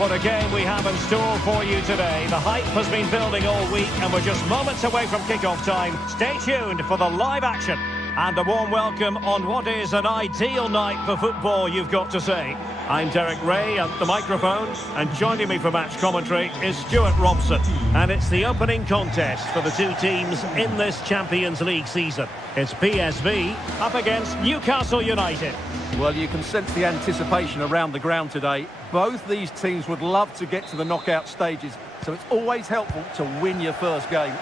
what a game we have in store for you today. The hype has been building all week and we're just moments away from kick-off time. Stay tuned for the live action. And a warm welcome on what is an ideal night for football, you've got to say. I'm Derek Ray at the microphone, and joining me for match commentary is Stuart Robson. And it's the opening contest for the two teams in this Champions League season. It's PSV up against Newcastle United. Well, you can sense the anticipation around the ground today. Both these teams would love to get to the knockout stages, so it's always helpful to win your first game.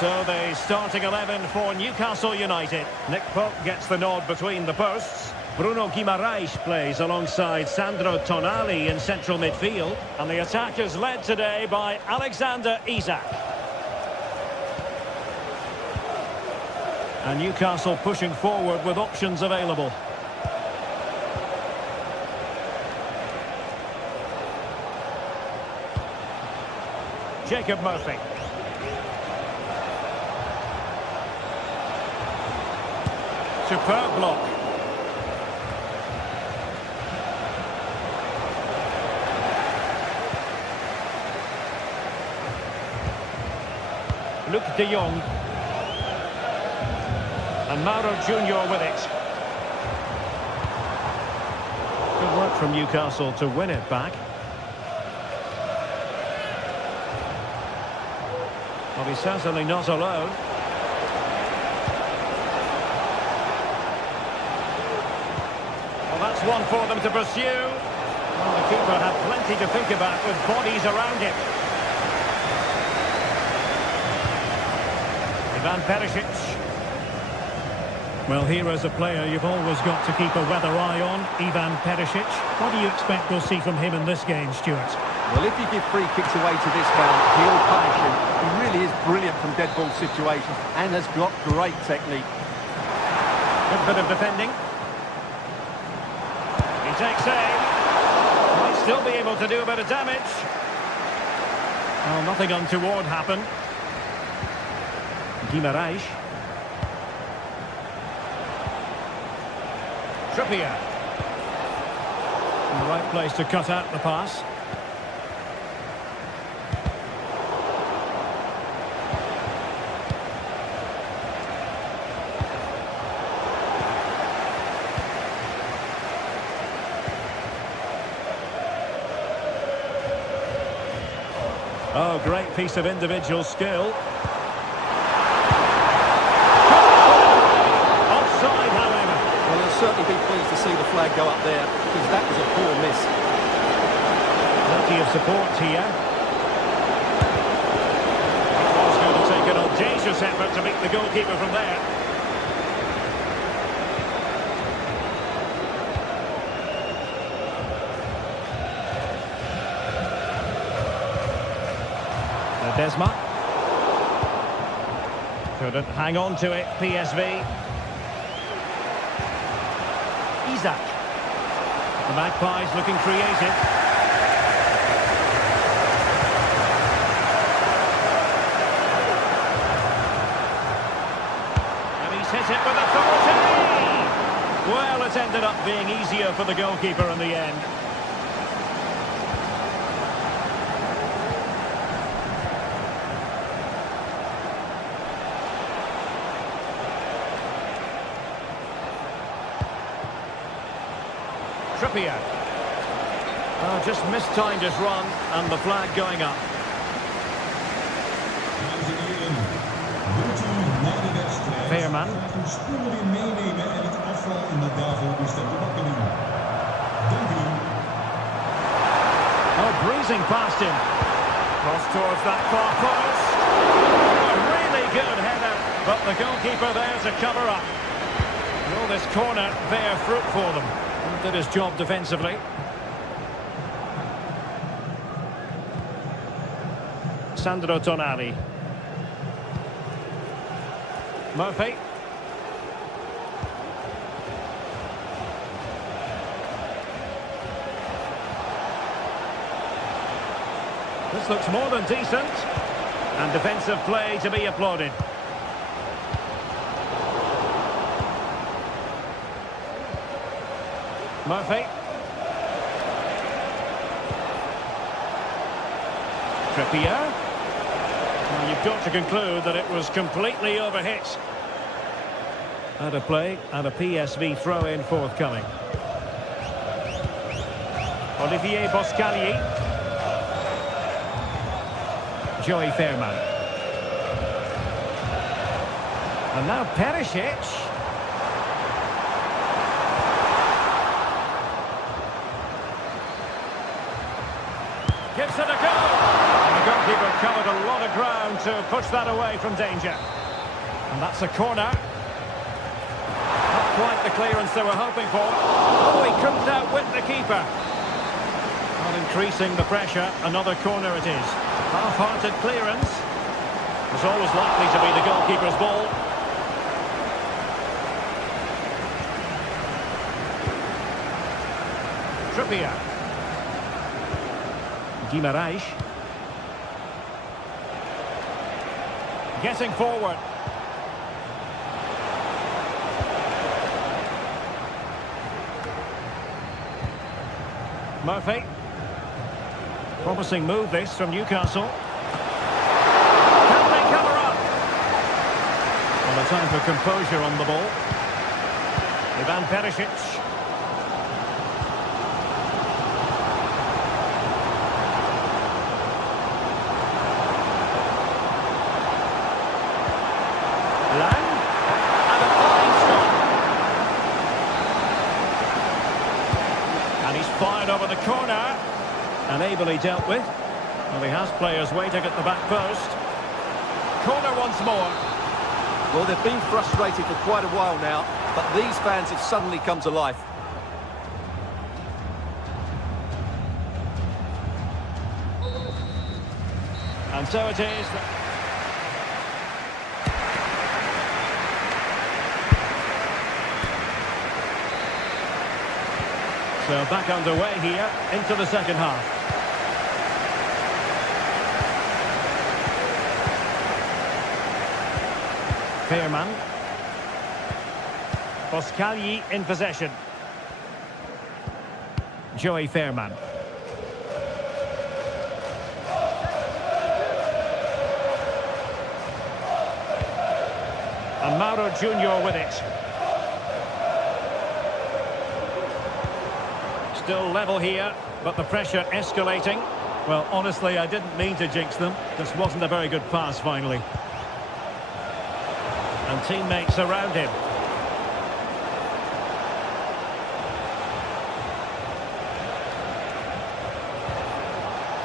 So the starting 11 for Newcastle United. Nick Pope gets the nod between the posts. Bruno Guimaraes plays alongside Sandro Tonali in central midfield. And the attack is led today by Alexander Isak. And Newcastle pushing forward with options available. Jacob Murphy. Superb block. Luke de Jong. And Mauro Junior with it. Good work from Newcastle to win it back. Well, he's certainly not alone. Well, that's one for them to pursue. Well, the keeper had plenty to think about with bodies around him. Ivan Perisic. Well, here as a player, you've always got to keep a weather eye on. Ivan Perisic. What do you expect we'll see from him in this game, Stuart? Well, if you give free kicks away to this man, he'll punish him. He really is brilliant from dead ball situations and has got great technique. Good bit of defending. He takes aim. Might still be able to do a bit of damage. Well, nothing untoward happened. Guimaraes. Trippier. In the right place to cut out the pass. Oh, great piece of individual skill. Offside, however. Well, he'll certainly be pleased to see the flag go up there, because that was a poor miss. Plenty of support here. It was going to take an audacious effort to beat the goalkeeper from there. Desma. Couldn't hang on to it, PSV. Isak. The Magpies looking creative. And he's hit it with authority. Well, it's ended up being easier for the goalkeeper in the end. Trippier. Oh, just mistimed his run and the flag going up. Veerman. Oh, breezing past him. Cross towards that far post. A really good header, but the goalkeeper there to cover up. Will this corner bear fruit for them? Did his job defensively. Sandro Tonali. Murphy. This looks more than decent. And defensive play to be applauded. Murphy. Trippier. Well, you've got to conclude that it was completely overhit. And a play and a PSV throw-in forthcoming. Olivier Boscagli. Joey Fairman. And now Perisic. Gives it a go. And the goalkeeper covered a lot of ground to push that away from danger. And that's a corner. Not quite the clearance they were hoping for. Oh, he couldn't outwit the keeper. Not increasing the pressure. Another corner it is. Half-hearted clearance. It's always likely to be the goalkeeper's ball. Trippier. Guimaraes. Getting forward. Murphy. Promising move this from Newcastle. Can they cover up? Well, a time for composure on the ball. Ivan Perisic. Lang. And a fine shot. And he's fired over the corner. And ably dealt with. Well, he has players waiting at the back post. Corner once more. Well, they've been frustrated for quite a while now, but these fans have suddenly come to life. And so it is. So back underway here into the second half. Fairman. Boscagli in possession. Joey Fairman. And Mauro Junior with it. Still level here, but the pressure escalating. Well, honestly, I didn't mean to jinx them. This wasn't a very good pass, finally. And teammates around him.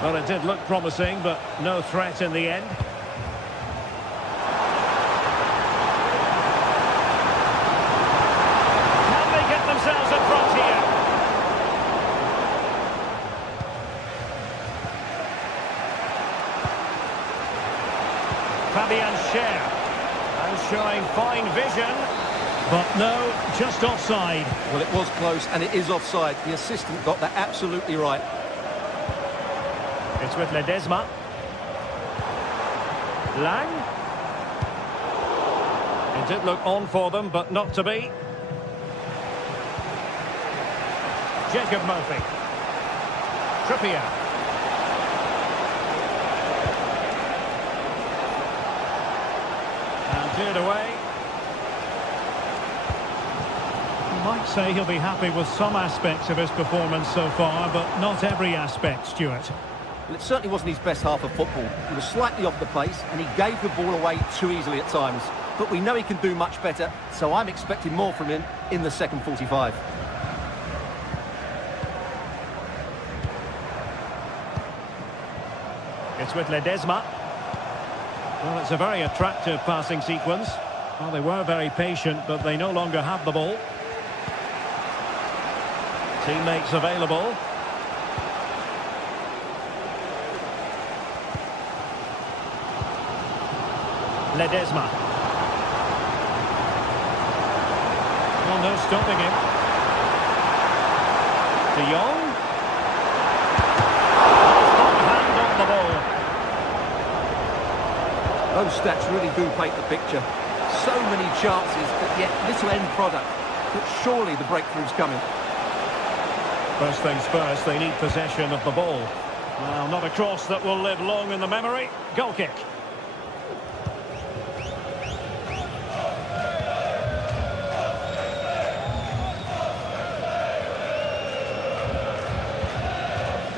Well, it did look promising, but no threat in the end. Can they get themselves in front here? Fabian Schär. And showing fine vision, but no, just offside. Well, it was close, and it is offside. The assistant got that absolutely right. It's with Ledesma. Lang. It did look on for them, but not to be. Jacob Murphy. Trippier. Cleared away. You might say he'll be happy with some aspects of his performance so far, but not every aspect, Stuart. Well, it certainly wasn't his best half of football. He was slightly off the pace, and he gave the ball away too easily at times. But we know he can do much better, so I'm expecting more from him in the second 45. It's with Ledesma. Well, it's a very attractive passing sequence. Well, they were very patient, but they no longer have the ball. Teammates available. Ledesma. Well, no stopping him. De Jong. Hand on the ball. Those stats really do paint the picture. So many chances, but yet little end product. But surely the breakthrough's coming. First things first, they need possession of the ball. Well, not a cross that will live long in the memory. Goal kick.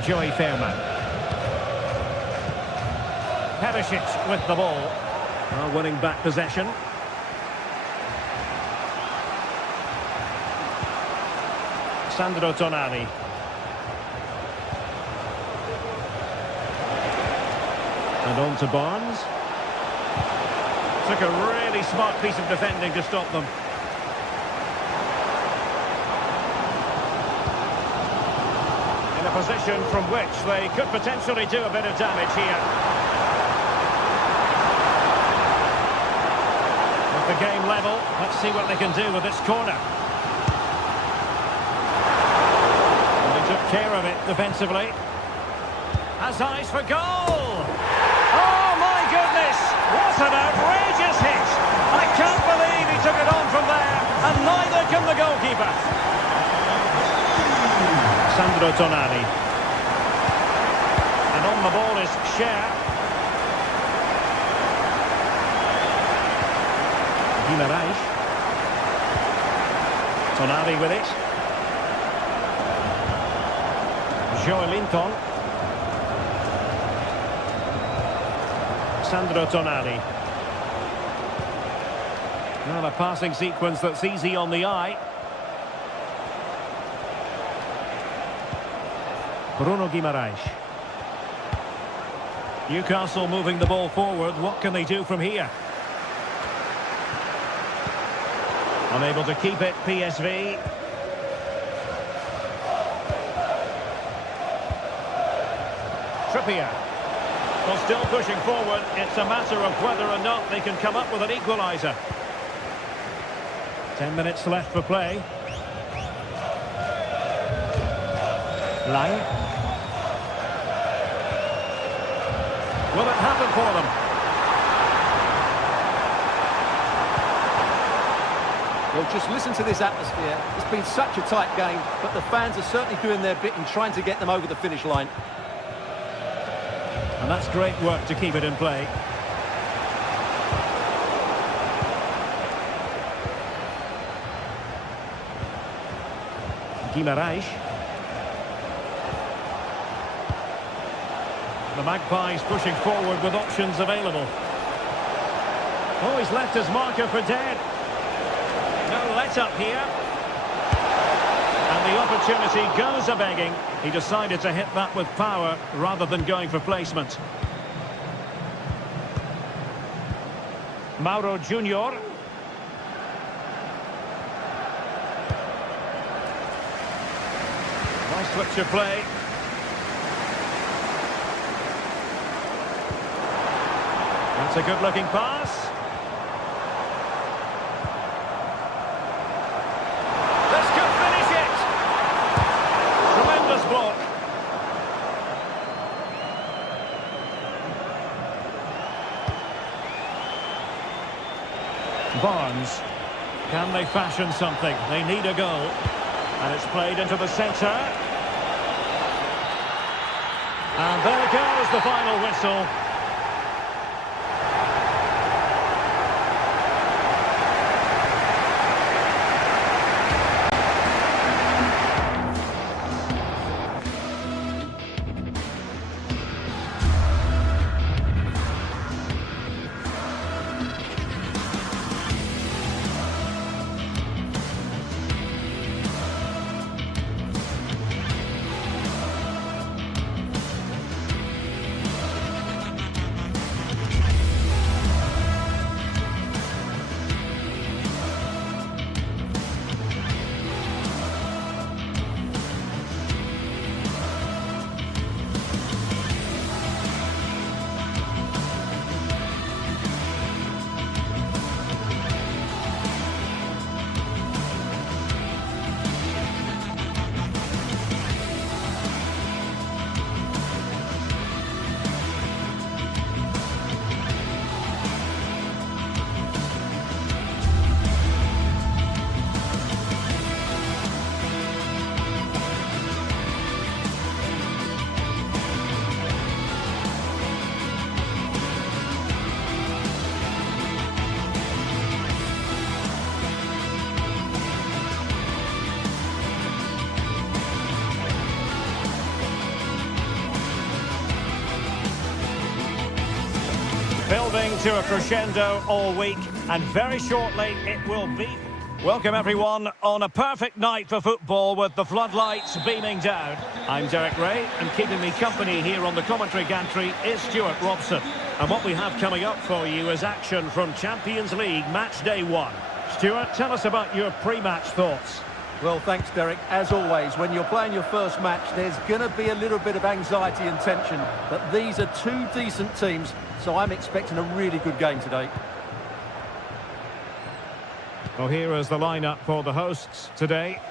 Joey Fairman. Perisic with the ball. Well, winning back possession. Sandro Tonali. And on to Barnes. Took a really smart piece of defending to stop them. In a position from which they could potentially do a bit of damage here. With the game level, let's see what they can do with this corner. And they took care of it defensively. Has eyes for goal! Oh my goodness! What an outrageous hit! I can't believe he took it on from there, and neither can the goalkeeper. Sandro Tonali. And on the ball is Cher. Guimaraes. Tonali with it. Joelinton. Sandro Tonali. Well, a passing sequence that's easy on the eye. Bruno Guimaraes. Newcastle moving the ball forward. What can they do from here? Unable to keep it, PSV. Trippier. Well, still pushing forward. It's a matter of whether or not they can come up with an equaliser. 10 minutes left for play. Lang. Will it happen for them? Well, just listen to this atmosphere. It's been such a tight game, but the fans are certainly doing their bit in trying to get them over the finish line. And that's great work to keep it in play. Guimaraes. The Magpies pushing forward with options available. Oh, he's left his marker for dead. No let-up here. And the opportunity goes a-begging. He decided to hit that with power rather than going for placement. Mauro Junior. Nice switch of play. That's a good-looking pass. This could finish it. Tremendous block. Barnes. Can they fashion something? They need a goal. And it's played into the centre. And there goes the final whistle. building to a crescendo all week, and very shortly it will be. Welcome everyone on a perfect night for football with the floodlights beaming down. I'm Derek Ray, and keeping me company here on the commentary gantry is Stuart Robson. And what we have coming up for you is action from Champions League match day 1. Stuart, tell us about your pre-match thoughts. Well, thanks, Derek. As always, when you're playing your first match, there's going to be a little bit of anxiety and tension. But these are two decent teams, so I'm expecting a really good game today. Well, here is the lineup for the hosts today.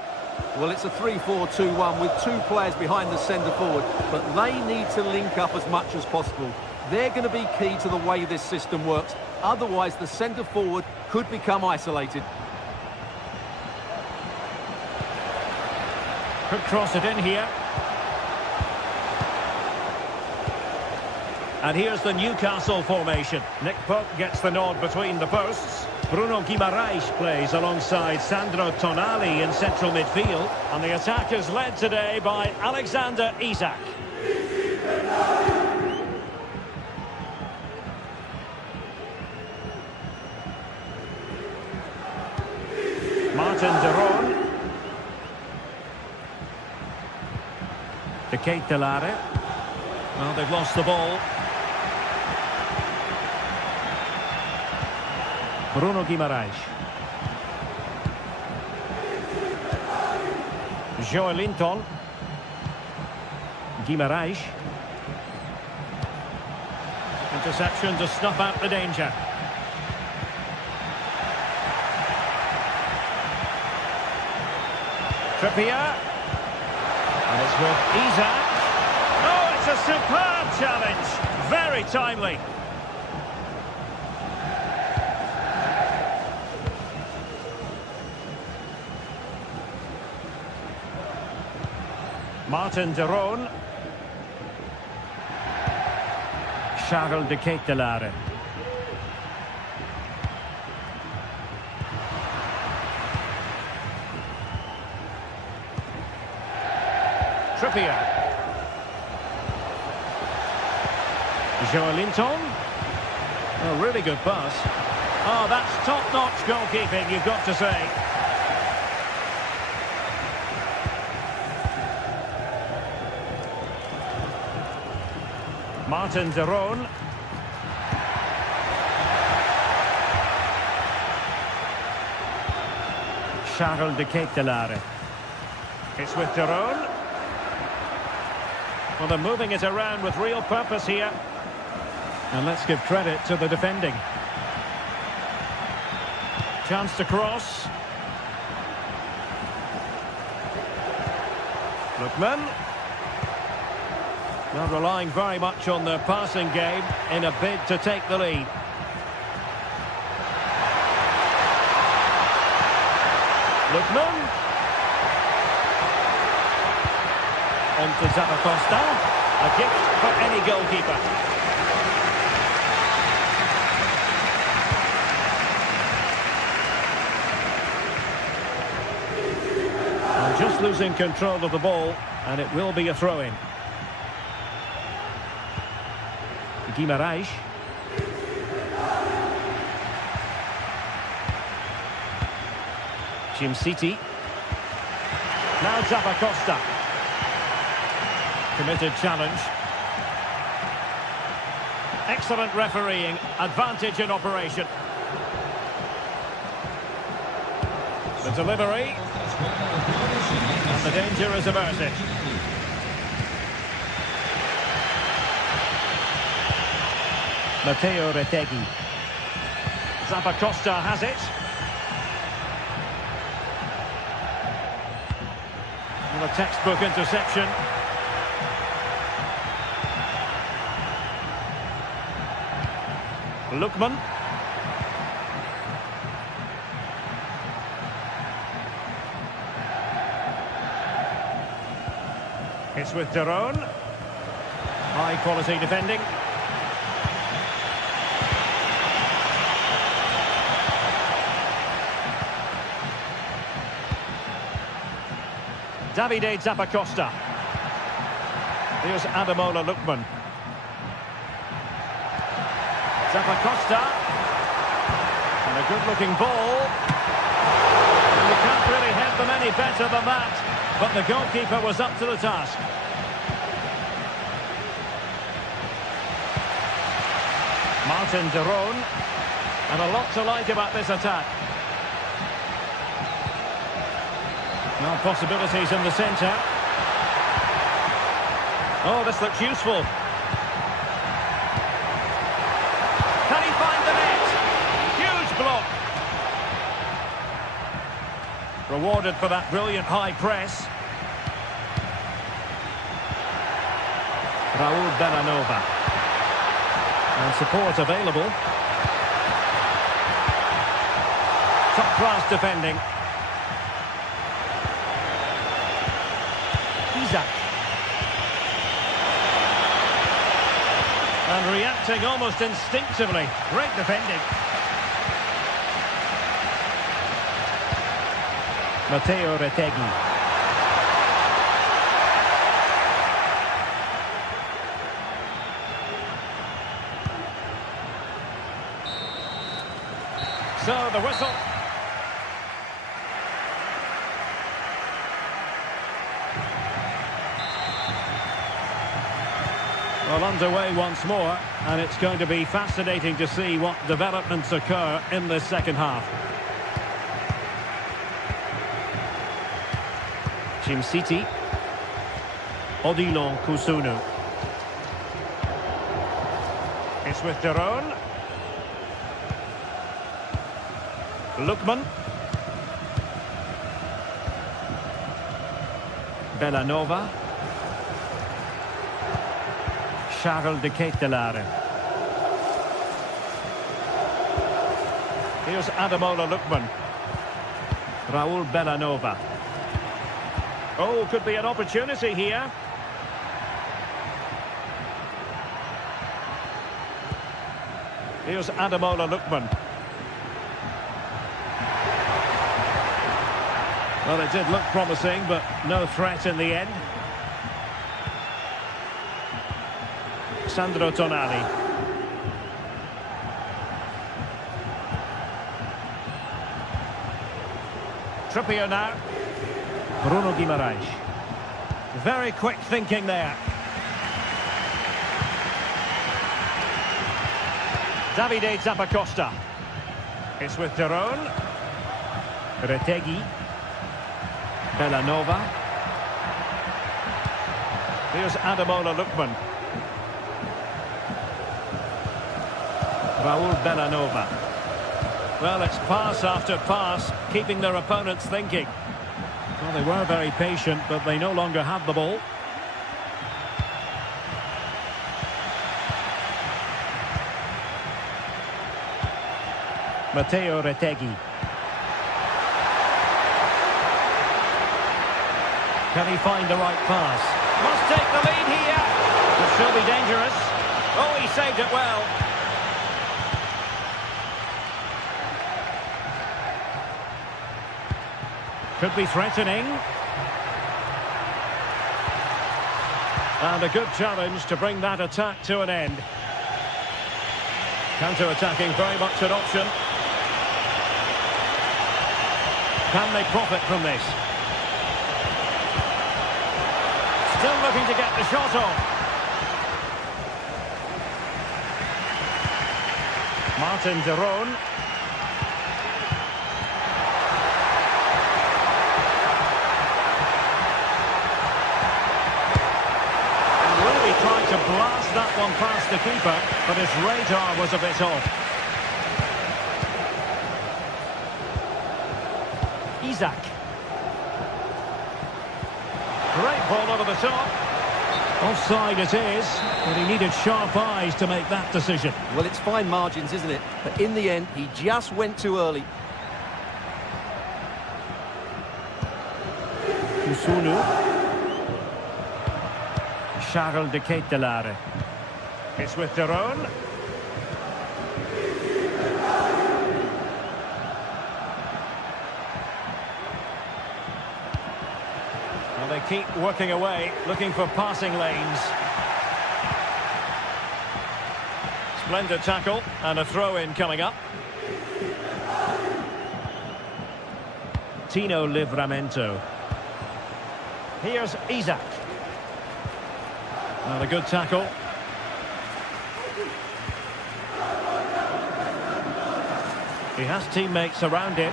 Well, it's a 3-4-2-1 with two players behind the centre forward, but they need to link up as much as possible. They're going to be key to the way this system works. Otherwise, the centre forward could become isolated. Could cross it in here. And here's the Newcastle formation. Nick Pope gets the nod between the posts. Bruno Guimaraes plays alongside Sandro Tonali in central midfield. And the attack is led today by Alexander Isak. Martin de Roon. De Ketelare. Well, they've lost the ball. Bruno Guimaraes. Joelinton. Guimaraes. Interception to snuff out the danger. Trippier. And it's with Isak. Oh, it's a superb challenge. Very timely. Martin de Roon. Charles de Ketelare. Trippier. Joelinton. A really good pass. Oh, that's top-notch goalkeeping, you've got to say. Martin de Roon. Charles de Ketelare. It's with de Roon. Well, they're moving it around with real purpose here. And let's give credit to the defending. Chance to cross. Lookman. Not relying very much on their passing game in a bid to take the lead. Lookman. On to Zappacosta. A gift for any goalkeeper. And just losing control of the ball, and it will be a throw-in. Guimaraes. Jim City. Now Zappacosta. Committed challenge. Excellent refereeing. Advantage in operation. The delivery. And the danger is averted. Matteo Retegui. Zappacosta has it. And a textbook interception. Lookman. It's with de Roon. High quality defending. Davide Zappacosta. Here's Ademola Lookman. Zappacosta. And a good-looking ball. And you can't really head them any better than that. But the goalkeeper was up to the task. Martin de Roon. And a lot to like about this attack. Now possibilities in the centre. Oh, this looks useful. Can he find the net? Huge block. Rewarded for that brilliant high press. Raul Bellanova. And support available. Top-class defending. Isaac. And reacting almost instinctively. Great defending. Matteo Retegui. So the whistle. Well, underway once more, and it's going to be fascinating to see what developments occur in this second half. Jim City. Odilon Kusunu. It's with de Roon. Lookman. Bellanova. Charles de Ketelaere. Here's Ademola Lookman. Raul Bellanova. Oh, could be an opportunity here. Here's Ademola Lookman. Well, it did look promising, but no threat in the end. Sandro Tonali. Trippier now. Bruno Guimaraes. Very quick thinking there. Davide Zappacosta. It's with de Roon. Retegui. Bellanova. Here's Ademola Lookman. Raul Bellanova. Well, it's pass after pass, keeping their opponents thinking. Well, they were very patient, but they no longer have the ball. Matteo Retegui. Can he find the right pass? Must take the lead here. Could still be dangerous. Oh, he saved it well. Could be threatening. And a good challenge to bring that attack to an end. Counter-attacking, very much an option. Can they profit from this? Still looking to get the shot off. Martin de Roon. Tried to blast that one past the keeper, but his radar was a bit off. Isaac. Great ball over the top. Offside it is, but he needed sharp eyes to make that decision. Well, it's fine margins, isn't it? But in the end, he just went too early. Kusunu. Charles de Ketelaere. It's with de Roon. Well, they keep working away, looking for passing lanes. Splendid tackle and a throw-in coming up. Tino Livramento. Here's Isaac. And a good tackle. He has teammates around him.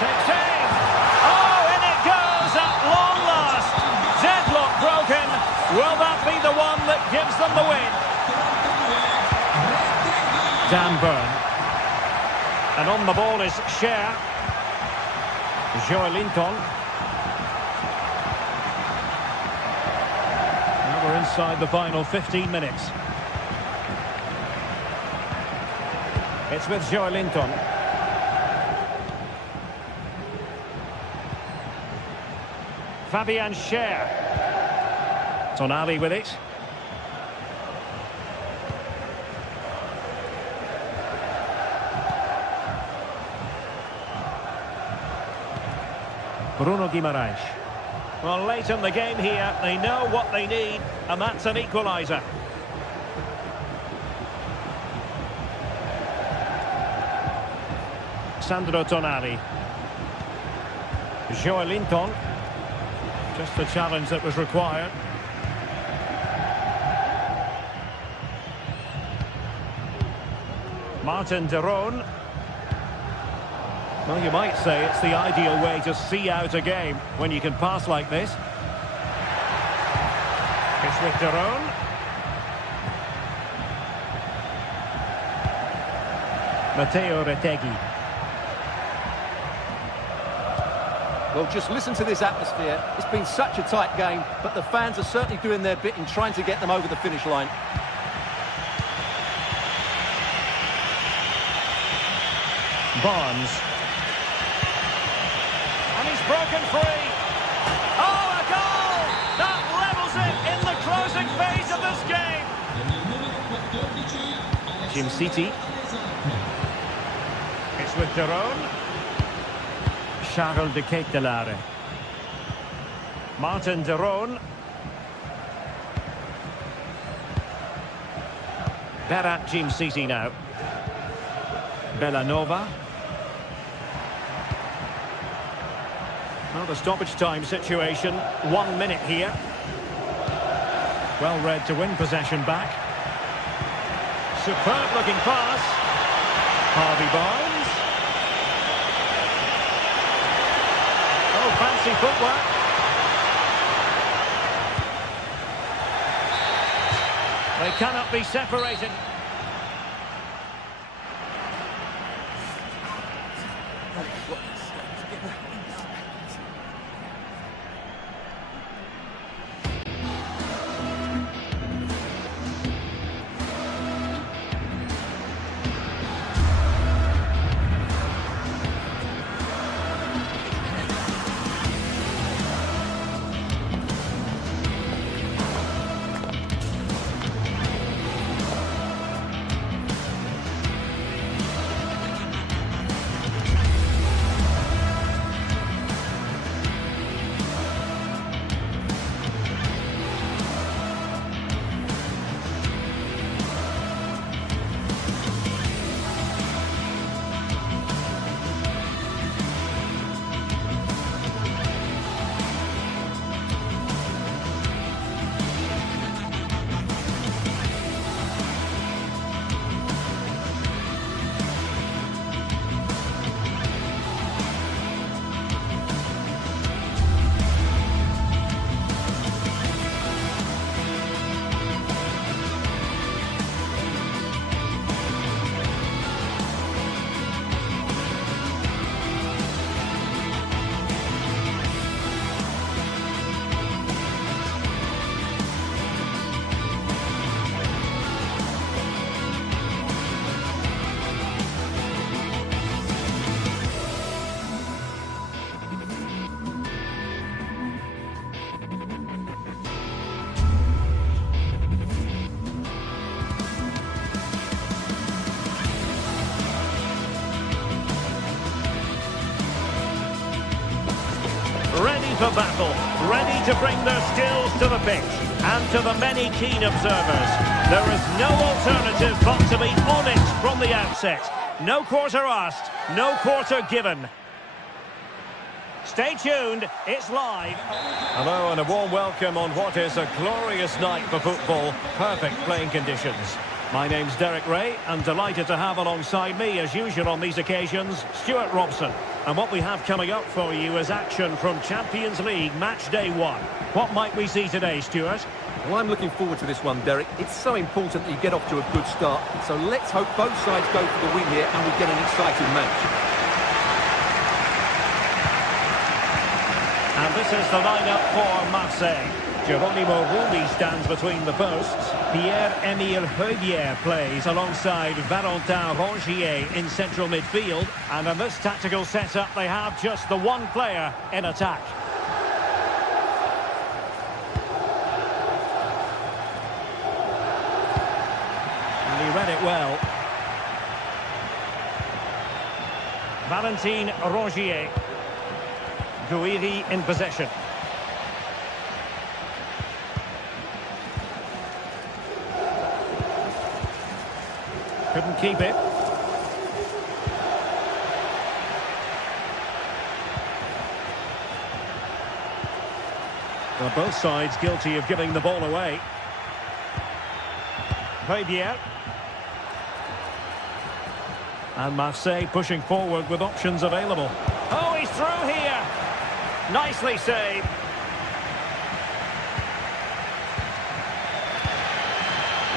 Takes aim! Oh, in it goes at long last! Deadlock broken. Will that be the one that gives them the win? Dan Burn. And on the ball is Cher. Joelinton. Now we're inside the final 15 minutes. It's with Joelinton. Fabian Cher. Tonali with it. Bruno Guimaraes. Well, late in the game here, they know what they need, and that's an equaliser. Sandro Tonali. Joelinton. Just the challenge that was required. Martin de Roon. Well, you might say it's the ideal way to see out a game when you can pass like this. It's with de Roon. Matteo Retegui. Well, just listen to this atmosphere. It's been such a tight game, but the fans are certainly doing their bit in trying to get them over the finish line. Barnes. And he's broken free. Oh, a goal! That levels it in the closing phase of this game. Jim City. It's with de Roon. Charles de Ketelaere. Martin de Roon. Berat Jim City now. Bellanova. Well, the stoppage time situation, 1 minute here. Well read to win possession back. Superb looking pass. Harvey Barnes. Oh, fancy footwork. They cannot be separated. Ready for battle, ready to bring their skills to the pitch. And to the many keen observers, there is no alternative but to be on it from the outset. No quarter asked, no quarter given. Stay tuned, it's live. Hello and a warm welcome on what is a glorious night for football. Perfect playing conditions. My name's Derek Ray, and delighted to have alongside me, as usual on these occasions, Stuart Robson. And what we have coming up for you is action from Champions League Match Day 1. What might we see today, Stuart? Well, I'm looking forward to this one, Derek. It's so important that you get off to a good start. So let's hope both sides go for the win here and we get an exciting match. And this is the lineup for Marseille. Geronimo Rulli stands between the posts. Pierre-Emile Højbjerg plays alongside Valentin Rongier in central midfield. And in this tactical setup, they have just the one player in attack. And he read it well. Valentin Rongier. Guiri in possession. Couldn't keep it. Well, both sides guilty of giving the ball away. Højbjerg. And Marseille pushing forward with options available. Oh, he's through here. Nicely saved.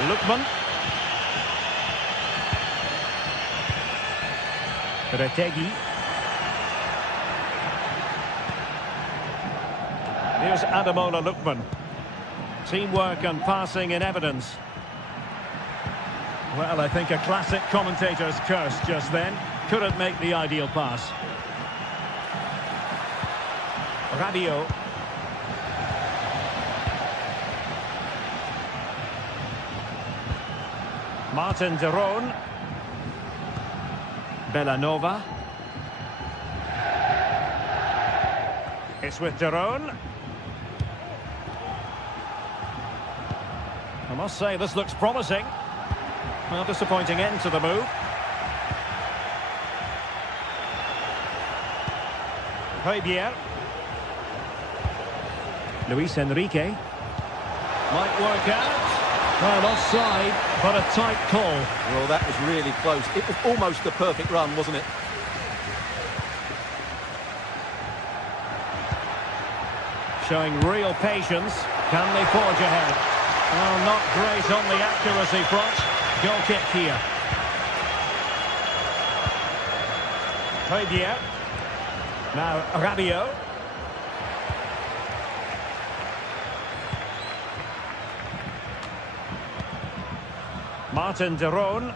Lookman. Retegi. Here's Ademola Lookman. Teamwork and passing in evidence. Well, I think a classic commentator's curse just then. Couldn't make the ideal pass. Rabiot. Martin de Roon. Bellanova. It's with de Roon. I must say this looks promising. Well, disappointing end to the move. Højbjerg. Luis Enrique. Might work out. Well, offside, but a tight call. Well, that was really close. It was almost the perfect run, wasn't it? Showing real patience. Can they forge ahead? Well, not great on the accuracy front. Goal kick here. Højbjerg. Now Rabiot. Martin de Roon.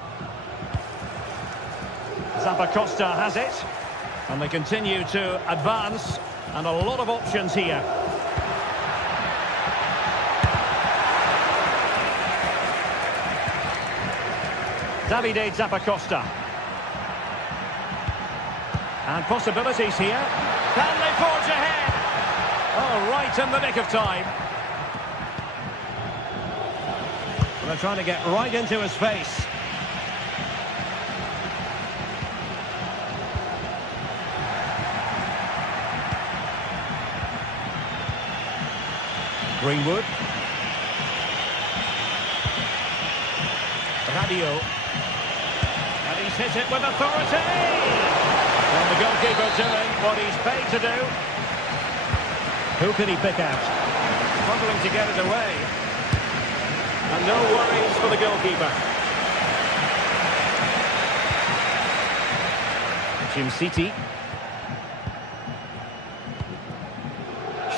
Zappacosta has it. And they continue to advance. And a lot of options here. Davide Zappacosta. And possibilities here. Can they forge ahead? Oh, right in the nick of time. They're trying to get right into his face. Greenwood. Rabiot. And he's hit it with authority. Well, the goalkeeper doing what he's paid to do. Who can he pick out? Struggling to get it away. And no worries for the goalkeeper. Jim City.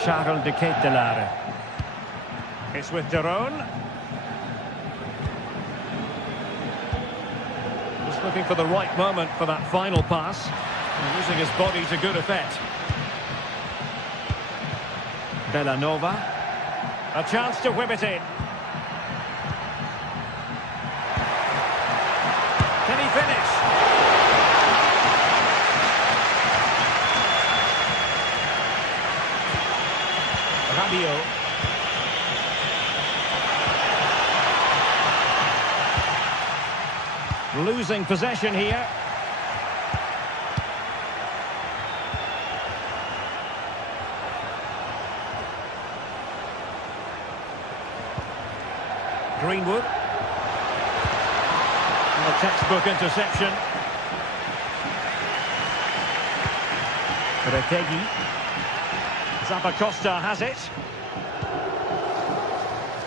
Charles de Ketelaere. It's with de Roon. Just looking for the right moment for that final pass. And using his body to good effect. Bellanova. A chance to whip it in. Can he finish? Rabiot. Losing possession here. Greenwood. And a textbook interception. Retegi. Zappacosta has it.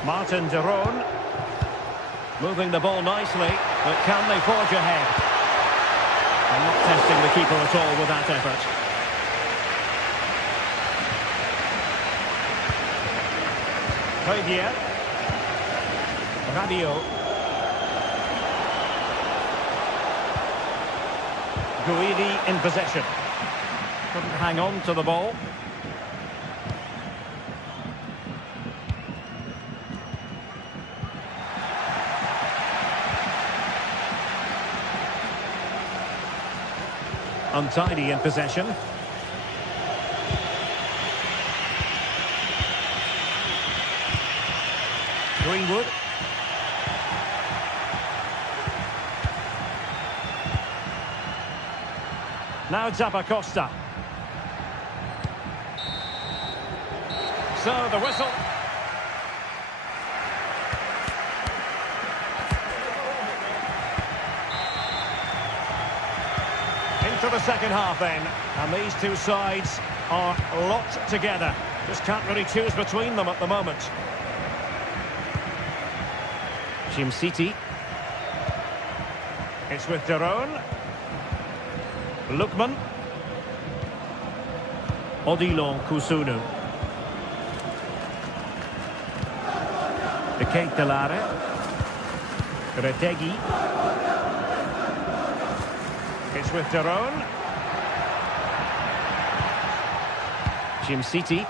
Martin de Roon. Moving the ball nicely, but can they forge ahead? And not testing the keeper at all with that effort. Fabier. Rabiot. Guidi in possession. Couldn't hang on to the ball. Untidy in possession. Greenwood. Now Zappacosta. So the whistle. Into the second half then, and these two sides are locked together. Just can't really choose between them at the moment. City. It's with de Roon. Lookman. Odilon Kusunu. De Ketelare. Retegi. It's with de Roon. City.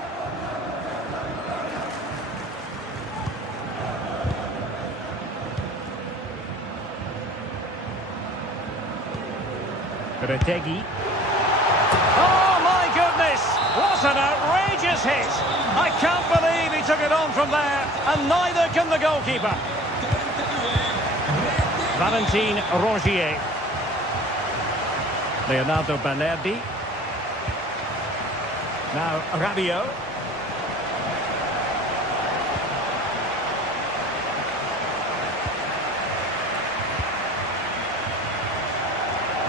Retegi. Oh my goodness! What an outrageous hit! I can't believe he took it on from there, and neither can the goalkeeper. Valentin Rongier. Leonardo Balerdi. Now Rabiot.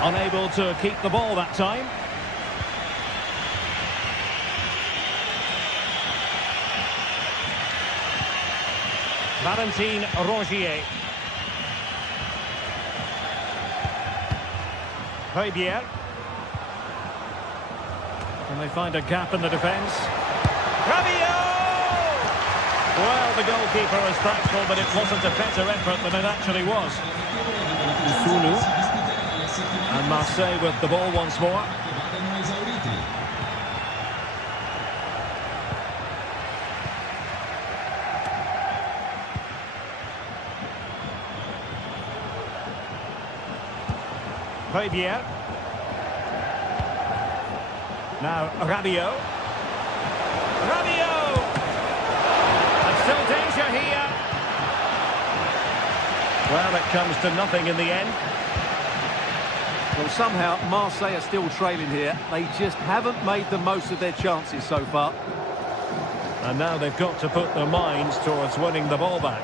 Unable to keep the ball that time. Valentin Rongier. Fabier. Can they find a gap in the defence? Rabiot! Well, the goalkeeper is thankful, but it wasn't a better effort than it actually was. Kusunu. And Marseille with the ball once more. Fabier. Now Rabiot. Rabiot! And still danger here. Well, it comes to nothing in the end. Well, somehow Marseille are still trailing here. They just haven't made the most of their chances so far. And now they've got to put their minds towards winning the ball back.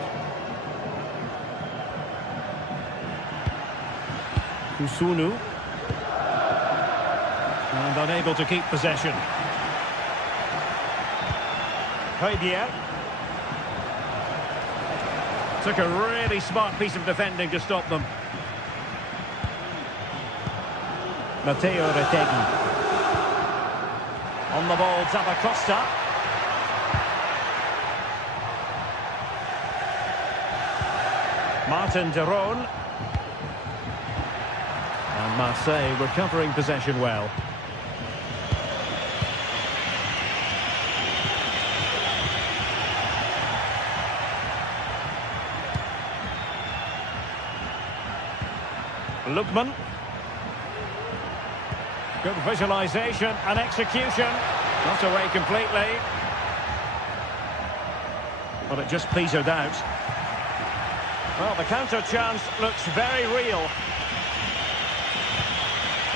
Kusunu. And unable to keep possession. Fabier. Took a really smart piece of defending to stop them. Matteo Retegi. On the ball, Zappacosta. Martin de Roon. And Marseille recovering possession well. Lookman. Good visualisation and execution. Not away completely. But it just petered out. Well, the counter chance looks very real.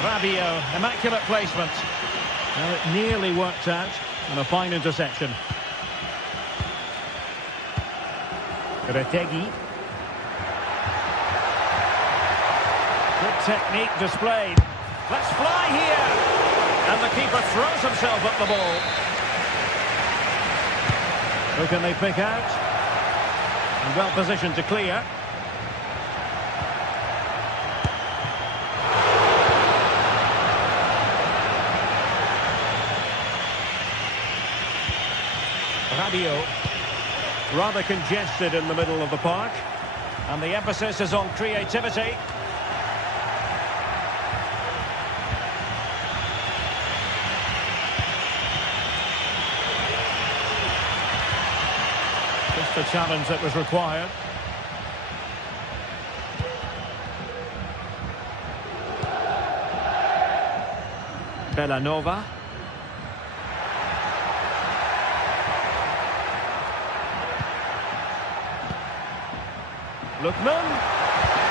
Rabiot, immaculate placement. Well, it nearly worked out, and a fine interception. Retegi. Good technique displayed. Let's fly here! And the keeper throws himself at the ball. Who can they pick out? And well positioned to clear. Rabiot, rather congested in the middle of the park, and the emphasis is on creativity. Just the challenge that was required. Bellanova. Lookman.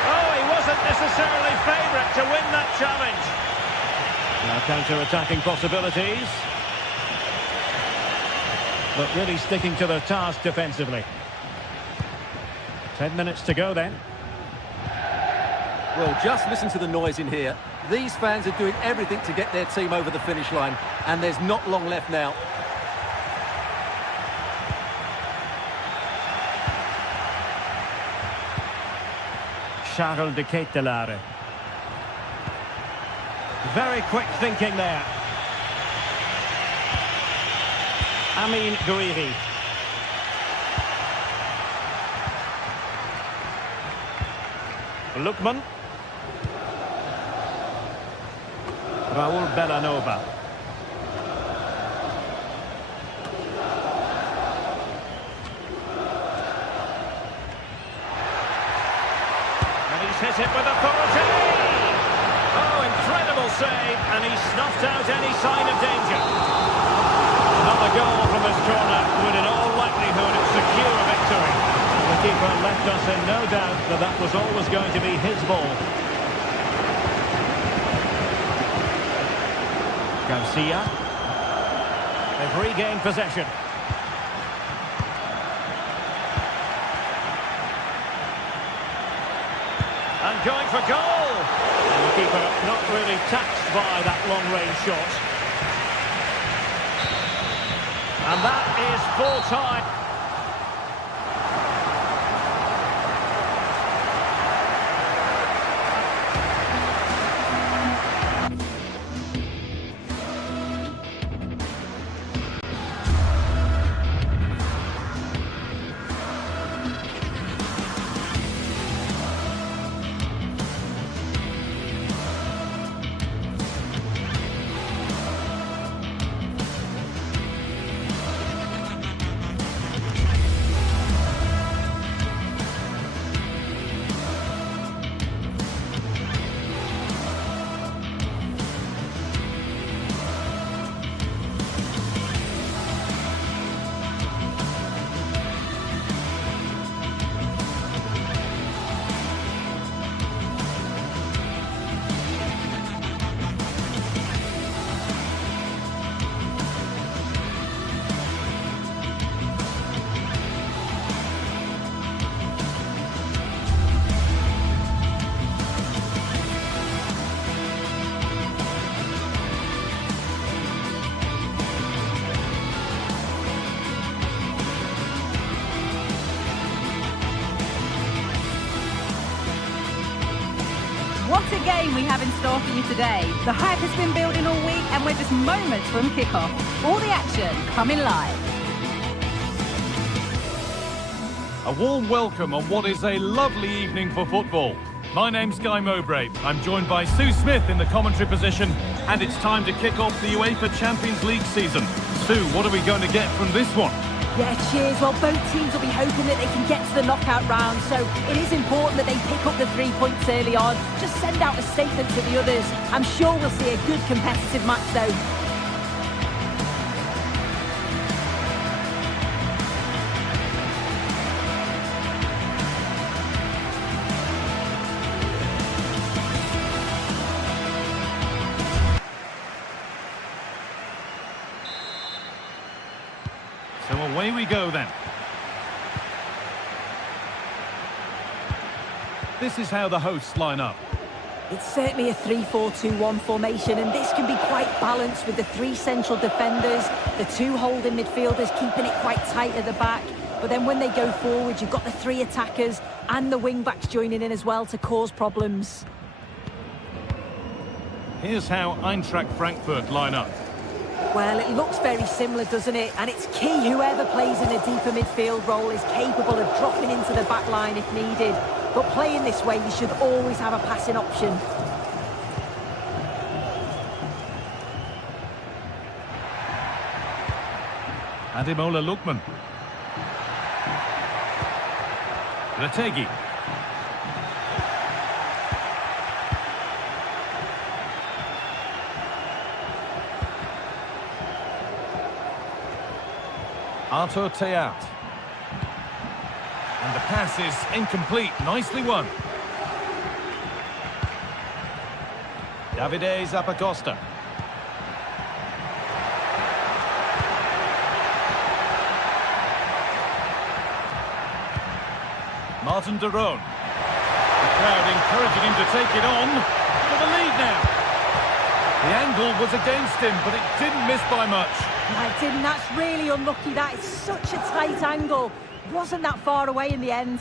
Oh, he wasn't necessarily favourite to win that challenge. Now counter-attacking possibilities. But really sticking to their task defensively. 10 minutes to go then. Well, just listen to the noise in here. These fans are doing everything to get their team over the finish line, and there's not long left now. Charles de Ketelaere. Very quick thinking there. Amin Gouiri. Lookman. Raul Bellanova. And he's hit it with authority. Oh, incredible save, and he snuffed out any sign of danger. Another goal from his corner would in all likelihood secure a victory. The keeper left us in no doubt that that was always going to be his ball. Garcia. They've regained possession. And going for goal. And the keeper not really taxed by that long-range shot. And that is full time. What a game we have in store for you today. The hype has been building all week and we're just moments from kickoff. All the action coming live. A warm welcome on what is a lovely evening for football. My name's Guy Mowbray. I'm joined by Sue Smith in the commentary position, and it's time to kick off the UEFA Champions League season. Sue, what are we going to get from this one? Yeah, cheers. Well, both teams will be hoping that they can get to the knockout round, so it is important that they pick up the 3 points early on. Just send out a statement to the others. I'm sure we'll see a good competitive match, though. So away we go then. This is how the hosts line up. It's certainly a 3-4-2-1 formation, and this can be quite balanced with the 3 central defenders, the 2 holding midfielders keeping it quite tight at the back. But then when they go forward, you've got the 3 attackers and the wing-backs joining in as well to cause problems. Here's how Eintracht Frankfurt line up. Well, it looks very similar, doesn't it? And it's key whoever plays in a deeper midfield role is capable of dropping into the back line if needed. But playing this way, you should always have a passing option. Ademola Lookman. Retegi. Artur Teat. And the pass is incomplete. Nicely won. Davide Zappacosta. Martin de Roon. The crowd encouraging him to take it on for the lead now. The angle was against him, but it didn't miss by much. No, it didn't. That's really unlucky. That is such a tight angle. Wasn't that far away in the end.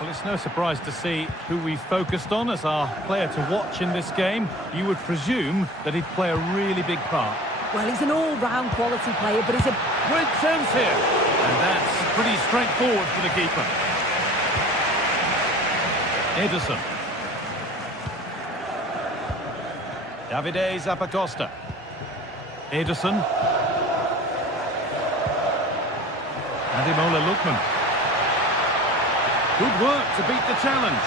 Well, it's no surprise to see who we focused on as our player to watch in this game. You would presume that he'd play a really big part. Well, he's an all-round quality player, but he's a Great chance here. And that's pretty straightforward for the keeper. Ederson. Davide Zappacosta. Ederson. Ademola Lookman. Good work to beat the challenge.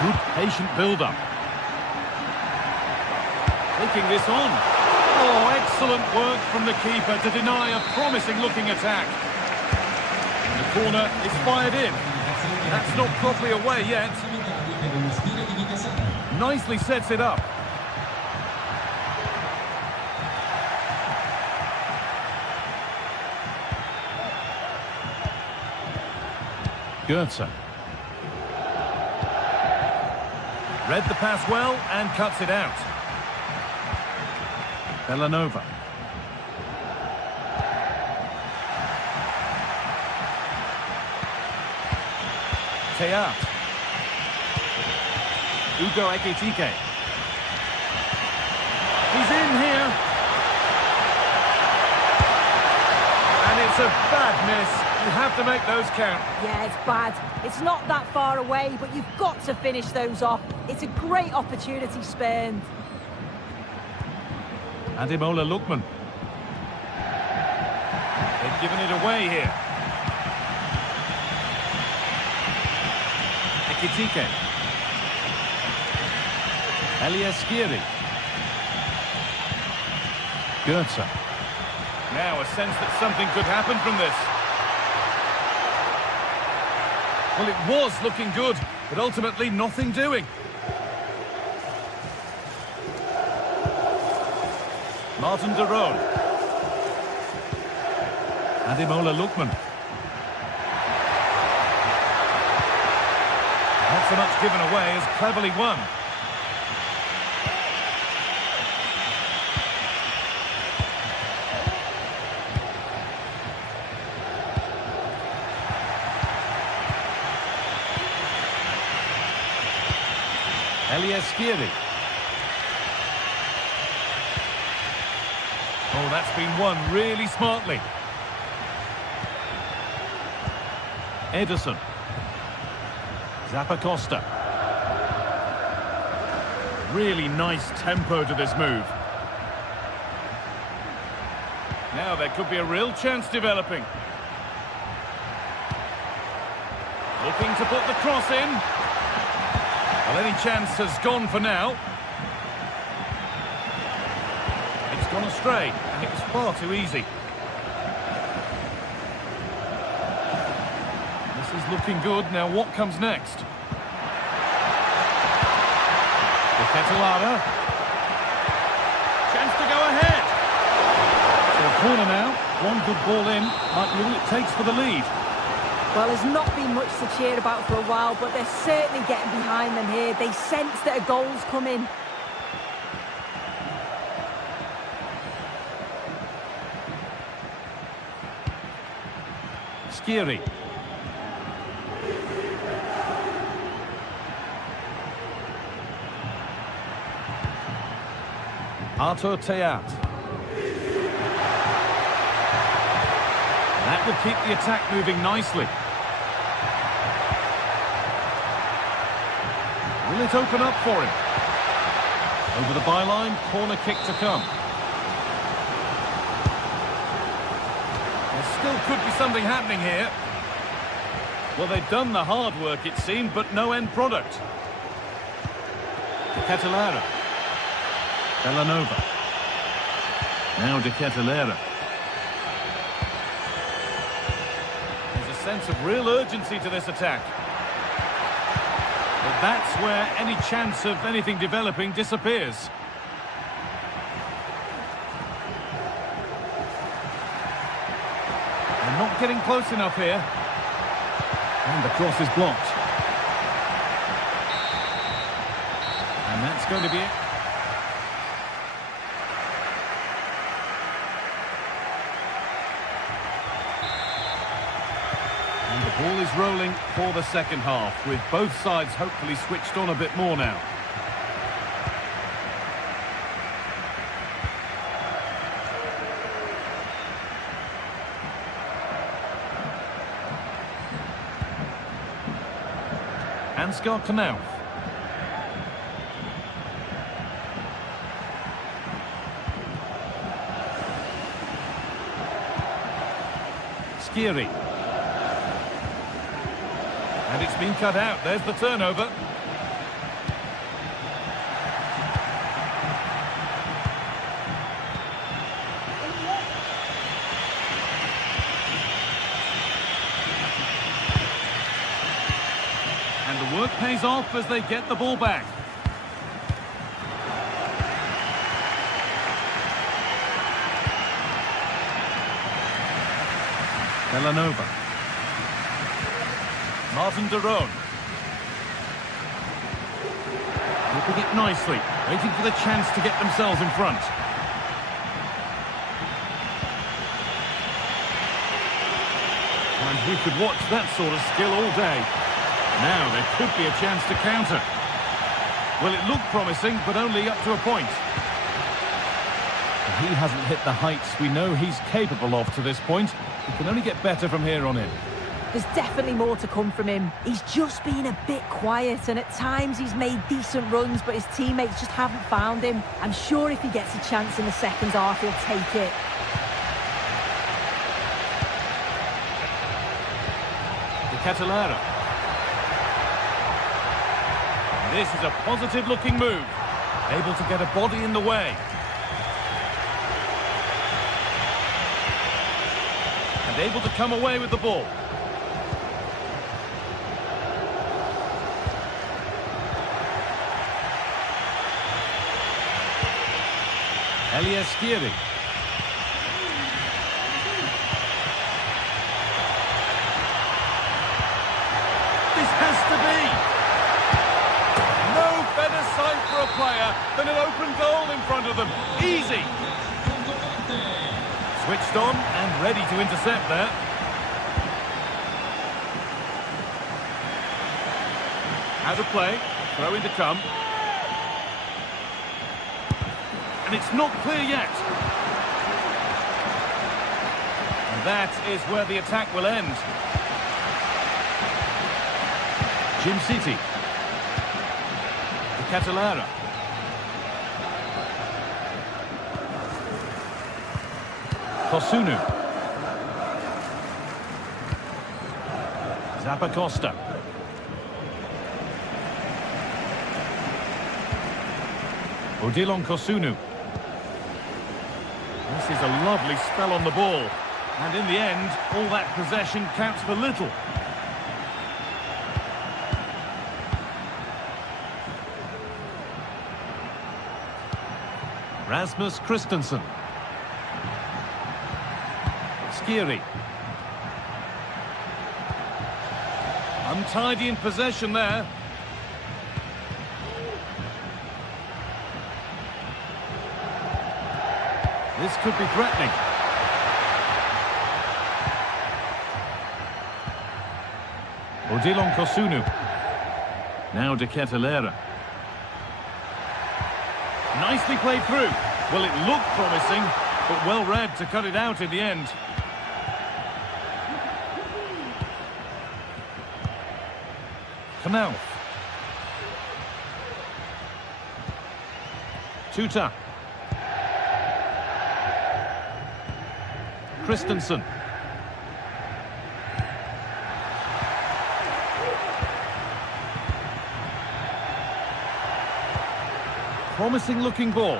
Good patient build-up. Taking this on. Oh, excellent work from the keeper to deny a promising-looking attack. And the corner is fired in. That's not properly away yet. Nicely sets it up. Goetze. Read the pass well and cuts it out. Villanova. Teat. Ugo Ekitike. He's in here. And it's a bad miss. You have to make those count. Yeah, it's bad. It's not that far away, but you've got to finish those off. It's a great opportunity spurned. Ademola Lookman. They've given it away here. Ekitike. Elias Skiri. Goetze. Now a sense that something could happen from this. Well, it was looking good, but ultimately nothing doing. Martin de Roon. Ademola Lookman. Not so much given away as cleverly won. Elias Skiri. Oh, that's been won really smartly. Ederson. Zappacosta. Really nice tempo to this move. Now there could be a real chance developing. Looking to put the cross in. Well, any chance has gone for now. It's gone astray, and it was far too easy. This is looking good. Now, what comes next? The Ketelara. Chance to go ahead. corner now. One good ball in might be all it takes for the lead. Well, there's not been much to cheer about for a while, but they're certainly getting behind them here. They sense that a goal's coming. Skiri. Artur Teat. That will keep the attack moving nicely. Will it open up for him? Over the byline, corner kick to come. There still could be something happening here. Well, they've done the hard work, it seemed, but no end product. De Ketelaere. Bellanova. Now De Ketelaere. There's a sense of real urgency to this attack. But that's where any chance of anything developing disappears. They're not getting close enough here. And the cross is blocked. And that's going to be it. And the ball is rolling for the second half, with both sides hopefully switched on a bit more now. Ansgar Knauf. Skiri. And it's been cut out. There's the turnover. And the work pays off as they get the ball back. Bellanova. Martin de Roon. Whipping it nicely, waiting for the chance to get themselves in front. And we could watch that sort of skill all day. Now there could be a chance to counter. Well, it looked promising, but only up to a point. He hasn't hit the heights we know he's capable of to this point. He can only get better from here on in. There's definitely more to come from him. He's just been a bit quiet, and at times he's made decent runs, but his teammates just haven't found him. I'm sure if he gets a chance in the second half, he'll take it. De Ketelaere. This is a positive-looking move. Able to get a body in the way. And able to come away with the ball. Elias Skiri. This has to be. No better sight for a player than an open goal in front of them. Easy. Switched on and ready to intercept there. Out of play. Throw in to come. And it's not clear yet. And that is where the attack will end. Jim City. De Ketelaere. Kosunu. Zappacosta. Odilon Kosunu. This is a lovely spell on the ball. And in the end, all that possession counts for little. Rasmus Christensen. Skiri. Untidy in possession there. This could be threatening. Odilon Kosunu. Now De Ketelera. Nicely played through. Well, it looked promising, but well read to cut it out in the end. Knauf. Tuta. Christensen. Promising looking ball.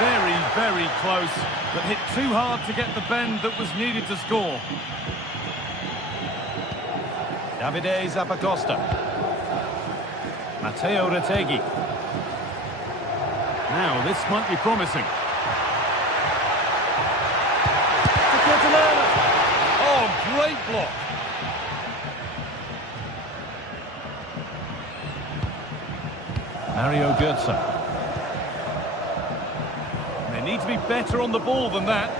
Very, very close, but hit too hard to get the bend that was needed to score. Davide Zappacosta. Matteo Retegui. Now, this might be promising. Oh, great block. Mario Götze. They need to be better on the ball than that.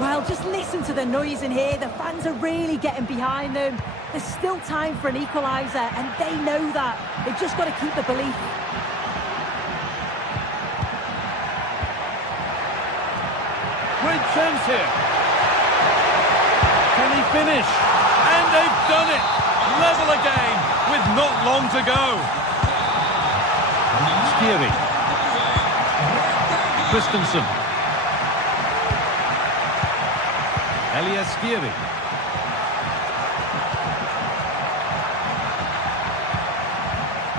Well, just listen to the noise in here. The fans are really getting behind them. There's still time for an equaliser, and they know that. They've just got to keep the belief. Great chance here. Can he finish? And they've done it. Level again with not long to go. Skiri. Christensen. Elias Skiri.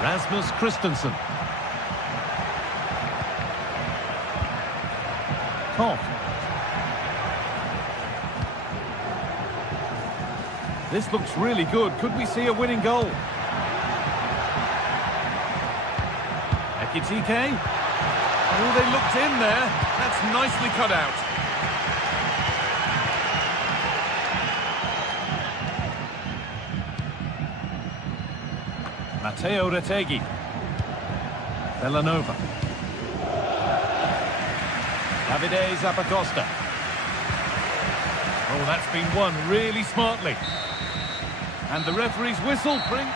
Rasmus Christensen. Koch. This looks really good. Could we see a winning goal? Ekitike. Oh, they looked in there. That's nicely cut out. Matteo Retegui. Bellanova. Davide Zappacosta. Oh, that's been won really smartly. And the referee's whistle brings...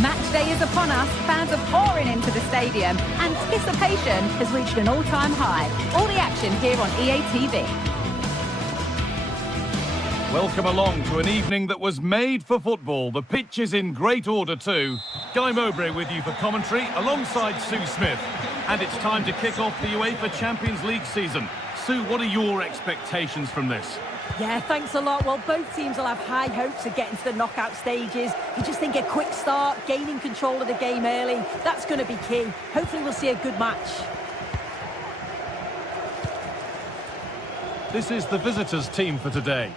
Match day is upon us. Fans are pouring into the stadium. Anticipation has reached an all-time high. All the action here on EA TV. Welcome along to an evening that was made for football. The pitch is in great order too. Guy Mowbray with you for commentary alongside Sue Smith. And it's time to kick off the UEFA Champions League season. Sue, what are your expectations from this? Yeah, thanks a lot. Well, both teams will have high hopes of getting to the knockout stages. You just think a quick start, gaining control of the game early, that's going to be key. Hopefully we'll see a good match. This is the visitors' team for today.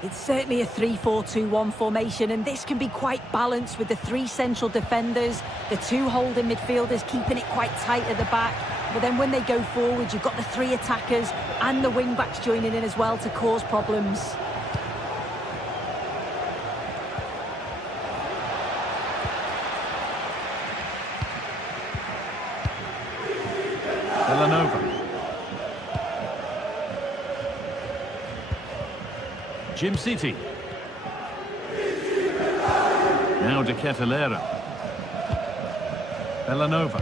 It's certainly a 3-4-2-1 formation, and this can be quite balanced with the three central defenders, the two holding midfielders keeping it quite tight at the back. But then when they go forward, you've got the three attackers and the wing-backs joining in as well to cause problems. Villanova. Jim City. Now De Ketelaere. Villanova.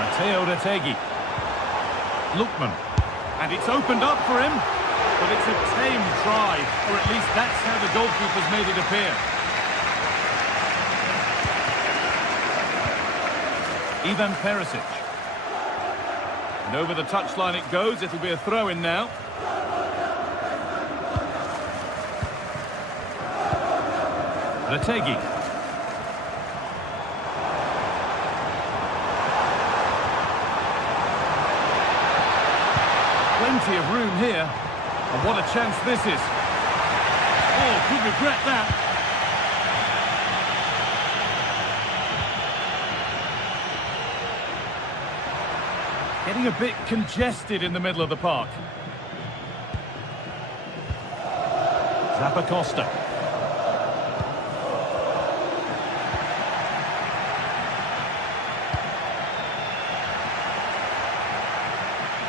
Matteo Retegui. Lookman. And it's opened up for him. But it's a tame try, or at least that's how the goalkeeper's made it appear. Ivan Perisic. And over the touchline it goes. It'll be a throw-in now. Retegui. Plenty of room here. And what a chance this is. Oh, could regret that. Getting a bit congested in the middle of the park. Zappacosta.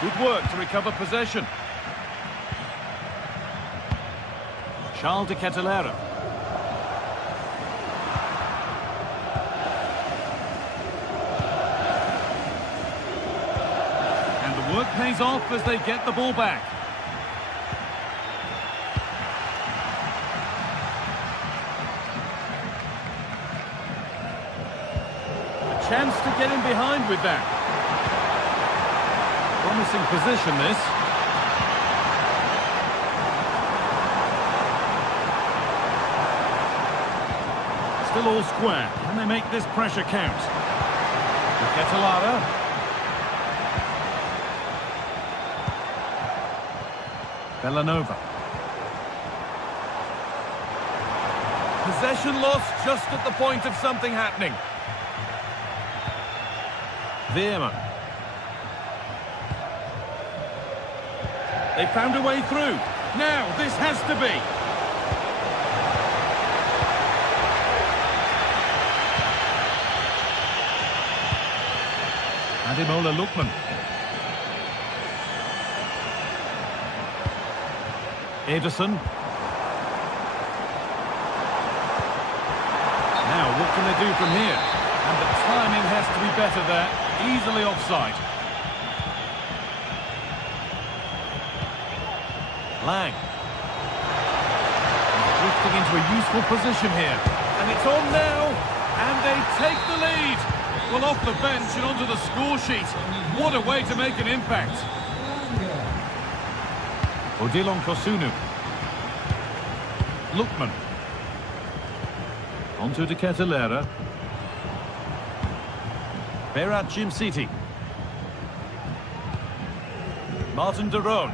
Good work to recover possession. Charles De Ketelaere. Work pays off as they get the ball back. A chance to get in behind with that. Promising position, this. Still all square. Can they make this pressure count? De Ketelaere. Villanova. Possession lost just at the point of something happening. Veerman. They found a way through. Now, this has to be. Ademola Lookman. Ederson. Now, what can they do from here? And the timing has to be better there. Easily offside. Lang. Drifting into a useful position here. And it's on now. And they take the lead. Well, off the bench and onto the score sheet. What a way to make an impact. Odilon Kosunu. Lookman. Onto De Ketelaere. Berat Jim City. Martin de Roon.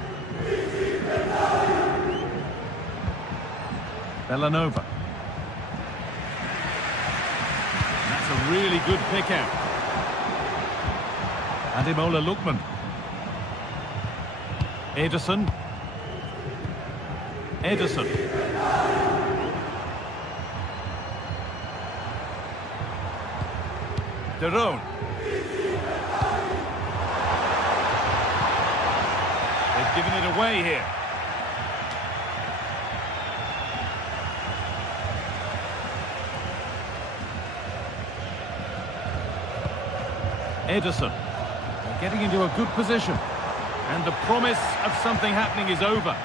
Villanova. That's a really good pick out. Ademola Lookman. Ederson. Ederson. De Roon. They've given it away here. Ederson. They're getting into a good position. And the promise of something happening is over.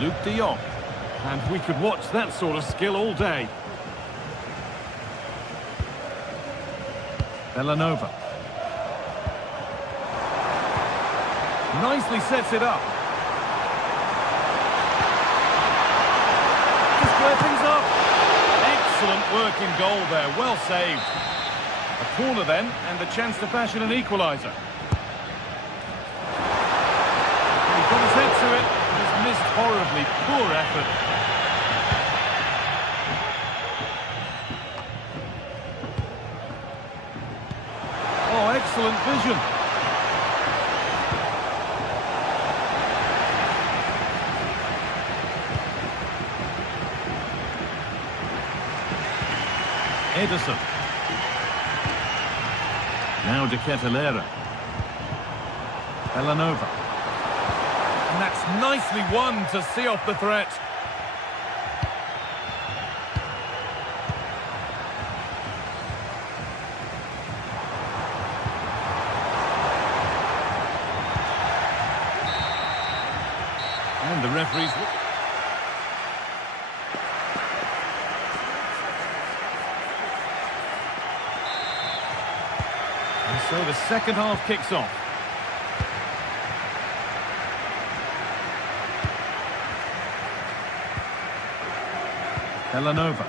Luke de Jong. And we could watch that sort of skill all day. Villanova. Nicely sets it up. To square things up. Excellent work in goal there, well saved. A corner then, and the chance to fashion an equaliser. He got his head to it, but has missed horribly. Poor effort. Oh, excellent vision. Edison. Now De Ketelaere. Villanova. And that's nicely won to see off the threat. And the referee's... So the second half kicks off. Villanova.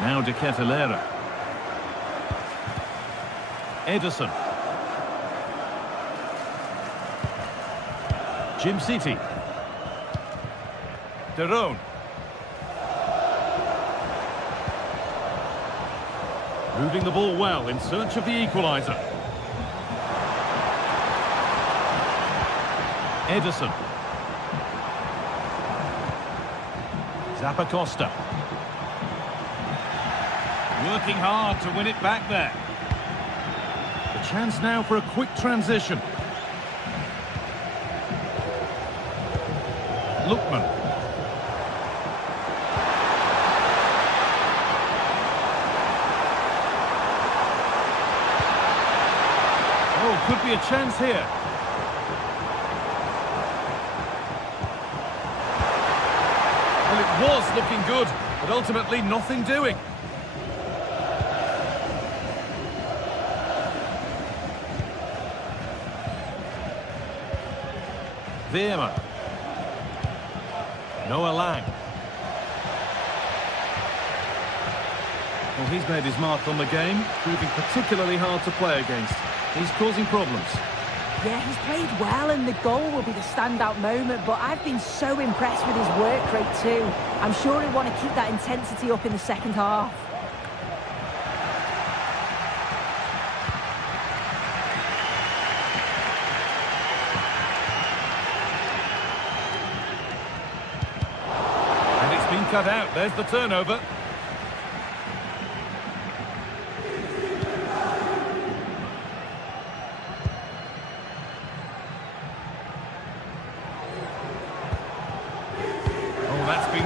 Now De Ketelaere. Edison. Jim City. De Roon. Moving the ball well in search of the equaliser. Edison. Zappacosta. Working hard to win it back there. The chance now for a quick transition. Lookman. Oh, could be a chance here. Well, it was looking good, but ultimately nothing doing. Veerman. Noah Lang. Well, he's made his mark on the game, proving particularly hard to play against. He's causing problems. Yeah, he's played well and the goal will be the standout moment, but I've been so impressed with his work rate too. I'm sure he'll want to keep that intensity up in the second half. And it's been cut out. There's the turnover.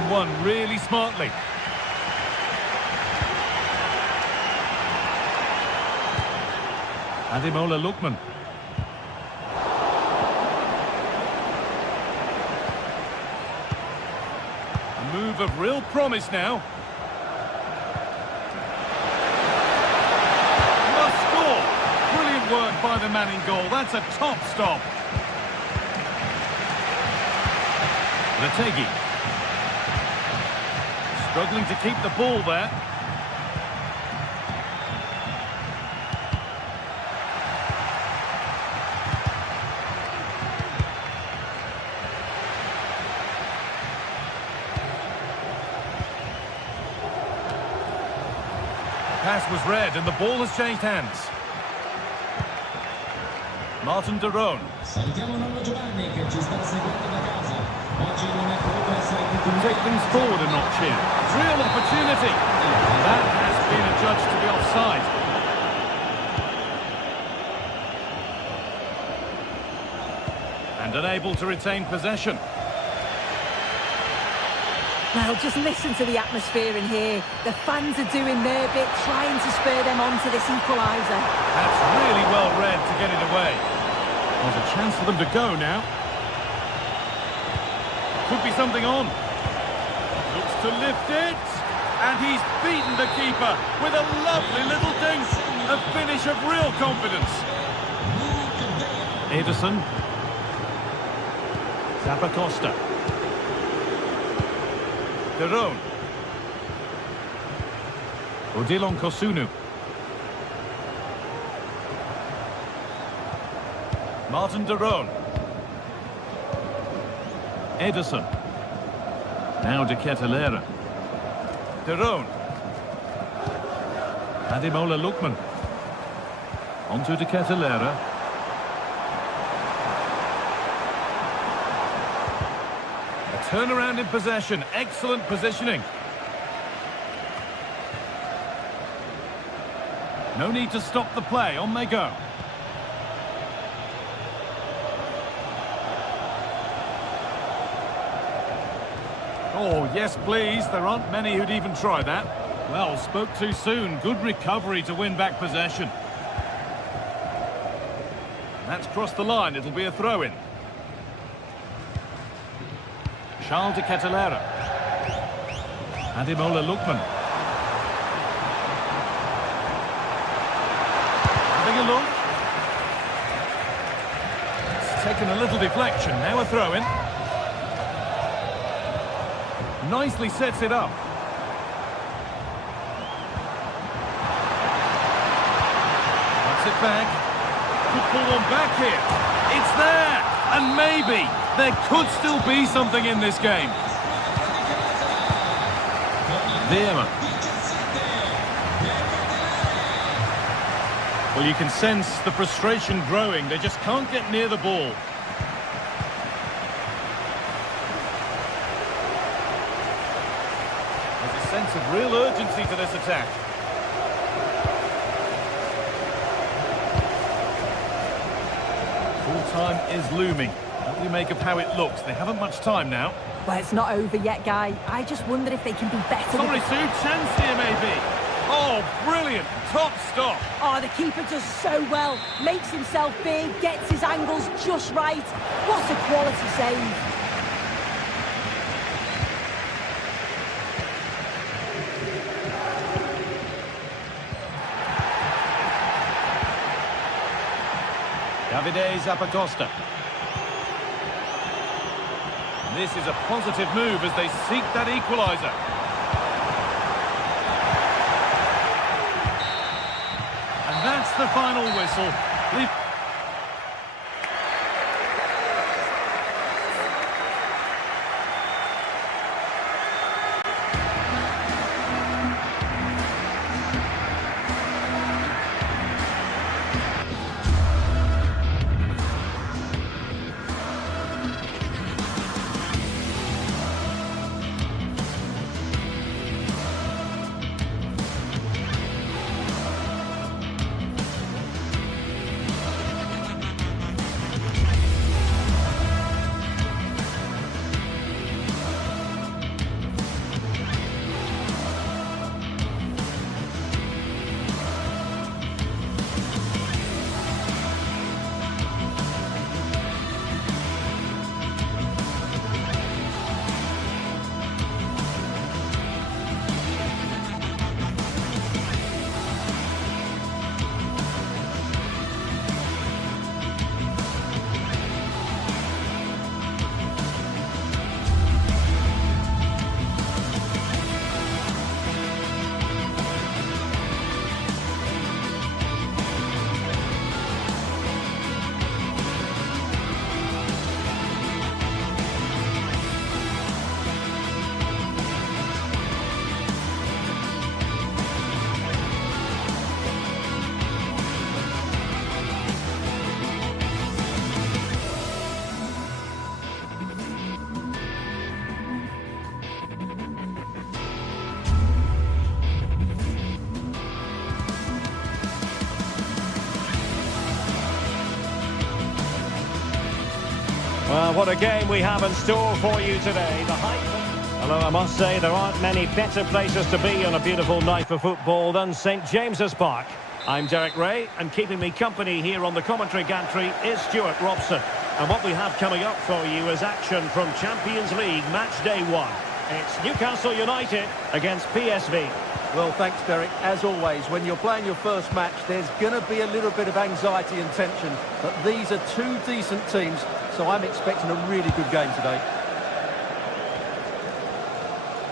Won really smartly. Ademola Lookman. A move of real promise now. Must score. Brilliant work by the man in goal. That's a top stop. Retegi. Struggling to keep the ball there. Pass was read and the ball has changed hands. Martin de Roon. Take things forward a notch here. Real opportunity. That has been adjudged to be offside. And unable to retain possession. Well, just listen to the atmosphere in here. The fans are doing their bit, trying to spur them on to this equaliser. That's really well read to get it away. There's a chance for them to go now. Could be something on. Looks to lift it. And he's beaten the keeper with a lovely little dink. A finish of real confidence. Ederson. Zappacosta. De Roon. Odilon Kosunu. Martin De Roon. Ederson. Now De Ketelaere. De Roon. Ademola Lookman. Onto De Ketelaere. A turnaround in possession. Excellent positioning. No need to stop the play. On they go. Oh, yes, please. There aren't many who'd even try that. Well, spoke too soon. Good recovery to win back possession. That's crossed the line. It'll be a throw-in. Charles De Ketelaere. Ademola Lookman. Having a look. It's taken a little deflection. Now a throw-in. Nicely sets it up. Puts it back. Could pull one back here. It's there! And maybe there could still be something in this game. Veerman. Well, you can sense the frustration growing. They just can't get near the ball. Sense of real urgency to this attack. Full time is looming. What do you make of how it looks? They haven't much time now. Well, it's not over yet, Guy. I just wonder if they can be better. Sorry, Sue, chance here maybe. Oh, brilliant. Top stop. Oh, the keeper does so well. Makes himself big, gets his angles just right. What a quality save. Davide Zappacosta. This is a positive move as they seek that equaliser. And that's the final whistle. Well, what a game we have in store for you today. The hype. Although I must say there aren't many better places to be on a beautiful night for football than St James's Park. I'm Derek Ray, and keeping me company here on the commentary gantry is Stuart Robson. And what we have coming up for you is action from Champions League match day 1. It's Newcastle United against PSV. Well, thanks, Derek. As always, when you're playing your first match, there's going to be a little bit of anxiety and tension. But these are two decent teams, so I'm expecting a really good game today.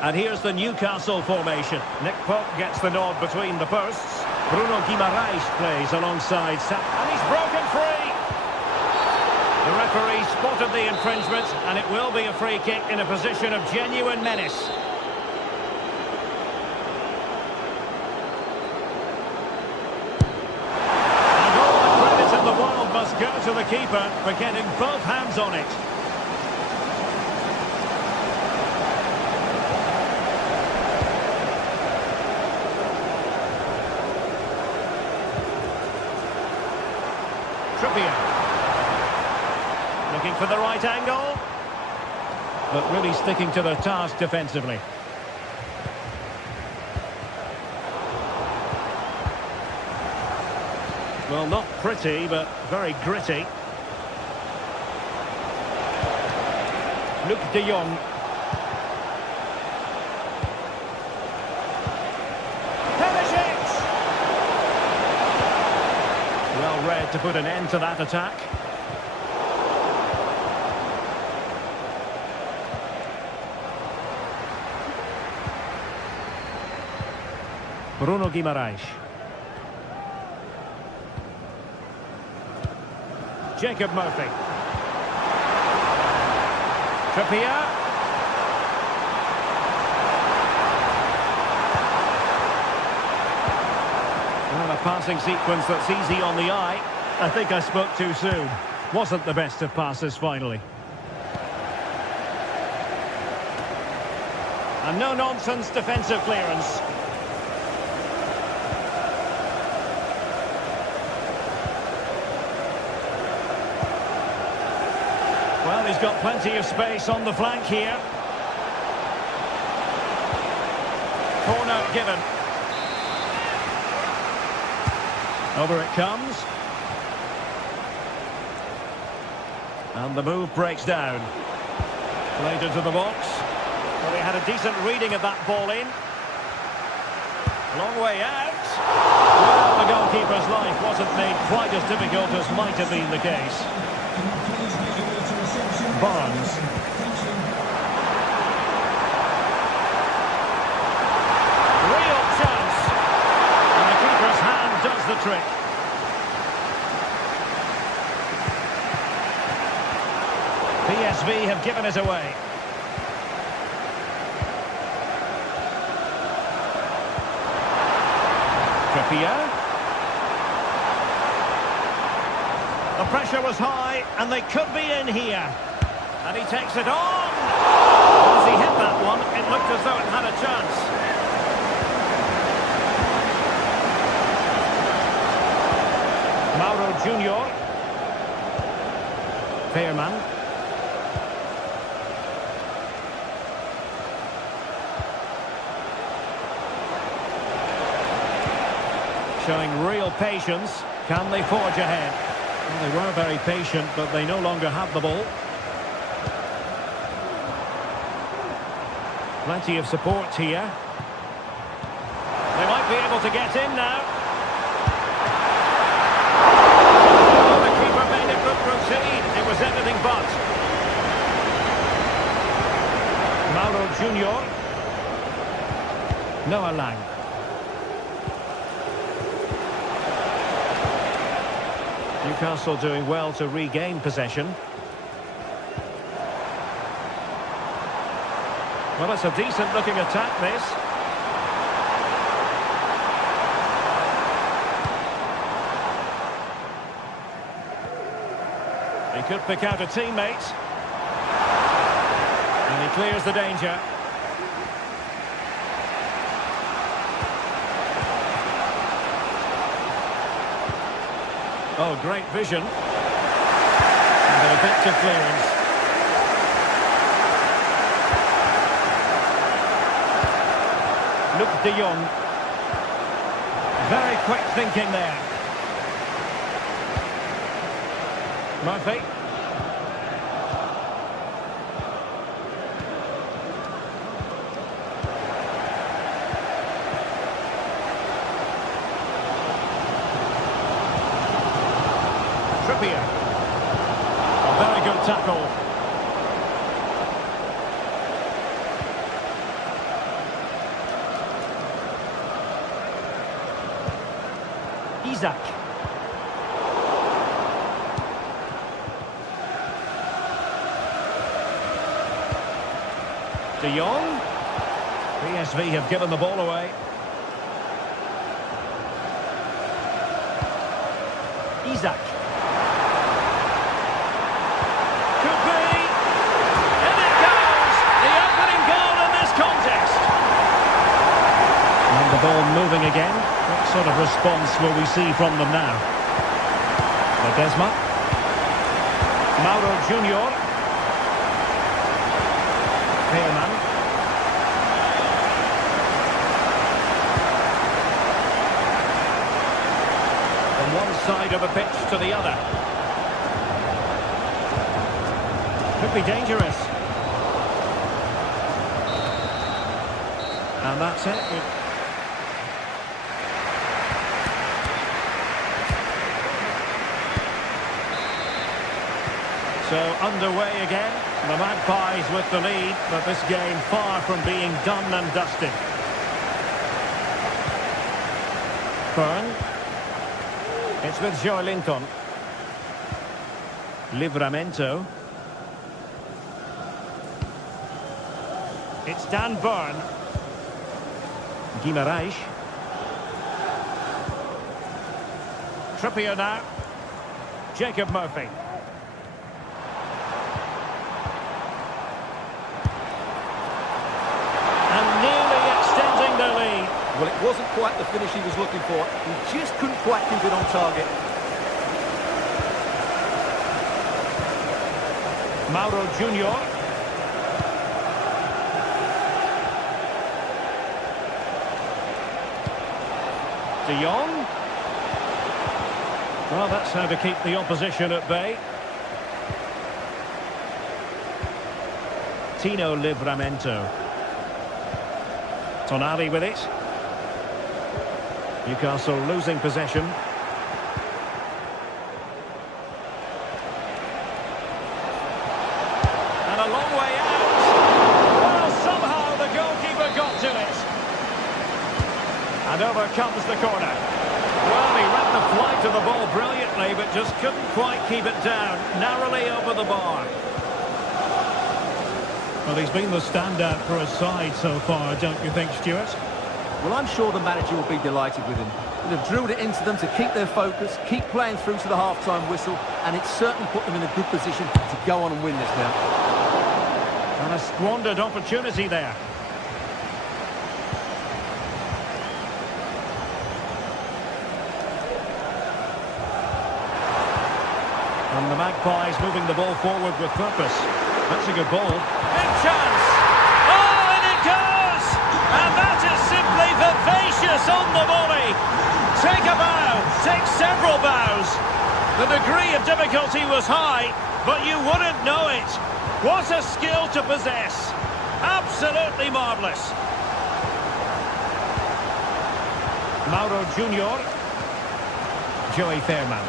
And here's the Newcastle formation. Nick Pope gets the nod between the posts. Bruno Guimaraes plays alongside and he's broken free. The referee spotted the infringement, and it will be a free kick in a position of genuine menace. And all the credit in the world must go to the keeper for getting both hands on it. Looking for the right angle, but really sticking to the task defensively. Well, not pretty, but very gritty. Luc de Jong. Perisic! Well read to put an end to that attack. Bruno Guimaraes. Jacob Murphy. Trippier. Well, a passing sequence that's easy on the eye. I think I spoke too soon. Wasn't the best of passes finally. And no-nonsense defensive clearance. Well, he's got plenty of space on the flank here. Corner given. Over it comes. And the move breaks down. Played into the box. Well, he had a decent reading of that ball in. Long way out. Well, the goalkeeper's life wasn't made quite as difficult as might have been the case. Barnes. Real chance. And the keeper's hand does the trick. PSV have given it away. Trippier. The pressure was high, and they could be in here. And he takes it on. As he hit that one, it looked as though it had a chance. Mauro Junior. Fairman. Showing real patience. Can they forge ahead? Well, they were very patient, but they no longer have the ball. Plenty of support here. They might be able to get in now. Oh, the keeper made a good proceed. It was anything but. Mauro Junior. Noah Lang. Newcastle doing well to regain possession. Well, it's a decent-looking attack, this. He could pick out a teammate. And he clears the danger. Oh, great vision. And an effective clearance. Luc de Jong. Very quick thinking there. Murphy. Trippier. A very good tackle. Isaac. De Jong. PSV have given the ball away. Isaac. Could be. And it goes! The opening goal in this contest. And the ball moving again. What sort of response will we see from them now? Ledesma. Mauro Junior. Pearman. From one side of the pitch to the other. Could be dangerous. And that's it. So underway again. The Magpies with the lead, but this game far from being done and dusted. Byrne. It's with Joe Linton. Livramento. It's Dan Byrne. Guimaraes. Trippier now. Jacob Murphy. Well, it wasn't quite the finish he was looking for. He just couldn't quite keep it on target. Mauro Junior. De Jong. Well, that's how to keep the opposition at bay. Tino Livramento. Tonali with it. Newcastle losing possession. And a long way out. Well, somehow the goalkeeper got to it. And over comes the corner. Well, he read the flight of the ball brilliantly, but just couldn't quite keep it down. Narrowly over the bar. Well, he's been the standout for his side so far, don't you think, Stuart? Well, I'm sure the manager will be delighted with him. They've drilled it into them to keep their focus, keep playing through to the half-time whistle, and it's certainly put them in a good position to go on and win this now. And a squandered opportunity there. And the Magpies moving the ball forward with purpose. That's a good ball. Big chance! Oh, and it goes! And that is simply vivacious on the volley. Take a bow, take several bows. The degree of difficulty was high, but you wouldn't know it. What a skill to possess. Absolutely marvellous. Mauro Junior. Joey Fairman.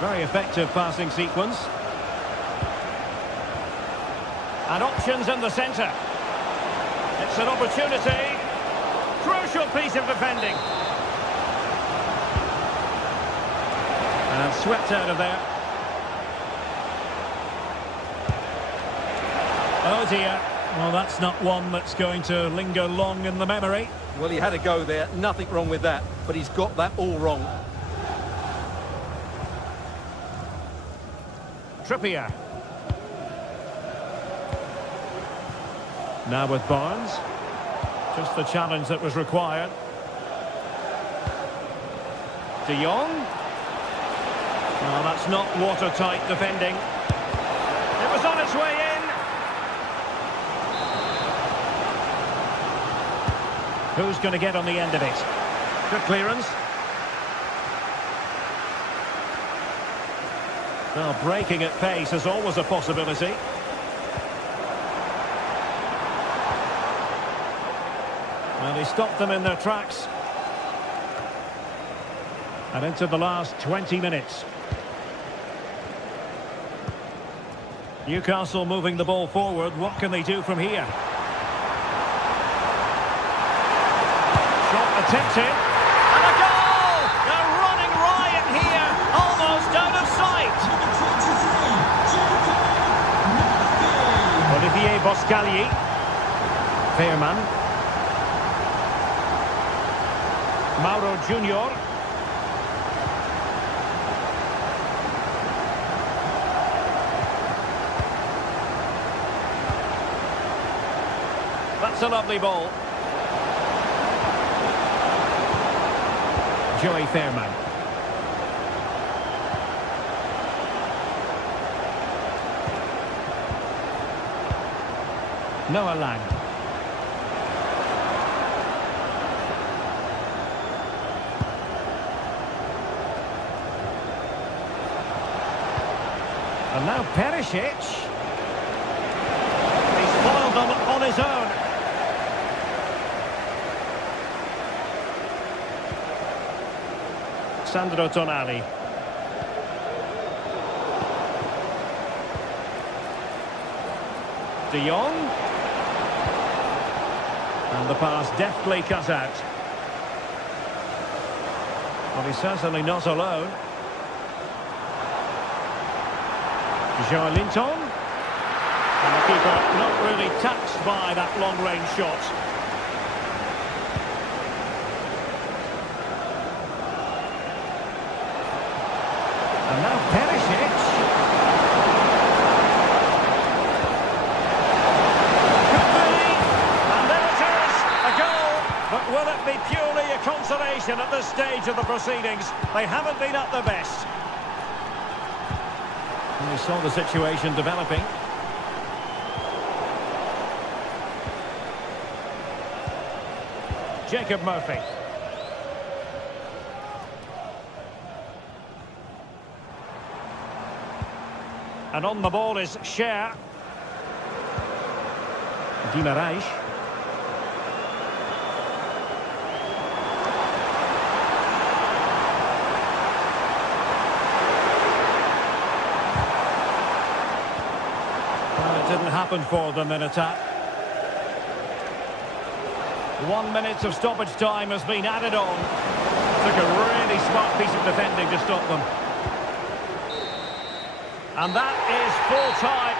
Very effective passing sequence. And options in the centre. It's an opportunity. Crucial piece of defending. And swept out of there. Oh dear. Well, that's not one that's going to linger long in the memory. Well, he had a go there. Nothing wrong with that. But he's got that all wrong. Trippier. Now with Barnes. Just the challenge that was required. De Jong. No, that's not watertight defending. It was on its way in. Who's going to get on the end of it? Good clearance. Well, breaking at pace is always a possibility. And he stopped them in their tracks. And into the last 20 minutes. Newcastle moving the ball forward. What can they do from here? Shot attempted. And a goal! They're running riot here. Almost out of sight. Olivier Boscagli. Fairman. Mauro Junior. That's a lovely ball. Joey Fairman. Noah Lang. And now Perisic. He's foiled them on his own. Sandro Tonali. De Jong. And the pass deftly cut out. Well, he's certainly not alone. Jean Linton. And the keeper not really touched by that long-range shot. And now Perisic. Could be. And there it is, a goal. But will it be purely a consolation at this stage of the proceedings? They haven't been at their best. And we saw the situation developing. Jacob Murphy. And on the ball is Cher. Guimaraes. Well, it didn't happen for them in attack. 1 minute of stoppage time has been added on. Took a really smart piece of defending to stop them. And that is full time.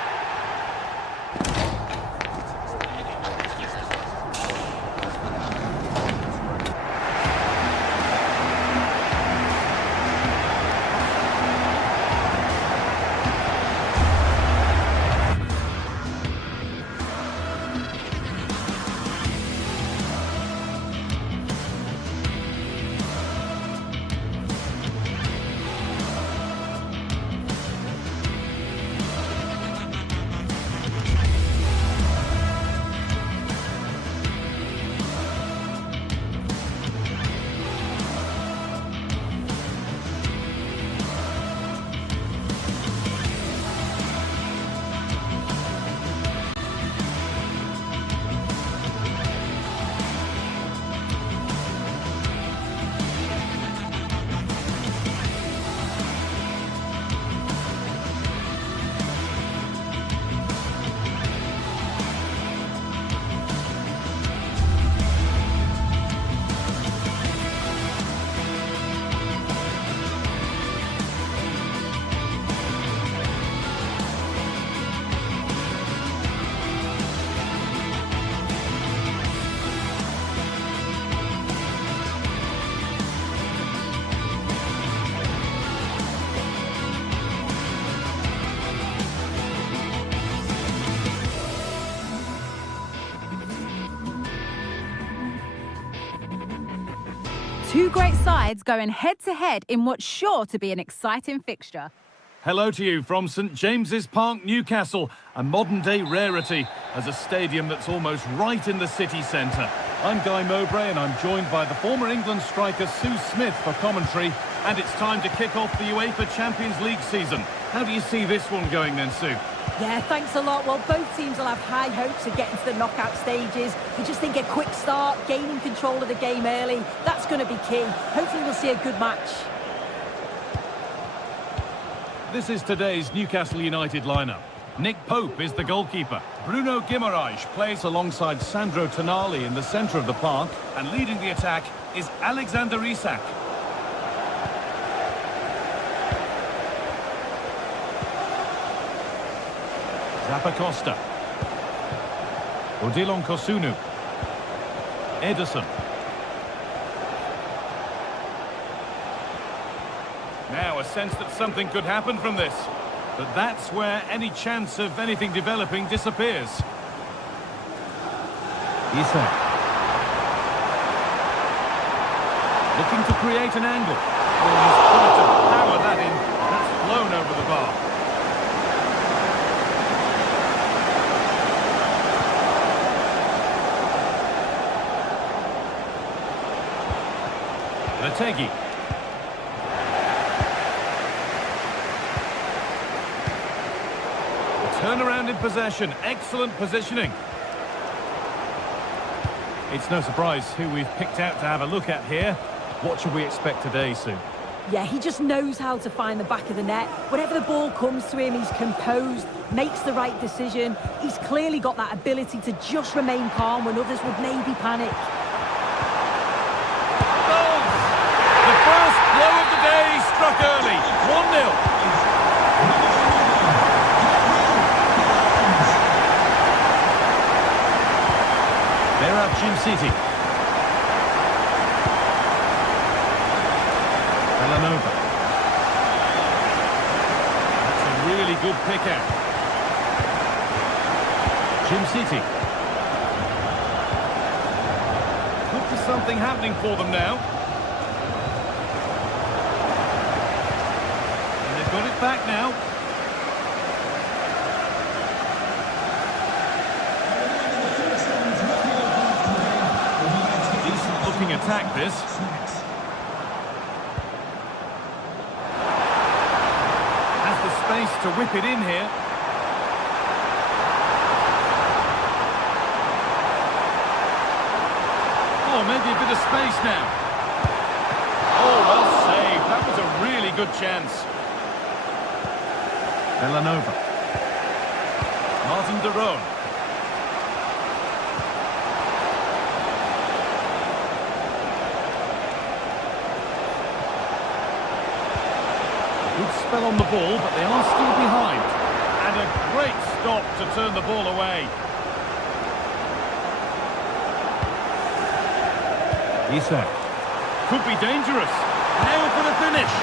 Two great sides going head-to-head in what's sure to be an exciting fixture. Hello to you from St James's Park, Newcastle, a modern-day rarity as a stadium that's almost right in the city centre. I'm Guy Mowbray and I'm joined by the former England striker Sue Smith for commentary, and it's time to kick off the UEFA Champions League season. How do you see this one going then, Sue? Yeah, thanks a lot. Well, both teams will have high hopes of getting to the knockout stages. We just think a quick start, gaining control of the game early, that's going to be key. Hopefully we'll see a good match. This is today's Newcastle United lineup. Nick Pope is the goalkeeper. Bruno Guimaraes plays alongside Sandro Tonali in the centre of the park. And leading the attack is Alexander Isak. Zappacosta. Odilon Kosunu. Ederson. Now a sense that something could happen from this. But that's where any chance of anything developing disappears. Isak. Looking to create an angle. Oh, he's tried to power that in. That's flown over the bar. Lategi. Turnaround in possession. Excellent positioning. It's no surprise who we've picked out to have a look at here. What should we expect today, Sue? Yeah, he just knows how to find the back of the net. Whenever the ball comes to him, he's composed, makes the right decision. He's clearly got that ability to just remain calm when others would maybe panic. The first blow of the day struck early. 1-0. They're up Jim City. Villanova. That's a really good pick out. Jim City. Could be something happening for them now. And they've got it back now. Attack this. Has the space to whip it in here. Oh, maybe a bit of space now. Oh, well saved. That was a really good chance. Villanova. Martin de Roon. Good spell on the ball, but they are still behind. And a great stop to turn the ball away. Isak. Could be dangerous. Now for the finish.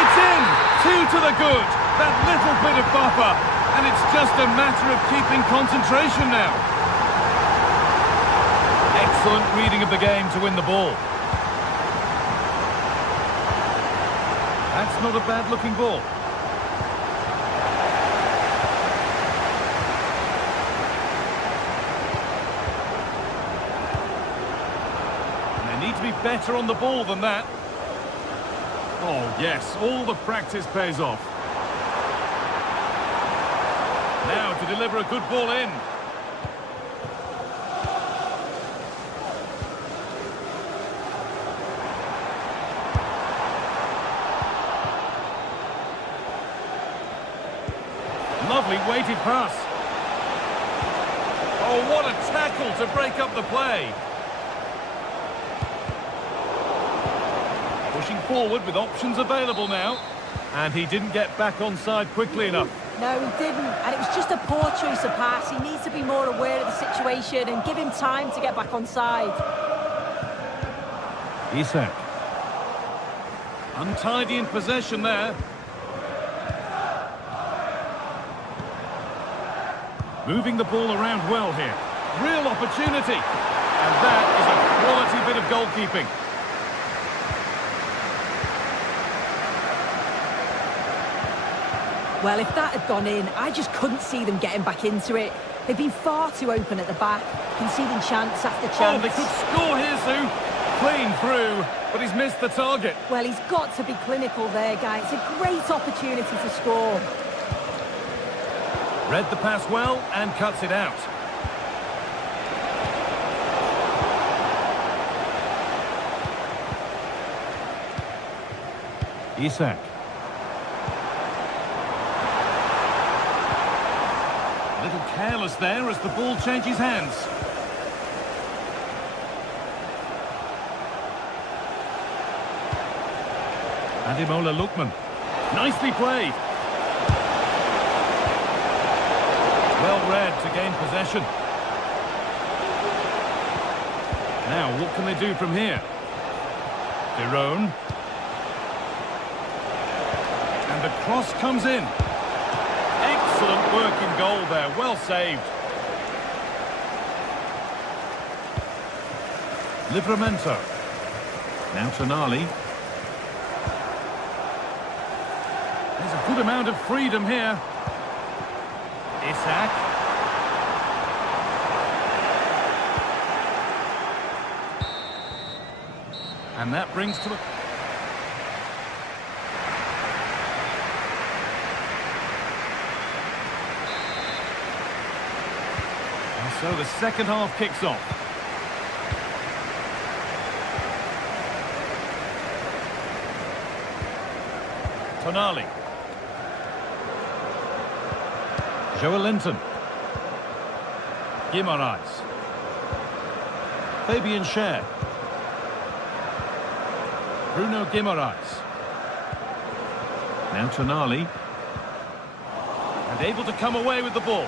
It's in! 2 to the good. That little bit of buffer. And it's just a matter of keeping concentration now. Excellent reading of the game to win the ball. That's not a bad-looking ball. And they need to be better on the ball than that. Oh, yes, all the practice pays off. Now to deliver a good ball in. Lovely weighted pass. Oh, what a tackle to break up the play. Pushing forward with options available now. And he didn't get back onside quickly enough. No, he didn't. And it was just a poor choice of pass. He needs to be more aware of the situation and give him time to get back onside. Isak. Untidy in possession there. Moving the ball around well here. Real opportunity. And that is a quality bit of goalkeeping. Well, if that had gone in, I just couldn't see them getting back into it. They've been far too open at the back, conceding chance after chance. Oh, they could score here, Sue. Clean through, but he's missed the target. Well, he's got to be clinical there, guy. It's a great opportunity to score. Read the pass well and cuts it out. Isak. A little careless there as the ball changes hands. Ademola Lookman. Nicely played. Well read to gain possession. Now, what can they do from here? Derone. And the cross comes in. Excellent work in goal there. Well saved. Livramento. Now Tonali. There's a good amount of freedom here. Isak. And that brings to a... And so the second half kicks off. Tonali. Joelinton. Guimaraes. Fabian Schär. Bruno Guimaraes. Now Tonali. And able to come away with the ball.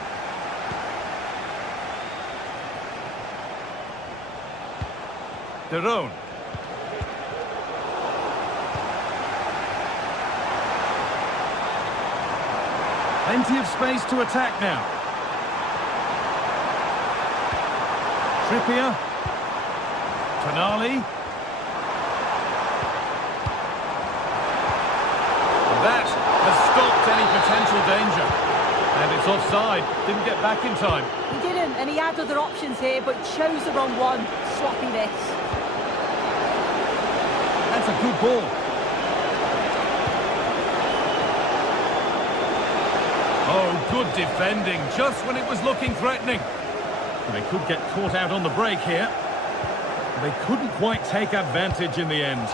Derone. Plenty of space to attack now. Trippier. Tonali. That has stopped any potential danger. And it's offside. Didn't get back in time. He didn't, and he had other options here, but chose the wrong one. Sloppy this. That's a good ball. Oh, good defending, just when it was looking threatening. They could get caught out on the break here. They couldn't quite take advantage in the end.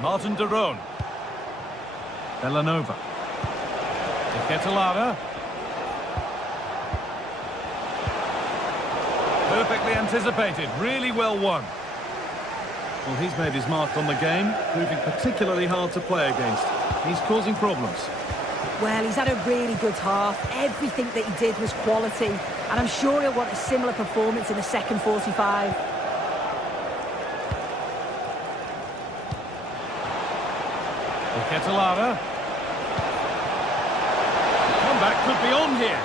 Martin Derone. Bellanova. Ketelara. Perfectly anticipated, really well won. Well, he's made his mark on the game, proving particularly hard to play against. He's causing problems. Well, he's had a really good half. Everything that he did was quality. And I'm sure he'll want a similar performance in the second 45. Ketelara. Comeback could be on here.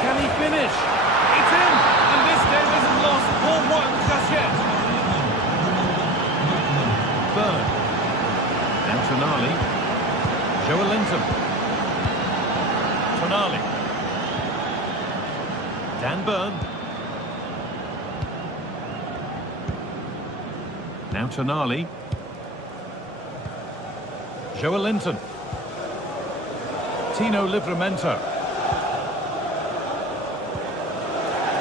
Can he finish? It's in! And this game isn't lost. 4-1 just yet. Burn. Now Tonali. Joelinton. Tonali. Dan Burn. Now Tonali. Joelinton. Tino Livramento.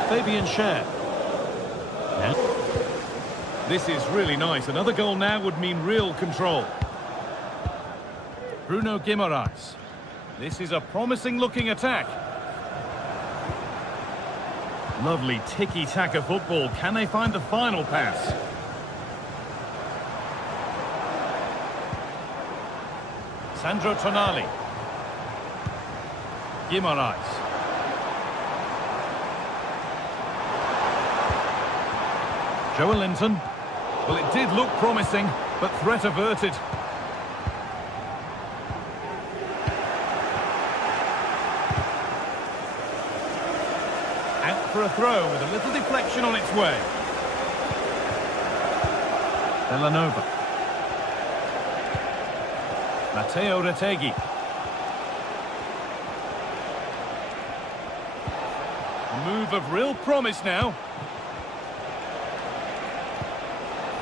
Fabian Schär. Now. This is really nice. Another goal now would mean real control. Bruno Guimaraes. This is a promising-looking attack. Lovely tiki-taka football. Can they find the final pass? Sandro Tonali. Guimaraes. Joelinton. Well, it did look promising, but threat averted. Out for a throw with a little deflection on its way. Bellanova. Matteo Retegui. Move of real promise now.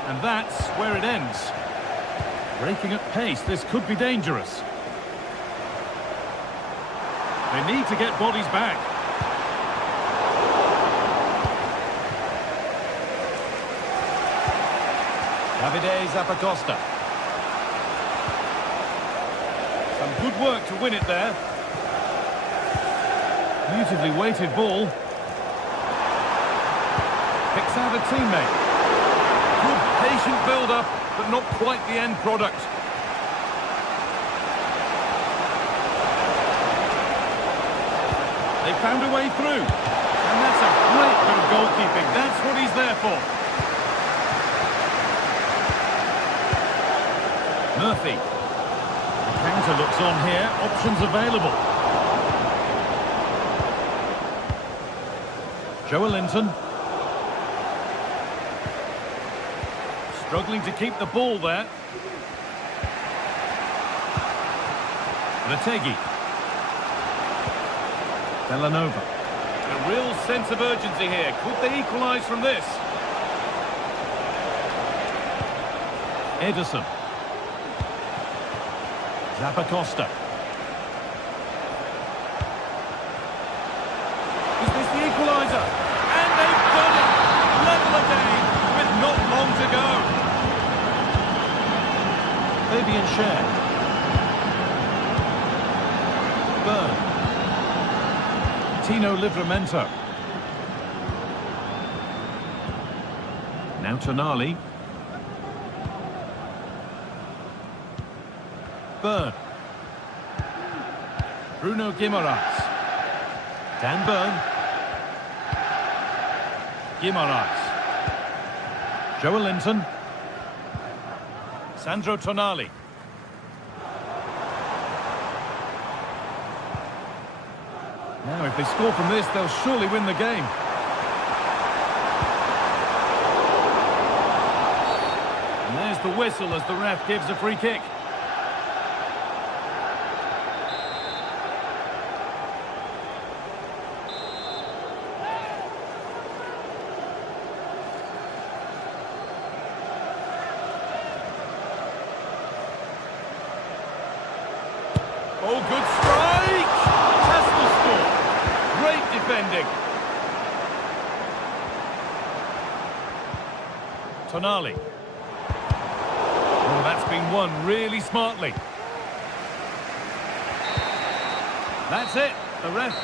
And that's where it ends. Breaking at pace, this could be dangerous. They need to get bodies back. Davide Zappacosta. Some good work to win it there. Beautifully weighted ball. Picks out a teammate. Good patient build-up, but not quite the end product. They found a way through. And that's a great bit of goalkeeping. That's what he's there for. Murphy. The counter looks on here. Options available. Joelinton. Struggling to keep the ball there. Retegi. Villanova. A real sense of urgency here. Could they equalise from this? Edison. Zappacosta. Is this the equaliser? And they've done it! Level again, with not long to go. Fabian Schär. Byrne. Tino Livramento. Now Tonali. Byrne. Bruno Guimaraes. Dan Byrne. Guimaraes. Joelinton. Sandro Tonali. Now, if they score from this, they'll surely win the game. And there's the whistle as the ref gives a free kick. Oh, good strike! Has to score. Great defending. Tonali. Oh, that's been won really smartly. That's it. The ref...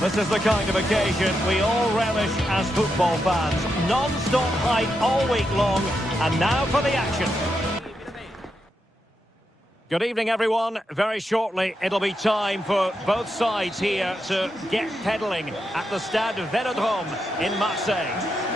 This is the kind of occasion we all relish as football fans. Non-stop hype all week long, and now for the action. Good evening, everyone. Very shortly, it'll be time for both sides here to get pedalling at the Stade Vélodrome in Marseille.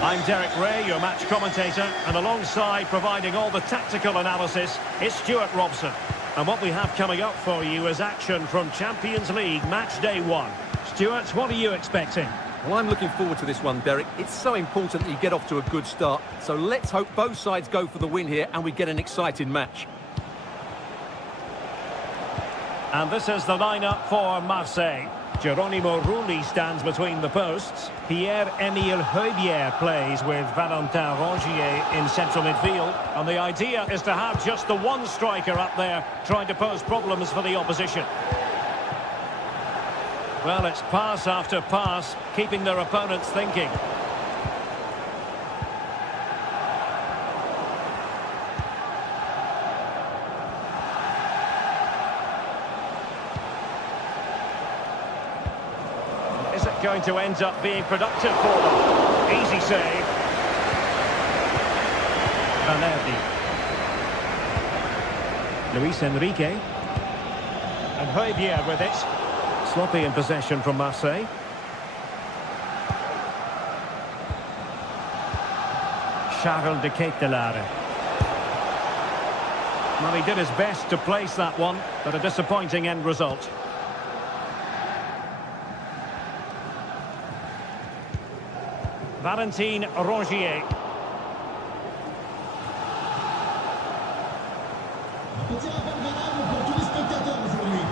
I'm Derek Ray, your match commentator, and alongside providing all the tactical analysis is Stuart Robson. And what we have coming up for you is action from Champions League Match Day 1. Stuart, what are you expecting? Well, I'm looking forward to this one, Derek. It's so important that you get off to a good start. So let's hope both sides go for the win here and we get an exciting match. And this is the lineup for Marseille. Geronimo Rulli stands between the posts. Pierre-Emile Højbjerg plays with Valentin Rongier in central midfield. And the idea is to have just the one striker up there trying to pose problems for the opposition. Well, it's pass after pass, keeping their opponents thinking. Is it going to end up being productive for them? Easy save. Valerdi. Luis Enrique. And Højbjerg with it. Sloppy in possession from Marseille. Charles de Ketelaere. Well, he did his best to place that one, but a disappointing end result. Valentin Rongier.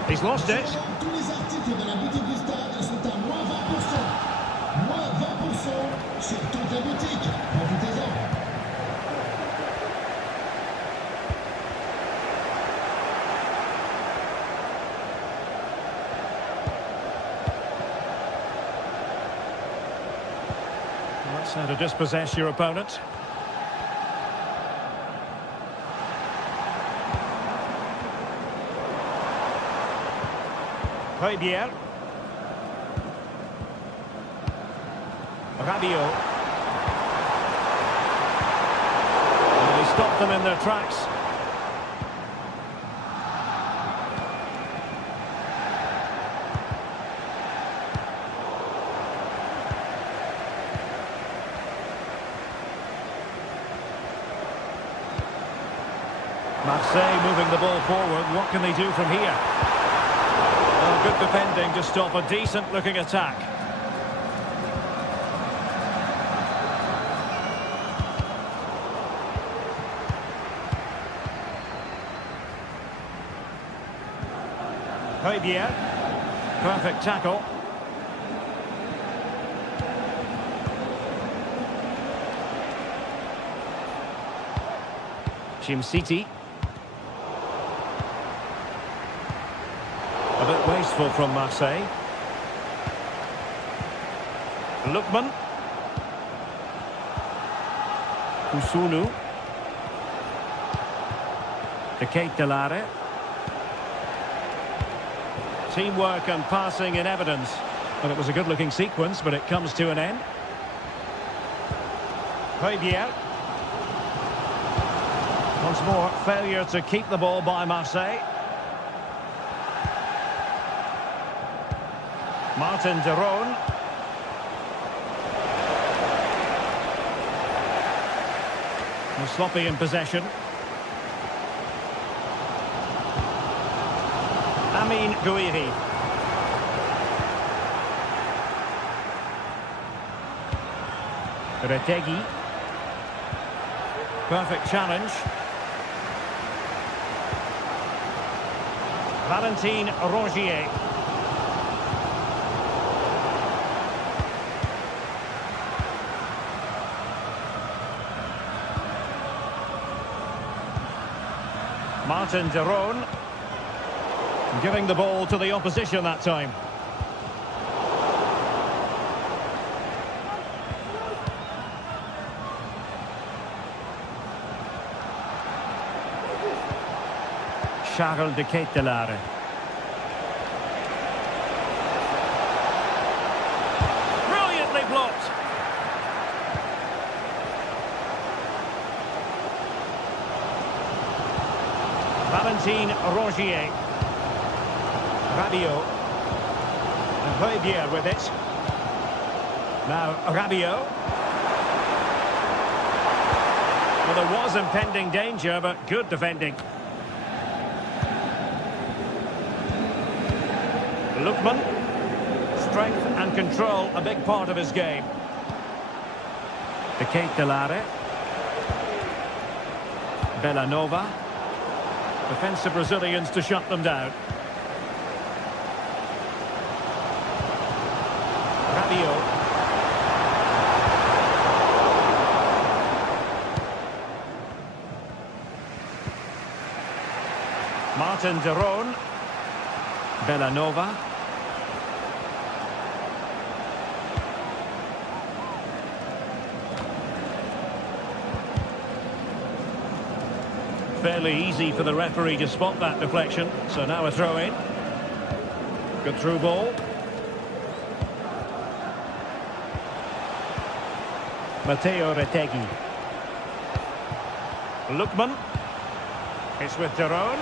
He's lost it. That's how to dispossess your opponent. Højbjerg. Rabiot. And he stopped them in their tracks. Marseille moving the ball forward. What can they do from here? Well, good defending to stop a decent-looking attack. Højbjerg. Perfect tackle. City. A bit wasteful from Marseille. Lookman. Kusunu. De Ketelaere. Teamwork and passing in evidence. Well, it was a good-looking sequence, but it comes to an end. Højbjerg. Once more, failure to keep the ball by Marseille. Martin de Roon. Sloppy in possession. Amin Gouiri. Retegi. Perfect challenge. Valentin Rongier. Martin de Roon. Giving the ball to the opposition that time. Charles de Ketelaere. Brilliantly blocked. Valentin Rongier. Rabiot. And Højbjerg with it. Now Rabiot. Well, there was impending danger, but good defending. Lookman. Strength and control, a big part of his game. De Ketelaere. Bellanova. Defensive Brazilians to shut them down. Rabiot. Martin de Roon. Bellanova. Fairly easy for the referee to spot that deflection. So now a throw in. Good through ball. Matteo Retegui. Lookman. It's with de Roon.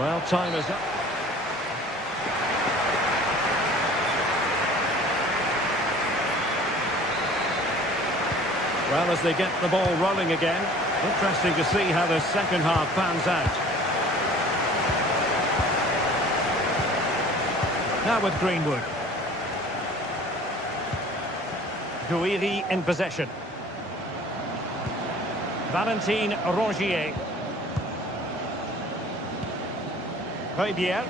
Well, time is up. Well, as they get the ball rolling again, interesting to see how the second half pans out. Now with Greenwood. Guiri in possession. Valentin Rongier. Højbjerg.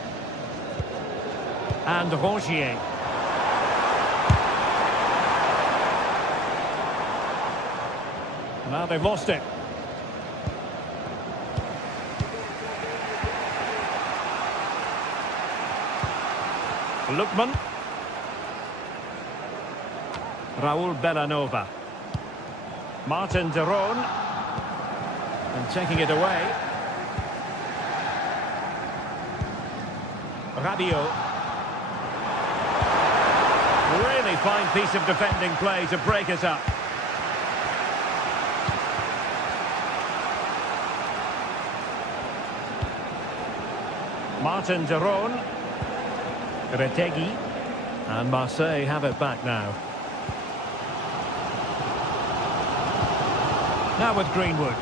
And Rongier. Now they've lost it. Lookman. Raul Bellanova. Martin de Roon. And taking it away. Rabiot. Really fine piece of defending play to break it up. Martin de Roon. Retegui. And Marseille have it back now. Now with Greenwood.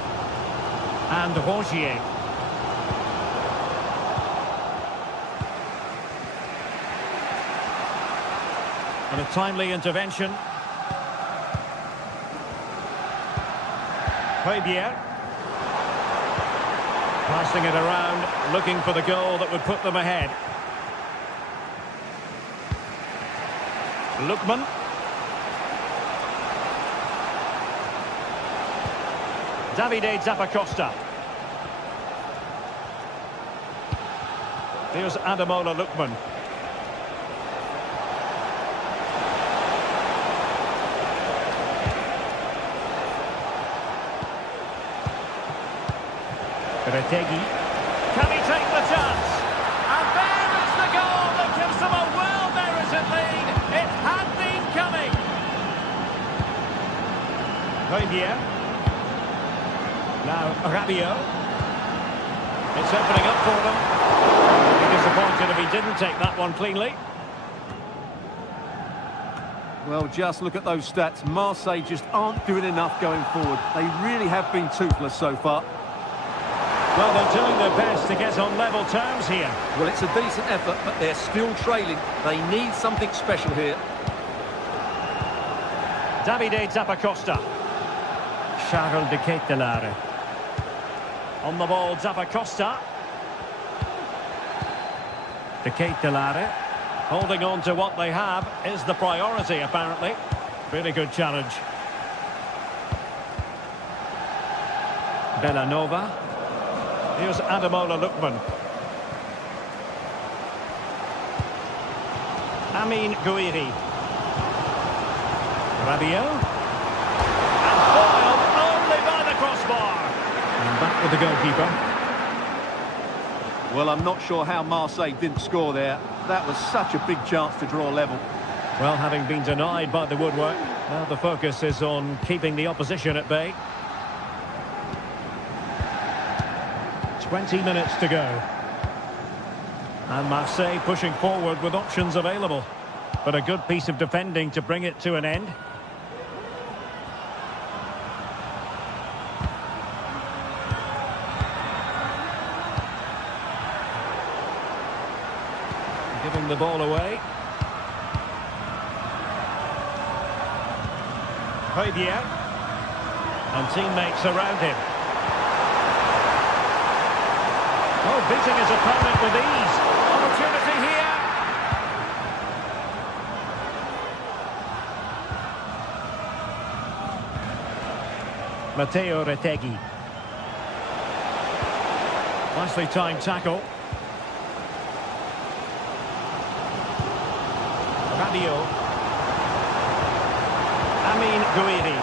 And Rongier. And a timely intervention. Højbjerg. Passing it around, looking for the goal that would put them ahead. Lookman. Davide Zappacosta. Here's Ademola Lookman. Retegui. Can he take the chance? And there is the goal that gives them a well-merited lead. It had been coming. Højbjerg. Now Rabiot. It's opening up for them. I'd be disappointed if he didn't take that one cleanly. Well, just look at those stats. Marseille just aren't doing enough going forward. They really have been toothless so far. Well, they're doing their best to get on level terms here. Well, it's a decent effort, but they're still trailing. They need something special here. Davide Zappacosta. Charles de Ketelaere. On the ball, Zappacosta. De Ketelaere. Holding on to what they have is the priority, apparently. Really good challenge. Bellanova. Here's Ademola Lookman. Amin Guiri. Rabiot. And foiled only by the crossbar. And back with the goalkeeper. Well, I'm not sure how Marseille didn't score there. That was such a big chance to draw level. Well, having been denied by the woodwork, now the focus is on keeping the opposition at bay. 20 minutes to go. And Marseille pushing forward with options available. But a good piece of defending to bring it to an end. Giving the ball away. Højbjerg. And teammates around him. Oh, beating his opponent with ease. Opportunity here. Matteo Retegui. Nicely timed tackle. Rabiot. Amin Gouiri.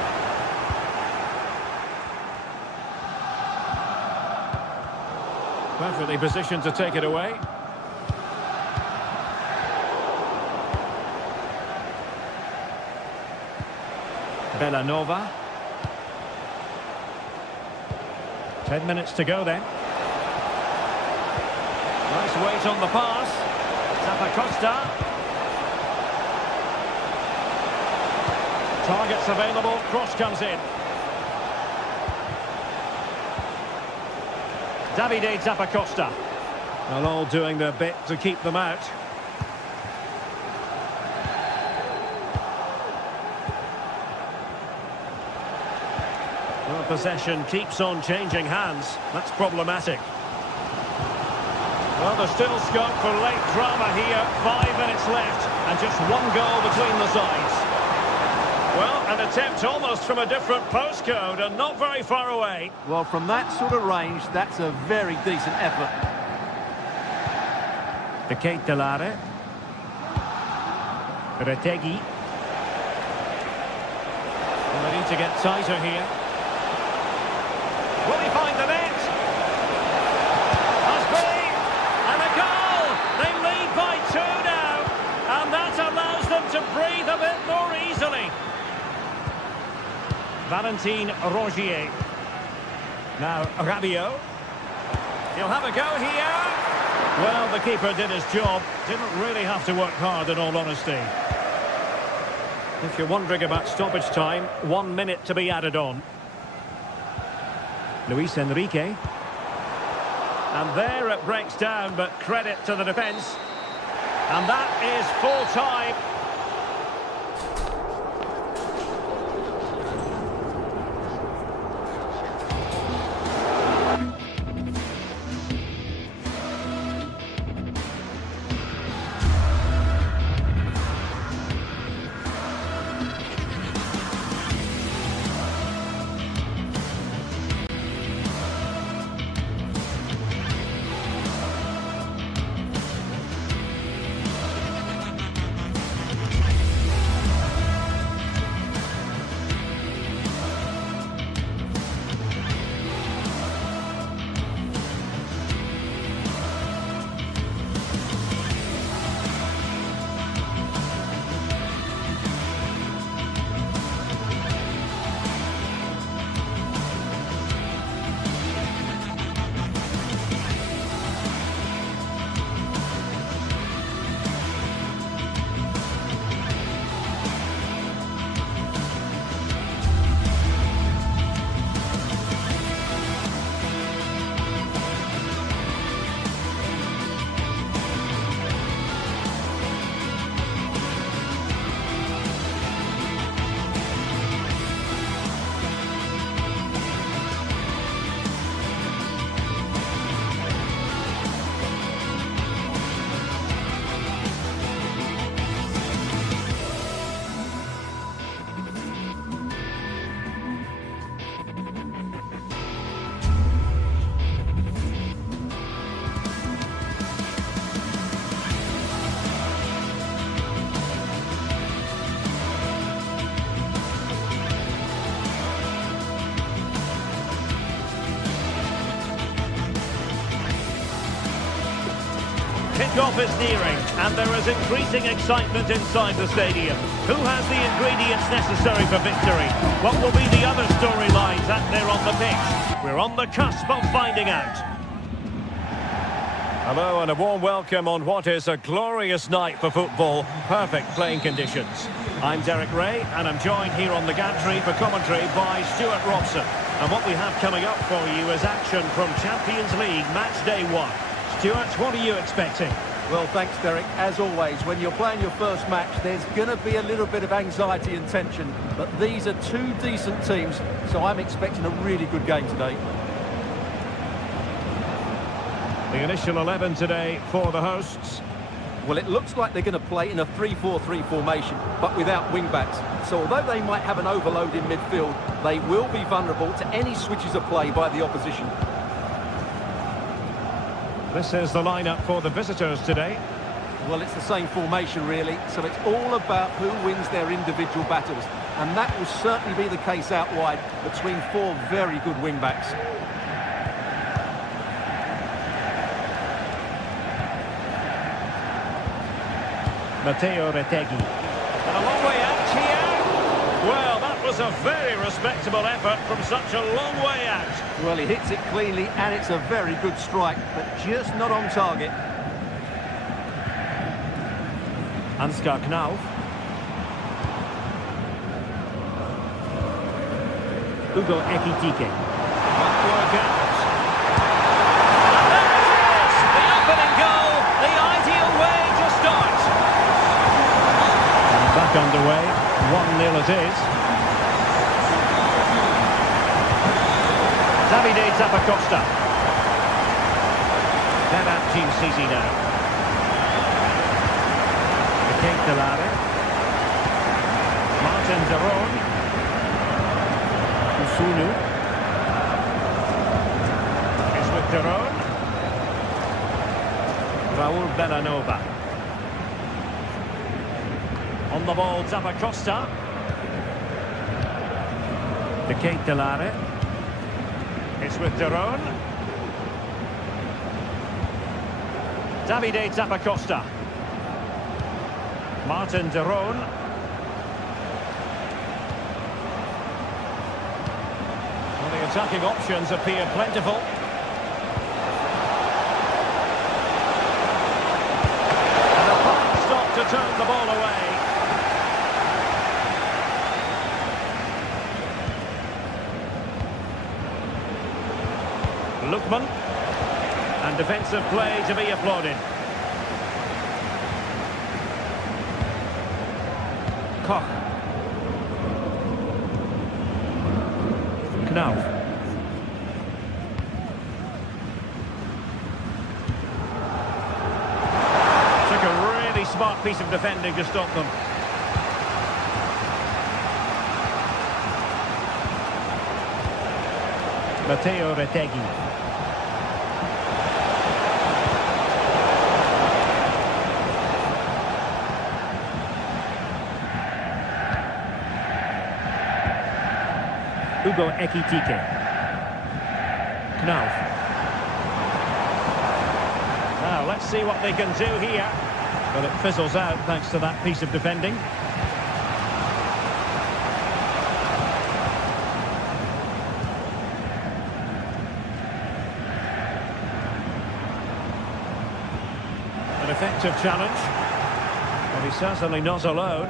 Perfectly positioned to take it away. Bellanova. 10 minutes to go then. Nice weight on the pass. Zappacosta. Targets available. Cross comes in. Davide Zappacosta. Well, all doing their bit to keep them out. Well, possession keeps on changing hands. That's problematic. Well, there's still scope for late drama here. 5 minutes left and just one goal between the sides. Well, an attempt almost from a different postcode and not very far away. Well, from that sort of range, that's a very decent effort. De Ketelare. Retegui. Well, they need to get tighter here. Will he find the net? Must be! And a goal! They lead by 2 now. And that allows them to breathe a bit more easily. Valentin Rongier. Now Rabiot. He'll have a go here. Well, the keeper did his job. Didn't really have to work hard, in all honesty. If you're wondering about stoppage time, 1 minute to be added on. Luis Enrique. And there it breaks down, but credit to the defence. And that is full time. Kick-off is nearing, and there is increasing excitement inside the stadium. Who has the ingredients necessary for victory? What will be the other storylines out there on the pitch? We're on the cusp of finding out. Hello and a warm welcome on what is a glorious night for football. Perfect playing conditions. I'm Derek Ray and I'm joined here on the gantry for commentary by Stuart Robson. And what we have coming up for you is action from Champions League match day 1. Stuart, what are you expecting? Well, thanks, Derek. As always, when you're playing your first match, there's going to be a little bit of anxiety and tension. But these are two decent teams, so I'm expecting a really good game today. The initial 11 today for the hosts. Well, it looks like they're going to play in a 3-4-3 formation, but without wing-backs. So although they might have an overload in midfield, they will be vulnerable to any switches of play by the opposition. This is the lineup for the visitors today. Well, it's the same formation, really, so it's all about who wins their individual battles. And that will certainly be the case out wide between four very good wing-backs. Matteo Retegui. And a long way out here. Well, that was a very respectable effort from such a long way out. Well, he hits it cleanly, and it's a very good strike, but just not on target. Ansgar Knauf. Hugo Ekitike. Might work out. And there it is! The opening goal, the ideal way to start. Back underway, 1-0 it is. Davide Zappacosta. Vedat Djimsiti now. Kate Delare. Martin Deron. Usunu. Is with Deron. Raul Bellanova. On the ball, Zappacosta. The Kate Delare. It's with Deron. Davide Zappacosta. Martin Deron. Well, the attacking options appear plentiful. And a fine stop to turn the ball away. Lookman, and defensive play to be applauded. Koch. Knauf. Took a really smart piece of defending to stop them. Matteo Retegui. Hugo Ekitike. Knauf. Now, let's see what they can do here. But it fizzles out thanks to that piece of defending. An effective challenge. But he's certainly not alone.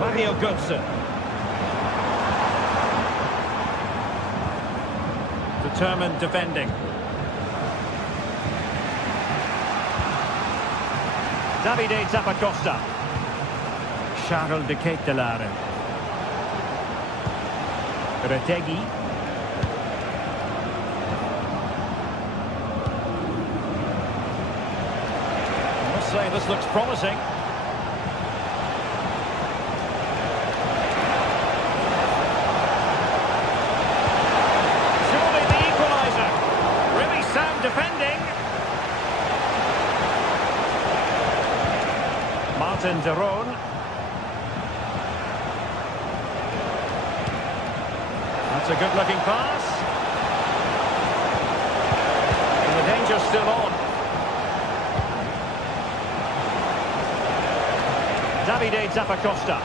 Mario Götze. Determined defending. Davide Zappacosta. Charles de Ketelare. Retegui. I must say this looks promising. Defending. Martin Deron. That's a good-looking pass. And the danger's still on. Davide Zappacosta.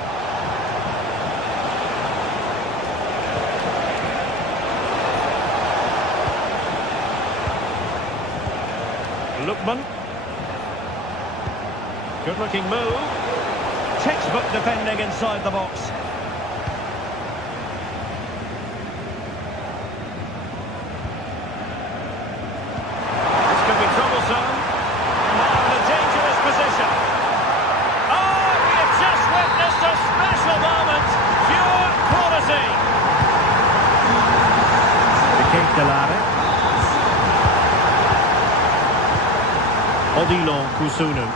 Lookman. Good looking move. Textbook defending inside the box. This could be troublesome. Now in a dangerous position. Oh, we have just witnessed a special moment. Pure quality. De Ketelare. Odilon Kusunu.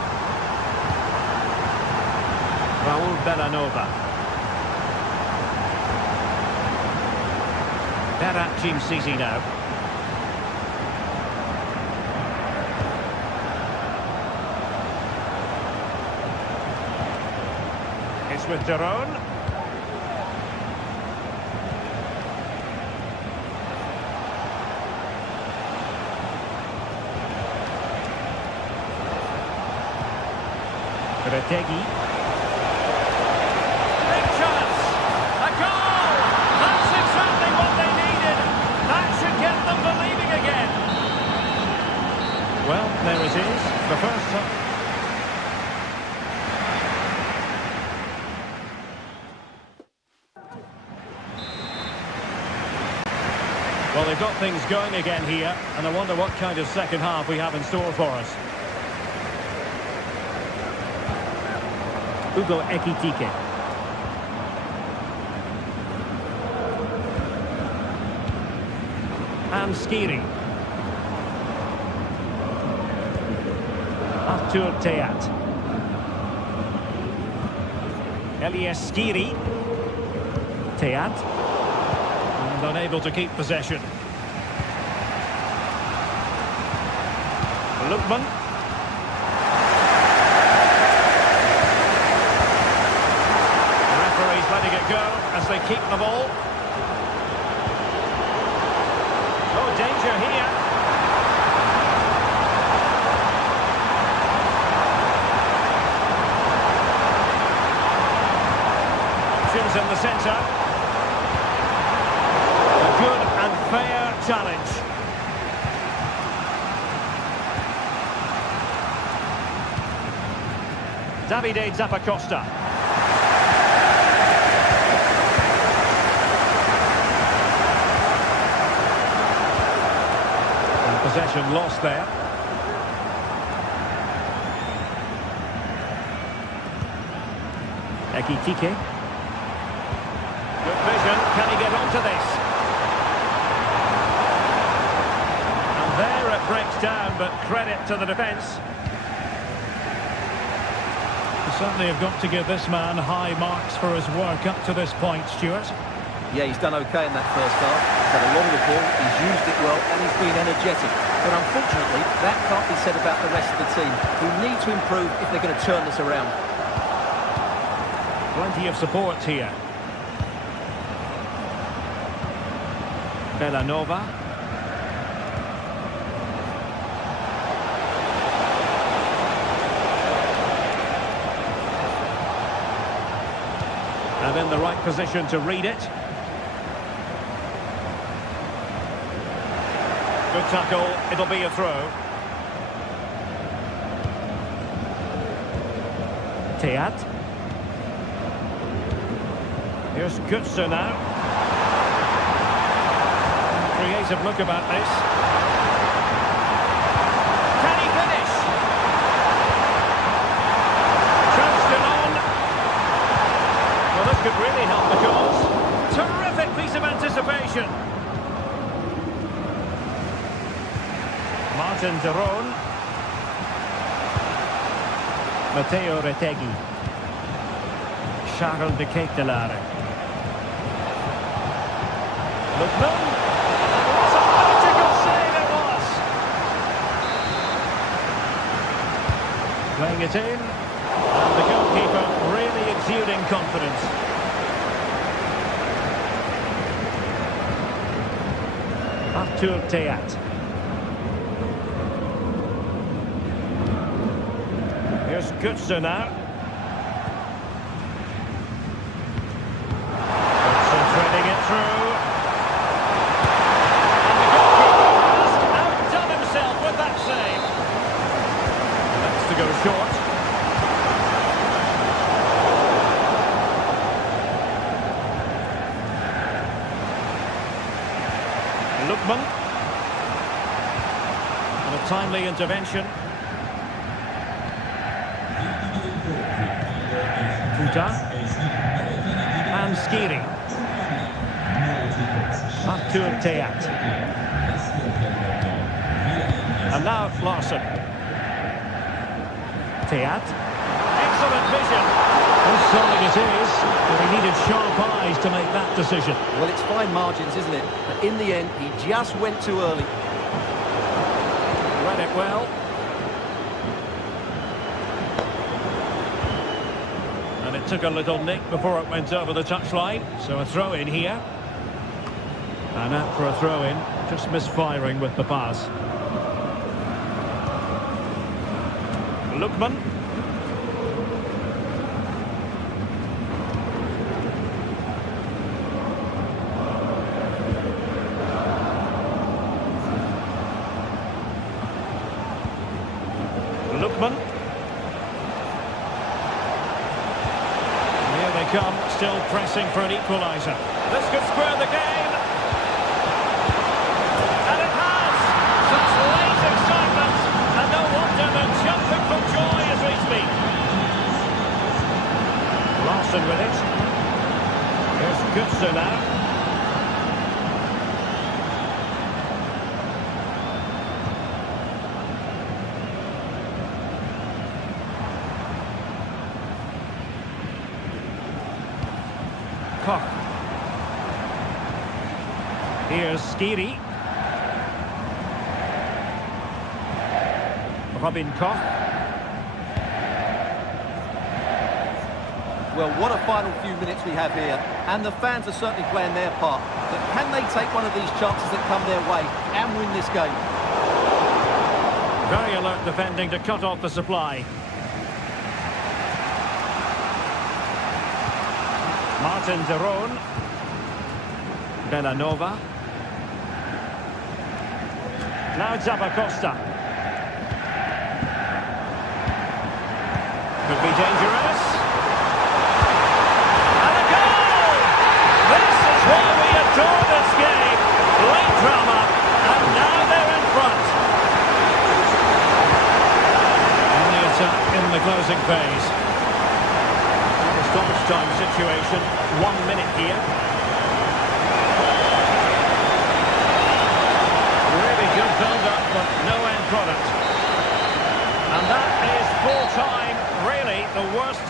Raul Bellanova. Berat Jim Sisi now. It's with Daron. Retegi. Big chance. A goal. That's exactly what they needed. That should get them believing again. Well, there it is. The first time. Well, they've got things going again here, and I wonder what kind of second half we have in store for us. Hugo Ekitike. And Skiri. Artur Teat. Elias Skiri. Teat. And unable to keep possession. Lookman. Letting it go as they keep the ball. Oh, danger here. Options in the centre. A good and fair challenge. Davide Zappacosta. Possession lost there. Ekitike. Good vision. Can he get onto this? And there it breaks down, but credit to the defence. We certainly have got to give this man high marks for his work up to this point, Stuart. Yeah, he's done okay in that first half. He's had a lot of the ball, he's used it well, and he's been energetic. But unfortunately, that can't be said about the rest of the team, who need to improve if they're going to turn this around. Plenty of support here. Bellanova. And in the right position to read it. Good tackle, it'll be a throw. Teat. Here's Gutser now. Creative look about this. Can he finish? Trounced it on. Well, this could really help the cause. Terrific piece of anticipation. Martin Daron. Matteo Retegi. Charles de Ketelare. Lookman. What a magical save it was. Playing it in. And the goalkeeper really exuding confidence. Artur Teat. Here's Gutser now. Gutser threading it through. And the goalkeeper has outdone himself with that save. And a timely intervention. Kuta. And Skiri. Artur Teat. And now Larson. Teat. Excellent vision. How solid it is, but he needed sharp eyes to make that decision. Well, it's fine margins, isn't it? But in the end, he just went too early. Read it well. And it took a little nick before it went over the touchline. So a throw in here. And out for a throw in, just misfiring with the pass. Lookman. Lookman. Here they come, still pressing for an equaliser. This could square the game. And it has! Such late excitement. And no wonder they're jumping for joy as we speak. Larson with it. Here's Kutsu now. Koch. Here's Skiri. Robin Koch. Well, what a final few minutes we have here. And the fans are certainly playing their part. But can they take one of these chances that come their way and win this game? Very alert defending to cut off the supply. Martin de Roon. Bellanova. Now Zappacosta. Could be dangerous. And a goal! This is why we adore this game. Late drama, and now they're in front. And the attack in the closing phase. Stoppage time situation, 1 minute here. Really good build-up, but no end product. And that is full time, really the worst.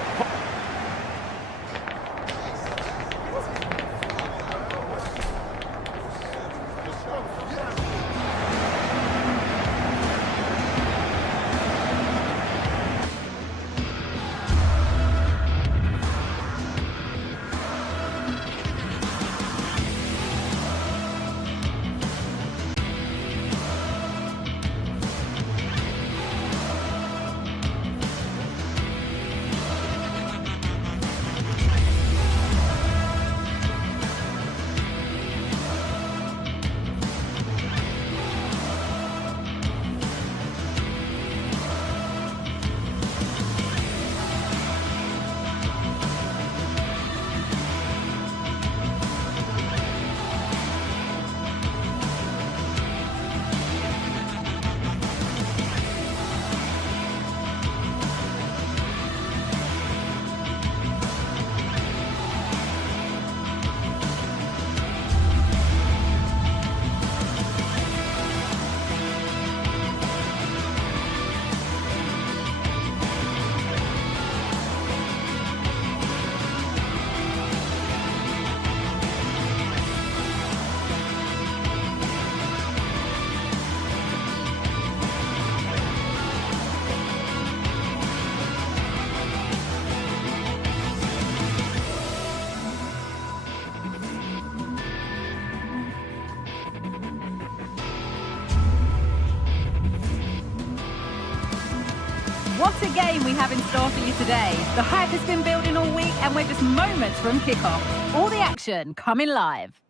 What a game we have in store for you today. The hype has been building all week and we're just moments from kickoff. All the action coming live.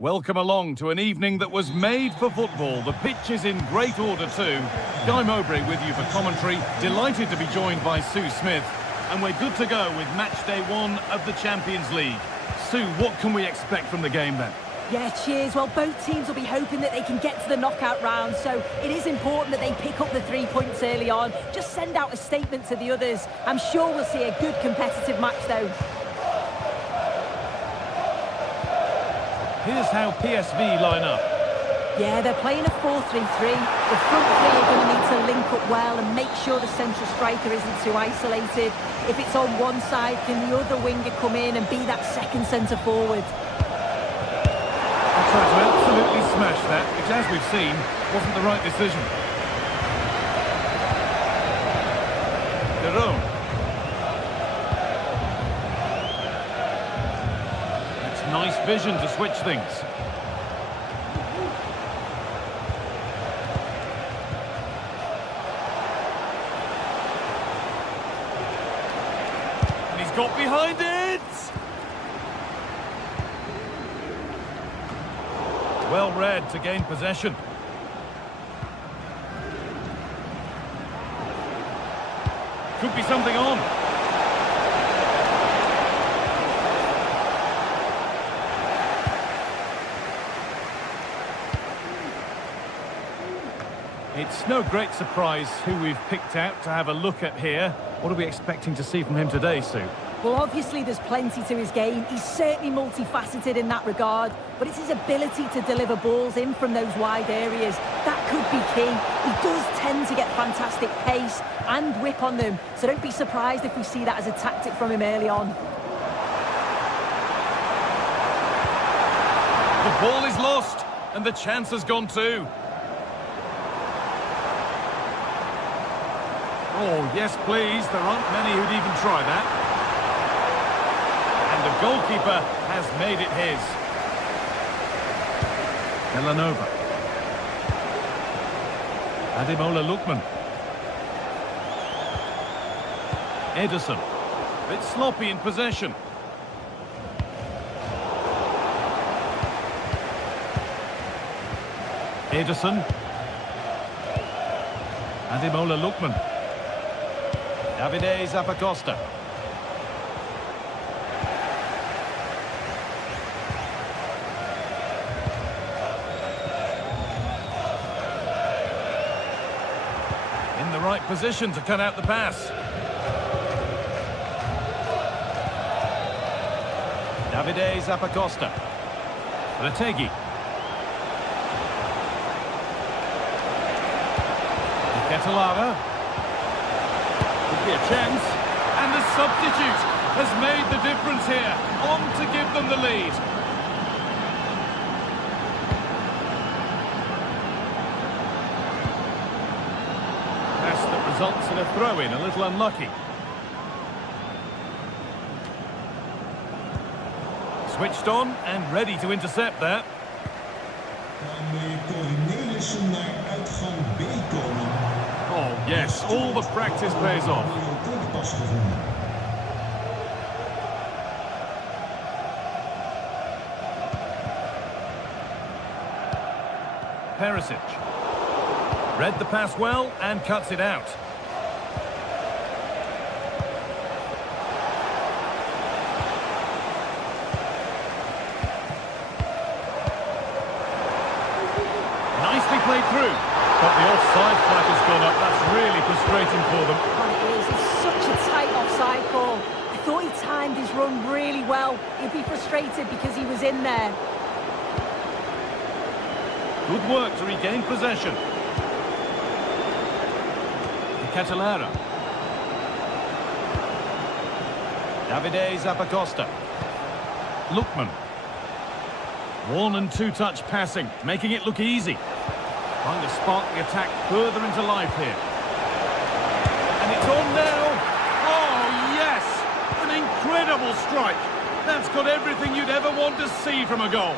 Welcome along to an evening that was made for football. The pitch is in great order too. Guy Mowbray with you for commentary. Delighted to be joined by Sue Smith. And we're good to go with match day 1 of the Champions League. Sue, what can we expect from the game then? Yeah, cheers. Well, both teams will be hoping that they can get to the knockout round, so it is important that they pick up the 3 points early on. Just send out a statement to the others. I'm sure we'll see a good competitive match, though. Here's how PSV line up. Yeah, they're playing a 4-3-3. The front three are going to need to link up well and make sure the central striker isn't too isolated. If it's on one side, can the other winger come in and be that second centre-forward? I'll try to absolutely smash that, which, as we've seen, wasn't the right decision. Theron. That's nice vision to switch things. Got behind it! Well read to gain possession. Could be something on. It's no great surprise who we've picked out to have a look at here. What are we expecting to see from him today, Sue? Well, obviously there's plenty to his game. He's certainly multifaceted in that regard, but it's his ability to deliver balls in from those wide areas. That could be key. He does tend to get fantastic pace and whip on them, so don't be surprised if we see that as a tactic from him early on. The ball is lost, and the chance has gone too. Oh, yes, please. There aren't many who'd even try that. And the goalkeeper has made it his. Villanova. Ademola Lookman. Ederson. Bit sloppy in possession. Ederson. Ademola Lookman. Davide Zappacosta. In the right position to cut out the pass. Davide Zappacosta. Retegui. Ketelara. Could be a chance. And the substitute has made the difference here. On to give them the lead. Pass that results in a throw-in, a little unlucky. Switched on and ready to intercept that. Oh yes, all the practice pays off. Perisic. Read the pass well and cuts it out. Nicely played through. But the offside flag has gone up. That's really frustrating for them. Oh, it is. It's such a tight offside call. I thought he timed his run really well. He'd be frustrated because he was in there. Good work to regain possession. Ketelara. Davide Zappacosta. Lookman. One and two touch passing, making it look easy. Trying to spark the attack further into life here. And it's on now. Oh, yes! An incredible strike. That's got everything you'd ever want to see from a goal.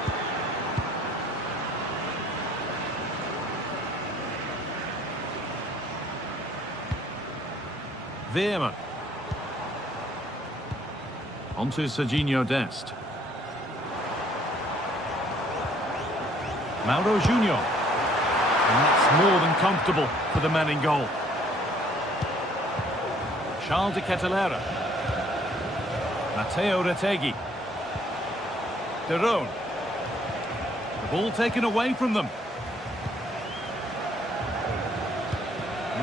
Veerman. On to Serginho Dest. Mauro Junior. And that's more than comfortable for the man in goal. Charles de Ketelara. Matteo Retegui. Theron. Ball taken away from them.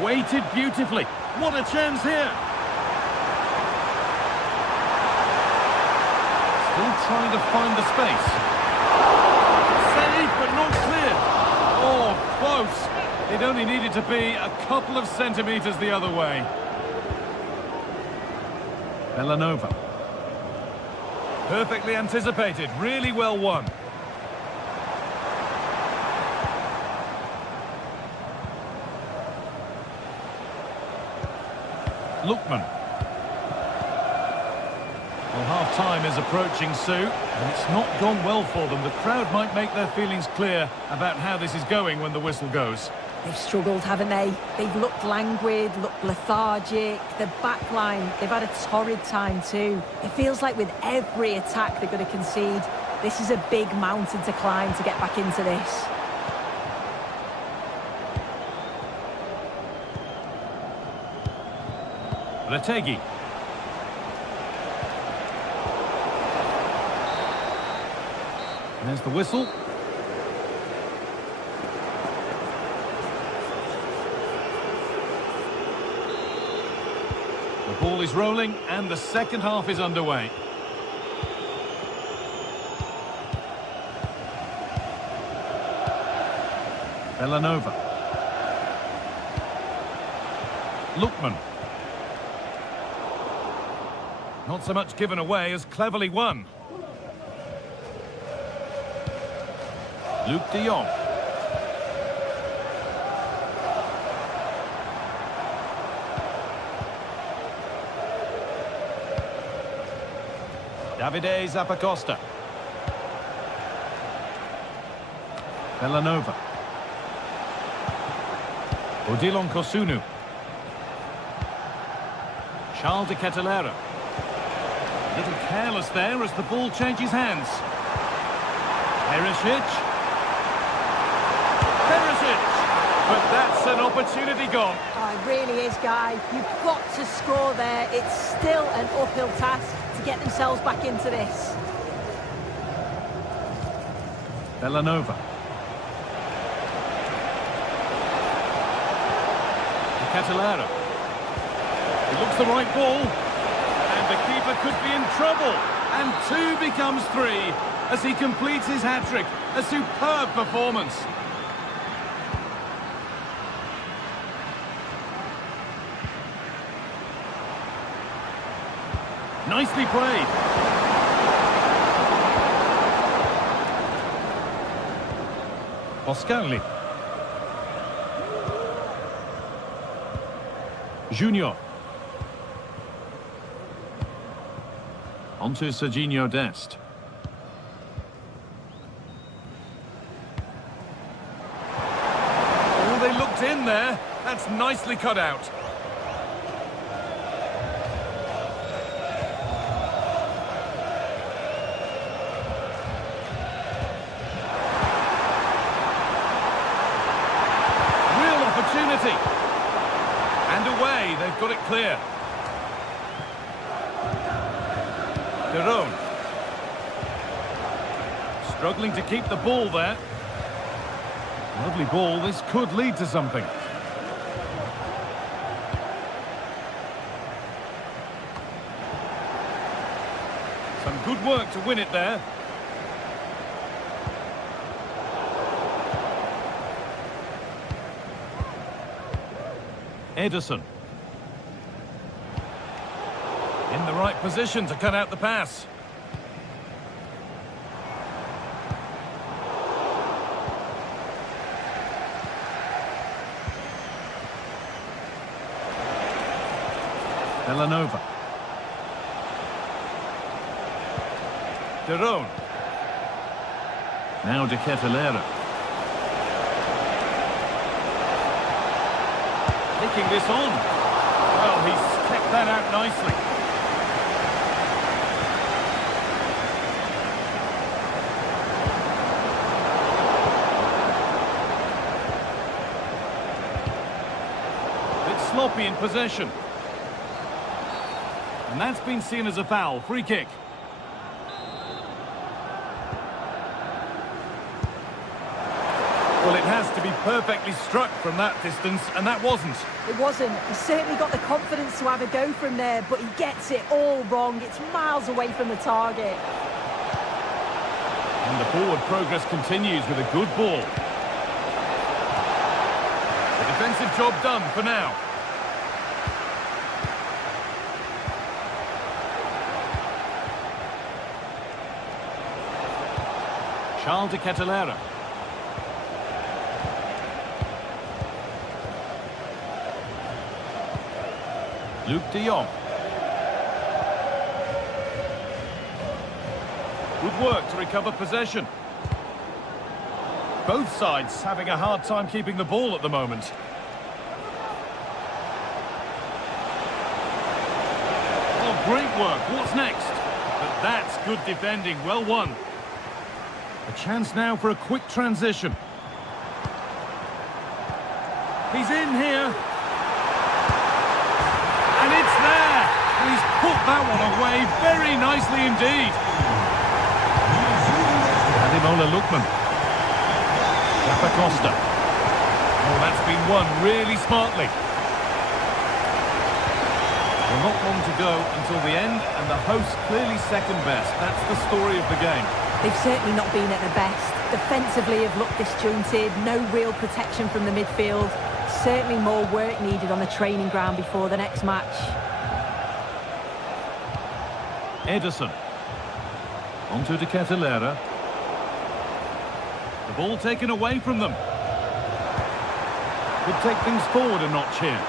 Waited beautifully. What a chance here. Still trying to find the space. Saved, but not clear. Oh, close. It only needed to be a couple of centimetres the other way. Villanova. Perfectly anticipated. Really well won. Lookman. Well, half-time is approaching, Sue, and it's not gone well for them. The crowd might make their feelings clear about how this is going when the whistle goes. They've struggled, haven't they? They've looked languid, looked lethargic. The back line, they've had a torrid time too. It feels like with every attack they're going to concede. This is a big mountain to climb to get back into this. Retegi. There's the whistle. The ball is rolling and the second half is underway. Villanova. Lookman. Not so much given away as cleverly won. Luke de Jong. Davide Zappacosta. Villanova. Odilon Kosunu. Charles de Ketelera. A little careless there as the ball changes hands. Perisic. But that's an opportunity gone. Oh, it really is, Guy. You've got to score there. It's still an uphill task to get themselves back into this. Villanova. Catalera. It looks the right ball. And the keeper could be in trouble. And 2 becomes 3 as he completes his hat-trick. A superb performance. Nicely played. Boscarli. Junior. Onto Serginho Dest. Oh, they looked in there. That's nicely cut out. And away, they've got it clear. Derone. Struggling to keep the ball there. Lovely ball, this could lead to something. Some good work to win it there. Ederson. In the right position to cut out the pass. Villanova. Derone. Now de Ketelera. Taking this on. Well, he's kept that out nicely. Bit sloppy in possession. And that's been seen as a foul. Free kick. Well, it has to be perfectly struck from that distance, and that wasn't. It wasn't. He certainly got the confidence to have a go from there, but he gets it all wrong. It's miles away from the target. And the forward progress continues with a good ball. The defensive job done for now. Charles de Kettelera. Luke de Jong. Good work to recover possession. Both sides having a hard time keeping the ball at the moment. Oh, great work. What's next? But that's good defending. Well won. A chance now for a quick transition. He's in here. And it's there. He's put that one away very nicely indeed. Ademola Lookman. Zappacosta. Oh, that's been won really smartly. Well, not long to go until the end, and the hosts clearly second best. That's the story of the game. They've certainly not been at their best. Defensively have looked disjointed, no real protection from the midfield. Certainly more work needed on the training ground before the next match. Ederson. Onto de Kettelera. The ball taken away from them. Could take things forward a notch here.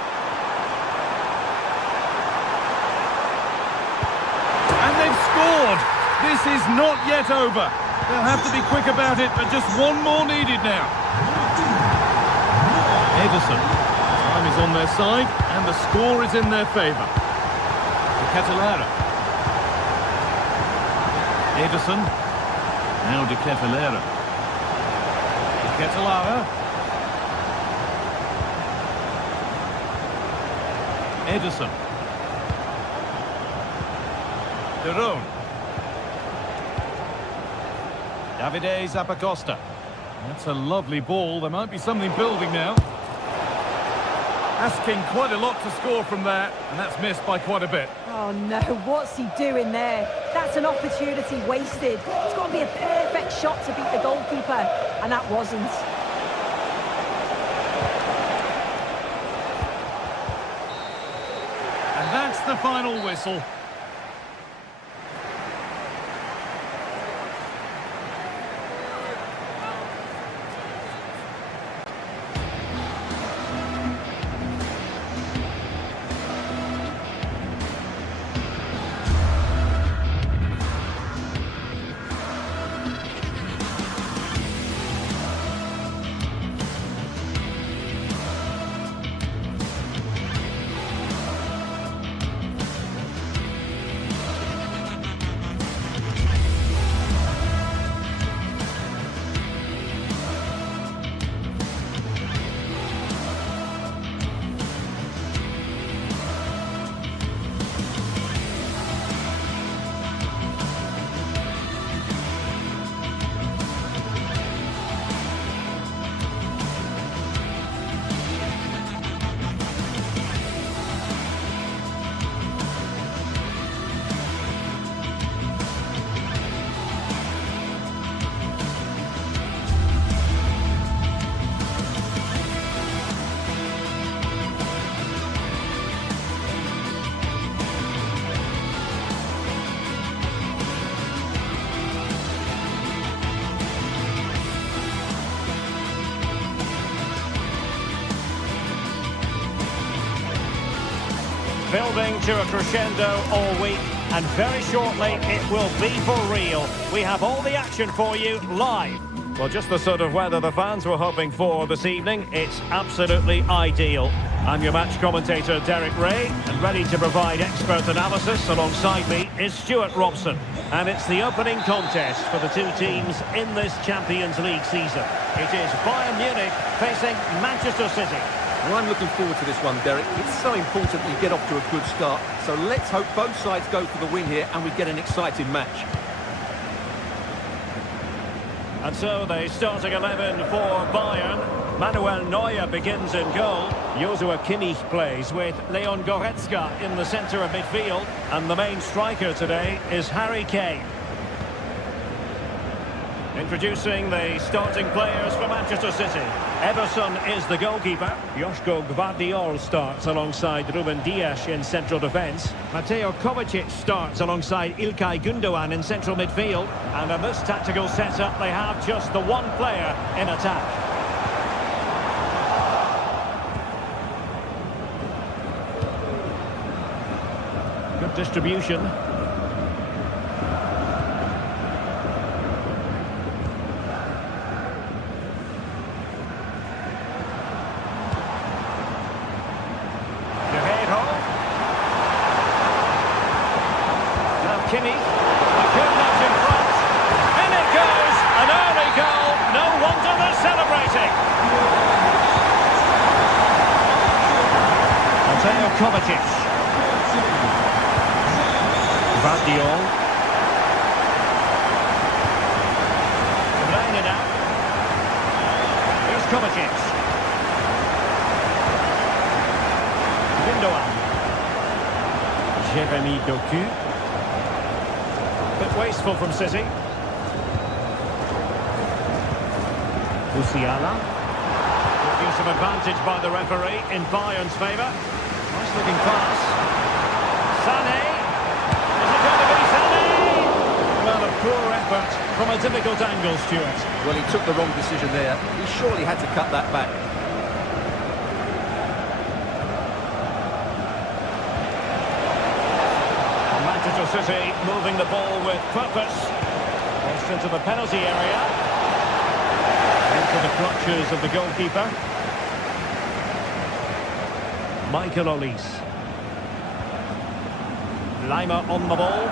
And they've scored! This is not yet over. They'll have to be quick about it, but just one more needed now. Ederson. Time is on their side, and the score is in their favour. De Kettelera. Ederson. Now de Kettelera. De Kettelera. Ederson. De Roon. Davide Zappacosta. That's a lovely ball. There might be something building now. Asking quite a lot to score from there, and that's missed by quite a bit. Oh no, what's he doing there? That's an opportunity wasted. It's got to be a perfect shot to beat the goalkeeper, and that wasn't. And that's the final whistle. Building to a crescendo all week, and very shortly it will be for real. We have all the action for you live. Well, just the sort of weather the fans were hoping for this evening. It's absolutely ideal. I'm your match commentator, Derek Ray, and ready to provide expert analysis alongside me is Stuart Robson. And it's the opening contest for the two teams in this Champions League season. It is Bayern Munich facing Manchester City. Well, I'm looking forward to this one, Derek. It's so important we get off to a good start. So let's hope both sides go for the win here and we get an exciting match. And so the starting 11 for Bayern. Manuel Neuer begins in goal. Joshua Kimmich plays with Leon Goretzka in the centre of midfield. And the main striker today is Harry Kane. Introducing the starting players for Manchester City. Ederson is the goalkeeper. Joško Gvardiol starts alongside Ruben Dias in central defence. Mateo Kovacic starts alongside Ilkay Gundogan in central midfield. And in this tactical setup, they have just the one player in attack. Good distribution. Kimmich, a good match in front, and it goes, an early goal, no wonder they're celebrating. Mateo Kovacic. Gvardiol. De Bruyne now. Here's Kovacic. Gundogan. Jeremy Doku. Bit wasteful from City. Musiala. Good use of advantage by the referee in Bayern's favour. Nice looking pass. Sané. Is it going to be Sané? Well, a poor effort from a difficult angle, Stuart. Well, he took the wrong decision there. He surely had to cut that back. Manchester City moving the ball with purpose. Crossed into the penalty area. Into the clutches of the goalkeeper. Michael Olise. Lima on the ball.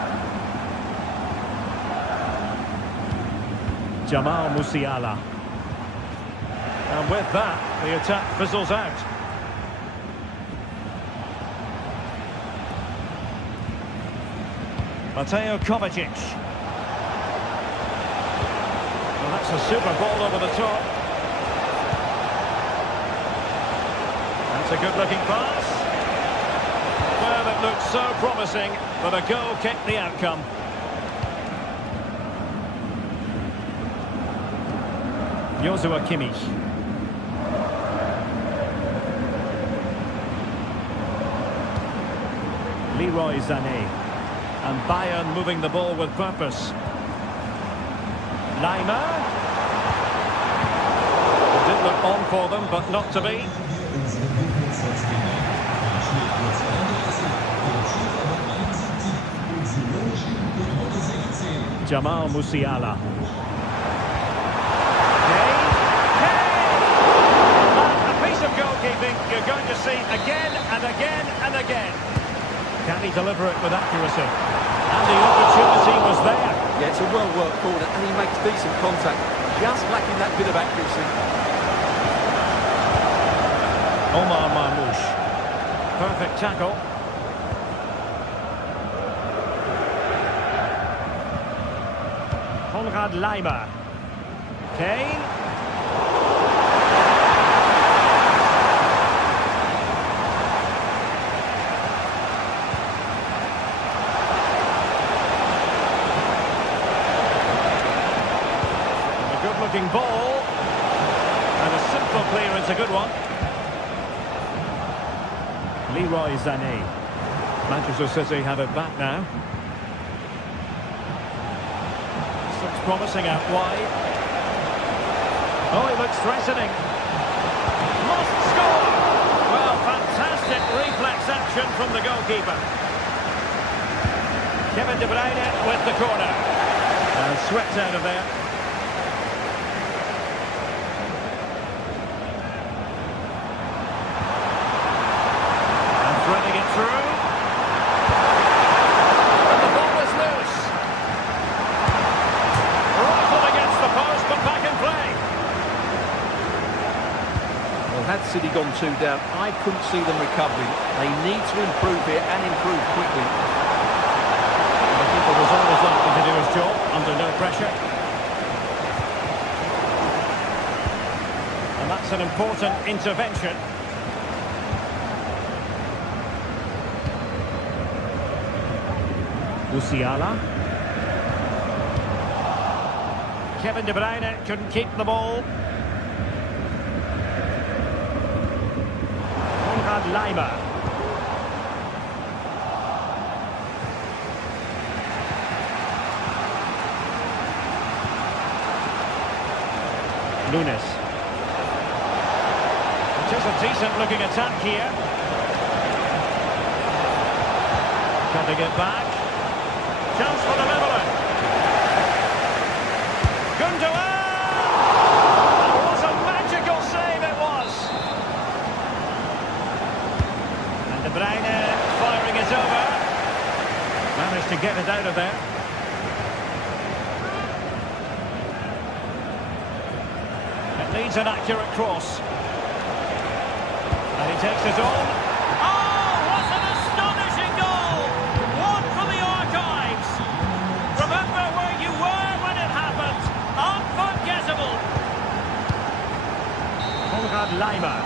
Jamal Musiala. And with that, the attack fizzles out. Mateo Kovacic. Well, that's a super ball over the top. That's a good-looking pass. Well, it looked so promising, but a goal kept the outcome. Joshua Kimmich. Leroy Sané. And Bayern moving the ball with purpose. Lima. It did look on for them, but not to be. Jamal Musiala. A piece of goalkeeping you're going to see again and again and again. Can he deliver it with accuracy? And the opportunity was there. Yeah, it's a well-worked corner, and he makes decent contact. Just lacking that bit of accuracy. Omar Marmoush. Perfect tackle. Konrad Laimer. Kane. Looking ball, and a simple clearance, a good one. Leroy Sané. Manchester City have it back now. This looks promising out wide. Oh, it looks threatening. Must score! Well, fantastic reflex action from the goalkeeper. Kevin De Bruyne with the corner. And swept out of there. Running it through. And the ball is loose. Rifled against the post, but back in play. Well, had City gone 2 down, I couldn't see them recovering. They need to improve here and improve quickly. The keeper was always likely to do his job under no pressure. And that's an important intervention. Musiala. Kevin De Bruyne couldn't keep the ball. Konrad Laimer. Nunes. Just a decent-looking attack here. Cutting it back. Chance for the leveller. Gundogan! What a magical save it was! And De Bruyne firing it over. Managed to get it out of there. It needs an accurate cross. And he takes it on. Oh, what an astonishing goal! One for the archives. Remember where you were when it happened. Unforgettable. Konrad Laimer.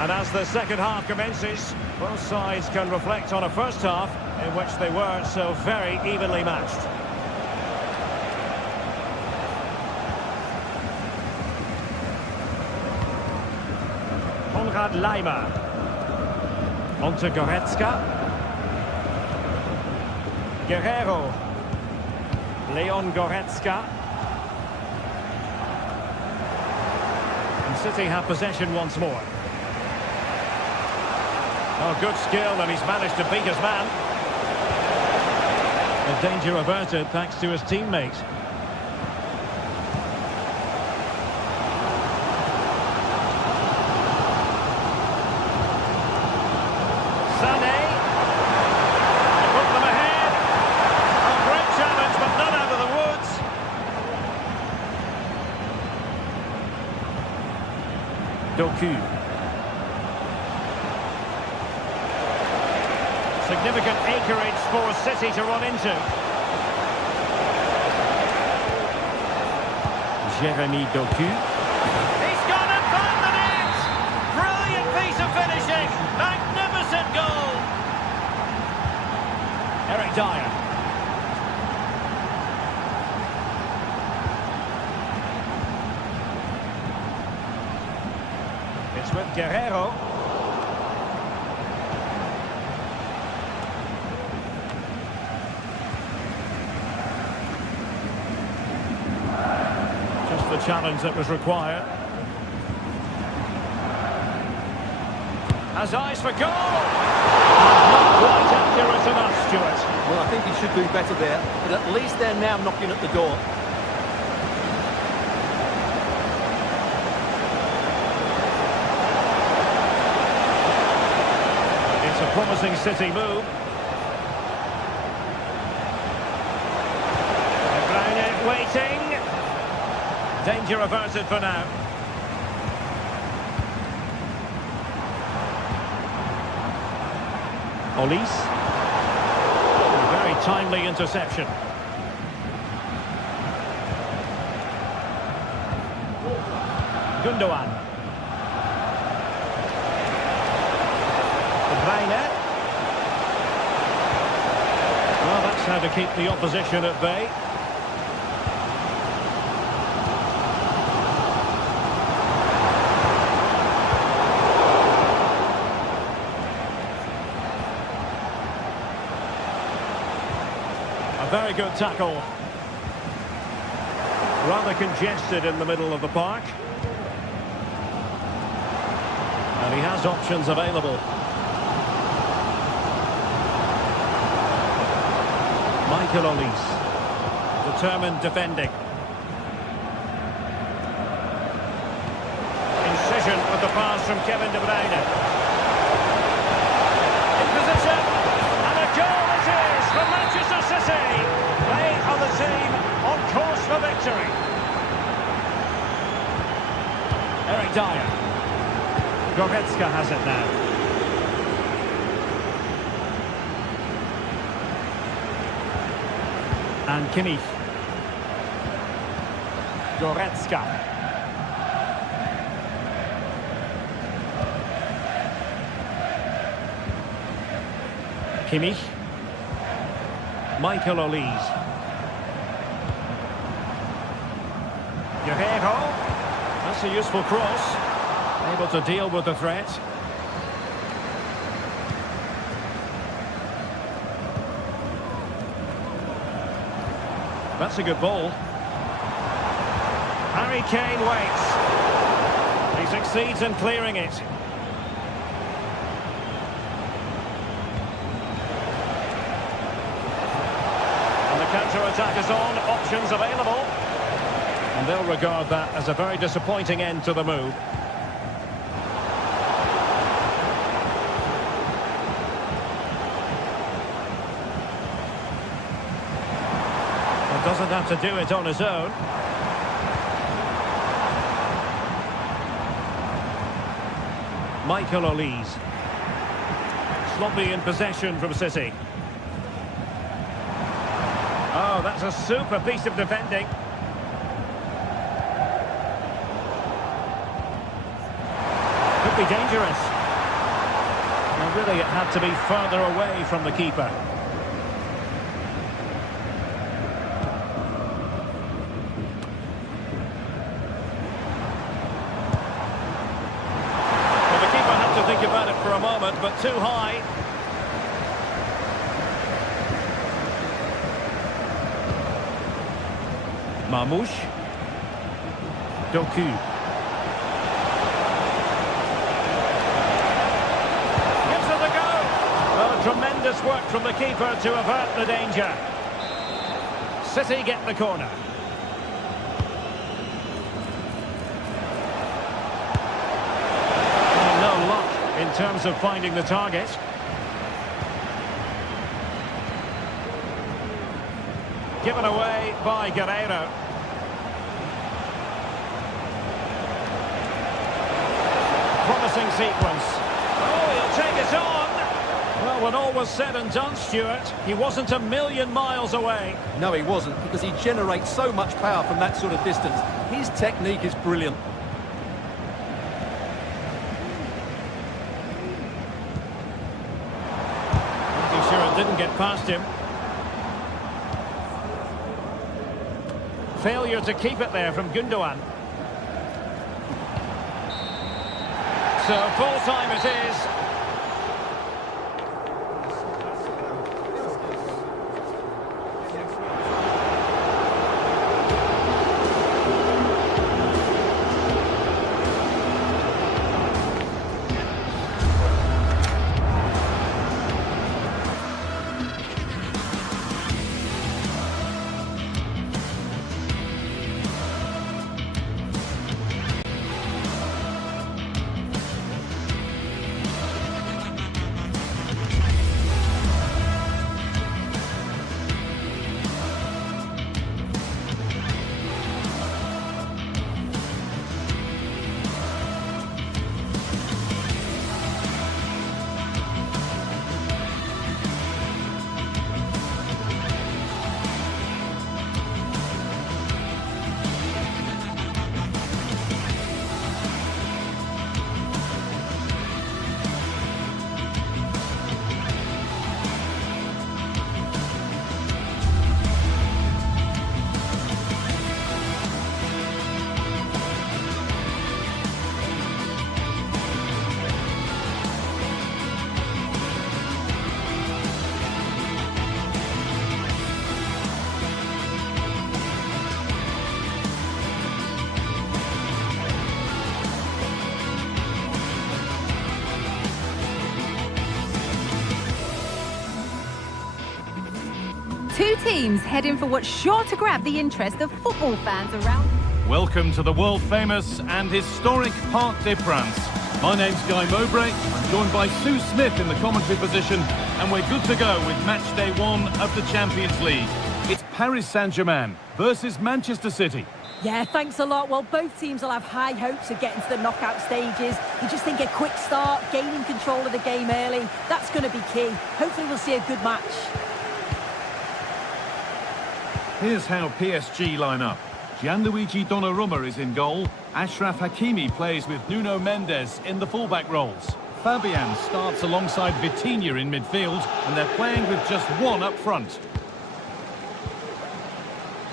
And as the second half commences, both sides can reflect on a first half in which they were so very evenly matched. Konrad Laimer. On to Goretzka. Guerrero. Leon Goretzka. And City have possession once more. Oh, good skill, and he's managed to beat his man. The danger averted thanks to his teammate. Sané. Put them ahead. A great challenge, but not out of the woods. Doku. Significant acreage for City to run into. Jeremy Doku. He's gone and found the net! Brilliant piece of finishing! Magnificent goal! Eric Dyer. It's with Guerrero. The challenge that was required. Has eyes for goal! Not quite accurate enough, Stuart. Well, I think he should do better there, but at least they're now knocking at the door. It's a promising City move. De Bruyne waiting. Danger averted for now. Olise. Very timely interception. Gundogan. De Bruyne. Well, that's how to keep the opposition at bay. Very good tackle. Rather congested in the middle of the park. And he has options available. Michael Olise. Determined defending. Incision with the pass from Kevin De Bruyne. In position. And a goal it is for Manchester City. They are the team on course for victory. Eric Dyer. Goretzka has it now. And Kimmich. Goretzka. Kimmich. Michael Olise. Guerrero. That's a useful cross. Able to deal with the threat. That's a good ball. Harry Kane waits. He succeeds in clearing it. And the counter-attack is on. Options available. And they'll regard that as a very disappointing end to the move. Doesn't have to do it on his own. Michael Olise. Sloppy in possession from City. Oh, that's a super piece of defending. Could be dangerous. Now, really, it had to be further away from the keeper. Think about it for a moment, but too high. Marmouche. Doku. Gives it a go. Oh, tremendous work from the keeper to avert the danger. City get the corner. In terms of finding the target. Given away by Guerrero. Promising sequence. Oh, he'll take it on. Well, when all was said and done, Stuart, he wasn't a million miles away. No, he wasn't, because he generates so much power from that sort of distance. His technique is brilliant. Didn't get past him. Failure to keep it there from Gundogan. So full time it is. Two teams heading for what's sure to grab the interest of football fans around. Welcome to the world-famous and historic Parc des Princes. My name's Guy Mowbray. I'm joined by Sue Smith in the commentary position, and we're good to go with match day 1 of the Champions League. It's Paris Saint-Germain versus Manchester City. Yeah, thanks a lot. Well, both teams will have high hopes of getting to the knockout stages. You just think a quick start, gaining control of the game early, that's going to be key. Hopefully we'll see a good match. Here's how PSG line up. Gianluigi Donnarumma is in goal. Achraf Hakimi plays with Nuno Mendes in the fullback roles. Fabian starts alongside Vitinha in midfield, and they're playing with just one up front.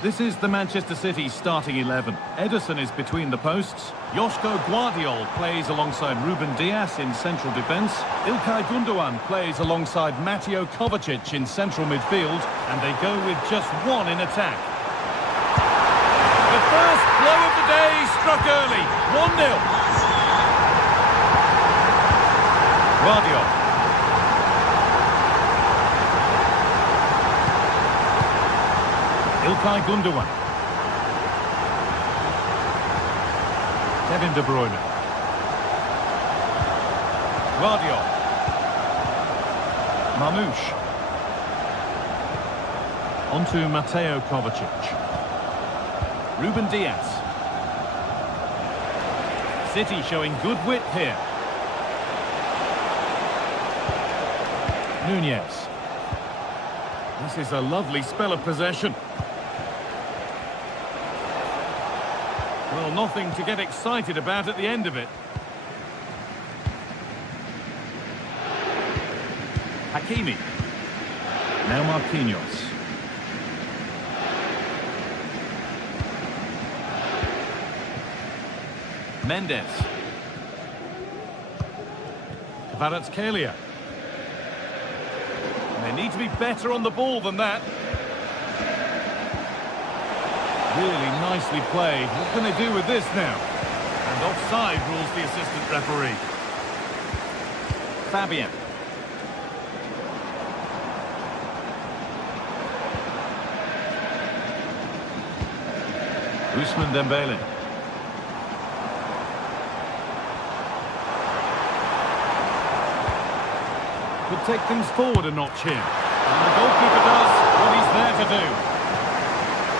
This is the Manchester City starting 11. Ederson is between the posts. Joško Guardiol plays alongside Ruben Dias in central defence. İlkay Gundogan plays alongside Mateo Kovacic in central midfield, and they go with just one in attack. The first blow of the day struck early. 1-0. Guardiol. İlkay Gundogan. Kevin De Bruyne. Guardiol. Mamouche. Onto Mateo Kovacic. Ruben Dias. City showing good width here. Nunez. This is a lovely spell of possession. Well, nothing to get excited about at the end of it. Hakimi. Now Marquinhos. Mendes. Kvaratskhelia. They need to be better on the ball than that. Really nicely played. What can they do with this now? And offside rules the assistant referee. Fabian. Ousmane Dembele. Could take things forward a notch here. And the goalkeeper does what he's there to do.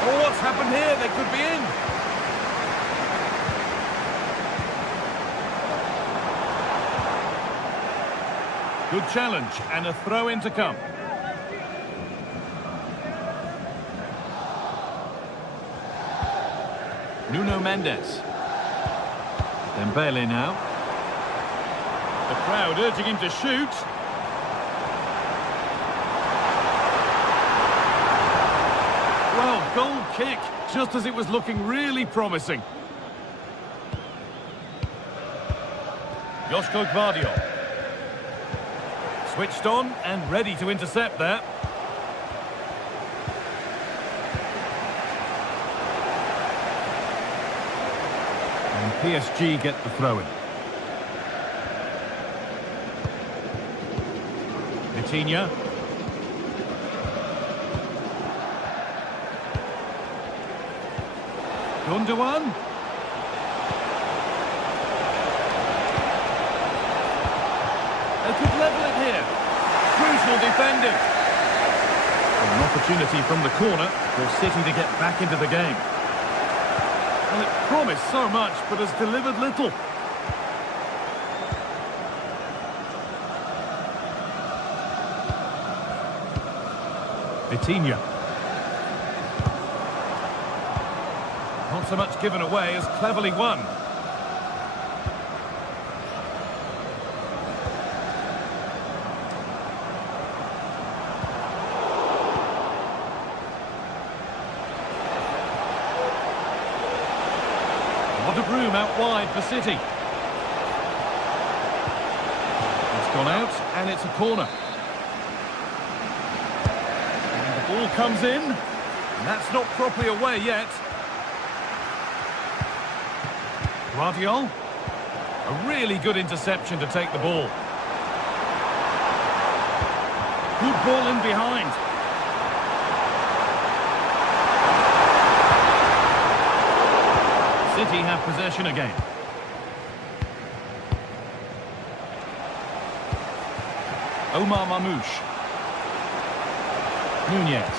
Oh, what's happened here? They could be in. Good challenge and a throw-in to come. Nuno Mendes. Dembele now. The crowd urging him to shoot. Well, goal kick, just as it was looking really promising. Joško Guardiol. Switched on and ready to intercept that. And PSG get the throw-in. Vitinha. Gundogan. They could level it here. Crucial defending. An opportunity from the corner for City to get back into the game. Well, it promised so much, but has delivered little. Vitinha. Not so much given away as cleverly won. What a room out wide for City. It's gone out and it's a corner. And the ball comes in. And that's not properly away yet. Guardiol. A really good interception to take the ball. Good ball in behind. City have possession again. Omar Mamouche. Nunez.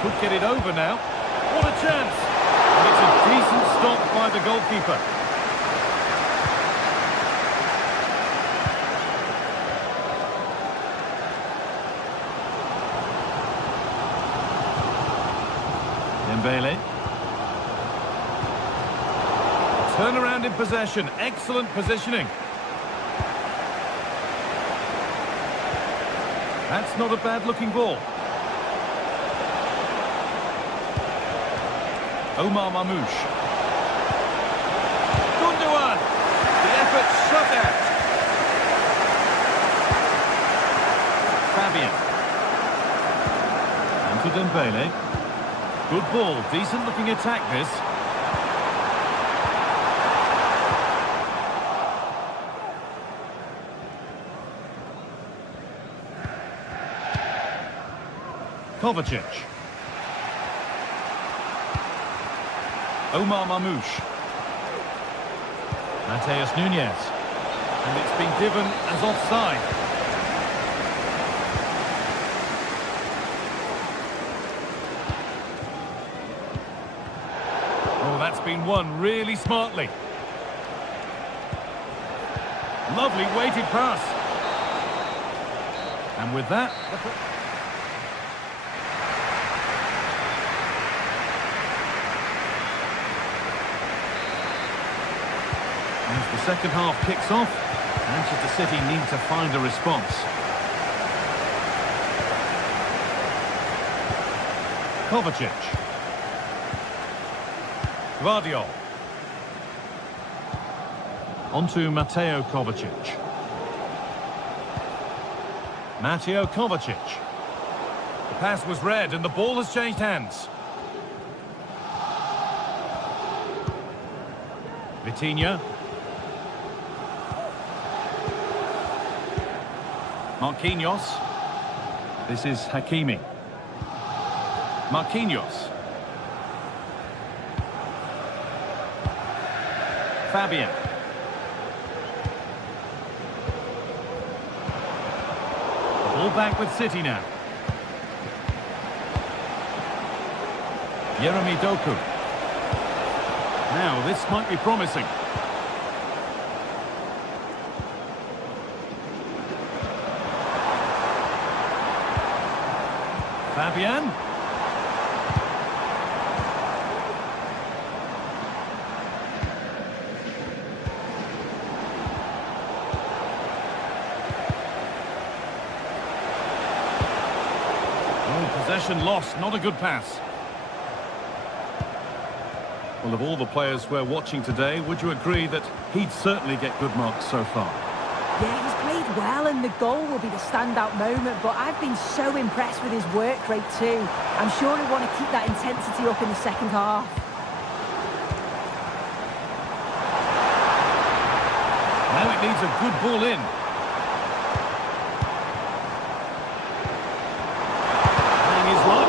Could get it over now. What a chance! And it's a decent stop by the goalkeeper. in possession. Excellent positioning. That's not a bad-looking ball. Omar Mamouche. Gundogan. The effort shut out. Fabian. And to Dembele. Good ball. Decent-looking attack, this. Kovacic. Omar Mamouche. Mateus Nunes. And it's been given as offside. Oh, that's been won really smartly. Lovely weighted pass. And with that... As the second half kicks off, Manchester City need to find a response. Kovacic. Gvardiol. On to Mateo Kovacic. Mateo Kovacic. The pass was read and the ball has changed hands. Vitinha. Marquinhos. This is Hakimi. Marquinhos. Fabian. Ball back with City now. Yeremy Doku. Now, this might be promising. Fabian. Oh, possession lost, not a good pass. Well, of all the players we're watching today, would you agree that he'd certainly get good marks so far? Yeah, he's played well and the goal will be the standout moment, but I've been so impressed with his work rate too. I'm sure he'll want to keep that intensity up in the second half. Now it needs a good ball in. Playing his luck.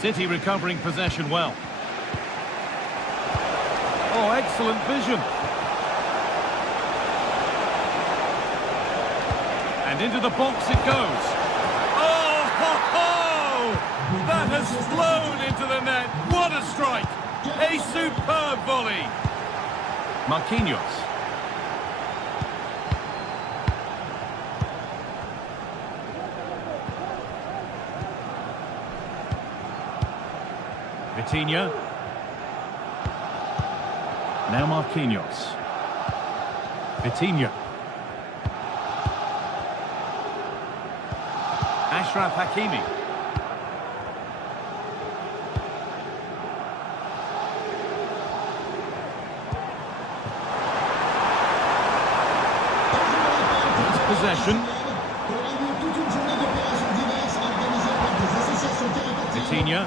City recovering possession well. Oh, excellent vision. And into the box it goes. Oh, ho, ho! That has flown into the net. What a strike! A superb volley. Marquinhos. Vitinha. Now Marquinhos. Vitinha. Ashraf Hakimi. It's possession. Vitinha.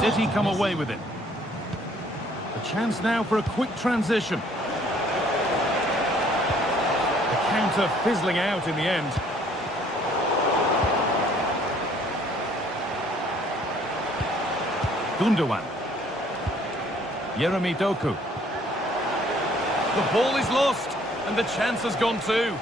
City come away with it. A chance now for a quick transition. The counter fizzling out in the end. Gundogan. Yeremy Doku. The ball is lost and the chance has gone too.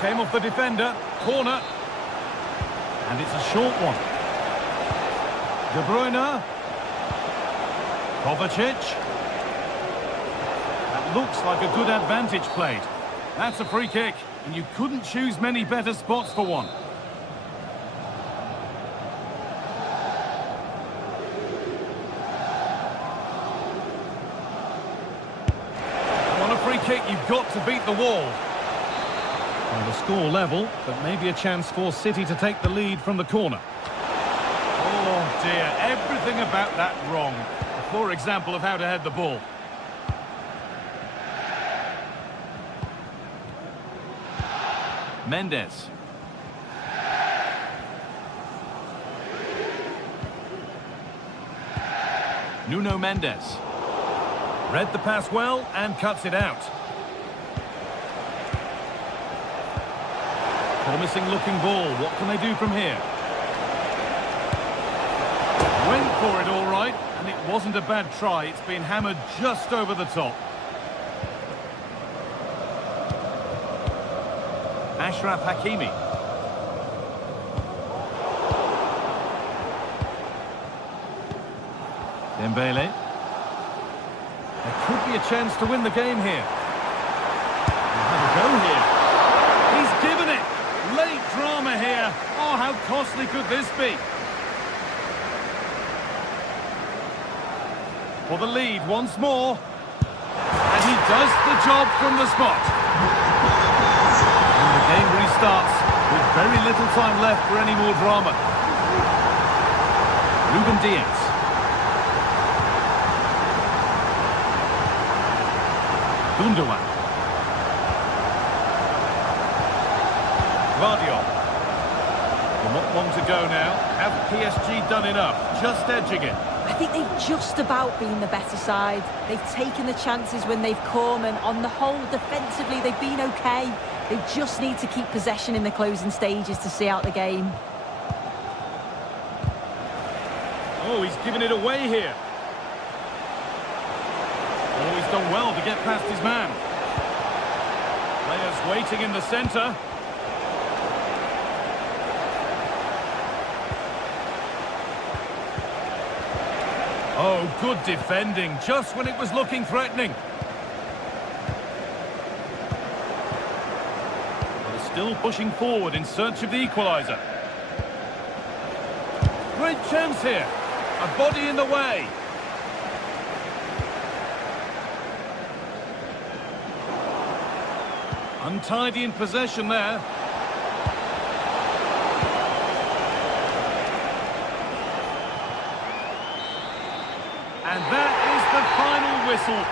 Came off the defender, corner, And it's a short one. De Bruyne. Kovacic. That looks like a good advantage played. That's a free kick, and you couldn't choose many better spots for one. On a free kick, you've got to beat the wall. Well, the score level, but maybe a chance for City to take the lead from the corner. Oh dear, everything about that wrong. A poor example of how to head the ball. Mendes. Nuno Mendes. Read the pass well and cuts it out. Promising looking ball. What can they do from here? Went for it all right, and it wasn't a bad try. It's been hammered just over the top. Ashraf Hakimi. Dembele. There could be a chance to win the game here. Have a go here. He's given it. Late drama here. Oh, how costly could this be? For the lead once more. And he does the job from the spot. And the game restarts with very little time left for any more drama. Ruben Diaz. Gundogan. Guardiola. Well, not long to go now. Have PSG done enough? Just edging it. I think they've just about been the better side. They've taken the chances when they've come, and on the whole, defensively, they've been okay. They just need to keep possession in the closing stages to see out the game. Oh, he's given it away here. Oh, he's done well to get past his man. Players waiting in the centre. Oh, good defending, just when it was looking threatening. They're still pushing forward in search of the equaliser. Great chance here. A body in the way. Untidy in possession there. And that is the final whistle.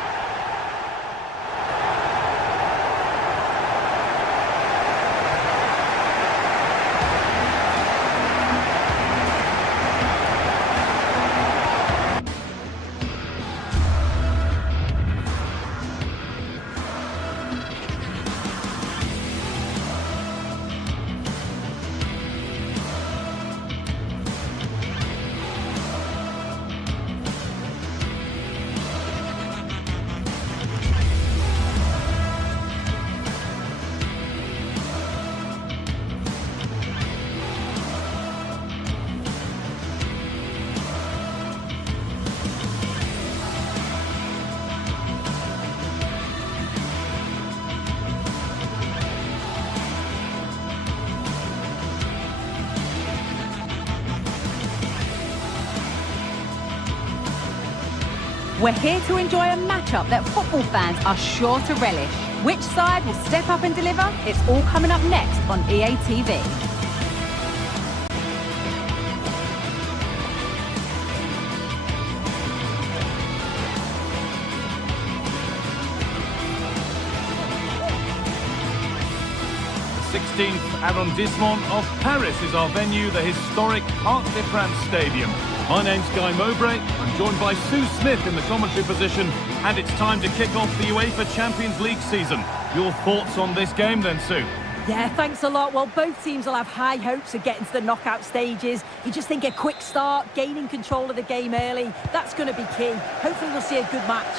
We're here to enjoy a matchup that football fans are sure to relish. Which side will step up and deliver? It's all coming up next on EA TV. The 16th arrondissement of Paris is our venue, the historic Parc des Princes Stadium. My name's Guy Mowbray. I'm joined by Sue Smith in the commentary position, and it's time to kick off the UEFA Champions League season. Your thoughts on this game then, Sue? Yeah, thanks a lot. Well, both teams will have high hopes of getting to the knockout stages. You just think a quick start, gaining control of the game early, that's going to be key. Hopefully we'll see a good match.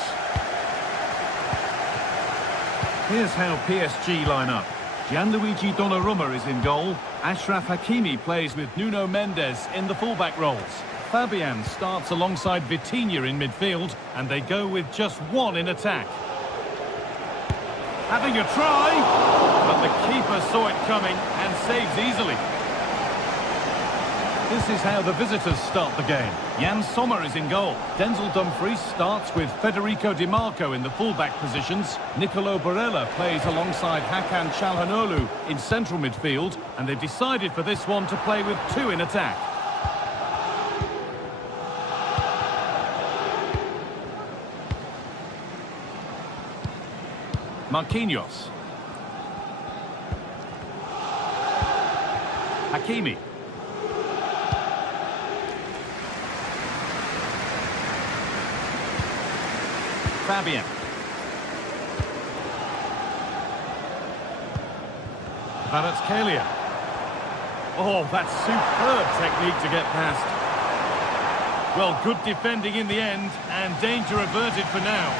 Here's how PSG line up. Gianluigi Donnarumma is in goal. Achraf Hakimi plays with Nuno Mendes in the fullback roles. Fabian starts alongside Vitinha in midfield, and they go with just one in attack. Having a try, but the keeper saw it coming and saves easily. This is how the visitors start the game. Jan Sommer is in goal. Denzel Dumfries starts with Federico Di Marco in the fullback positions. Nicolo Barella plays alongside Hakan Çalhanoğlu in central midfield, and they've decided for this one to play with two in attack. Marquinhos. Hakimi. Fabian. Kvaratskhelia. Oh, that's superb technique to get past. Well, good defending in the end, and danger averted for now.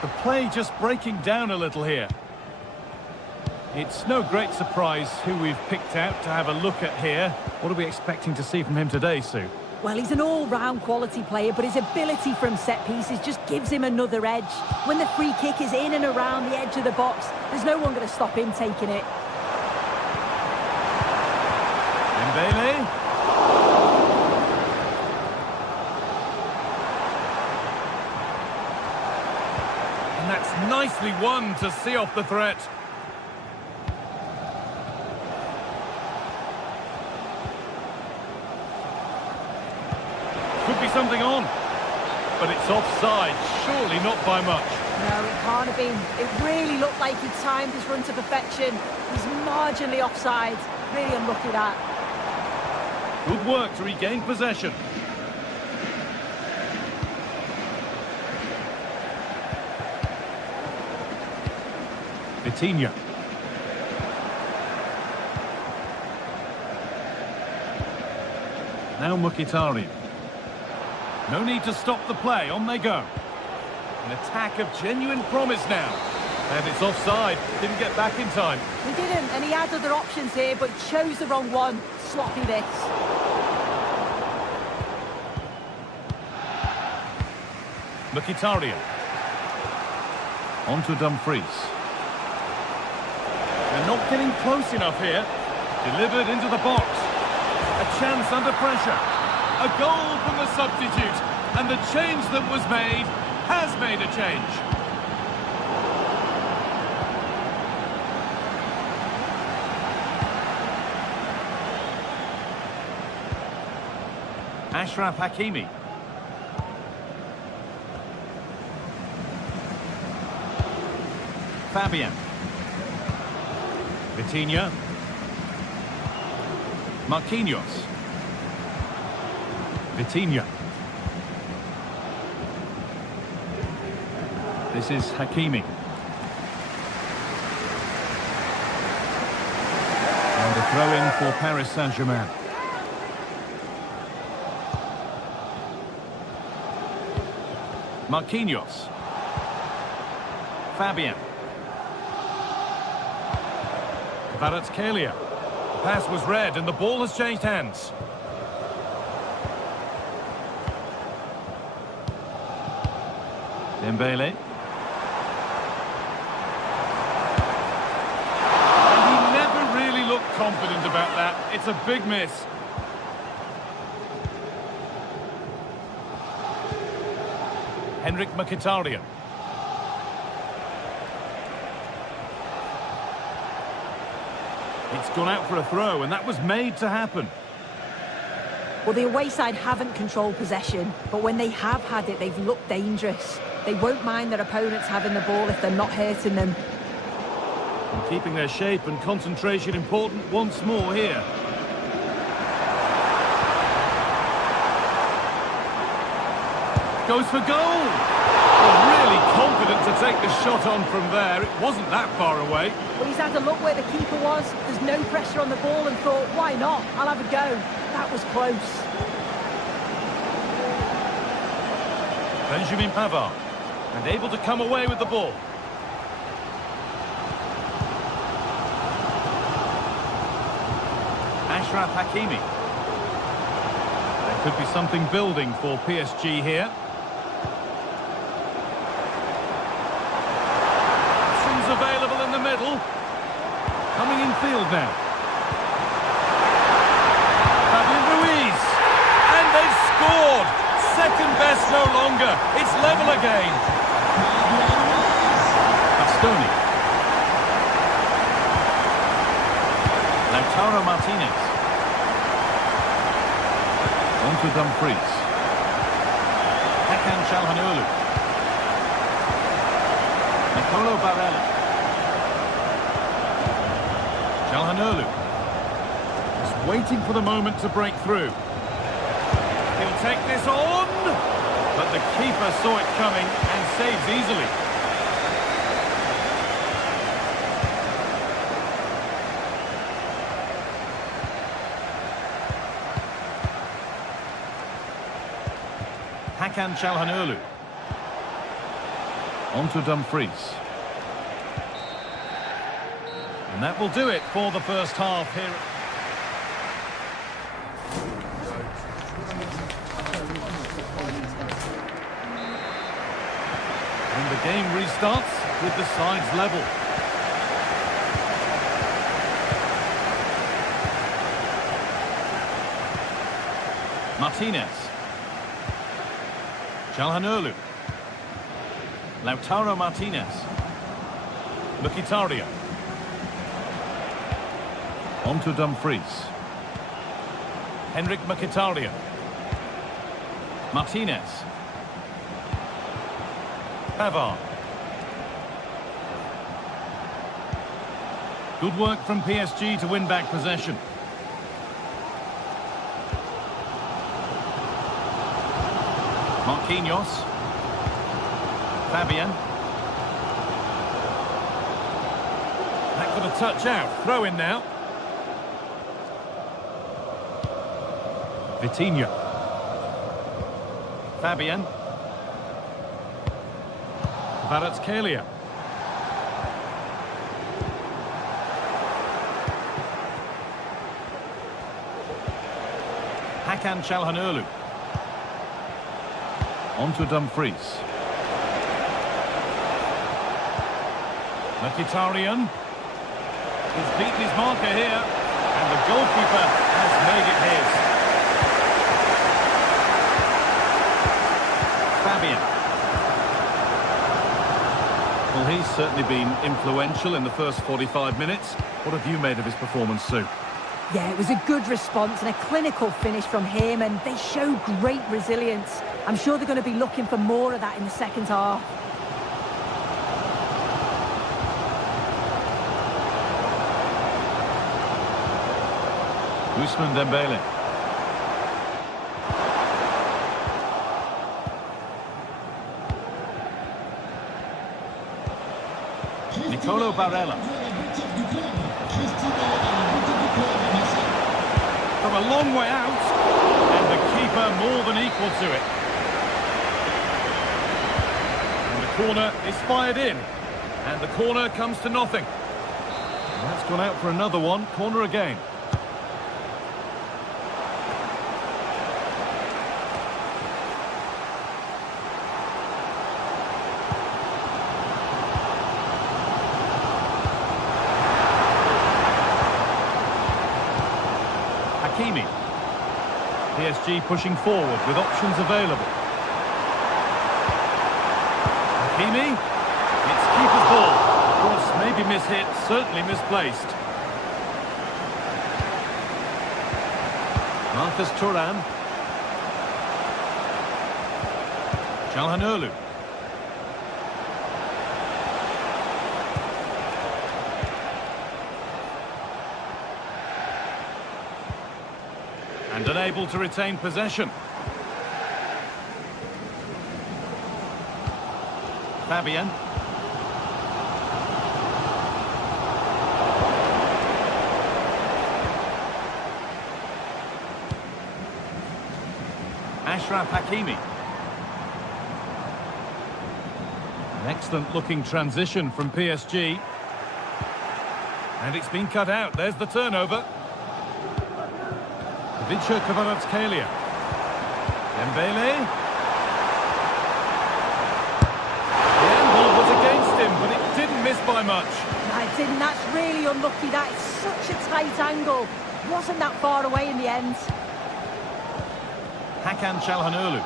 The play just breaking down a little here. It's no great surprise who we've picked out to have a look at here. What are we expecting to see from him today, Sue? Well, he's an all-round quality player, but his ability from set pieces just gives him another edge. When the free kick is in and around the edge of the box, there's no one going to stop him taking it. Dembele. And that's nicely won to see off the threat. Could be something on, but it's offside, surely not by much. No, it can't have been. It really looked like he timed his run to perfection. He's marginally offside. Really unlucky that. Good work to regain possession. Vitinha. Now Mkhitaryan. No need to stop the play, on they go. An attack of genuine promise now. And it's offside, didn't get back in time. He didn't, and he had other options here, but chose the wrong one. Sloppy this. Mkhitaryan. On to Dumfries. They're not getting close enough here. Delivered into the box. A chance under pressure. A goal from the substitute. And the change that was made has made a change. Achraf Hakimi. Fabian. Vitinha. Marquinhos. Vitinha. This is Hakimi. And a throw-in for Paris Saint-Germain. Marquinhos. Fabian. Kvaratskhelia. The pass was read and the ball has changed hands. Dembele. And he never really looked confident about that. It's a big miss. Henrik Mkhitaryan. It's gone out for a throw, and that was made to happen. Well, the away side haven't controlled possession, but when they have had it, they've looked dangerous. They won't mind their opponents having the ball if they're not hurting them. And keeping their shape and concentration important once more here. Goes for goal! Well, really confident to take the shot on from there. It wasn't that far away. Well, he's had a look where the keeper was. There's no pressure on the ball and thought, why not? I'll have a go. That was close. Benjamin Pavard. And able to come away with the ball. Ashraf Hakimi. There could be something building for PSG here. Options available in the middle. Coming in field now. Fabian Ruiz. And they've scored. Second best no longer. It's level again. Bastoni. Lautaro Martinez. On to Dumfries. Hakan Çalhanoğlu. Nicolo Barella. Çalhanoğlu. Just waiting for the moment to break through. He'll take this on. But the keeper saw it coming and saves easily. Hakan Çalhanoğlu. On to Dumfries. And that will do it for the first half here. And the game restarts with the sides level. Martinez. Çalhanoğlu. Lautaro Martinez. Mkhitaryan. On to Dumfries. Henrik Mkhitaryan. Martinez. Pavard. Good work from PSG to win back possession. Marquinhos. Fabian. That got a touch out. Throw in now. Vitinha. Fabian. Kvaratskhelia. Hakan Çalhanoğlu. On to Dumfries. Mkhitaryan. He's beaten his marker here. And the goalkeeper has made it his. Fabian. Well, he's certainly been influential in the first 45 minutes. What have you made of his performance, Sue? Yeah, it was a good response and a clinical finish from him, and they show great resilience. I'm sure they're going to be looking for more of that in the second half. Ousmane Dembele. Nicolo Barella. From a long way out, and the keeper more than equal to it. And the corner is fired in, and the corner comes to nothing. And that's gone out for another one, corner again. Hakimi. PSG pushing forward with options available. Hakimi. It's keeper's ball. Of course, maybe mishit, certainly misplaced. Marcus Thuram. Çalhanoğlu. And unable to retain possession. Fabian. Ashraf Hakimi. Excellent looking transition from PSG. And it's been cut out. There's the turnover. Vicha Kvaratskhelia. Dembele. The angle was against him, but it didn't miss by much. I didn't. That's really unlucky. That is such a tight angle. Wasn't that far away in the end. Hakan Çalhanoğlu.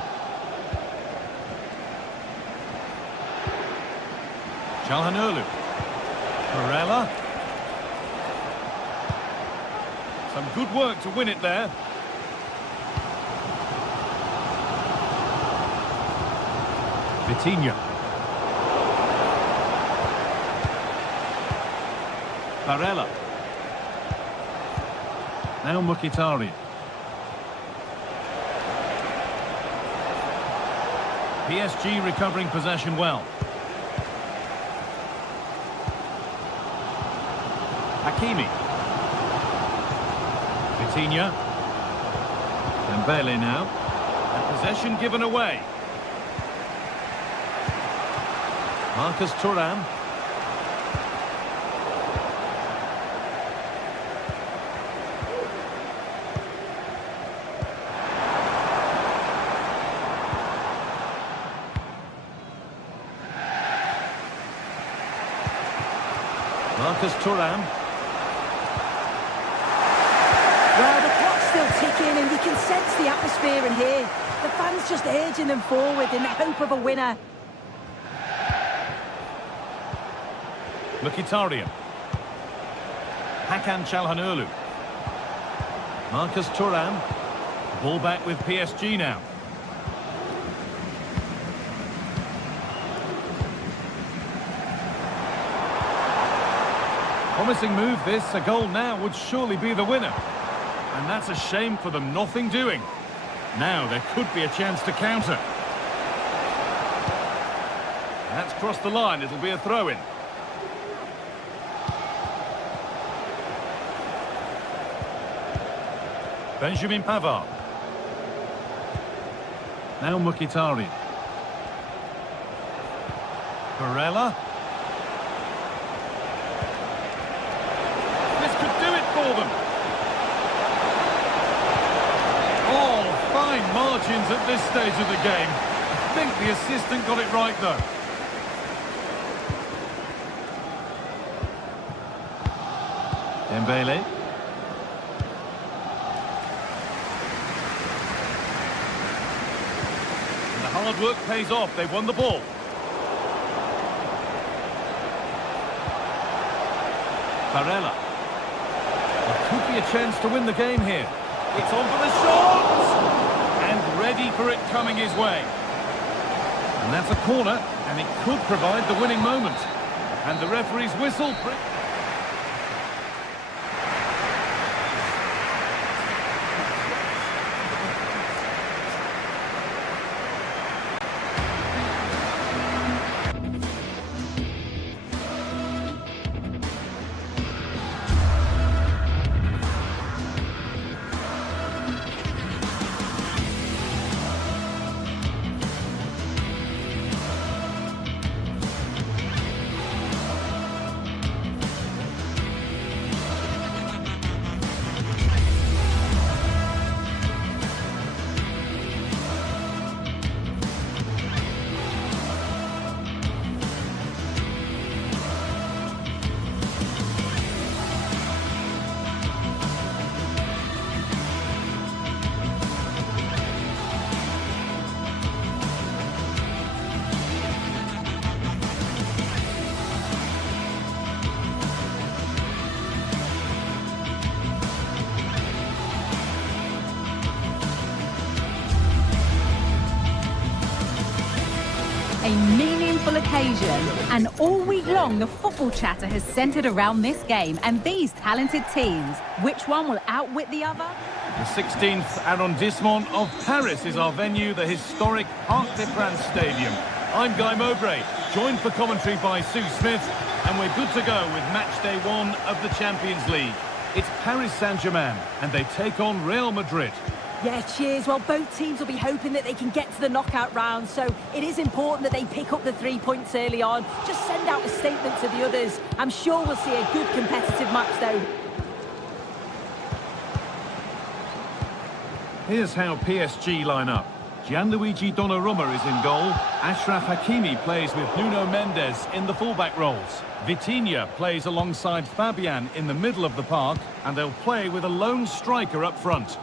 Çalhanoğlu. Barella. Some good work to win it there. Vitinha. Barella. Now Mkhitaryan. PSG recovering possession well. Hakimi. Vitinha. Dembele now. And possession given away. Marcus Thuram. Marcus Thuram. Well, the clock's still ticking and you can sense the atmosphere in here. The fans just urging them forward in the hope of a winner. Mkhitaryan. Hakan Çalhanoğlu. Marcus Thuram. Ball back with PSG now. Promising move this. A goal now would surely be the winner. And that's a shame for them. Nothing doing. Now there could be a chance to counter. That's crossed the line. It'll be a throw-in. Benjamin Pavard. Now Mkhitaryan. Barella. This could do it for them. Oh, fine margins at this stage of the game. I think the assistant got it right though. Dembele. Hard work pays off. They've won the ball. Barella. There could be a chance to win the game here. It's on for the shot! And ready for it coming his way. And that's a corner, and it could provide the winning moment. And the referee's whistle... A meaningful occasion, and all week long the football chatter has centred around this game and these talented teams. Which one will outwit the other? The 16th arrondissement of Paris is our venue, the historic Parc des Princes Stadium. I'm Guy Mowbray, joined for commentary by Sue Smith, and we're good to go with match day 1 of the Champions League. It's Paris Saint-Germain, and they take on Real Madrid. Yeah, cheers. Well, both teams will be hoping that they can get to the knockout round, so it is important that they pick up the 3 points early on. Just send out a statement to the others. I'm sure we'll see a good competitive match, though. Here's how PSG line up. Gianluigi Donnarumma is in goal. Achraf Hakimi plays with Nuno Mendes in the fullback roles. Vitinha plays alongside Fabian in the middle of the park, and they'll play with a lone striker up front.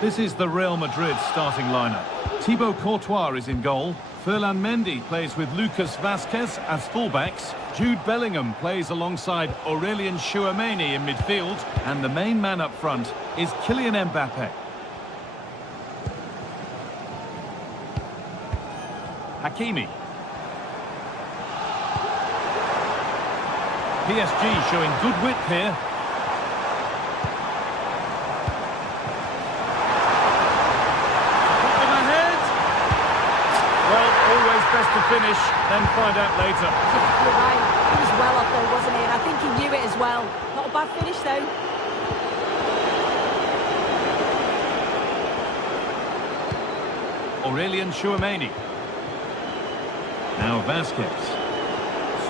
This is the Real Madrid starting lineup. Thibaut Courtois is in goal. Ferland Mendy plays with Lucas Vazquez as fullbacks. Jude Bellingham plays alongside Aurelien Tchouameni in midfield. And the main man up front is Kylian Mbappe. Hakimi. PSG showing good width here. Best to finish, then find out later. You're right. He was well off though, wasn't he? And I think he knew it as well. Not a bad finish though. Aurelien Tchouameni. Now Vazquez.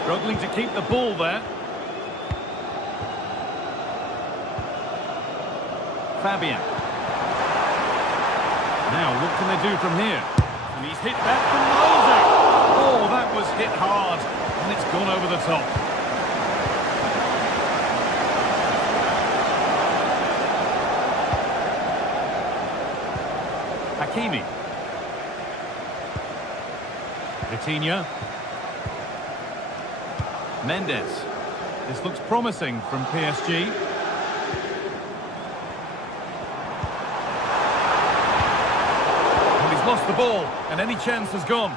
Struggling to keep the ball there. Fabian. Now, what can they do from here? And he's hit that from Moses. Oh, that was hit hard. And it's gone over the top. Hakimi. Vitinha. Mendes. This looks promising from PSG. Lost the ball, and any chance has gone.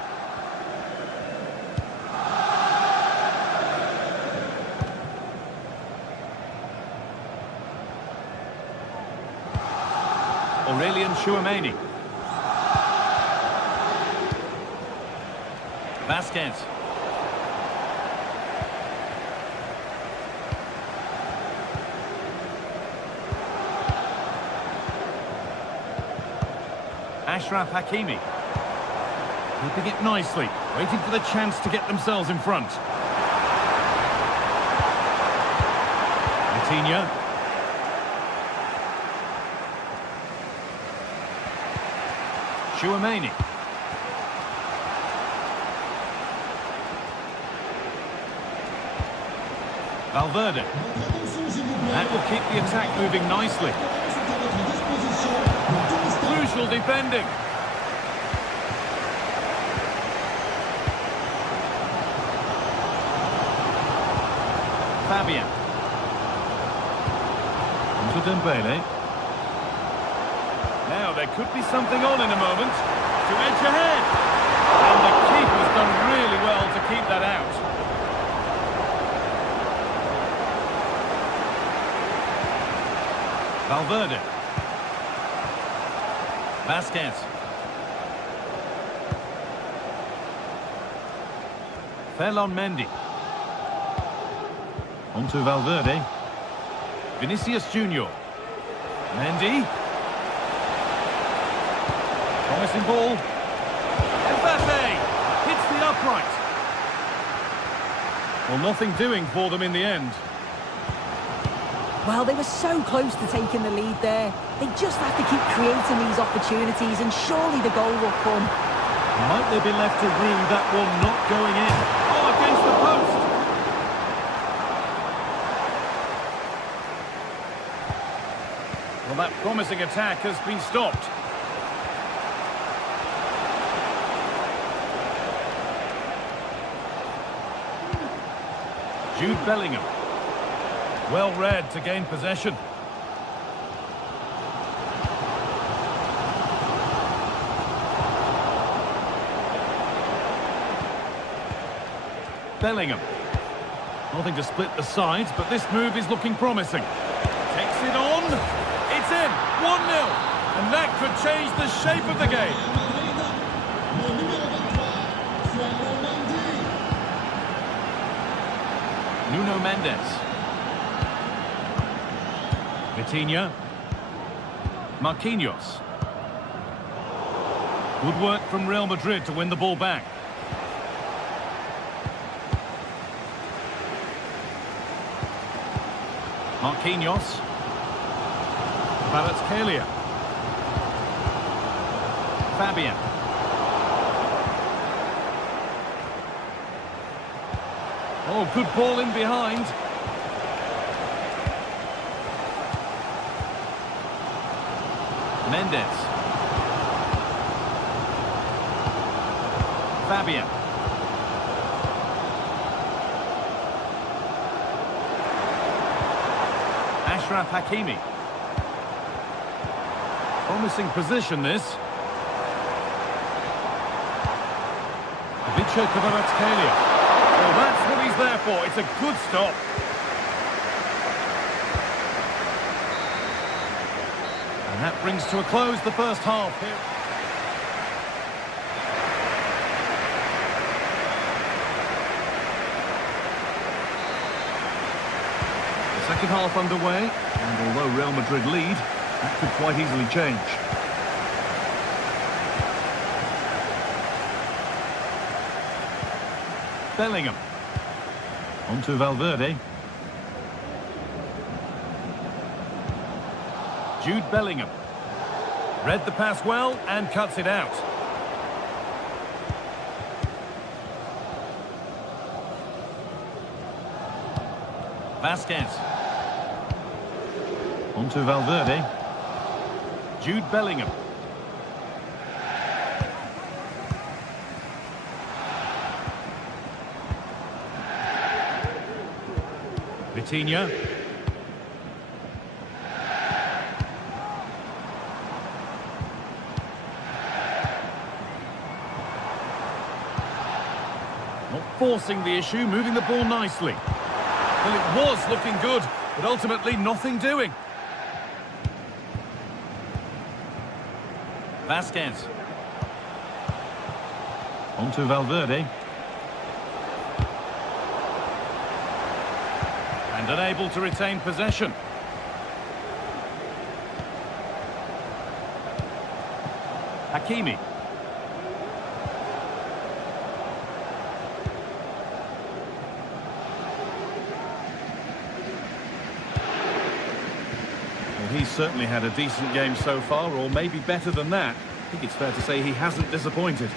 Aurelien Tchouameni. Vazquez. Achraf Hakimi. Keeping it nicely, waiting for the chance to get themselves in front. Vitinha. Tchouameni. Valverde. That will keep the attack moving nicely. Crucial defending. Fabian. Into Dembele. Now there could be something on in a moment. To edge ahead. And the keeper's done really well to keep that out. Valverde. Vazquez. Ferland Mendy. On to Valverde. Vinicius Junior. Mendy. Promising ball. Mbappe hits the upright. Well, nothing doing for them in the end. Well, they were so close to taking the lead there. They just have to keep creating these opportunities and surely the goal will come. Might they be left to rue that one not going in? Oh, against the post! Well, that promising attack has been stopped. Jude Bellingham. Well read to gain possession. Bellingham. Nothing to split the sides, but this move is looking promising. Takes it on. It's in. 1-0. And that could change the shape of the game. Nuno Mendes. Vitinha. Marquinhos. Good work from Real Madrid to win the ball back. Marquinhos. Kvaratskhelia. Fabian. Oh, good ball in behind. Mendes. Fabian. Ashraf Hakimi. Promising position, this. Kvaratskhelia. Well, that's what he's there for. It's a good stop. And that brings to a close the first half here. The second half underway, and although Real Madrid lead, that could quite easily change. Bellingham. On to Valverde. Jude Bellingham. Read the pass well and cuts it out. Vasquez. On to Valverde. Jude Bellingham. Vitinha. Not forcing the issue, moving the ball nicely. Well, it was looking good, but ultimately nothing doing. Vasquez. On to Valverde. And unable to retain possession. Hakimi. Well, he's certainly had a decent game so far, or maybe better than that. I think it's fair to say he hasn't disappointed.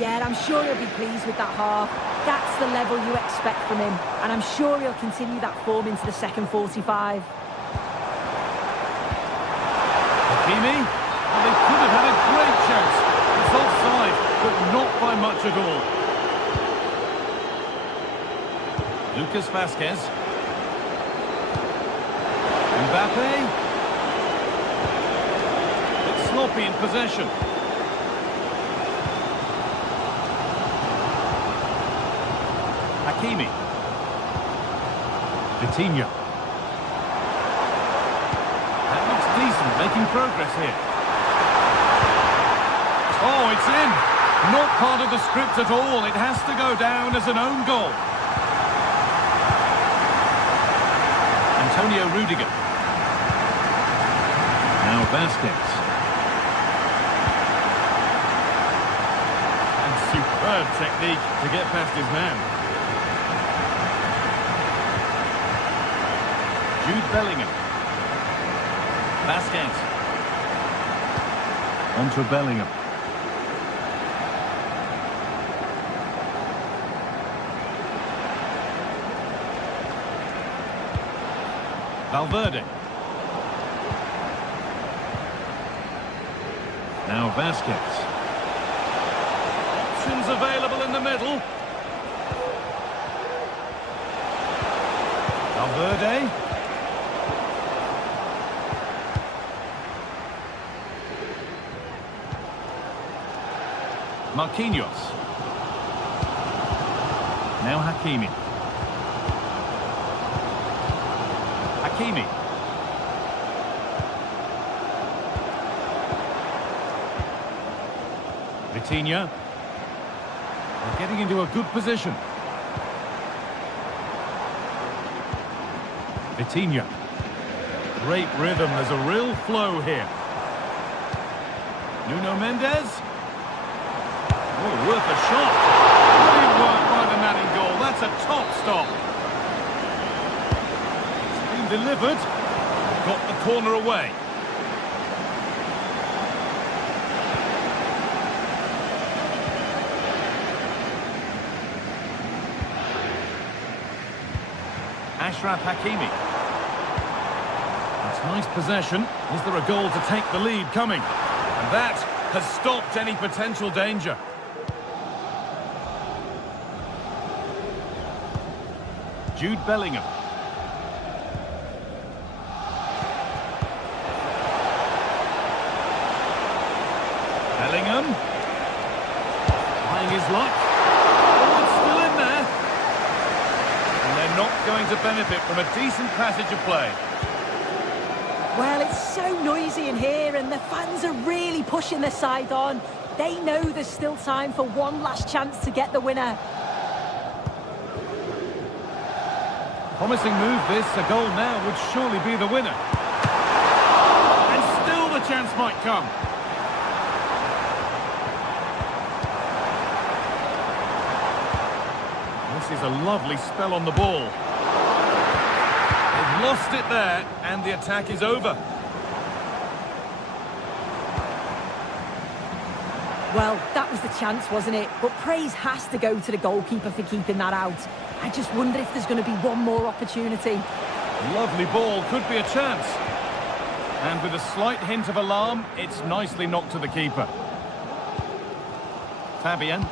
Yeah, I'm sure he'll be pleased with that half. That's the level you expect from him, and I'm sure he'll continue that form into the second 45. Hakimi, well, they could have had a great chance. It's offside, but not by much at all. Lucas Vasquez. Mbappe. It's sloppy in possession. Hakimi. Vitinha. That looks decent, making progress here. Oh, it's in. Not part of the script at all. It has to go down as an own goal. Antonio Rudiger. Now Vasquez. And superb technique to get past his man. Jude Bellingham. Vasquez. On to Bellingham. Valverde. Now Vasquez. Options available in the middle. Valverde. Marquinhos. Now Hakimi. Hakimi. Vitinha. They're getting into a good position. Vitinha. Great rhythm. There's a real flow here. Nuno Mendes. Oh, worth a shot. Brilliant work by the man in goal. That's a top stop. It's been delivered. Got the corner away. Ashraf Hakimi. That's nice possession. Is there a goal to take the lead coming? And that has stopped any potential danger. Jude Bellingham. Bellingham. Trying his luck. Oh, it's still in there. And they're not going to benefit from a decent passage of play. Well, it's so noisy in here and the fans are really pushing their side on. They know there's still time for one last chance to get the winner. Promising move this. A goal now would surely be the winner. And still the chance might come. This is a lovely spell on the ball. They've lost it there, and the attack is over. Well, that was the chance, wasn't it? But praise has to go to the goalkeeper for keeping that out. I just wonder if there's going to be one more opportunity. Lovely ball, could be a chance. And with a slight hint of alarm, it's nicely knocked to the keeper. Fabian.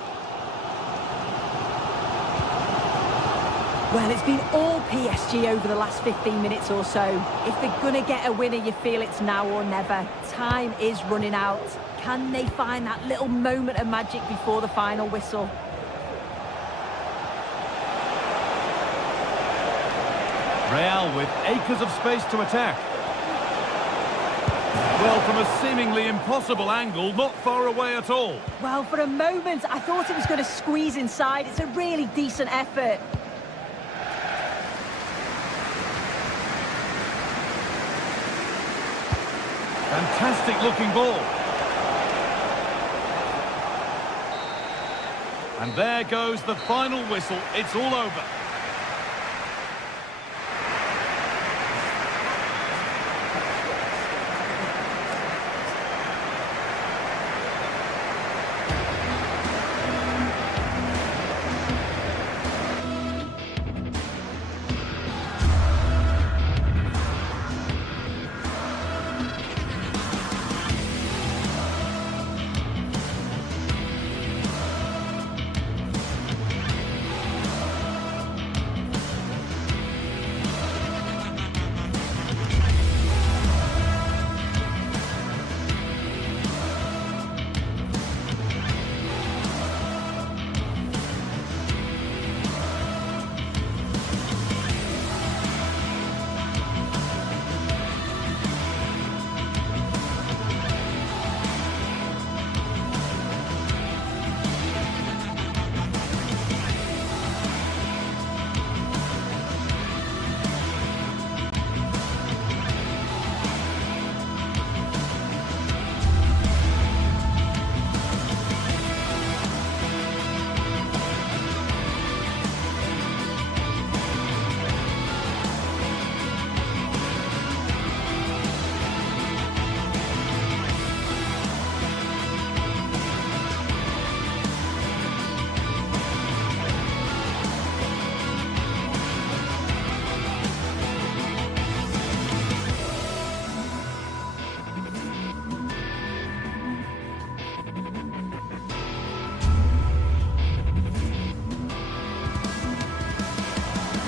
Well, it's been all PSG over the last 15 minutes or so. If they're going to get a winner, you feel it's now or never. Time is running out. Can they find that little moment of magic before the final whistle? Real with acres of space to attack. Well, from a seemingly impossible angle, not far away at all. Well, for a moment, I thought it was going to squeeze inside. It's a really decent effort. Fantastic looking ball. And there goes the final whistle. It's all over.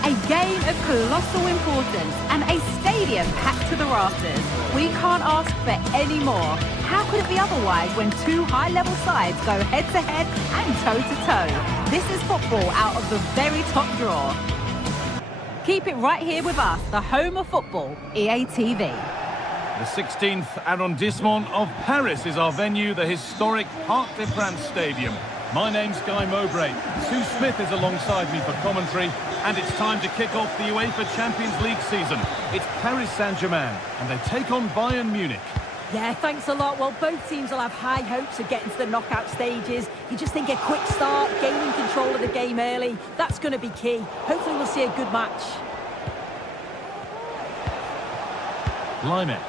A game of colossal importance and a stadium packed to the rafters. We can't ask for any more. How could it be otherwise when two high-level sides go head-to-head and toe-to-toe? This is football out of the very top drawer. Keep it right here with us, the home of football, EA TV. The 16th arrondissement of Paris is our venue, the historic Parc des Princes Stadium. My name's Guy Mowbray. Sue Smith is alongside me for commentary, and it's time to kick off the UEFA Champions League season. It's Paris Saint-Germain, and they take on Bayern Munich. Yeah, thanks a lot. Well, both teams will have high hopes of getting to the knockout stages. You just think a quick start, gaining control of the game early, that's going to be key. Hopefully we'll see a good match. Lime.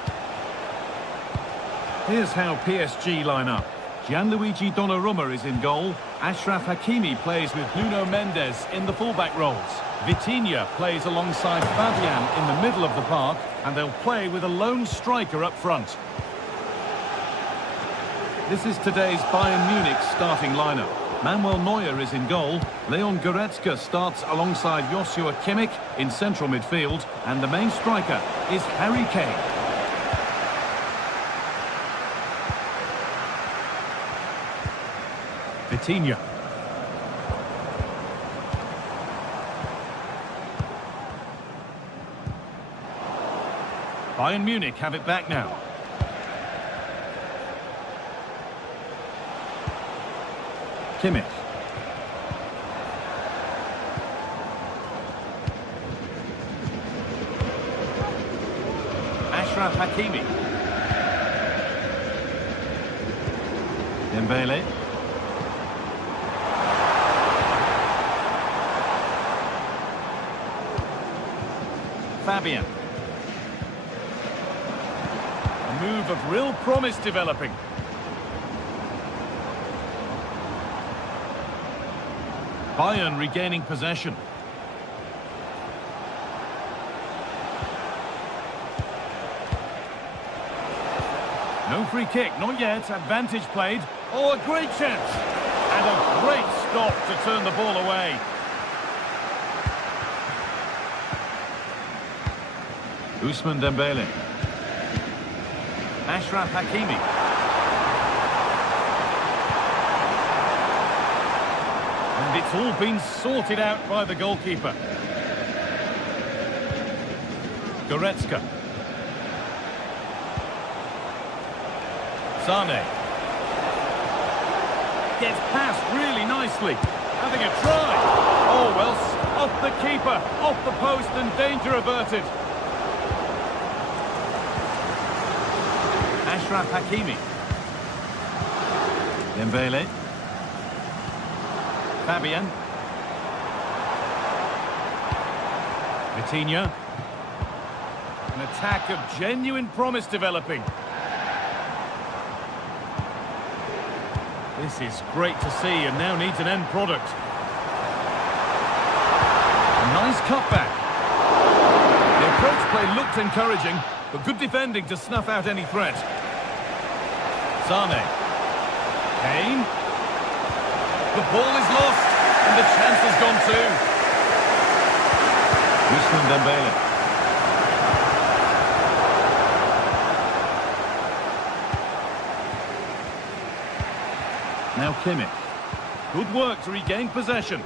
Here's how PSG line up. Gianluigi Donnarumma is in goal. Achraf Hakimi plays with Nuno Mendes in the fullback roles. Vitinha plays alongside Fabian in the middle of the park, and they'll play with a lone striker up front. This is today's Bayern Munich starting lineup. Manuel Neuer is in goal. Leon Goretzka starts alongside Joshua Kimmich in central midfield, and the main striker is Harry Kane. Vitinha. Bayern Munich have it back now. Kimmich. Achraf Hakimi. Dembele. Fabian. A move of real promise developing. Bayern regaining possession. No free kick, not yet. Advantage played. Oh, a great chance. And a great stop to turn the ball away. Ousmane Dembele. Achraf Hakimi. And it's all been sorted out by the goalkeeper. Goretzka. Sane. Gets past really nicely. Having a try. Oh, well, off the keeper, off the post, and danger averted. Achraf Hakimi. Dembele. Fabian. Vitinha. An attack of genuine promise developing. This is great to see and now needs an end product. A nice cutback. The approach play looked encouraging, but good defending to snuff out any threat. Sane. Kane. The ball is lost, and the chance has gone too. Ousmane Dembele. Now Kimmich. Good work to regain possession.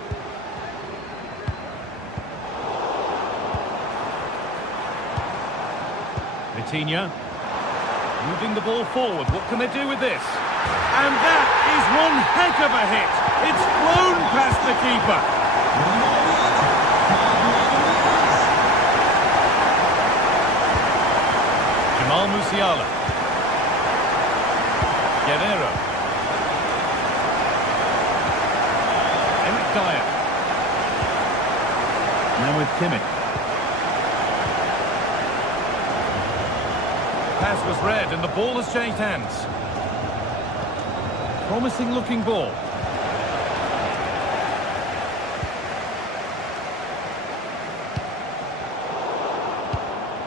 Vitinha. Moving the ball forward. What can they do with this? And that is one heck of a hit. It's flown past the keeper. Jamal Musiala. Guerrero. Eric Dyer. Now with Kimmich. Pass was read and the ball has changed hands. Promising looking ball.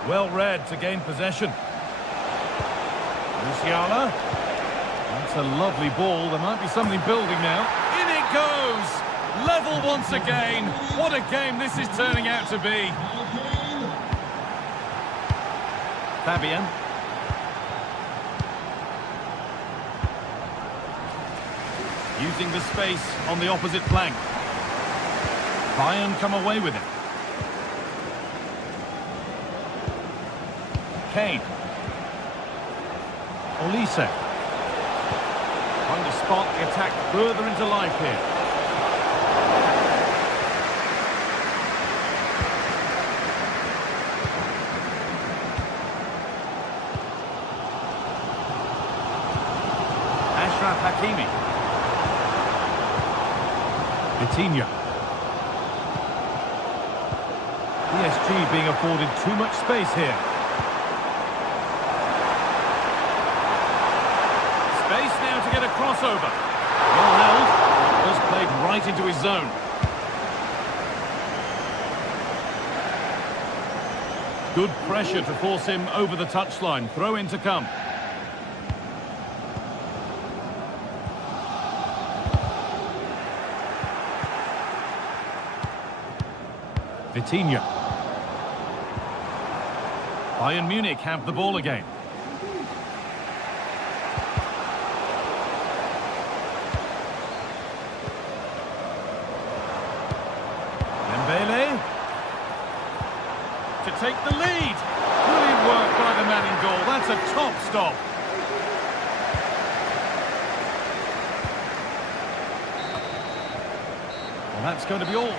Well read to gain possession. Musiala. That's a lovely ball. There might be something building now. In it goes! Level once again. What a game this is turning out to be. Fabian. Using the space on the opposite flank. Bayern come away with it. Kane. Olise. Trying to spark the attack further into life here. Achraf Hakimi. Vitinha. PSG being afforded too much space here. Space now to get a crossover. Well held. Just played right into his zone. Good pressure to force him over the touchline. Throw in to come. Vitinha. Bayern Munich have the ball again. Dembele. To take the lead. Brilliant work by the man in goal. That's a top stop. Well, that's going to be all.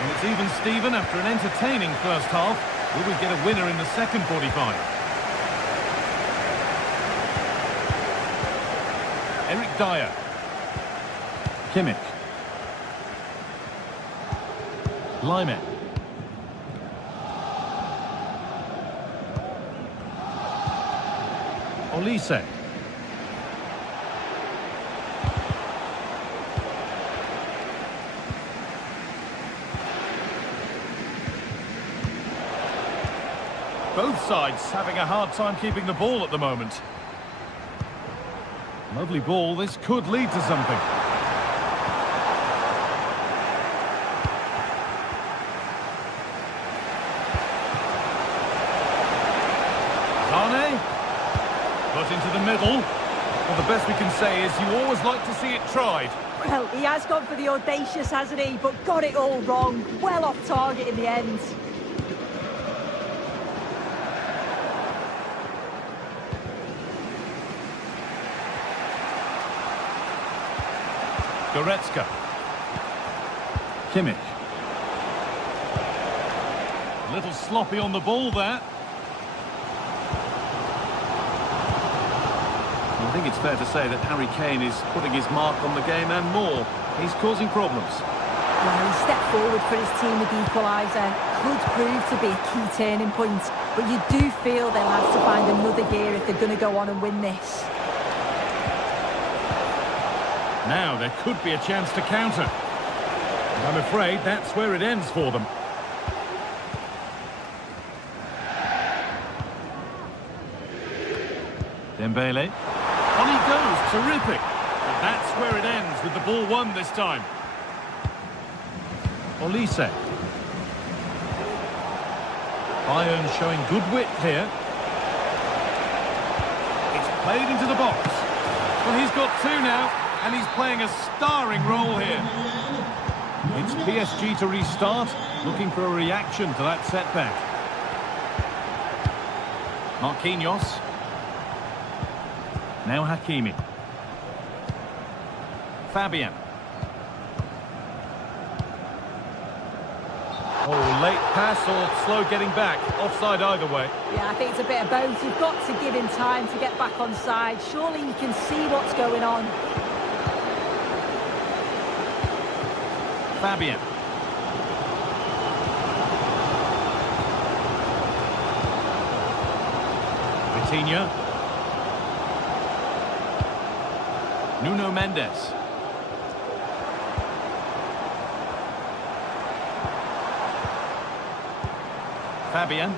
And it's even Steven after an entertaining first half. Will we get a winner in the second 45? Eric Dyer. Kimmich. Lyman. Olise. Both sides having a hard time keeping the ball at the moment. Lovely ball, this could lead to something. Zane. Put into the middle. Well, the best we can say is you always like to see it tried. Well, he has gone for the audacious, hasn't he? But got it all wrong. Well off target in the end. Goretzka. Kimmich. A little sloppy on the ball there. I think it's fair to say that Harry Kane is putting his mark on the game and more. He's causing problems. Well, he stepped forward for his team with the equaliser. Could prove to be a key turning point. But you do feel they'll have to find another gear if they're going to go on and win this. Now there could be a chance to counter. And I'm afraid that's where it ends for them. Dembele. On he goes, terrific. But that's where it ends with the ball won this time. Olise. Bayern showing good width here. It's played into the box. Well, he's got two now. And he's playing a starring role here. It's PSG to restart, looking for a reaction to that setback. Marquinhos. Now Hakimi. Fabian. Oh, late pass or slow getting back. Offside either way. Yeah, I think it's a bit of both. You've got to give him time to get back on side. Surely you can see what's going on. Fabian. Vitinha. Nuno Mendes. Fabian.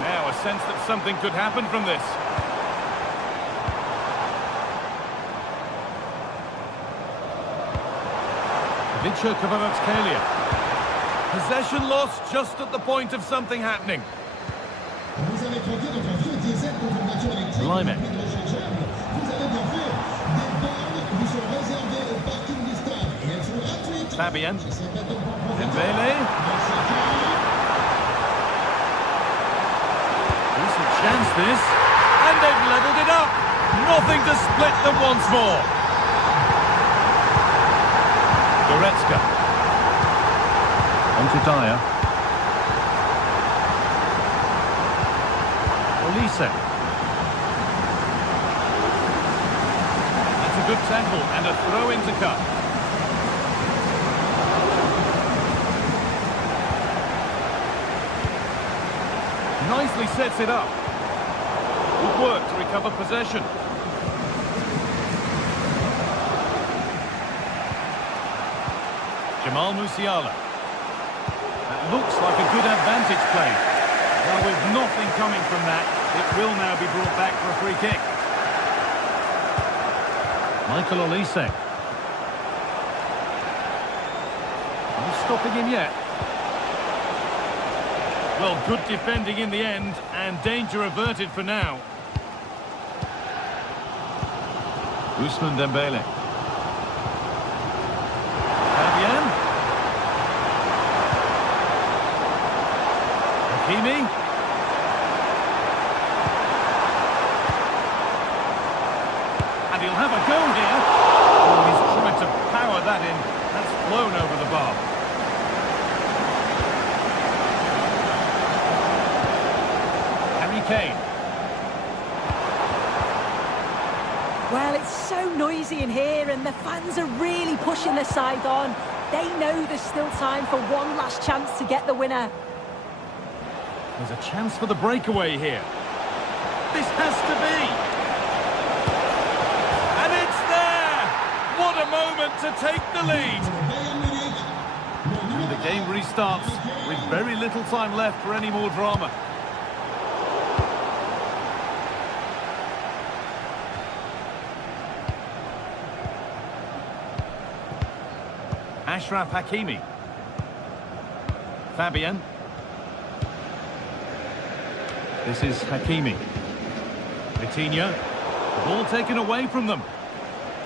Now a sense that something could happen from this. Vincenzo Kvaratskhelia. Possession lost just at the point of something happening. Lyman. Fabian. Dembele. Decent chance this. And they've levelled it up. Nothing to split them once more. Goretzka. On to Dyer. Olise. That's a good tackle and a throw in to cut. Nicely sets it up. Good work to recover possession. Jamal Musiala. That looks like a good advantage play. Well, with nothing coming from that, it will now be brought back for a free kick. Michael Olise. No stopping him yet. Well, good defending in the end, and danger averted for now. Ousmane Dembele. Fabian. Hakimi. And he'll have a go here. Oh, he's tried to power that in. That's flown over the bar. Kane. Well, it's so noisy in here and the fans are really pushing their side on. They know there's still time for one last chance to get the winner. There's a chance for the breakaway here. This has to be. And it's there! What a moment to take the lead. And the game restarts with very little time left for any more drama. Achraf Hakimi. Fabian. This is Hakimi. Vitinha. The ball taken away from them.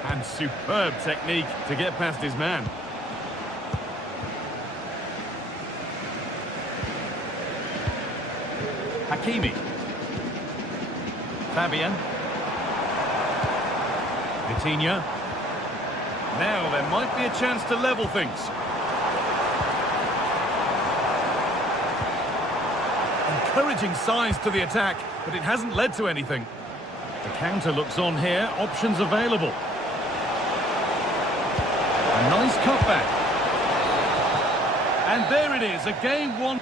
And superb technique to get past his man. Hakimi. Fabian. Vitinha. Now there might be a chance to level things. Encouraging signs to the attack, but it hasn't led to anything. The counter looks on here, options available. A nice cutback. And there it is, a game won.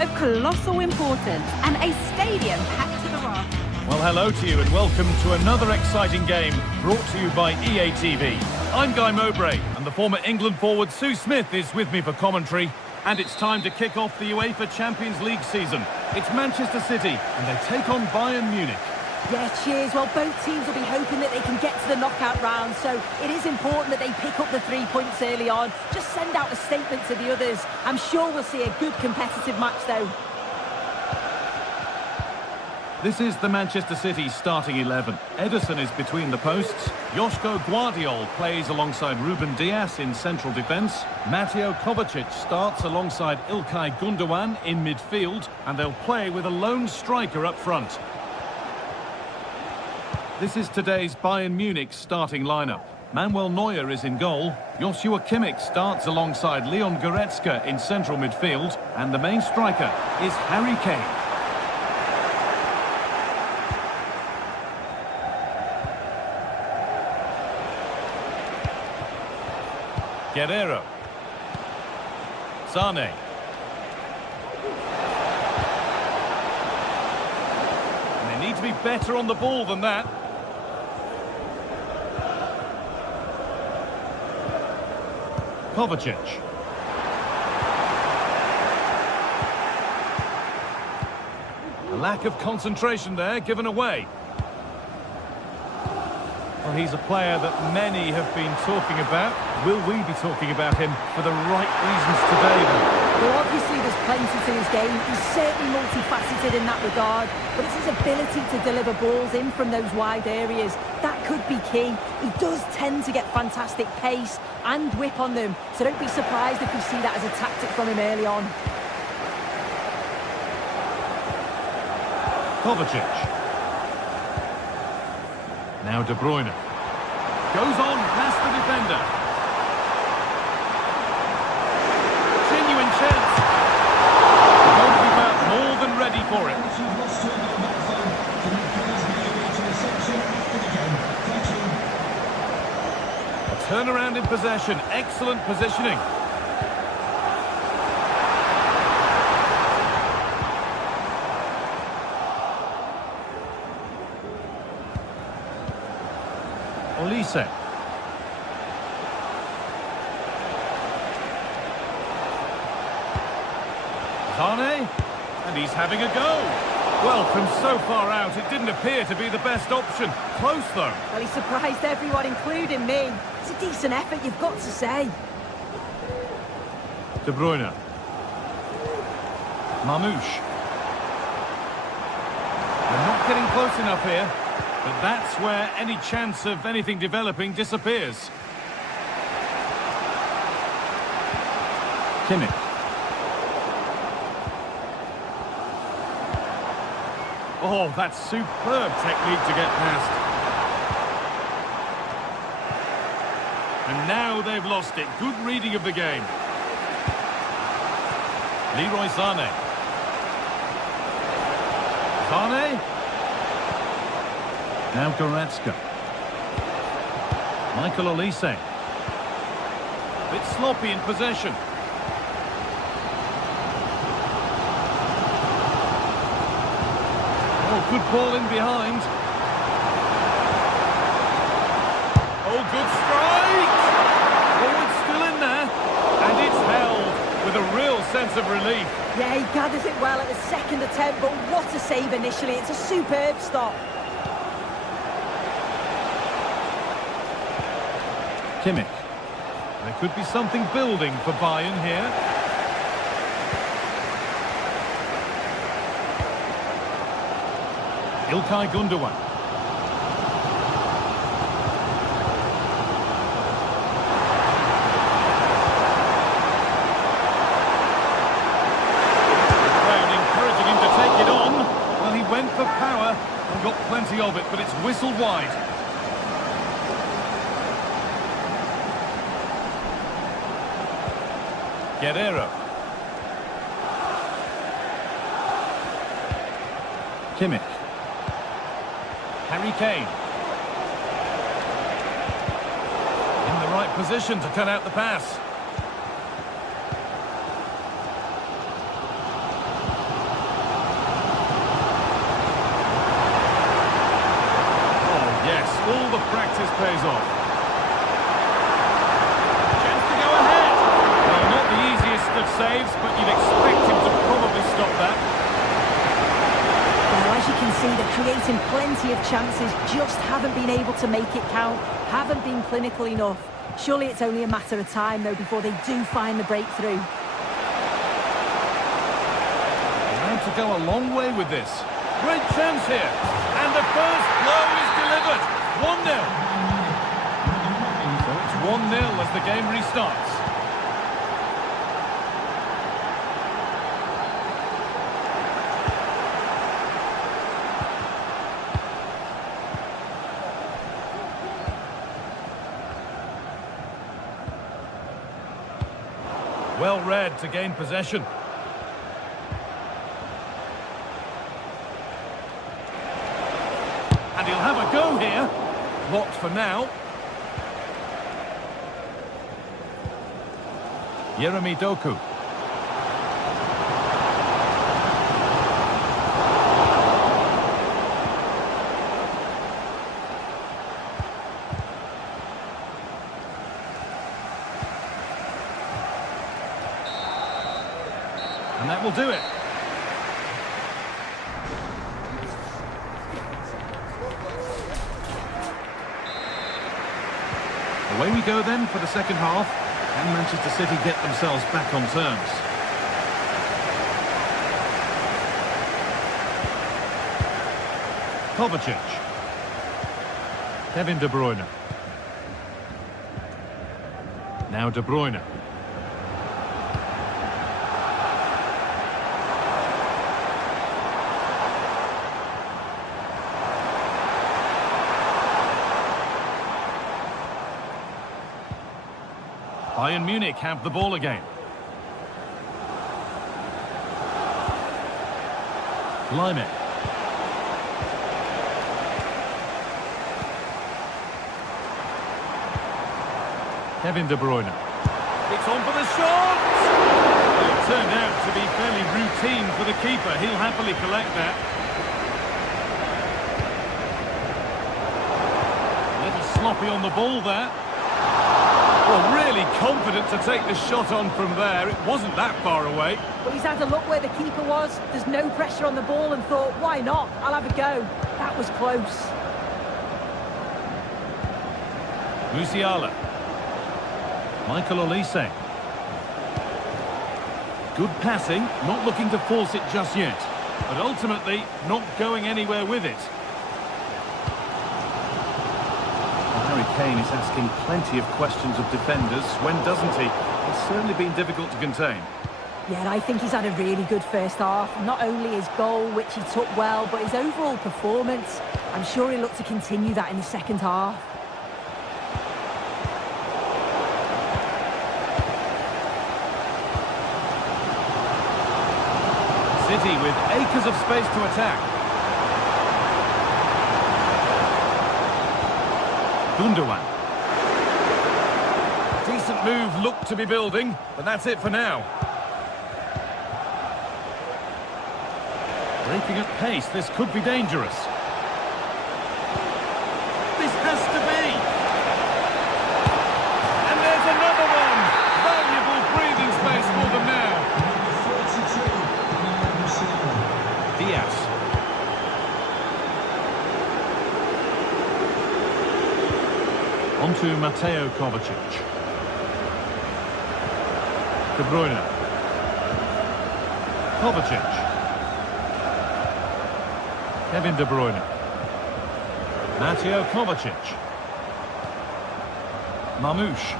of colossal importance and a stadium packed to the rafters. Well, hello to you and welcome to another exciting game brought to you by EA TV. I'm Guy Mowbray and the former England forward Sue Smith is with me for commentary. And it's time to kick off the UEFA Champions League season. It's Manchester City and they take on Bayern Munich. Yeah, cheers. Well, both teams will be hoping that they can get to the knockout round, so it is important that they pick up the 3 points early on. Just send out a statement to the others. I'm sure we'll see a good competitive match, though. This is the Manchester City starting 11. Ederson is between the posts. Joško Guardiol plays alongside Ruben Dias in central defence. Mateo Kovacic starts alongside Ilkay Gundogan in midfield. And they'll play with a lone striker up front. This is today's Bayern Munich starting lineup. Manuel Neuer is in goal. Joshua Kimmich starts alongside Leon Goretzka in central midfield. And the main striker is Harry Kane. Guerrero. Sane. And they need to be better on the ball than that. Kovacic. A lack of concentration there, given away. Well, he's a player that many have been talking about. Will we be talking about him for the right reasons today, then? Well, obviously there's plenty to his game. He's certainly multifaceted in that regard, but it's his ability to deliver balls in from those wide areas. That could be key. He does tend to get fantastic pace and whip on them, so don't be surprised if you see that as a tactic from him early on. Kovacic. Now De Bruyne. Goes on past the defender. Genuine chance. The goalkeeper more than ready for it. A turnaround in possession. Excellent positioning. Olise. Sane, and he's having a go. Well, from so far out, it didn't appear to be the best option. Close, though. Well, he surprised everyone, including me. It's a decent effort, you've got to say. De Bruyne. Mamouche. They're not getting close enough here. But that's where any chance of anything developing disappears. Kimmich. Oh, that's superb technique to get past. And now they've lost it. Good reading of the game. Leroy Sane. Sane. Now Goretzka. Michael Olise. Bit sloppy in possession. Oh, good ball in behind. Oh, good strike! Oh, it's still in there. And it's held with a real sense of relief. Yeah, he gathers it well at the second attempt, but what a save initially. It's a superb stop. Kimmich. There could be something building for Bayern here. Ilkay Gundogan. The crowd encouraging him to take it on. Well, he went for power and got plenty of it, but it's whistled wide. Guerrero. Kimmich. Harry Kane. In the right position to cut out the pass. this pays off. Chance to go ahead. Well, not the easiest of saves, but you'd expect him to probably stop that. Well, as you can see, they're creating plenty of chances, just haven't been able to make it count, haven't been clinical enough. Surely it's only a matter of time, though, before they do find the breakthrough. Allowed to go a long way with this. Great chance here. And the first blow is delivered. 1-0. So it's 1-0 as the game restarts. Well read to gain possession. And he'll have a go here. Blocked for now. Yeremi Doku. And that will do it. Away we go then for the second half. Can Manchester City get themselves back on terms? Kovacic. Kevin De Bruyne. Now De Bruyne. Bayern Munich have the ball again. Lime. Kevin De Bruyne. It's on for the shot! Well, it turned out to be fairly routine for the keeper. He'll happily collect that. A little sloppy on the ball there. Well, really confident to take the shot on from there. It wasn't that far away. But he's had a look where the keeper was. There's no pressure on the ball and thought, why not? I'll have a go. That was close. Musiala. Michael Olise. Good passing, not looking to force it just yet. But ultimately, not going anywhere with it. Harry Kane is asking plenty of questions of defenders. When doesn't he? It's certainly been difficult to contain. Yeah, I think he's had a really good first half. Not only his goal, which he took well, but his overall performance. I'm sure he'll look to continue that in the second half. City with acres of space to attack. Gundogan. Decent move looked to be building, but that's it for now. Breaking at pace, this could be dangerous. This has to be! And there's another one! Valuable breathing space for them now. Diaz. On to Mateo Kovacic. De Bruyne. Kovacic. Kevin De Bruyne. Mateo Kovacic. Mamouche.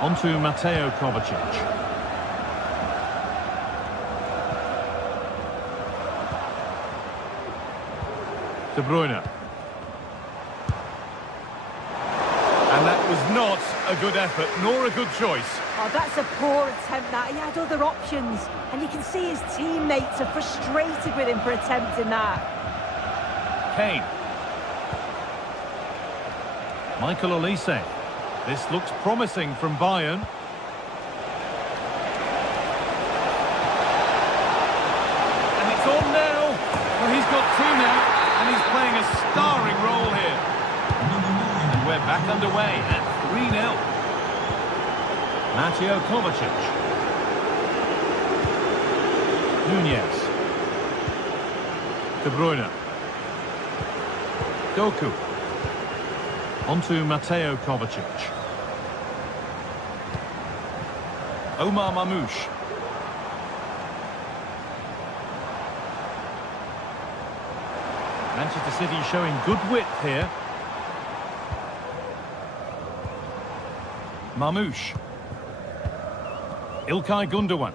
On to Mateo Kovacic. De Bruyne. And that was not a good effort, nor a good choice. Oh, that's a poor attempt, that. He had other options. And you can see his teammates are frustrated with him for attempting that. Kane. Michael Olise. This looks promising from Bayern. And it's on now. Well, he's got two now, and he's playing a starring role here. we're back underway at 3-0. Mateo Kovacic. Nunez. De Bruyne. Doku. Onto Mateo Kovacic. Omar Mamouche. Manchester City showing good width here. Mamouche. Ilkay Gundogan.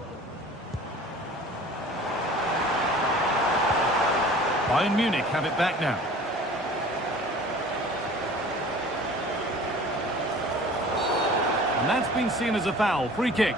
Bayern Munich have it back now. And that's been seen as a foul. Free kick.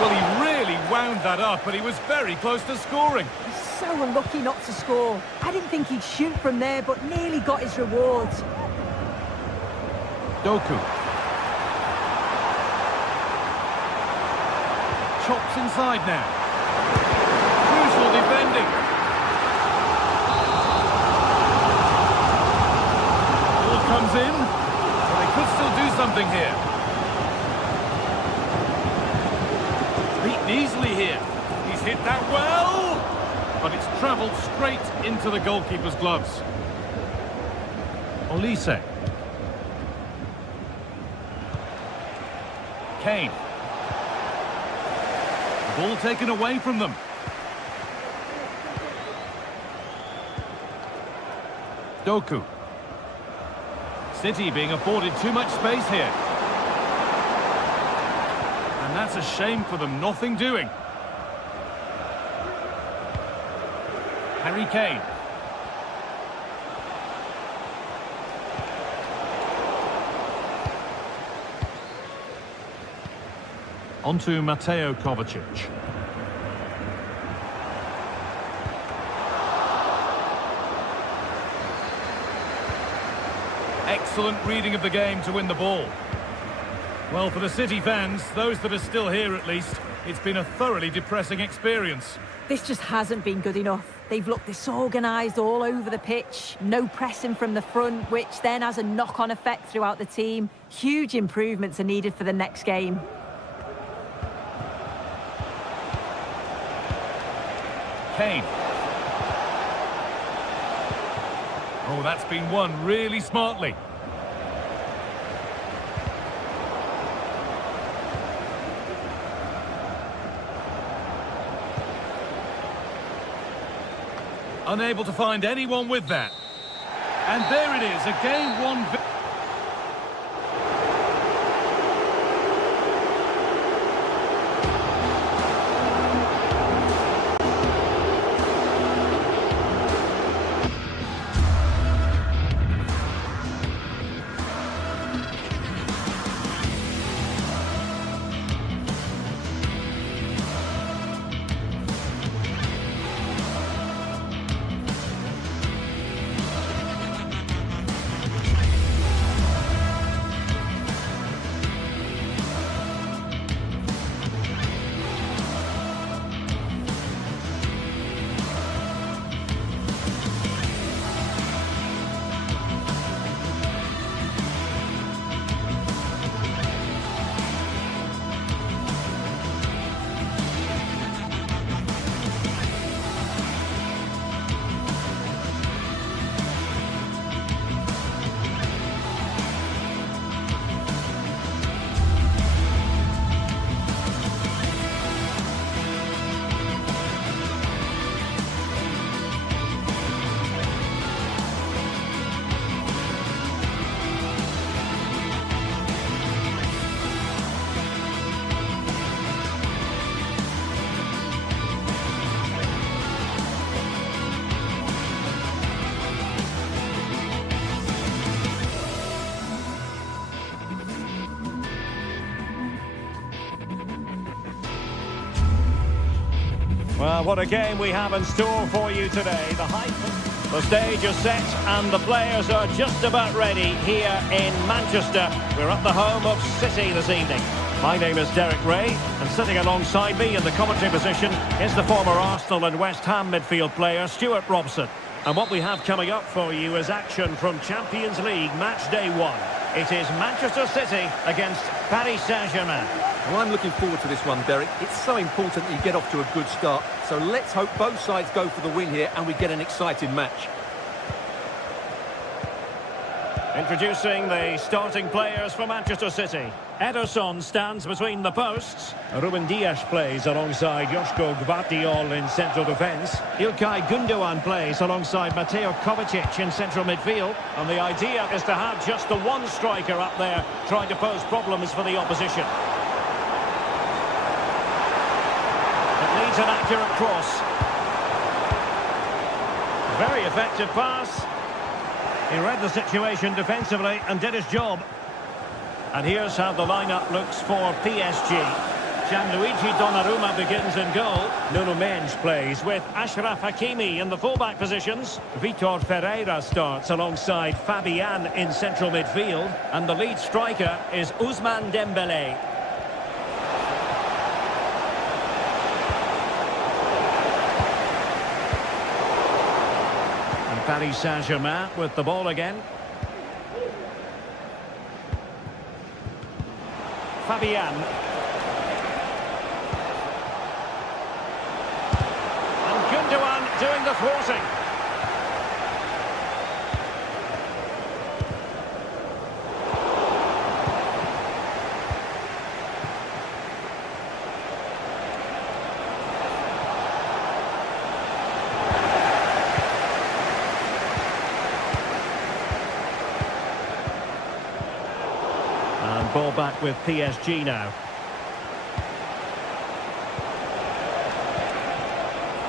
Well, he really wound that up, but he was very close to scoring. He's so unlucky not to score. I didn't think he'd shoot from there, but nearly got his rewards. Doku. Chops inside now. Crucial defending. Ball comes in. But they could still do something here. Beaten easily here. He's hit that well. But it's travelled straight into the goalkeeper's gloves. Olise. Kane. Ball taken away from them. Doku. City being afforded too much space here. And that's a shame for them, nothing doing. Harry Kane. Onto Mateo Kovacic. Excellent reading of the game to win the ball. Well, for the City fans, those that are still here at least, it's been a thoroughly depressing experience. This just hasn't been good enough. They've looked disorganised all over the pitch. No pressing from the front, which then has a knock-on effect throughout the team. Huge improvements are needed for the next game. Kane. Oh, that's been won really smartly. Unable to find anyone with that. And there it is, a game won. Well, what a game we have in store for you today. The hype... The stage is set and the players are just about ready here in Manchester. We're at the home of City this evening. My name is Derek Ray, and sitting alongside me in the commentary position is the former Arsenal and West Ham midfield player Stuart Robson. And what we have coming up for you is action from Champions League match day 1. It is Manchester City against Paris Saint-Germain. Well, I'm looking forward to this one, Derek. It's so important that you get off to a good start. So let's hope both sides go for the win here and we get an exciting match. Introducing the starting players for Manchester City. Ederson stands between the posts. Ruben Dias plays alongside Joško Gvardiol in central defence. Ilkay Gundogan plays alongside Mateo Kovacic in central midfield. And the idea is to have just the one striker up there trying to pose problems for the opposition. It needs an accurate cross. Very effective pass. He read the situation defensively and did his job. And here's how the lineup looks for PSG. Gianluigi Donnarumma begins in goal. Nuno Mendes plays with Achraf Hakimi in the fullback positions. Vitor Ferreira starts alongside Fabian in central midfield. And the lead striker is Ousmane Dembélé. Paris Saint-Germain with the ball again. Fabian. And Gundogan doing the thwarting. Ball back with PSG now.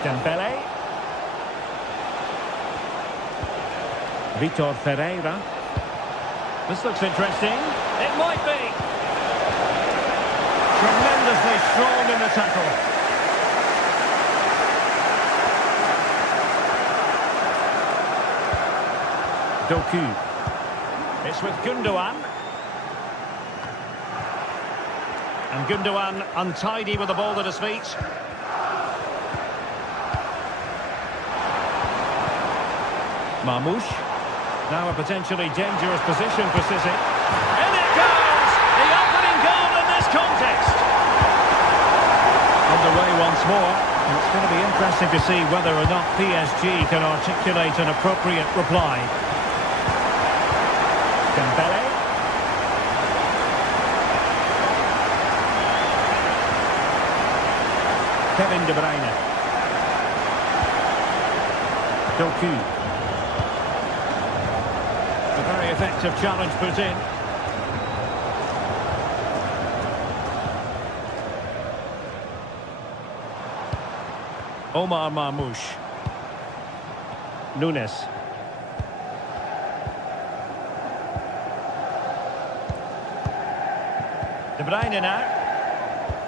Dembélé. Vitor Ferreira. This looks interesting. It might be. Tremendously strong in the tackle. Doku. It's with Gundogan. And Gundogan untidy with the ball at his feet. Marmoush. Now a potentially dangerous position for City. In it goes! The opening goal in this contest. Underway once more. And it's going to be interesting to see whether or not PSG can articulate an appropriate reply. Dembélé. Kevin De Bruyne. Doku. A very effective challenge put in. Omar Marmoush. Nunes. De Bruyne now.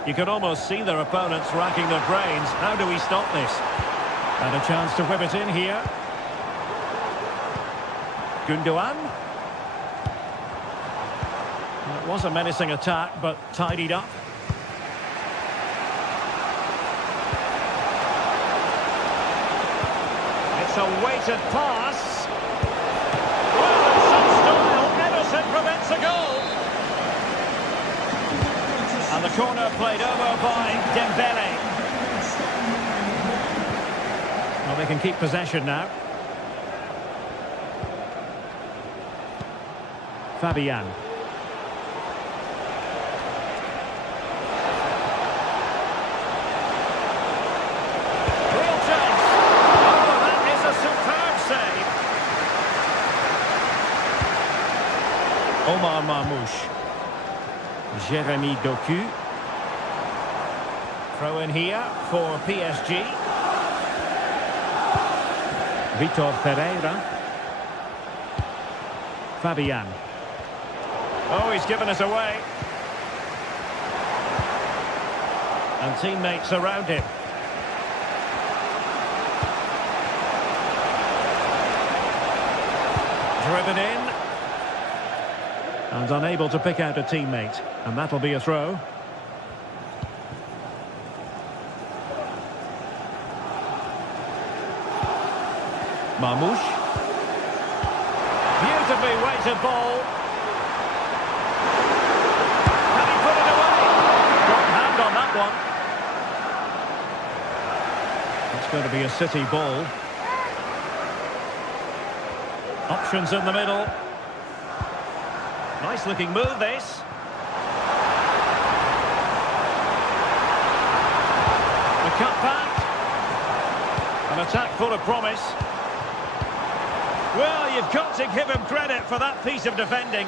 You can almost see their opponents racking their brains. How do we stop this? And a chance to whip it in here. Gundogan. Well, it was a menacing attack, but tidied up. It's a weighted pass. Well, in some style, Ederson prevents a goal. And the corner played over by Dembélé. Well, they can keep possession now. Fabian. Real chance. Oh, that is a superb save. Omar Marmoush. Jeremy Doku. Throw in here for PSG. Vitor Ferreira. Fabian. Oh, he's given us away. And teammates around him. Driven in. And unable to pick out a teammate. And that'll be a throw. Marmoush. Beautifully weighted ball. Can he put it away? Got hand on that one. It's going to be a City ball. Options in the middle. Nice looking move, this. The cut back. An attack full of promise. Well, you've got to give him credit for that piece of defending.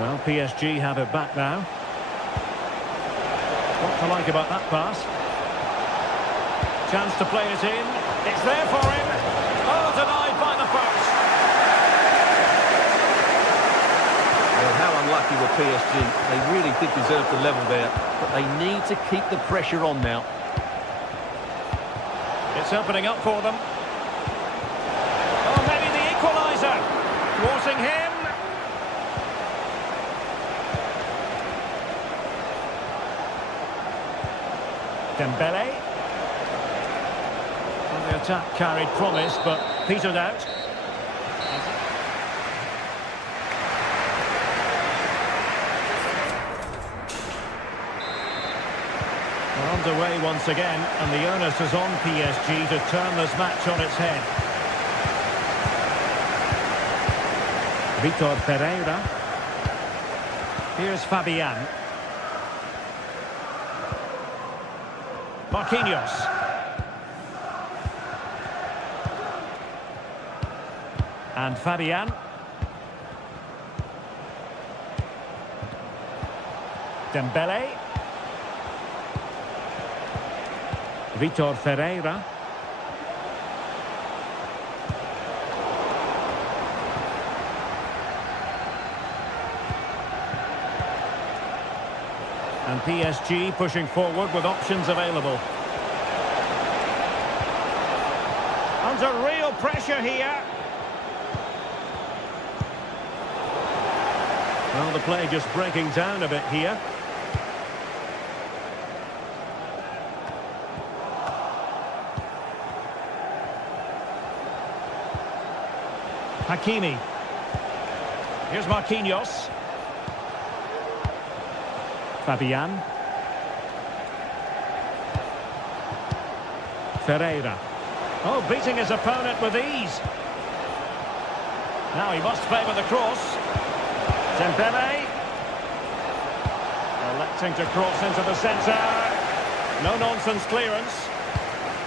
Well, PSG have it back now. What to like about that pass? Chance to play it in. It's there for him. Oh, denied by the post. Well, how unlucky were PSG. They really did deserve the level there, but they need to keep the pressure on now. It's opening up for them. Oh, maybe the equaliser. Thwarting him. Dembele. Well, the attack carried promise, but petered out. We're underway once again, and the onus is on PSG to turn this match on its head. Vitor Pereira. Here's Fabian. Marquinhos. And Fabian. Dembele. Vitor Pereira. And PSG pushing forward with options available. Under real pressure here. Well, the play just breaking down a bit here. Hakimi. Here's Marquinhos. Fabian. Ferreira. Oh, beating his opponent with ease. Now he must favour the cross. Dembele. Electing to cross into the centre. No-nonsense clearance.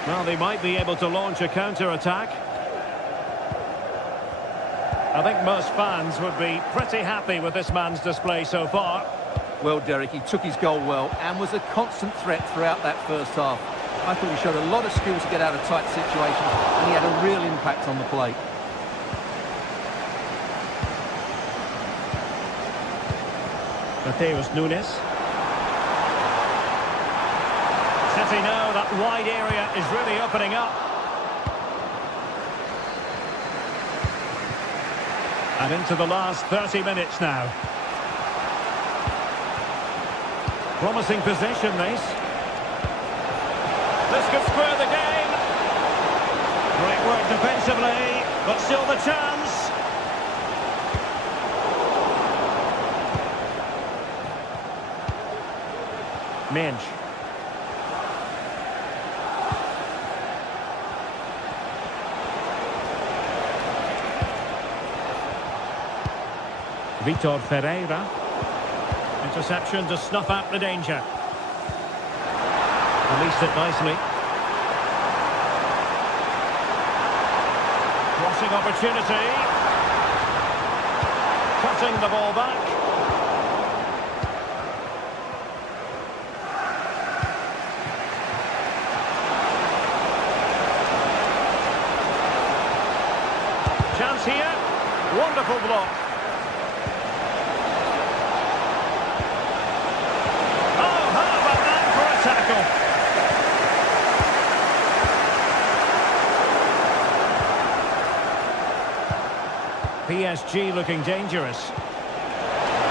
Well, they might be able to launch a counter-attack. I think most fans would be pretty happy with this man's display so far. Well, Derek, he took his goal well and was a constant threat throughout that first half. I thought he showed a lot of skill to get out of tight situations, and he had a real impact on the play. Mateus Nunes. City know that wide area is really opening up. And into the last 30 minutes now. Promising possession, this. This could square the game. Great work defensively, but still the chance. Minch. Vitor Ferreira. Interception to snuff out the danger. Released it nicely. Crossing opportunity. Cutting the ball back. Chance here. Wonderful block. PSG looking dangerous.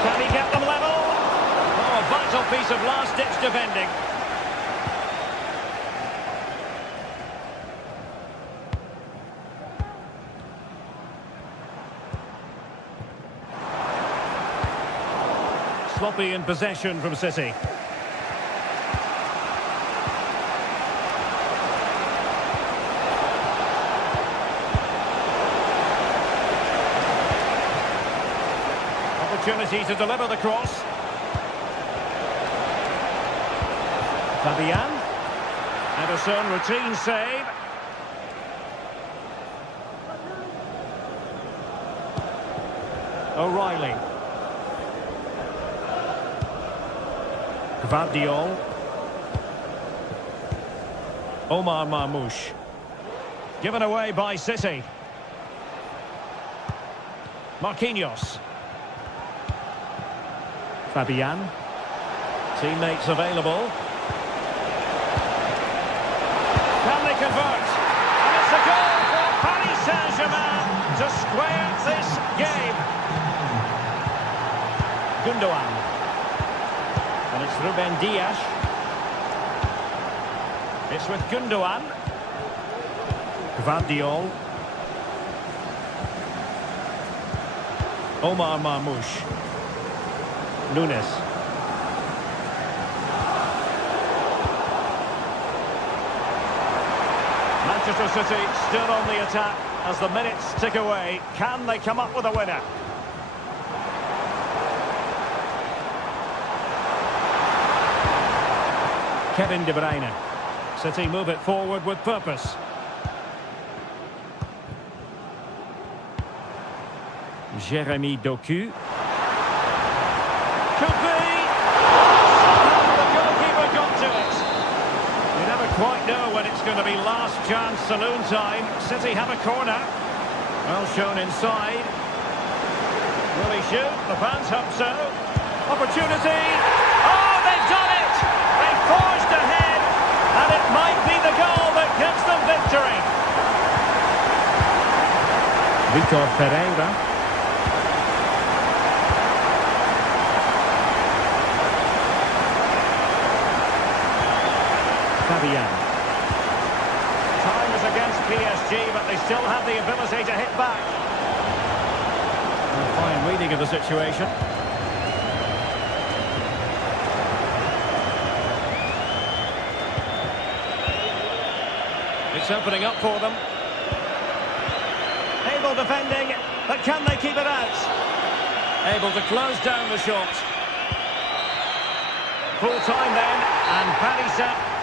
Can he get them level? Oh, a vital piece of last-ditch defending. Sloppy in possession from City. Opportunity to deliver the cross. Fabian. Ederson, routine save. O'Reilly. Gvardiol. Omar Marmoush. Given away by City. Marquinhos. Fabian. Teammates available. Can they convert? And it's a goal for Paris Saint-Germain to square this game. Gundogan. And it's Ruben Dias. It's with Gundogan. Gvardiol. Omar Marmoush. Nunes. Manchester City still on the attack as the minutes tick away. Can they come up with a winner? Kevin De Bruyne. City move it forward with purpose. Jeremy Doku. Could be. Somehow the goalkeeper got to it. You never quite know when it's going to be last chance saloon time. City have a corner. Well shown inside. Will he shoot? The fans hope so. Opportunity. Oh, they've done it! They forged ahead, and it might be the goal that gives them victory. Vitor Pereira. Fabian. Time is against PSG, but they still have the ability to hit back. A fine reading of the situation. It's opening up for them. Able defending, but can they keep it out? Able to close down the shot. Full time then, and Paris Saint-Germain.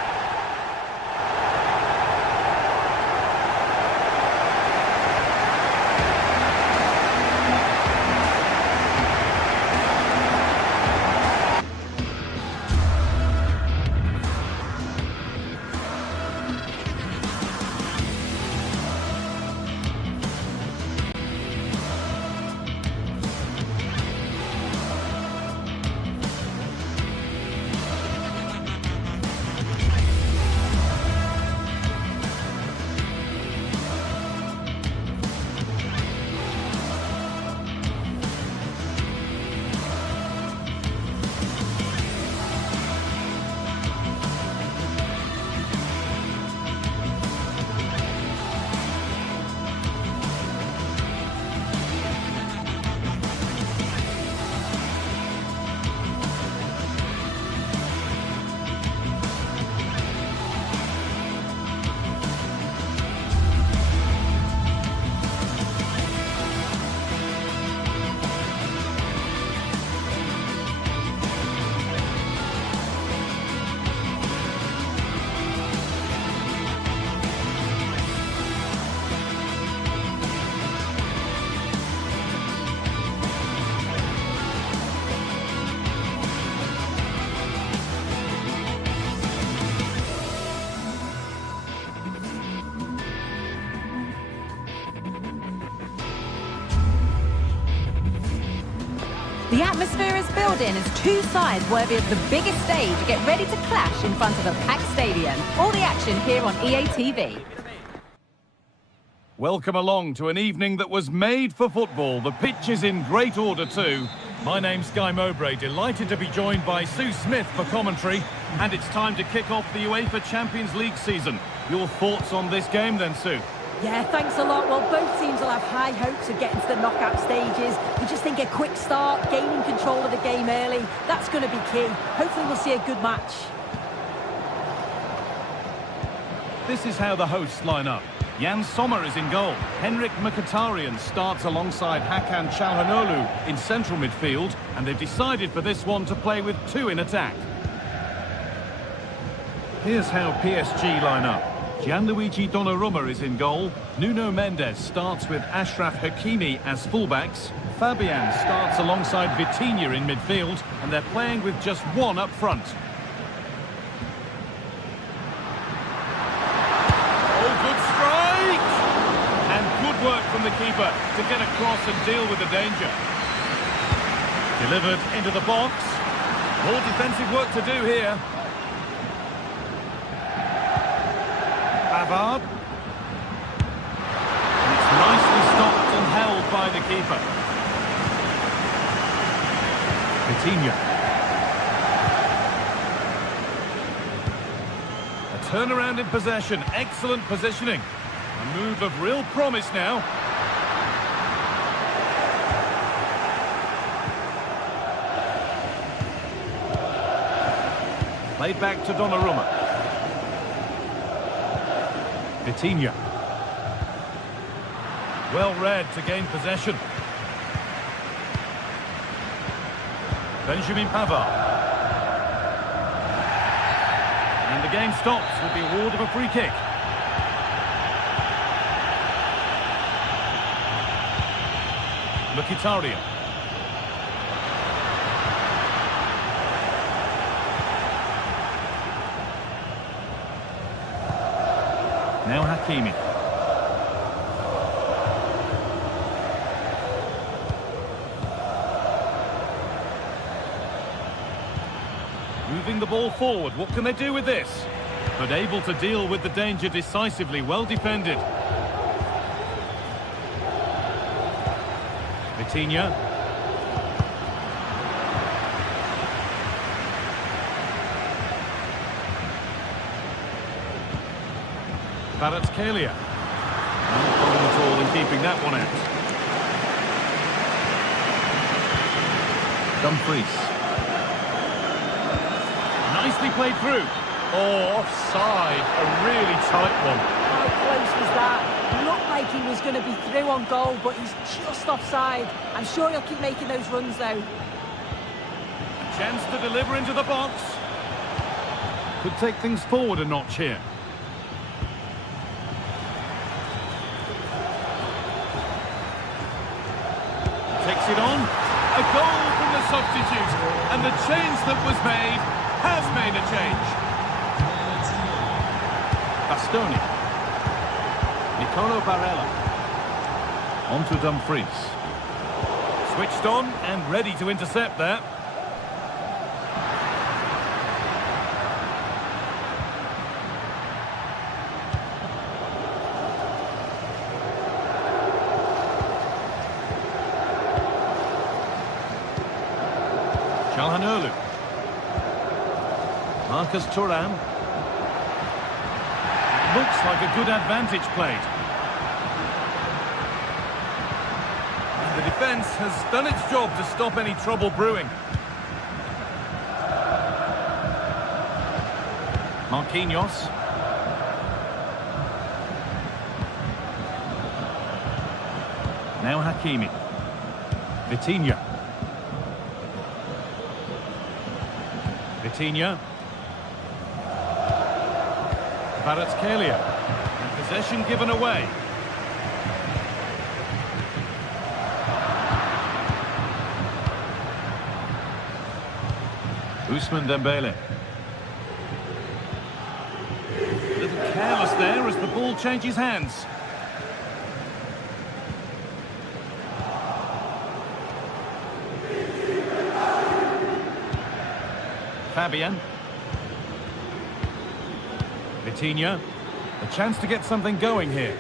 The atmosphere is building as two sides worthy of the biggest stage get ready to clash in front of a packed stadium. All the action here on EA TV. Welcome along to an evening that was made for football. The pitch is in great order too. My name's Guy Mowbray, delighted to be joined by Sue Smith for commentary. And it's time to kick off the UEFA Champions League season. Your thoughts on this game then, Sue? Yeah, thanks a lot. Well, both teams will have high hopes of getting to the knockout stages. We just think a quick start, gaining control of the game early, that's going to be key. Hopefully we'll see a good match. This is how the hosts line up. Jan Sommer is in goal. Henrik Mkhitaryan starts alongside Hakan Çalhanoğlu in central midfield, and they've decided for this one to play with two in attack. Here's how PSG line up. Gianluigi Donnarumma is in goal. Nuno Mendes starts with Achraf Hakimi as fullbacks. Fabian starts alongside Vitinha in midfield, and they're playing with just one up front. Work from the keeper to get across and deal with the danger. Delivered into the box. More defensive work to do here. Pavard. And it's nicely stopped and held by the keeper. Vitinha. A turnaround in possession. Excellent positioning. A move of real promise now. Played back to Donnarumma. Vitinha. Well read to gain possession. Benjamin Pavard. And the game stops with the award of a free kick. Mkhitaryan. Now Hakimi. Moving the ball forward. What can they do with this? But able to deal with the danger decisively. Well defended. Vitinha. Kvaratskhelia. No problem at all in keeping that one out. Dumfries. Nicely played through. Oh, offside. A really tight one. How close was that? Looked like he was going to be through on goal, but he's just offside. I'm sure he'll keep making those runs, though. A chance to deliver into the box. Could take things forward a notch here. Takes it on. A goal from the substitute. And the change that was made has made a change. Bastoni. Nicolo Barella. On to Dumfries. Switched on and ready to intercept there. Çalhanoğlu. Marcus Thuram. Looks like a good advantage played. And the defence has done its job to stop any trouble brewing. Marquinhos. Now Hakimi. Vitinha. Vitinha. Kvaratskhelia. And possession given away. Ousmane Dembele. A little careless there as the ball changes hands. Fabian. Vitinha. A chance to get something going here.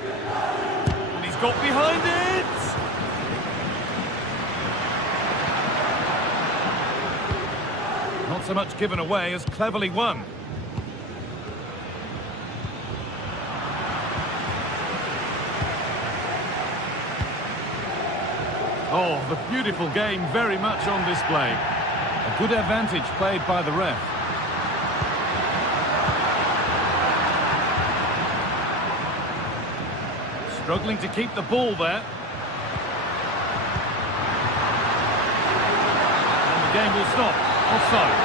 got behind it! Not so much given away as cleverly won. Oh, the beautiful game very much on display. A good advantage played by the ref. Struggling to keep the ball there. And the game will stop. Offside.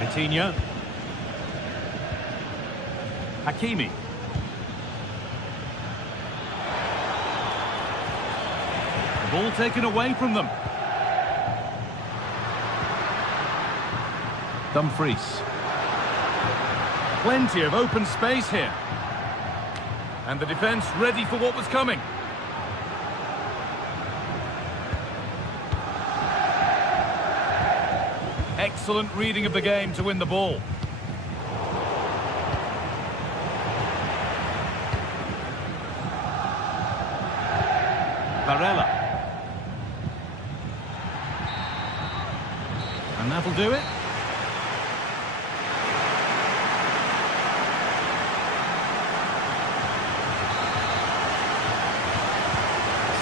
Vitinha. Hakimi. The ball taken away from them. Dumfries. Plenty of open space here. And the defence ready for what was coming. Excellent reading of the game to win the ball. Barella. And that'll do it.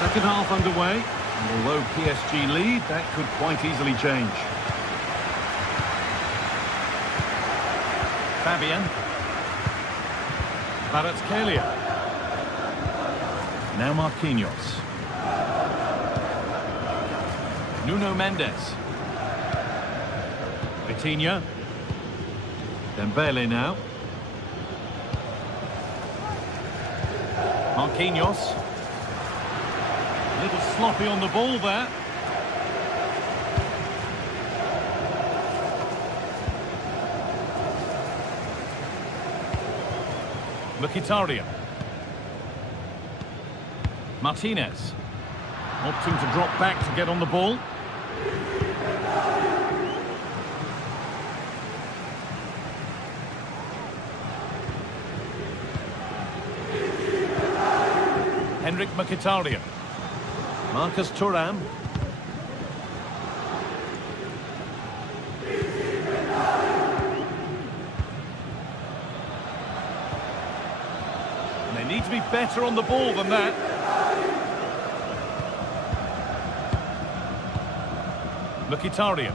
Second half underway, and although PSG lead, that could quite easily change. Fabian. Kvaratskhelia. Now Marquinhos. Nuno Mendes. Vitinha. Dembele now. Marquinhos. A little sloppy on the ball there. Mkhitaryan. Martinez. Opting to drop back to get on the ball. Henrik Mkhitaryan. Marcus Thuram. And they need to be better on the ball than that. Mkhitaryan.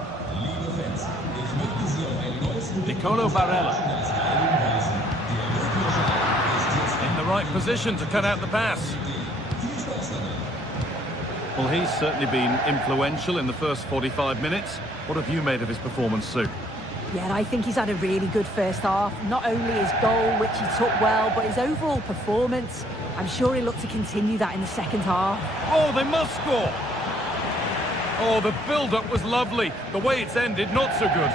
Nicolo Barella. In the right position to cut out the pass. Well, he's certainly been influential in the first 45 minutes. What have you made of his performance, Sue? Yeah, I think he's had a really good first half. Not only his goal, which he took well, but his overall performance. I'm sure he'll look to continue that in the second half. Oh, they must score! Oh, the build-up was lovely. The way it's ended, not so good.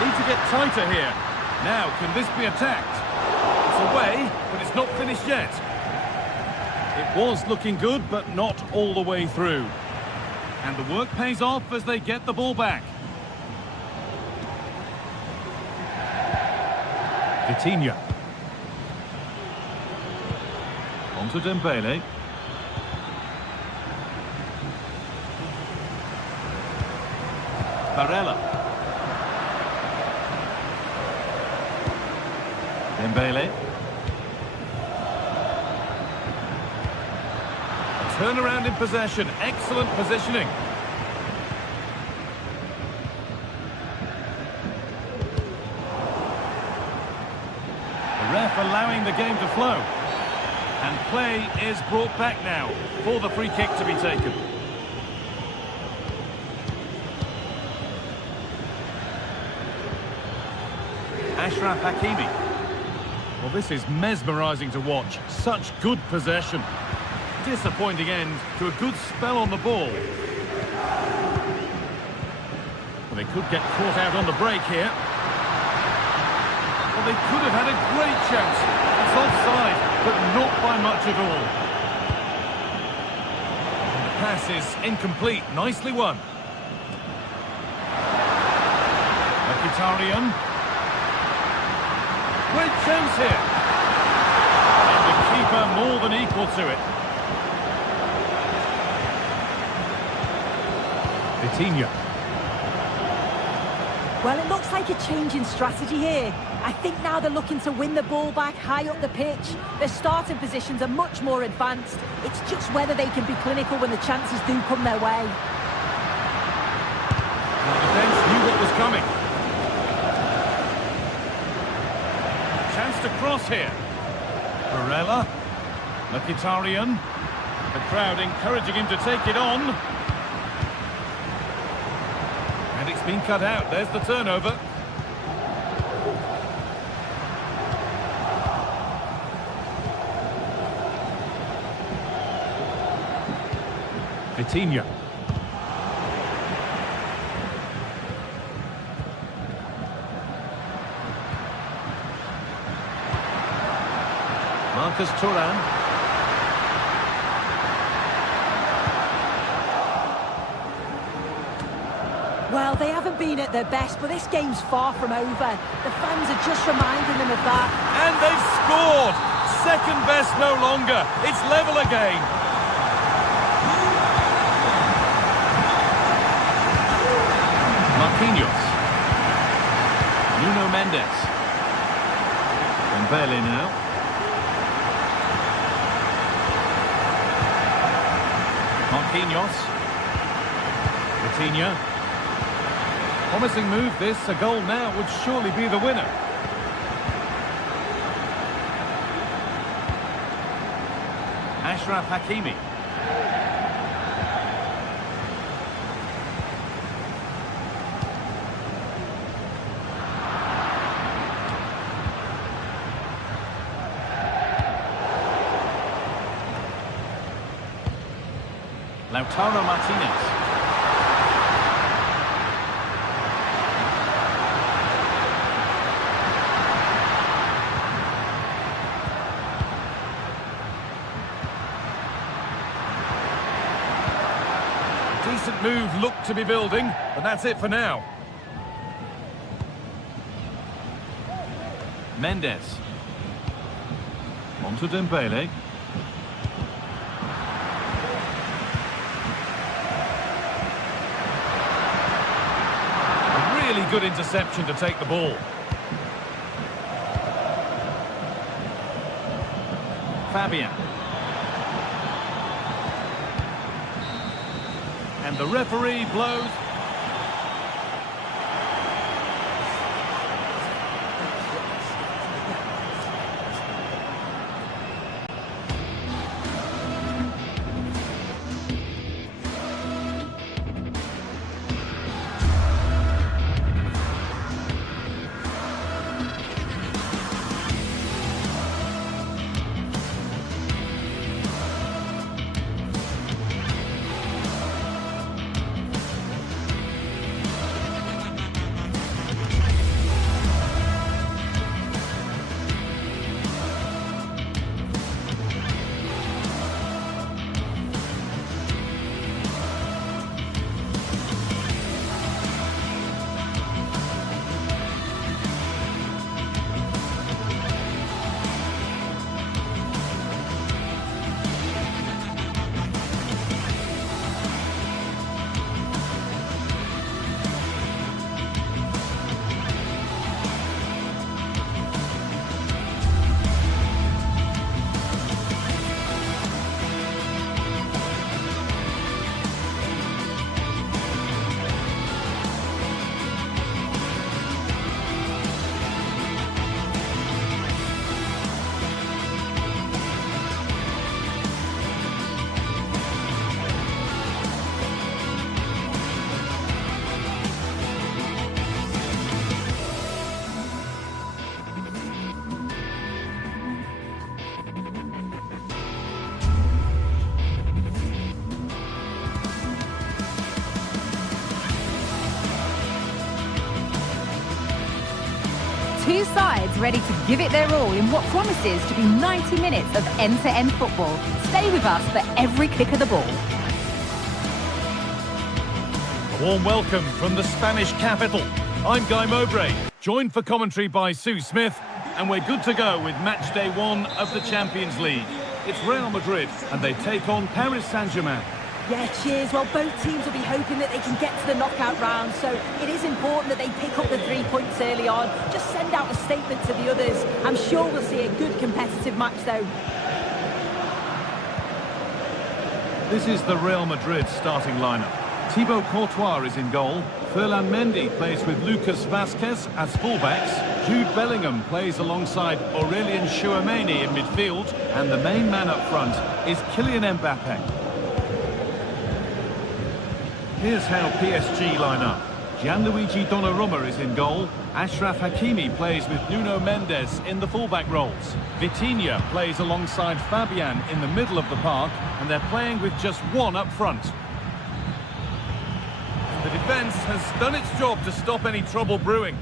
Need to get tighter here. Now, can this be attacked? It's away, but it's not finished yet. It was looking good, but not all the way through. And the work pays off as they get the ball back. Vitinha. On to Dembele. Barella. Dembele. Turnaround in possession. Excellent positioning. The ref allowing the game to flow. And play is brought back now for the free kick to be taken. Ashraf Hakimi. Well, this is mesmerising to watch. Such good possession. Disappointing end to a good spell on the ball. Well, they could get caught out on the break here. Well, they could have had a great chance. It's offside, but not by much at all. And the pass is incomplete. Nicely won. Mkhitaryan. Great chance here. And the keeper more than equal to it. Vitinha. Well, it looks like a change in strategy here. I think now they're looking to win the ball back high up the pitch. Their starting positions are much more advanced. It's just whether they can be clinical when the chances do come their way. The defence knew what was coming. Chance to cross here. Barella. Mkhitaryan. The crowd encouraging him to take it on. And it's been cut out. There's the turnover. Vitinha. Marcus Thuram. Well, they haven't been at their best, but this game's far from over. The fans are just reminding them of that. And they've scored! Second best no longer. It's level again. Marquinhos. Nuno Mendes. Dembele now. Marquinhos. Vitinha. Promising move this. A goal now would surely be the winner. Ashraf Hakimi. Lautaro Martinez. Decent move looked to be building, but that's it for now. Mendes. On to Dembele. A really good interception to take the ball. Fabian. And the referee blows. Two sides ready to give it their all in what promises to be 90 minutes of end-to-end football. Stay with us for every kick of the ball. A warm welcome from the Spanish capital. I'm Guy Mowbray, joined for commentary by Sue Smith, and we're good to go with match day 1 of the Champions League. It's Real Madrid, and they take on Paris Saint-Germain. Yeah, cheers. Well, both teams will be hoping that they can get to the knockout round, so it is important that they pick up the 3 points early on. Just send out a statement to the others. I'm sure we'll see a good competitive match, though. This is the Real Madrid starting lineup. Thibaut Courtois is in goal. Ferland Mendy plays with Lucas Vazquez as fullbacks. Jude Bellingham plays alongside Aurelien Tchouameni in midfield. And the main man up front is Kylian Mbappe. Here's how PSG line up. Gianluigi Donnarumma is in goal. Achraf Hakimi plays with Nuno Mendes in the fullback roles. Vitinha plays alongside Fabian in the middle of the park, and they're playing with just one up front. The defence has done its job to stop any trouble brewing.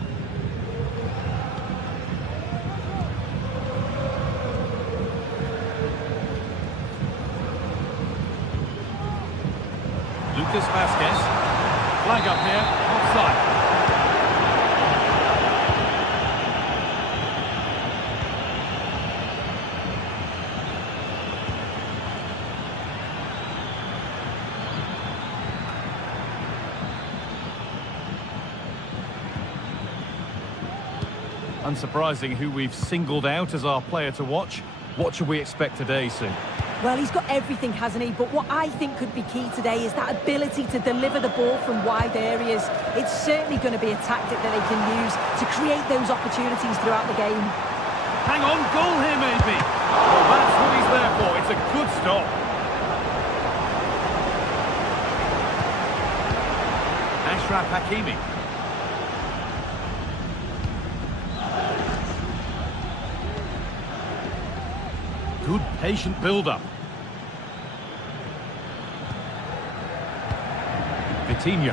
Lucas Vazquez. Flag up here, offside. Unsurprising who we've singled out as our player to watch. What should we expect today, Sue? Well, he's got everything, hasn't he? But what I think could be key today is that ability to deliver the ball from wide areas. It's certainly going to be a tactic that they can use to create those opportunities throughout the game. Hang on, goal here maybe. Well, that's what he's there for. It's a good stop. Achraf Hakimi. Good patient build-up. Vitinha.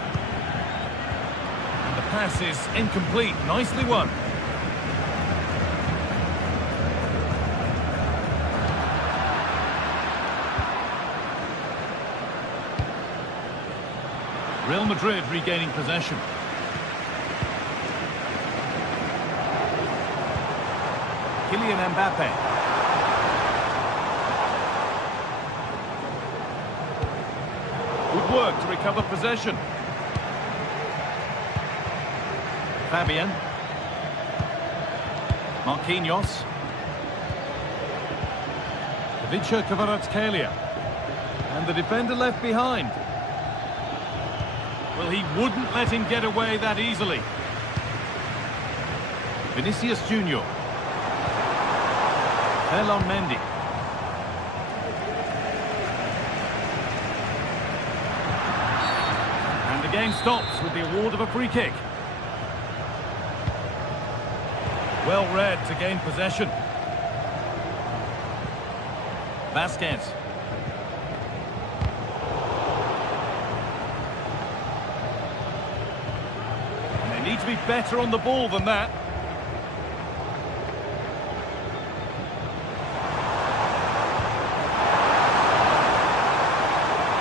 And the pass is incomplete. Nicely won. Real Madrid regaining possession. Kylian Mbappe. Good work to recover possession. Fabian. Marquinhos. Ivica Kvaratskhelia. And the defender left behind. Well, he wouldn't let him get away that easily. Vinicius Junior. Ferland Mendy. And the game stops with the award of a free kick. Well read to gain possession. Vazquez. And they need to be better on the ball than that.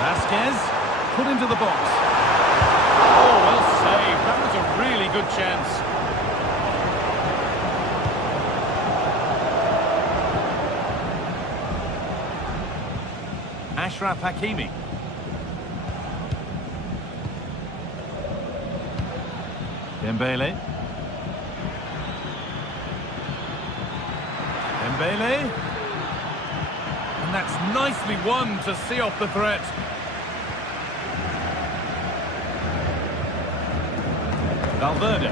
Vazquez put into the box. Oh, well saved. That was a really good chance. Achraf Hakimi. Dembele. Dembele. And that's nicely won to see off the threat. Valverde.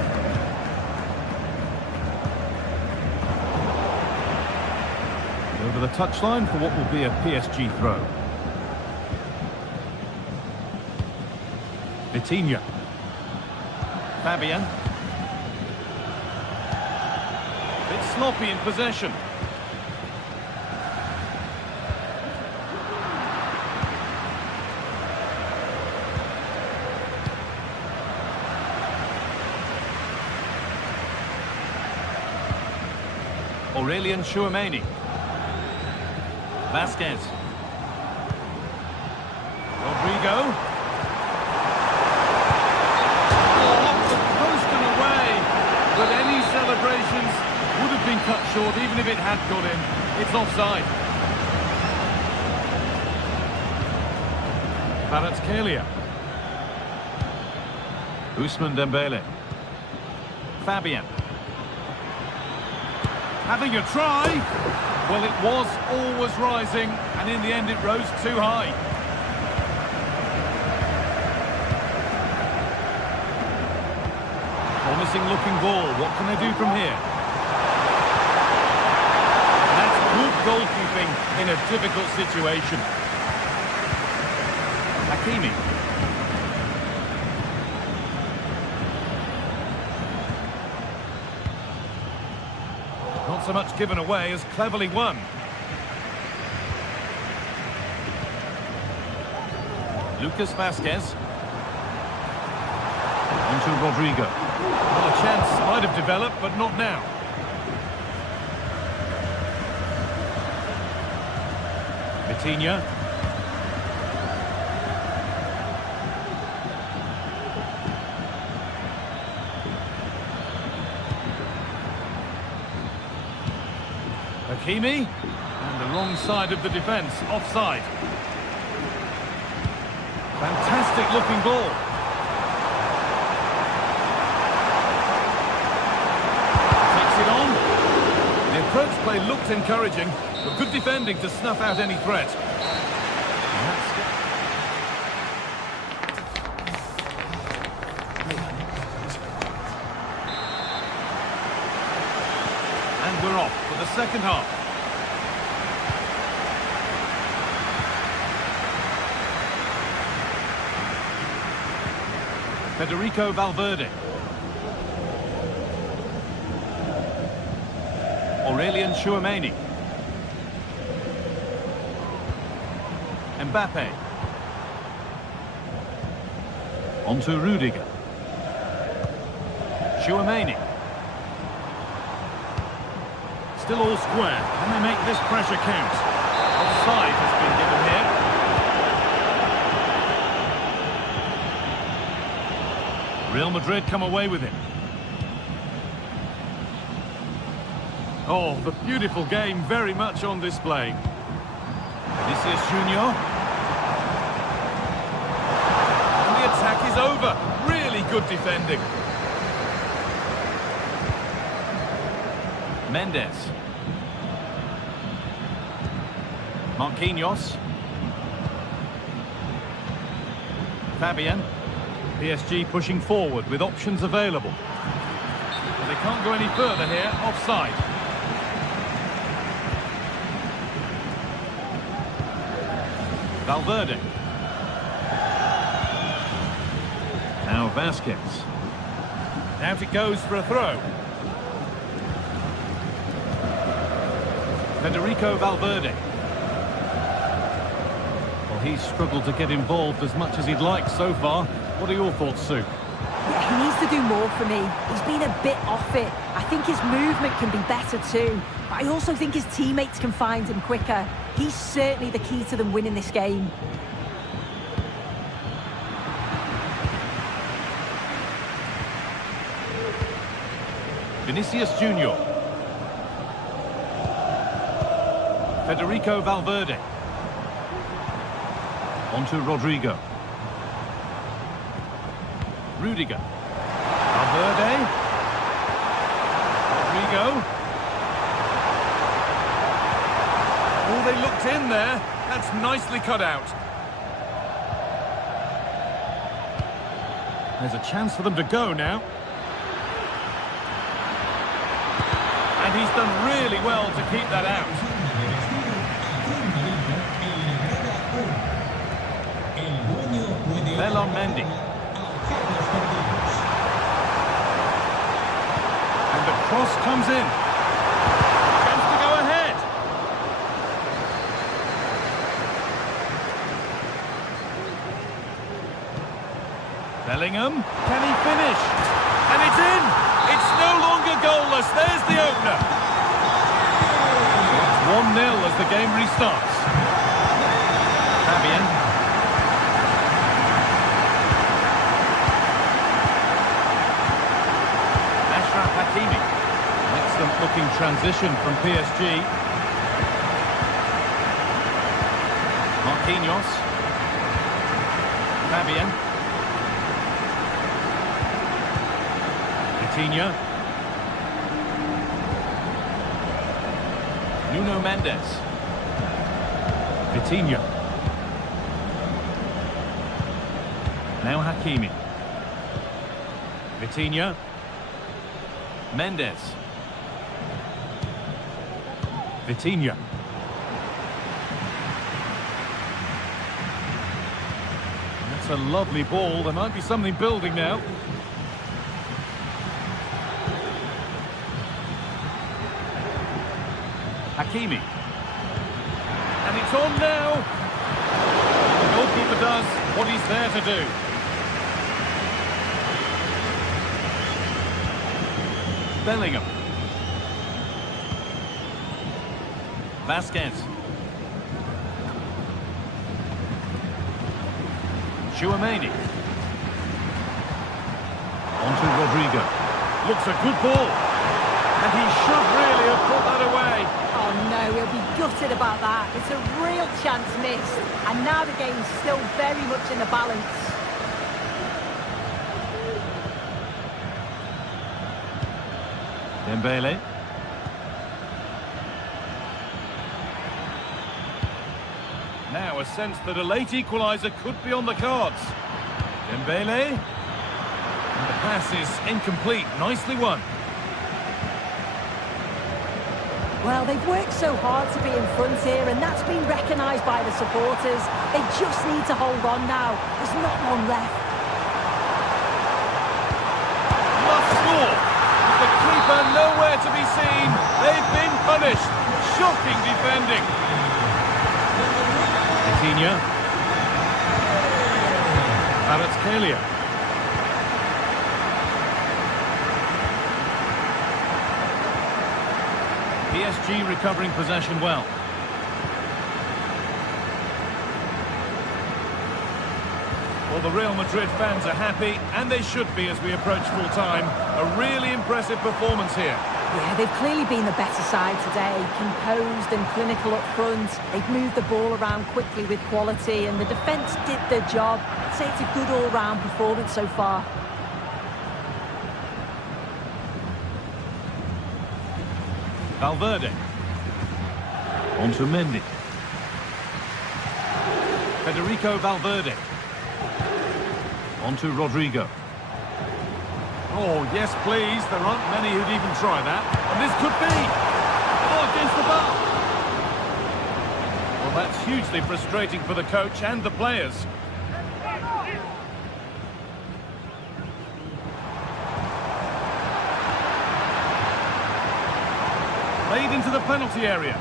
Over the touchline for what will be a PSG throw. Vitinha. Fabian. Bit sloppy in possession. Aurelien Tchouameni. Vazquez. Rodrigo. Oh, off the post and away. cut short, even if it had got in. It's offside. Kvaratskhelia. Ousmane Dembele. Fabian. Having a try. Well, it was always rising, and in the end it rose too high. Promising looking ball. What can they do from here? That's good goalkeeping in a difficult situation. Hakimi. Not so much given away as cleverly won. Lucas Vazquez. On to Rodrigo. Well, a chance might have developed, but not now. Vitinha. Hakimi. And the wrong side of the defence, offside. Fantastic looking ball. The approach play looked encouraging, but good defending to snuff out any threat. And we're off for the second half. Federico Valverde. Aurelien Tchouameni. Mbappe. On to Rudiger. Tchouameni. Still all square. Can they make this pressure count? Offside has been given here. Real Madrid come away with it. Oh, the beautiful game very much on display. Vinicius Junior. And the attack is over. Really good defending. Mendes. Marquinhos. Fabian. PSG pushing forward with options available. But they can't go any further here. Offside. Valverde. Now Vazquez. Out it goes for a throw. Federico Valverde. Well, he's struggled to get involved as much as he'd like so far. What are your thoughts, Sue? Yeah, he needs to do more for me. He's been a bit off it. I think his movement can be better too. But I also think his teammates can find him quicker. He's certainly the key to them winning this game. Vinicius Junior. Federico Valverde. On to Rodrigo. Rudiger. Valverde. Rodrigo. Oh, they looked in there. That's nicely cut out. There's a chance for them to go now. And he's done really well to keep that out. Belon Mendy. And the cross comes in. Chance to go ahead. Bellingham. Can he finish? And it's in! It's no longer goalless. There's the opener. It's 1-0 as the game restarts. Fabian. Hakimi. Excellent looking Attacking transition from PSG. Marquinhos. Fabian. Vitinha. Nuno Mendes. Vitinha. Now Hakimi. Vitinha. Mendes. Vitinha. That's a lovely ball. There might be something building now. Hakimi. And it's on now. The goalkeeper does what he's there to do. Bellingham. Vasquez. Tchouaméni. On to Rodrigo. Looks a good ball. And he should really have put that away. Oh no, he'll be gutted about that. It's a real chance missed. And now the game's still very much in the balance. Dembele. Now a sense that a late equaliser could be on the cards. Dembele. And the pass is incomplete. Nicely won. Well, they've worked so hard to be in front here, and that's been recognised by the supporters. They just need to hold on now. There's not long left. Must score. The keeper nowhere to be seen. They've been punished. Shocking defending. Vitinha. Kvaratskhelia. PSG recovering possession well. Well, the Real Madrid fans are happy, and they should be as we approach full time. A really impressive performance here. Yeah, they've clearly been the better side today, composed and clinical up front. They've moved the ball around quickly with quality, and the defence did their job. I'd say it's a good all-round performance so far. Valverde. On to Mendy. Federico Valverde. On to Rodrigo. Oh, yes, please. There aren't many who'd even try that. And this could be. Oh, against the bar. Well, that's hugely frustrating for the coach and the players. Played into the penalty area.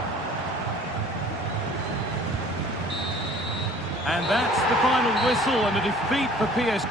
And that's the final whistle and a defeat for PSG.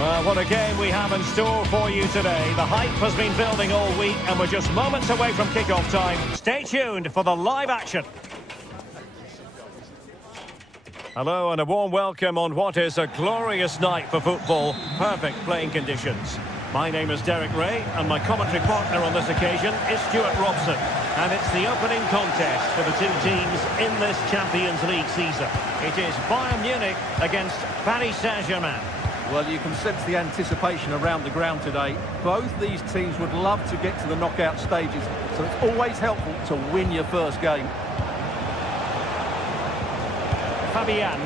Well, what a game we have in store for you today. The hype has been building all week, and we're just moments away from kick-off time. Stay tuned for the live action. Hello and a warm welcome on what is a glorious night for football. Perfect playing conditions. My name is Derek Ray and my commentary partner on this occasion is Stuart Robson. And it's the opening contest for the two teams in this Champions League season. It is Bayern Munich against Paris Saint-Germain. Well, you can sense the anticipation around the ground today. Both these teams would love to get to the knockout stages, so it's always helpful to win your first game. Fabian.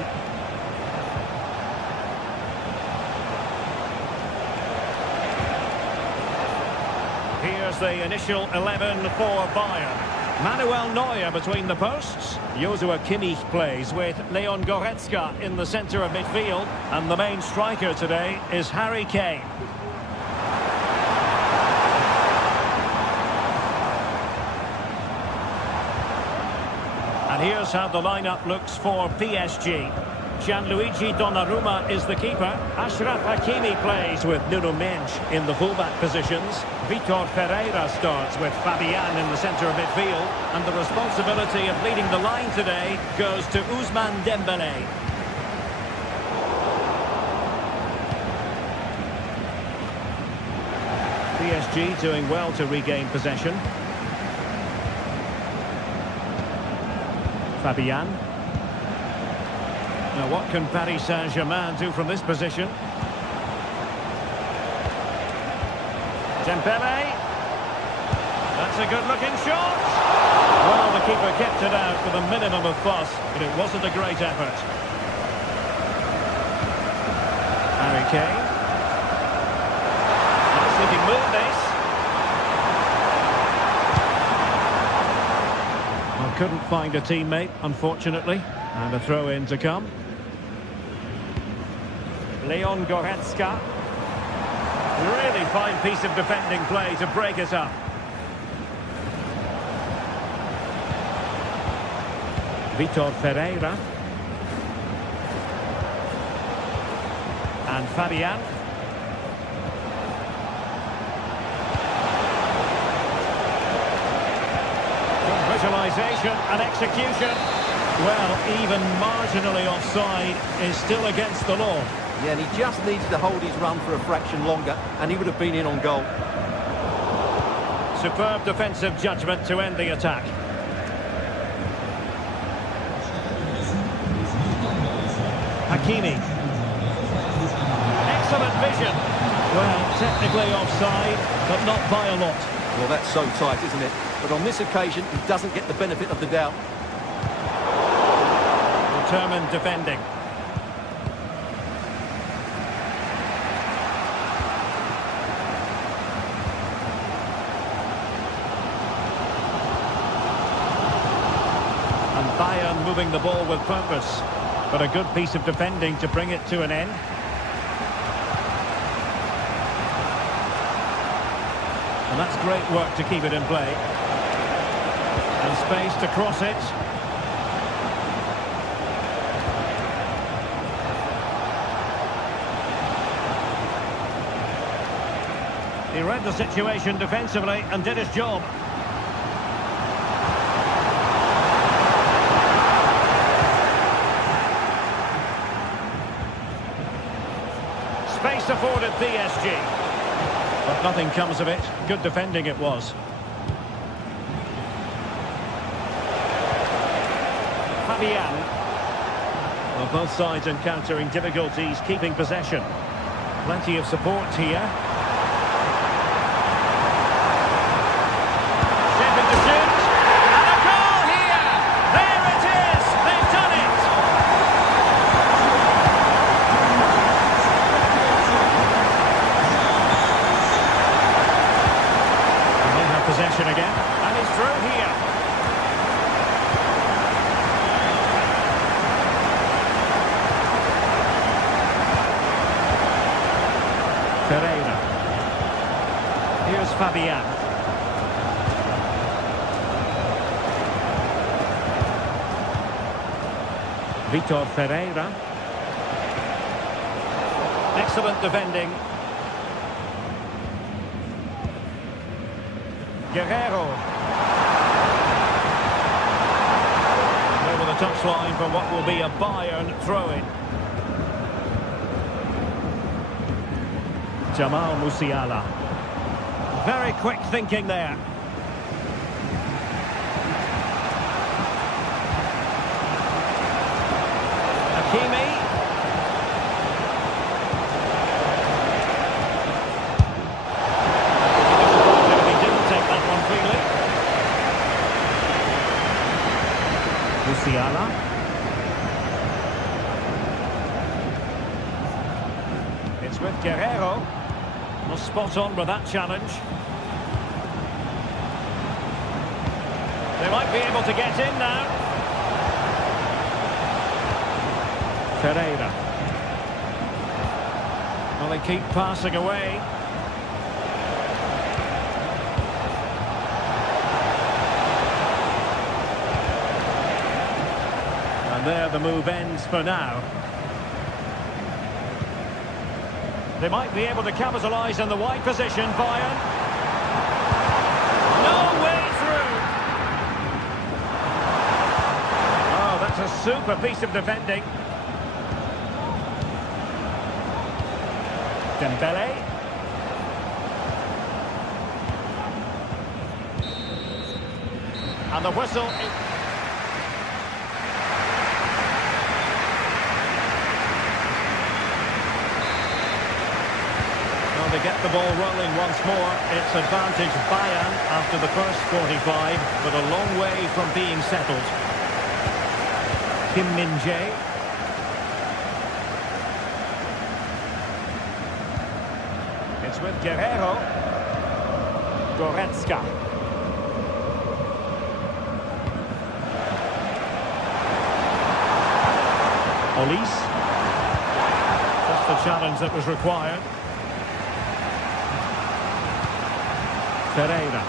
Here's the initial 11 for Bayern. Manuel Neuer between the posts. Joshua Kimmich plays with Leon Goretzka in the centre of midfield. And the main striker today is Harry Kane. And here's how the lineup looks for PSG. Gianluigi Donnarumma is the keeper. Achraf Hakimi plays with Nuno Mendes in the fullback positions. Vitor Ferreira starts with Fabian in the centre of midfield. And the responsibility of leading the line today goes to Ousmane Dembélé. PSG doing well to regain possession. Fabian. Now what can Paris Saint-Germain do from this position? Dembélé. That's a good-looking shot. Well, the keeper kept it out with a minimum of fuss, but it wasn't a great effort. Harry Kane. Nice-looking move, this. Well, couldn't find a teammate, unfortunately. And a throw-in to come. Leon Goretzka. Really fine piece of defending play to break it up. Vitor Ferreira. And Fabian. Good visualisation and execution. Well, even marginally offside is still against the law. Yeah, and he just needed to hold his run for a fraction longer, and he would have been in on goal. Superb defensive judgment to end the attack. Hakimi. Excellent vision. Well, technically offside, but not by a lot. Well, that's so tight, isn't it? But on this occasion, he doesn't get the benefit of the doubt. Determined defending. And Bayern moving the ball with purpose. But a good piece of defending to bring it to an end. And that's great work to keep it in play. And space to cross it. He read the situation defensively and did his job. Space afforded PSG. But nothing comes of it. Good defending it was. Fabian. Well, both sides encountering difficulties keeping possession. Plenty of support here. Possession again, and he's through here. Ferreira. Here's Fabian. Vitor Ferreira. Excellent defending. Guerrero. Over the touchline for what will be a Bayern throw-in. Jamal Musiala. Very quick thinking there. Hakimi. He didn't take that one freely. Musiala. It's with Guerrero. Well, spot on with that challenge. They might be able to get in now. Pereira. Well, they keep passing away. And there the move ends for now. They might be able to capitalise in the wide position, Bayern. No way through! Oh, that's a super piece of defending. Dembele. And the whistle... They get the ball rolling once more. It's advantage Bayern after the first 45, but a long way from being settled. Kim Min-jae. It's with Guerrero. Goretzka. Olise. Just the challenge that was required. Pereira.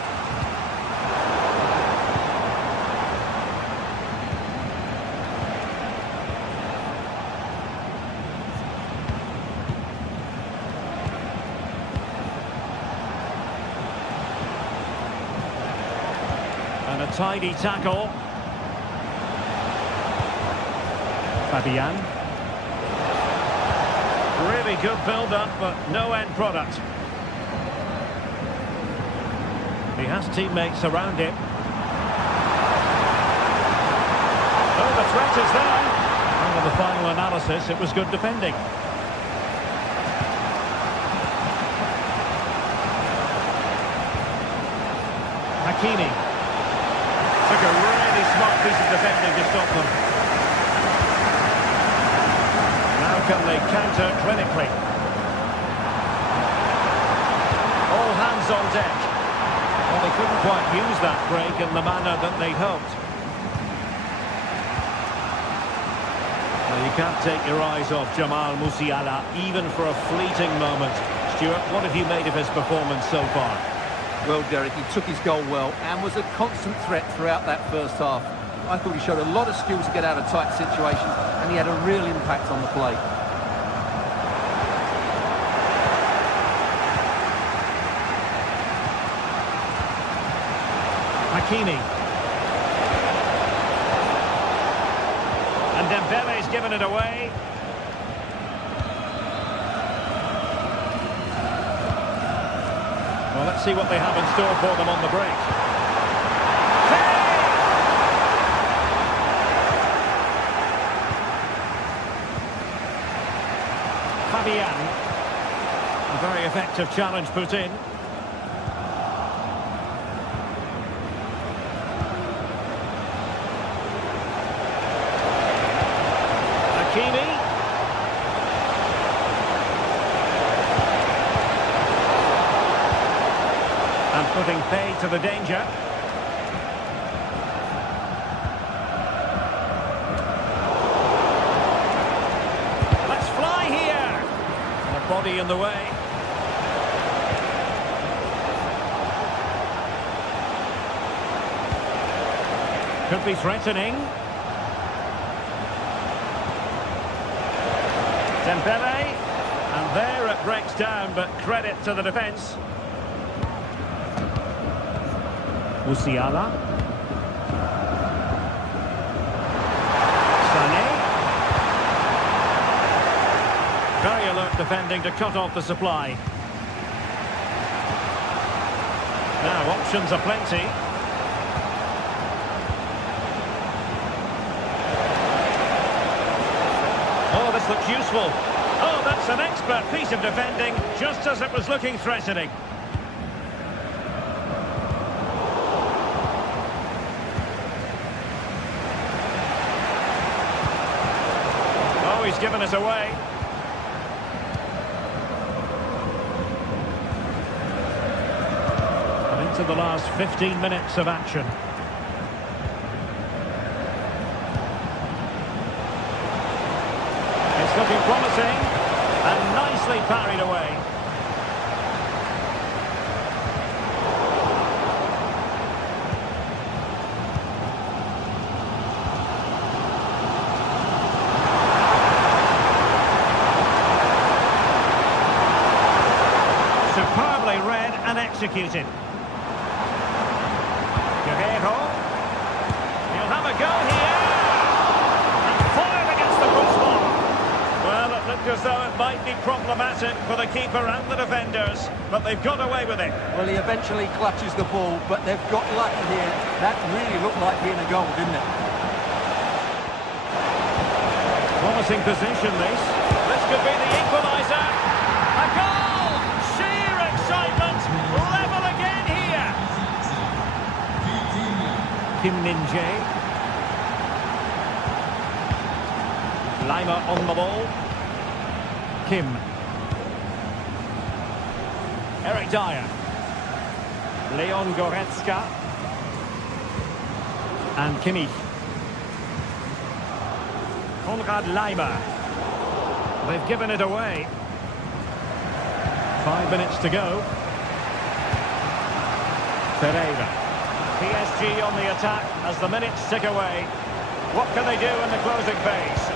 And a tidy tackle. Fabian. Really good build-up, but no end product. He has teammates around him. Oh, the threat is there. And in the final analysis, it was good defending. Hakimi. Took a really smart piece of defending to stop them. Now can they counter clinically? All hands on deck. Well, they couldn't quite use that break in the manner that they'd hoped. Well, you can't take your eyes off Jamal Musiala, even for a fleeting moment. Stuart, what have you made of his performance so far? Well, Derek, he took his goal well and was a constant threat throughout that first half. I thought he showed a lot of skills to get out of tight situations, and he had a real impact on the play. Hakimi. And Dembele's given it away. Well, let's see what they have in store for them on the break. Fabian. A very effective challenge put in. Hakimi. And putting pay to the danger. Let's fly here. And a body in the way. Could be threatening. Dembele, and there it breaks down, but credit to the defence. Musiala. Very alert defending to cut off the supply. Now, options are plenty. Oh, this looks useful. Oh, that's an expert piece of defending, just as it was looking threatening. Oh, he's given us away. And into the last 15 minutes of action. It's looking promising, and nicely parried away. Superbly read and executed. Guerrero. He'll have a go here. And fired against the crossbar. Well, it looked as though it might be problematic for the keeper and the defenders, but they've got away with it. Well, he eventually clutches the ball, but they've got lucky here. That really looked like being a goal, didn't it? Promising position, this. This could be the equaliser. A goal! Sheer excitement! Level again here! Kim Min-jae. Lima on the ball. Kim. Eric Dyer. Leon Goretzka. And Kimmich. Konrad Laimer. They've given it away. 5 minutes to go. Pereira. PSG on the attack as the minutes tick away. What can they do in the closing phase?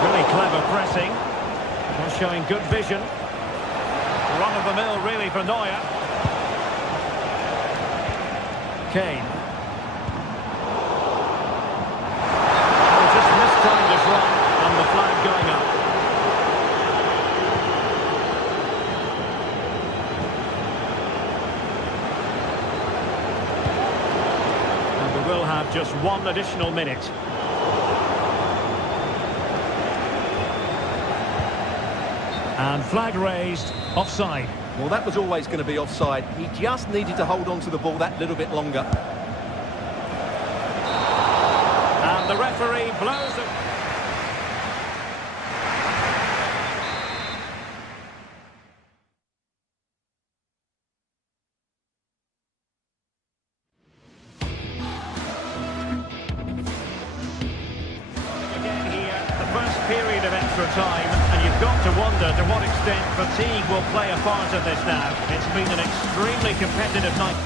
Really clever pressing. Well, showing good vision. Run of the mill really for Neuer. Kane. Just mistimed his run and the flag going up. And we will have just one additional minute. And flag raised, offside. Well, that was always going to be offside. He just needed to hold on to the ball that little bit longer. And the referee blows it. Again here, the first period of extra time, and you've got to wonder to what extent fatigue will play a part of this now. It's been an extremely competitive night.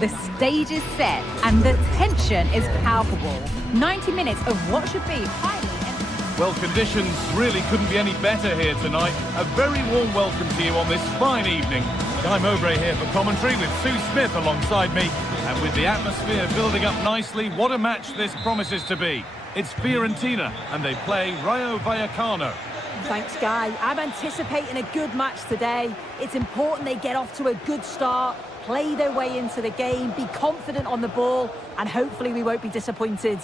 The stage is set and the tension is palpable. 90 minutes of what should be highly... Well, conditions really couldn't be any better here tonight. A very warm welcome to you on this fine evening. Guy Mowbray here for commentary with Sue Smith alongside me. And with the atmosphere building up nicely, what a match this promises to be. It's Fiorentina, and they play Rayo Vallecano. Thanks, Guy. I'm anticipating a good match today. It's important they get off to a good start, play their way into the game, be confident on the ball, and hopefully we won't be disappointed.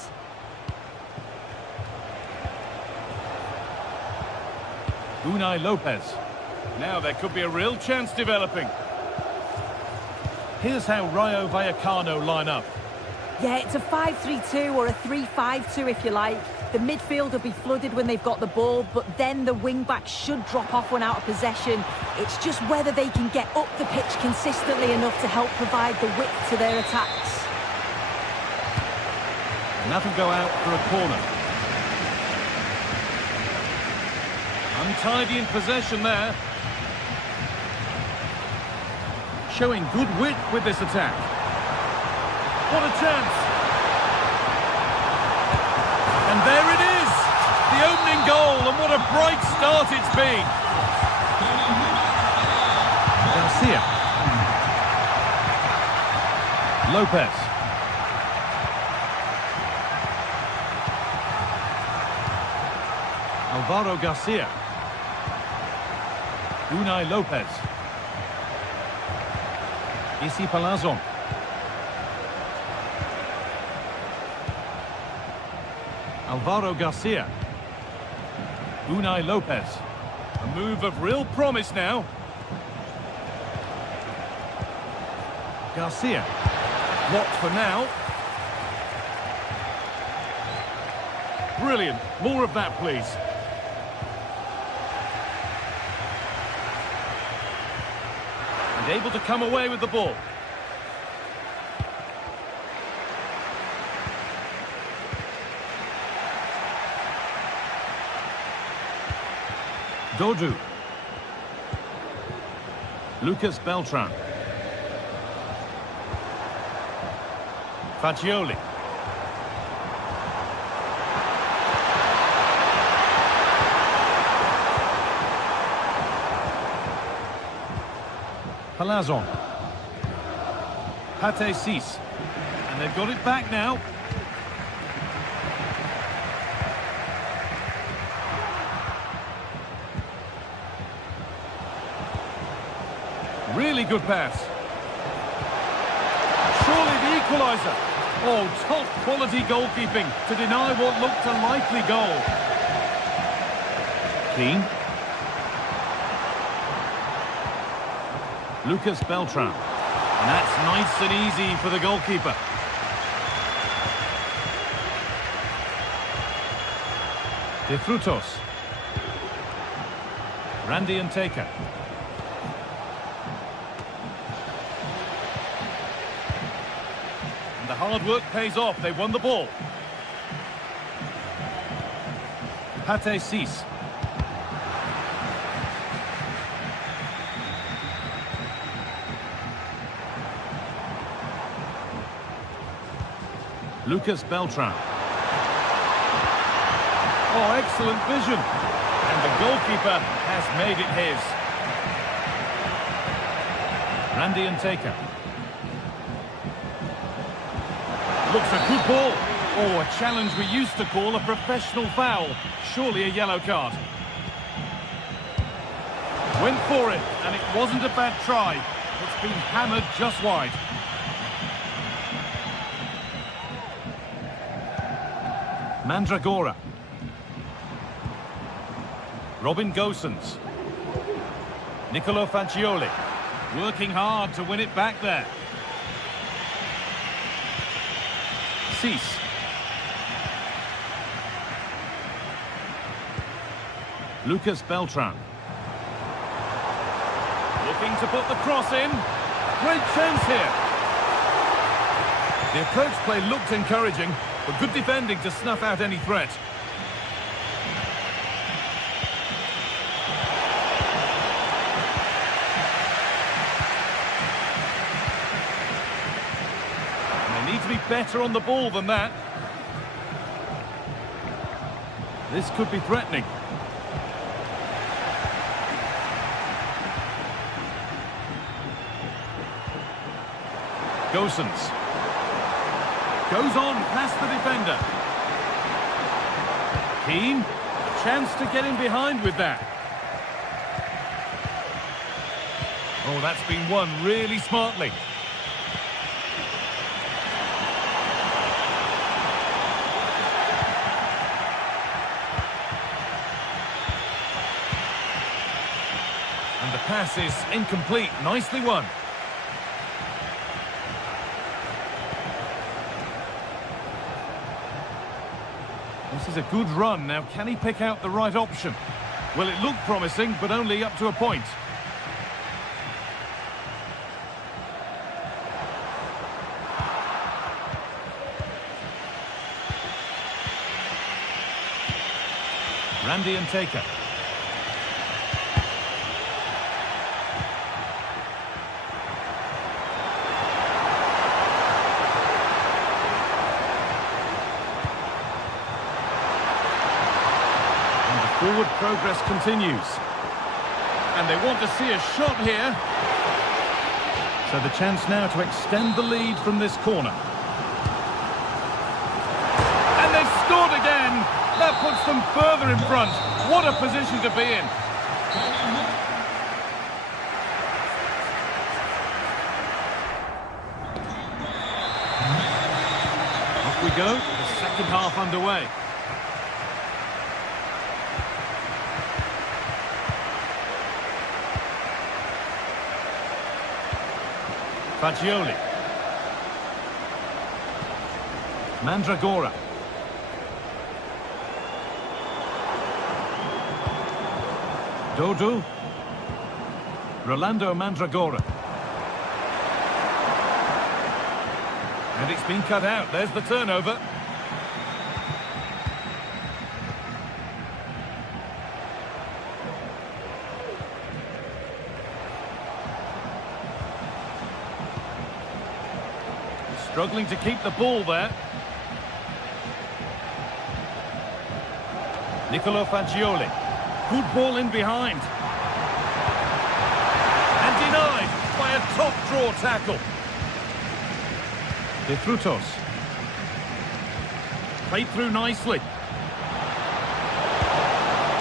Unai Lopez. Now there could be a real chance developing. Here's how Rayo Vallecano line up. Yeah, it's a 5-3-2 or a 3-5-2 if you like. The midfield will be flooded when they've got the ball, but then the wing-backs should drop off when out of possession. It's just whether they can get up the pitch consistently enough to help provide the width to their attacks. And that'll go out for a corner. Untidy in possession there. Showing good wit with this attack. What a chance! And there it is! The opening goal, and what a bright start it's been! Garcia. Lopez. Alvaro Garcia. Unai Lopez. Issy Palazon. Alvaro Garcia. Unai Lopez. A move of real promise now. Garcia. Blocked for now. Brilliant. More of that, please. And able to come away with the ball. Dodu. Lucas Beltran. Fagioli. Palazon. Pate Cis. And they've got it back now. Really good pass. Surely the equaliser. Oh, top quality goalkeeping to deny what looked a likely goal. Keane. Lucas Beltran. And that's nice and easy for the goalkeeper. De Frutos. Randy and Taker. The hard work pays off. They won the ball. Pate Cis. Lucas Beltran. Oh, excellent vision. And the goalkeeper has made it his. Randy and Taker. Looks a good ball. Oh, a challenge we used to call a professional foul. Surely a yellow card. Went for it, and it wasn't a bad try. It's been hammered just wide. Mandragora. Robin Gosens. Nicolo Fagioli. Working hard to win it back there. Cis. Lucas Beltran. Looking to put the cross in. Great chance here. The approach play looked encouraging, but good defending to snuff out any threat. Be better on the ball than that. This could be threatening. Gosens goes on past the defender. Keane, a chance to get in behind with that. Oh, that's been won really smartly. And the pass is incomplete. Nicely won. This is a good run. Now, can he pick out the right option? Well, it looked promising, but only up to a point. Randy and Taker. Forward progress continues. And they want to see a shot here. So the chance now to extend the lead from this corner. And they've scored again. That puts them further in front. What a position to be in. Off we go. The second half underway. Fagioli. Mandragora. Dodu. Rolando Mandragora. And it's been cut out. There's the turnover. Struggling to keep the ball there. Nicolo Fagioli. Good ball in behind. And denied by a top draw tackle. De Frutos. Played through nicely.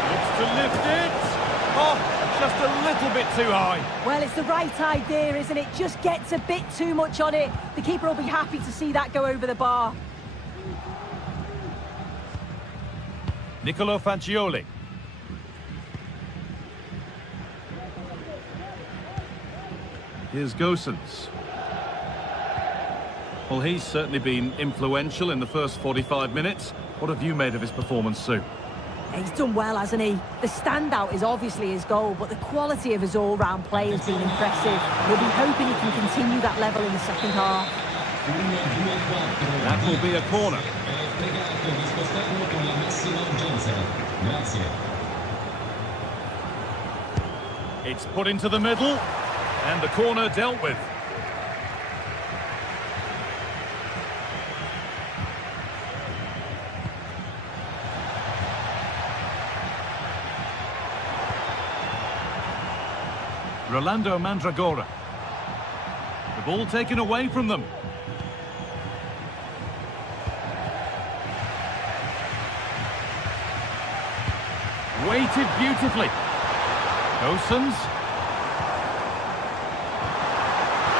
Looks to lift it. Oh! Just a little bit too high. Well, it's the right idea, isn't it? Just gets a bit too much on it. The keeper will be happy to see that go over the bar. Nicolo Fagioli. Here's Gosens. Well, he's certainly been influential in the first 45 minutes. What have you made of his performance, Sue? He's done well, hasn't he? The standout is obviously his goal, but the quality of his all-round play has been impressive. We'll be hoping he can continue that level in the second half. That will be a corner. It's put into the middle, and the corner dealt with. Rolando Mandragora. The ball taken away from them. Weighted beautifully. Gosens.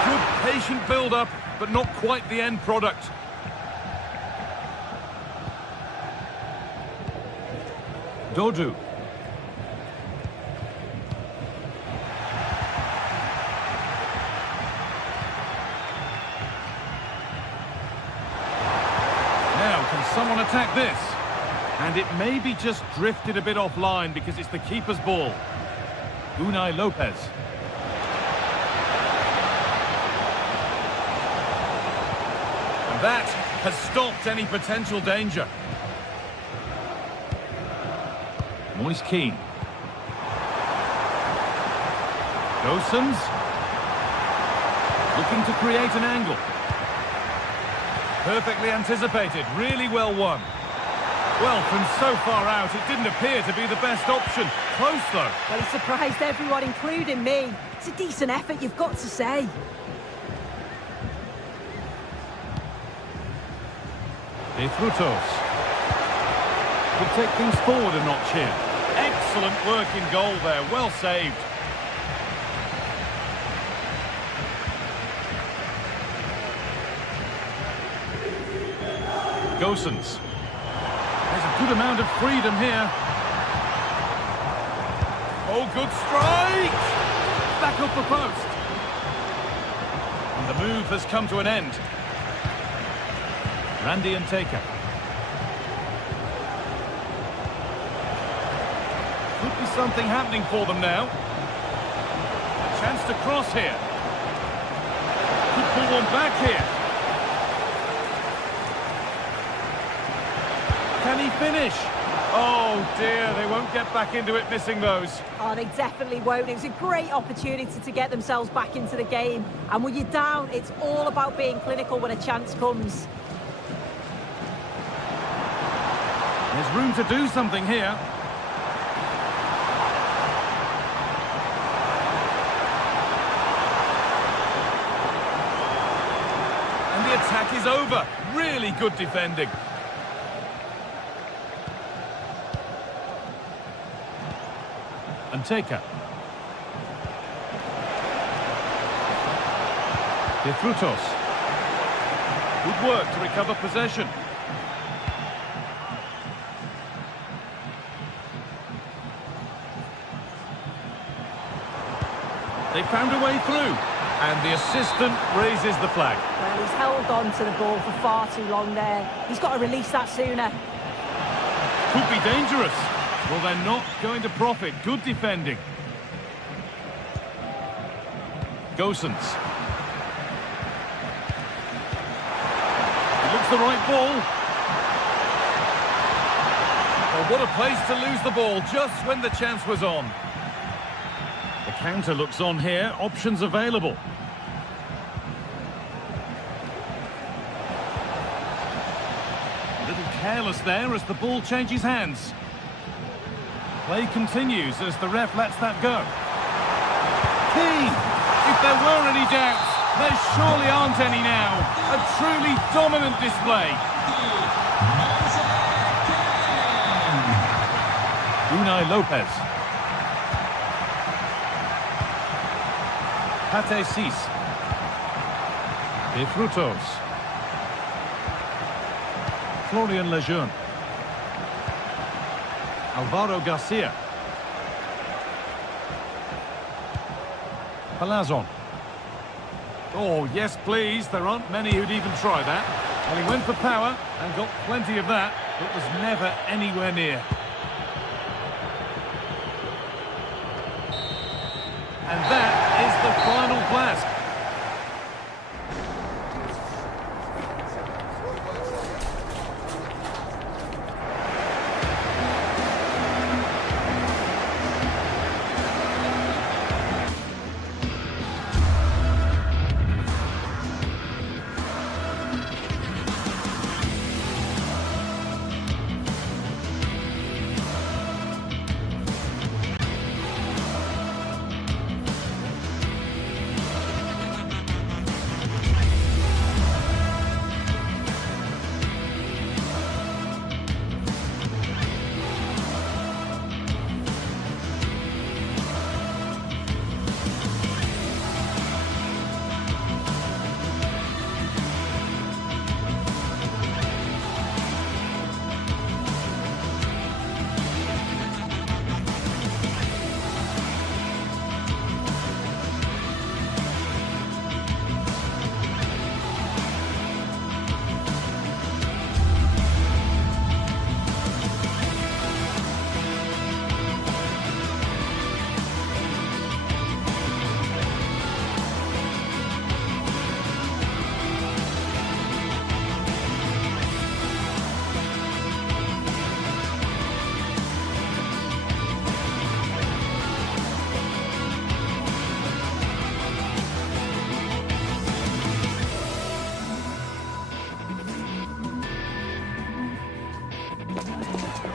Good patient build-up, but not quite the end product. Dodu. Someone attack this, and it maybe just drifted a bit offline because it's the keeper's ball. Unai Lopez. And that has stopped any potential danger. Moise Keane. Gosens. Looking to create an angle. Perfectly anticipated, really well won. Well, from so far out, it didn't appear to be the best option. Close, though. Well, he surprised everyone, including me. It's a decent effort, you've got to say. De Frutos. Could take things forward a notch here. Excellent work in goal there, well saved. Gosens. There's a good amount of freedom here. Oh, good strike! Back off the post. And the move has come to an end. Randy and Taker. Could be something happening for them now. A chance to cross here. Could pull one back here. Can he finish? Oh dear, they won't get back into it missing those. Oh, they definitely won't. It was a great opportunity to get themselves back into the game. And when you're down, it's all about being clinical when a chance comes. There's room to do something here. And the attack is over. Really good defending. And Taker. De Frutos. Good work to recover possession. They found a way through. And the assistant raises the flag. Well, he's held on to the ball for far too long there. He's got to release that sooner. Could be dangerous. Well, they're not going to profit. Good defending. Gosens. It looks the right ball. Oh, what a place to lose the ball just when the chance was on. The counter looks on here. Options available. A little careless there as the ball changes hands. Play continues as the ref lets that go. Key! If there were any doubts, there surely aren't any now. A truly dominant display. Unai Lopez. Pate Cis. De Frutos. Florian Lejeune. Alvaro Garcia. Palazon. Oh, yes, please. There aren't many who'd even try that. Well, he went for power and got plenty of that, but was never anywhere near. And that is the final blast.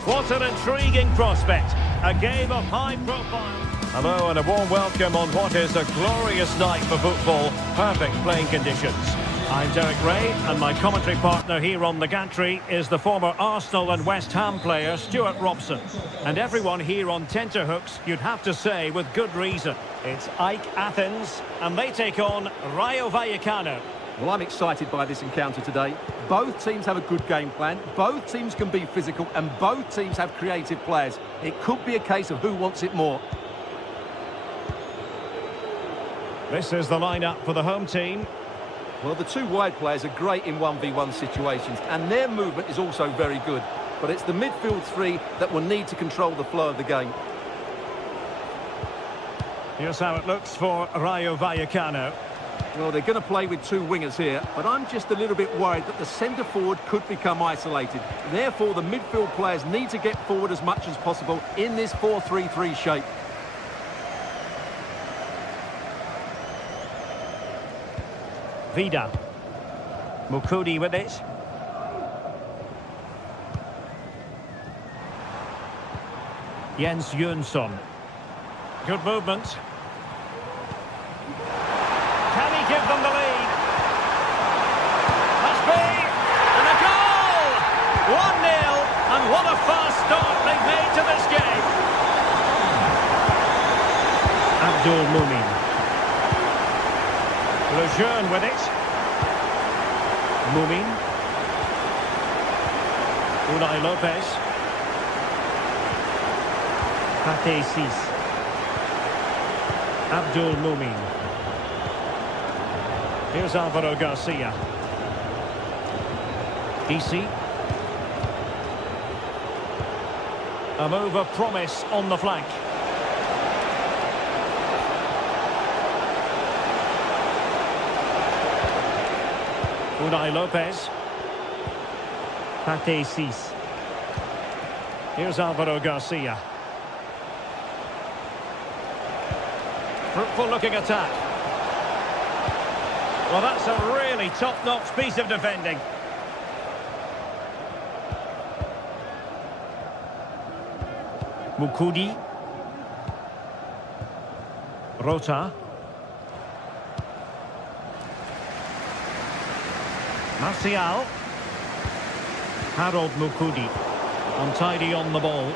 What an intriguing prospect. A game of high profile. Hello and a warm welcome on what is a glorious night for football. Perfect playing conditions. I'm Derek Ray, and my commentary partner here on the gantry is the former Arsenal and West Ham player Stuart Robson. And everyone here on tenterhooks, you'd have to say with good reason. It's Ike Athens, and they take on Rayo Vallecano. Well, I'm excited by this encounter today. Both teams have a good game plan, both teams can be physical, and both teams have creative players. It could be a case of who wants it more. This is the lineup for the home team. Well, the two wide players are great in 1v1 situations, and their movement is also very good. But it's the midfield three that will need to control the flow of the game. Here's how it looks for Rayo Vallecano. Well, they're going to play with two wingers here, but I'm just a little bit worried that the centre-forward could become isolated. Therefore, the midfield players need to get forward as much as possible in this 4-3-3 shape. Vida. Mukudi with it. Jens Jönsson. Good movement. Can he give them the lead? Must be! And a goal! 1-0, and what a fast start they've made to this game. Abdul Mumin. Lejeune with it. Mumin. Unai Lopez. Pate Cis. Abdul Mumin. Here's Alvaro Garcia. DC. A move of promise on the flank. Unai Lopez. Pate Cis. Here's Alvaro Garcia. Fruitful looking attack. Well, that's a really top-notch piece of defending. Mukudi. Rota. Martial. Harold Mukudi. Untidy on the ball.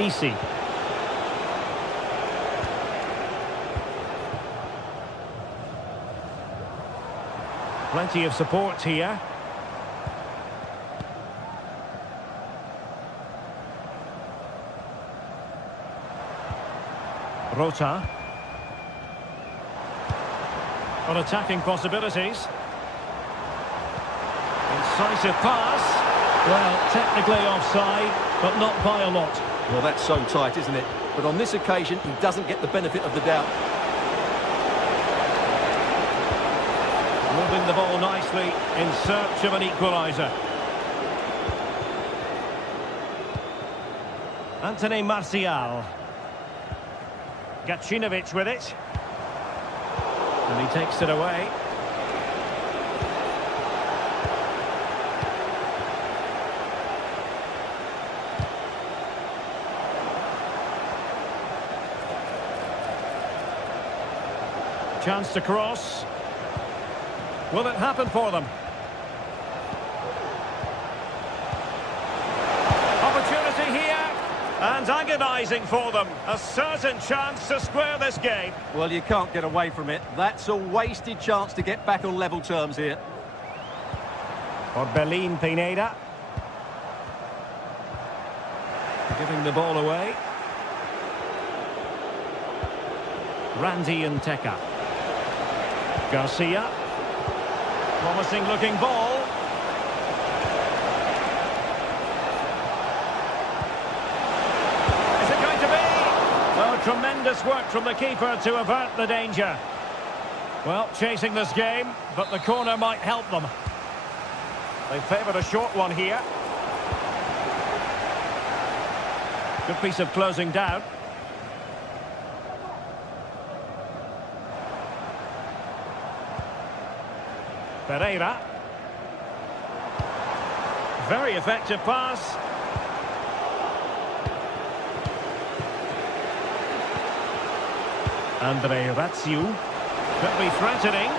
Easy. Plenty of support here. Rota. On attacking possibilities. Incisive pass. Well, technically offside, but not by a lot. Well, that's so tight, isn't it? But on this occasion, he doesn't get the benefit of the doubt. Moving the ball nicely in search of an equaliser. Anthony Martial. Gacinovic with it. And he takes it away. Chance to cross. Will it happen for them? Opportunity here. And agonising for them. A certain chance to square this game. Well, you can't get away from it. That's a wasted chance to get back on level terms here. Orbelin Pineda. Giving the ball away. Randy Nteka. Garcia. Promising looking ball. Is it going to be? Oh, tremendous work from the keeper to avert the danger. Well, chasing this game, but the corner might help them. They favoured a short one here. Good piece of closing down. Pereira. Very effective pass. Andre Ratsiu. Could be threatening.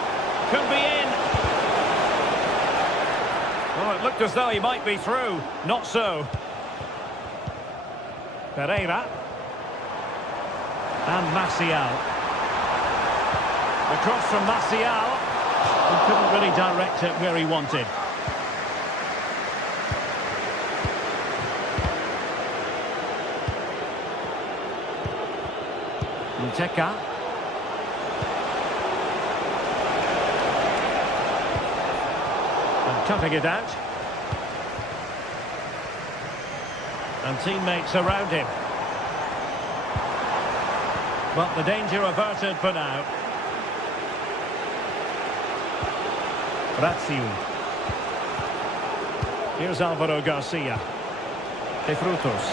Could be in. Oh, it looked as though he might be through. Not so. Pereira. And Martial. The cross from Martial. He couldn't really direct it where he wanted. Nteka. And cutting it out. And teammates around him. But the danger averted for now. Razziu. Here's Alvaro Garcia. De Frutos.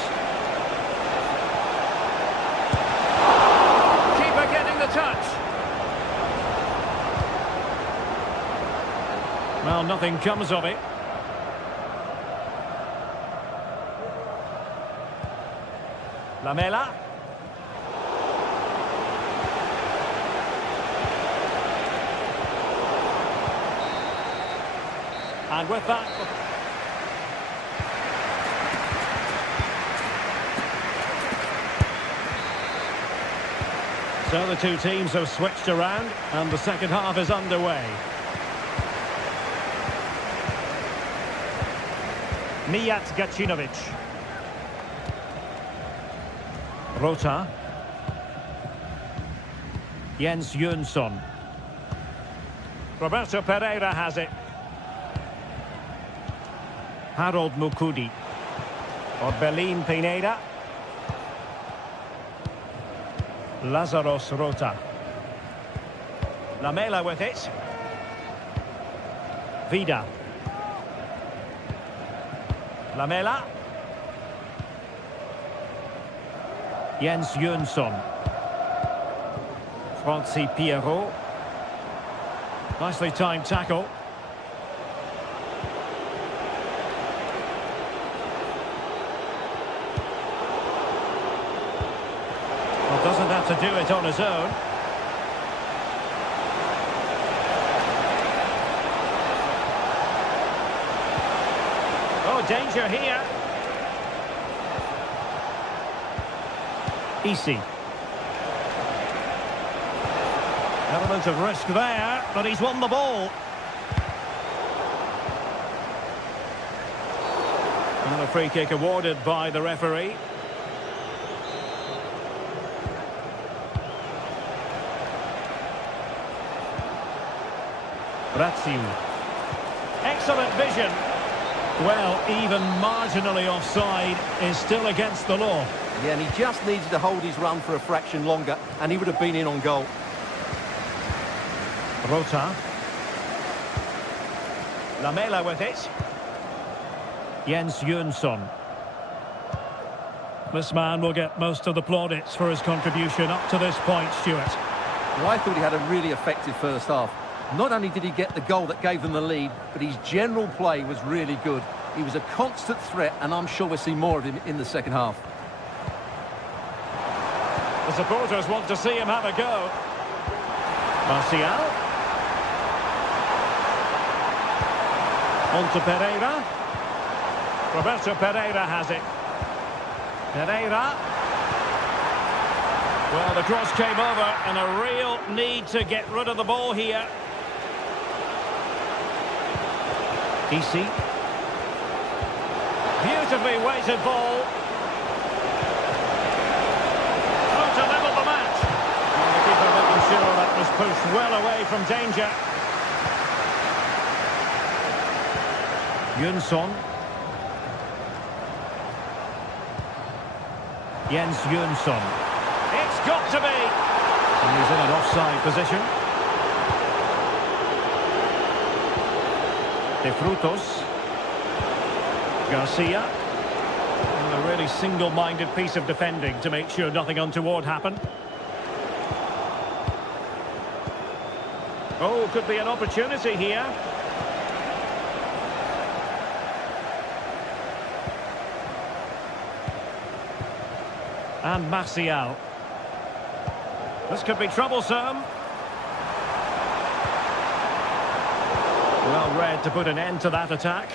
Keeper getting the touch. Well, nothing comes of it. Lamela. And with that... So the two teams have switched around and the second half is underway. Mijat Gacinovic. Rota. Jens Jönsson. Roberto Pereira has it. Harold Mukudi. Orbelin Pineda. Lazaros Rota. Lamela with it. Vida. Lamela. Jens Jönsson. Francis Pierrot. Nicely timed tackle. Well, doesn't have to do it on his own. Oh, danger here. Easy. Element of risk there, but he's won the ball. And a free kick awarded by the referee. Razziu. Excellent vision. Well, even marginally offside is still against the law. Yeah, and he just needed to hold his run for a fraction longer, and he would have been in on goal. Rota. Lamela with it. Jens Jönsson. This man will get most of the plaudits for his contribution up to this point, Stuart. Well, I thought he had a really effective first half. Not only did he get the goal that gave them the lead, but his general play was really good. He was a constant threat, and I'm sure we'll see more of him in the second half. The supporters want to see him have a go. Martial. On to Pereira. Roberto Pereira has it. Pereira. Well, the cross came over and a real need to get rid of the ball here. Easy. Beautifully weighted ball. Oh, to level the match. And the keeper making sure that was pushed well away from danger. Jönsson. Jens Jönsson. It's got to be. And he's in an offside position. De Frutos. Garcia. And a really single-minded piece of defending to make sure nothing untoward happened. Oh, could be an opportunity here. And Martial. This could be troublesome. Well read to put an end to that attack.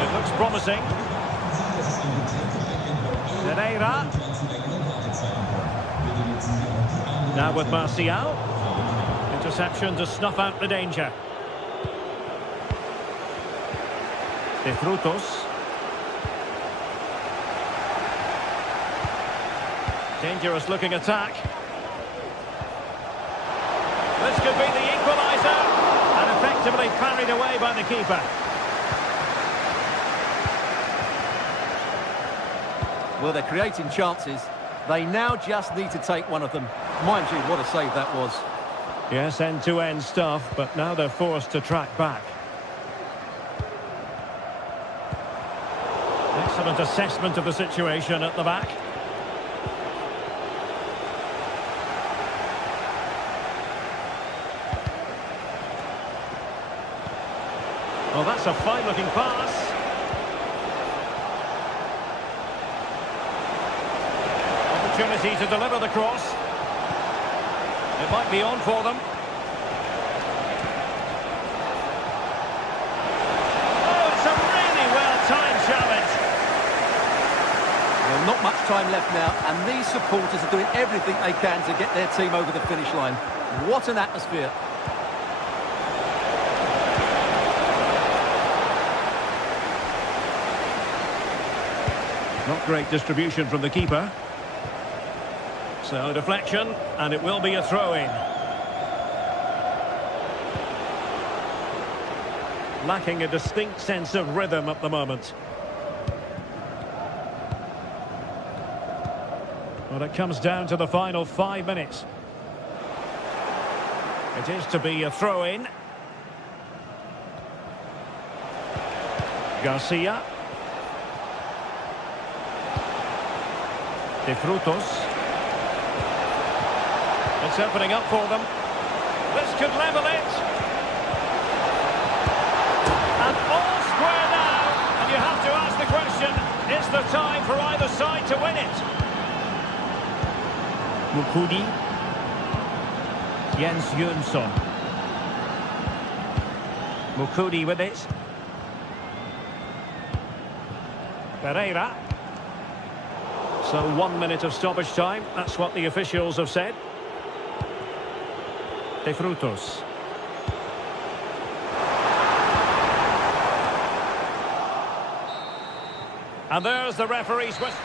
It looks promising. Pereira. Now with Martial. Interception to snuff out the danger. De Frutos. Dangerous looking attack. This could be the equaliser. And effectively parried away by the keeper. Well, they're creating chances. They now just need to take one of them. Mind you, what a save that was. Yes, end-to-end stuff, but now they're forced to track back. Excellent assessment of the situation at the back. Well, that's a fine-looking pass. Opportunity to deliver the cross. It might be on for them. Oh, it's a really well-timed challenge. Well, not much time left now, and these supporters are doing everything they can to get their team over the finish line. What an atmosphere. Not great distribution from the keeper. So, deflection, and it will be a throw-in. Lacking a distinct sense of rhythm at the moment. Well, it comes down to the final 5 minutes. It is to be a throw-in. Garcia. De Frutos. It's opening up for them. This could level it. And all square now. And you have to ask the question, is the time for either side to win it? Mukudi. Jens Jönsson. Mukudi with it. Pereira. So 1 minute of stoppage time. That's what the officials have said. De Frutos. And there's the referee's whistle.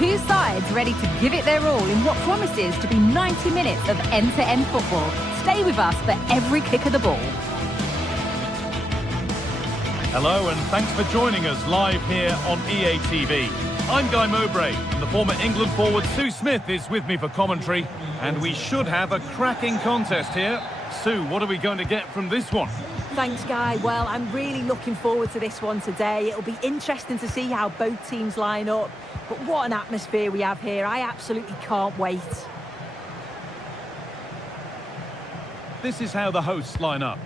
Two sides ready to give it their all in what promises to be 90 minutes of end-to-end football. Stay with us for every kick of the ball. Hello and thanks for joining us live here on EA TV. I'm Guy Mowbray, and the former England forward Sue Smith is with me for commentary, and we should have a cracking contest here. Sue, what are we going to get from this one? Thanks, Guy. Well, I'm really looking forward to this one today. It'll be interesting to see how both teams line up. But what an atmosphere we have here. I absolutely can't wait. This is how the hosts line up.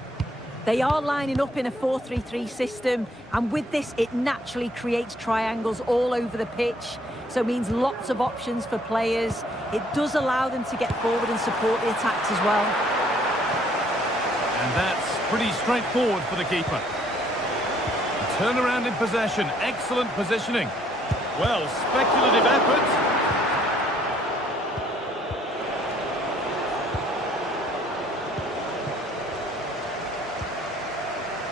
They are lining up in a 4-3-3 system, and with this, it naturally creates triangles all over the pitch, so it means lots of options for players. It does allow them to get forward and support the attacks as well. And that's pretty straightforward for the keeper. A turnaround in possession, excellent positioning. Well, speculative effort.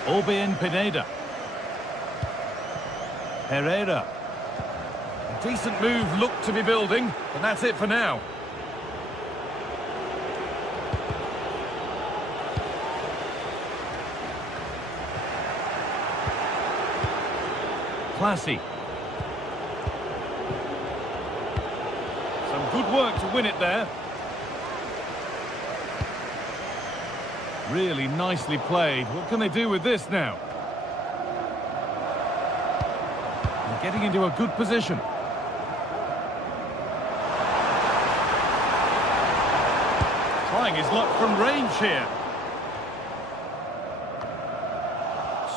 Orbien Pineda. Herrera. A decent move looked to be building, but that's it for now. Classy. Some good work to win it there. Really nicely played. What can they do with this now? They're getting into a good position. Trying his luck from range here.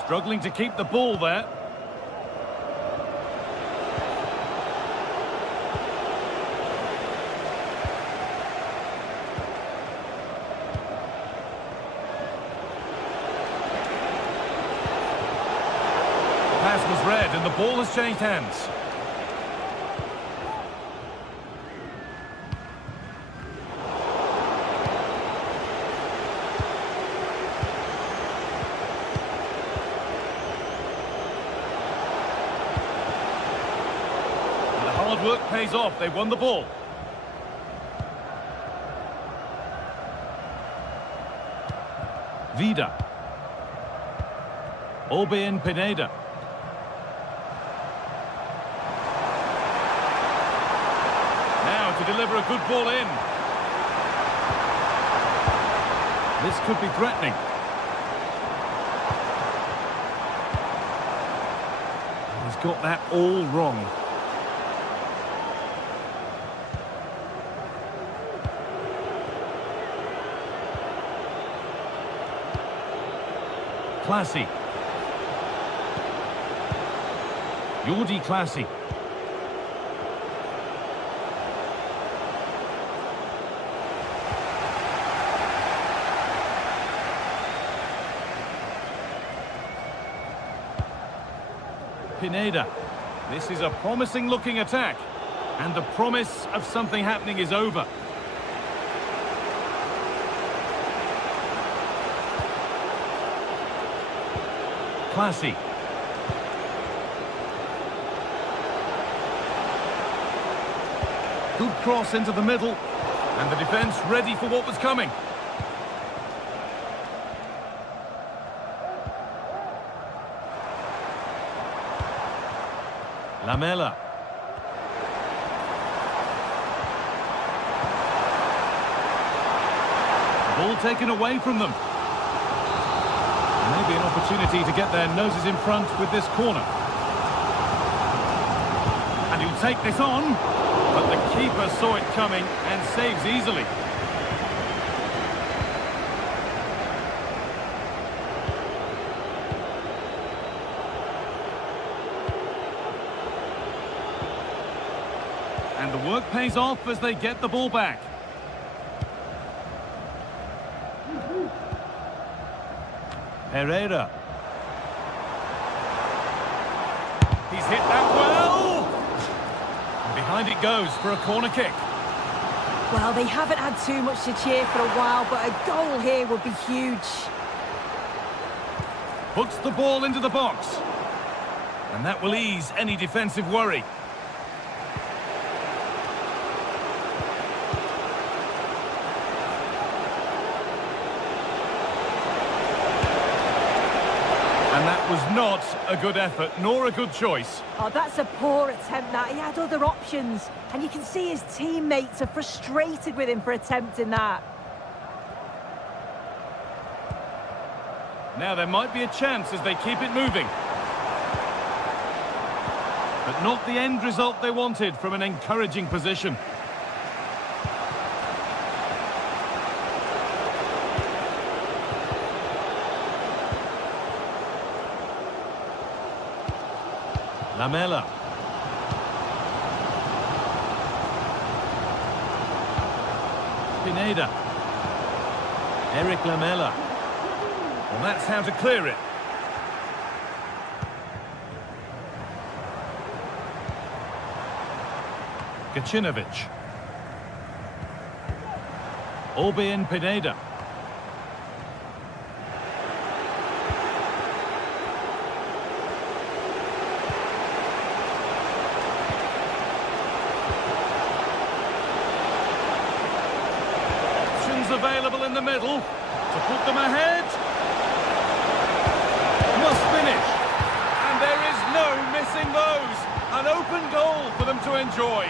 Struggling to keep the ball there. Pass was read and the ball has changed hands. And the hard work pays off. They won the ball. Vida. Orbien Pineda. To deliver a good ball in. This could be threatening. He's got that all wrong. Classy. Jordi Classy. Pineda. This is a promising looking attack, and the promise of something happening is over. Classy. Good cross into the middle, and the defence ready for what was coming. Lamela. Ball taken away from them. Maybe an opportunity to get their noses in front with this corner. And he'll take this on, but the keeper saw it coming and saves easily. And the work pays off as they get the ball back. Herrera. He's hit that well. And behind it goes for a corner kick. Well, they haven't had too much to cheer for a while, but a goal here would be huge. Puts the ball into the box. And that will ease any defensive worry. And that was not a good effort, nor a good choice. Oh, that's a poor attempt, that. He had other options. And you can see his teammates are frustrated with him for attempting that. Now there might be a chance as they keep it moving. But not the end result they wanted from an encouraging position. Lamela. Pineda. Eric Lamela. Well, that's how to clear it. Gacinovic. Orbien Pineda. Options available in the middle to put them ahead. Must finish. And there is no missing those. An open goal for them to enjoy.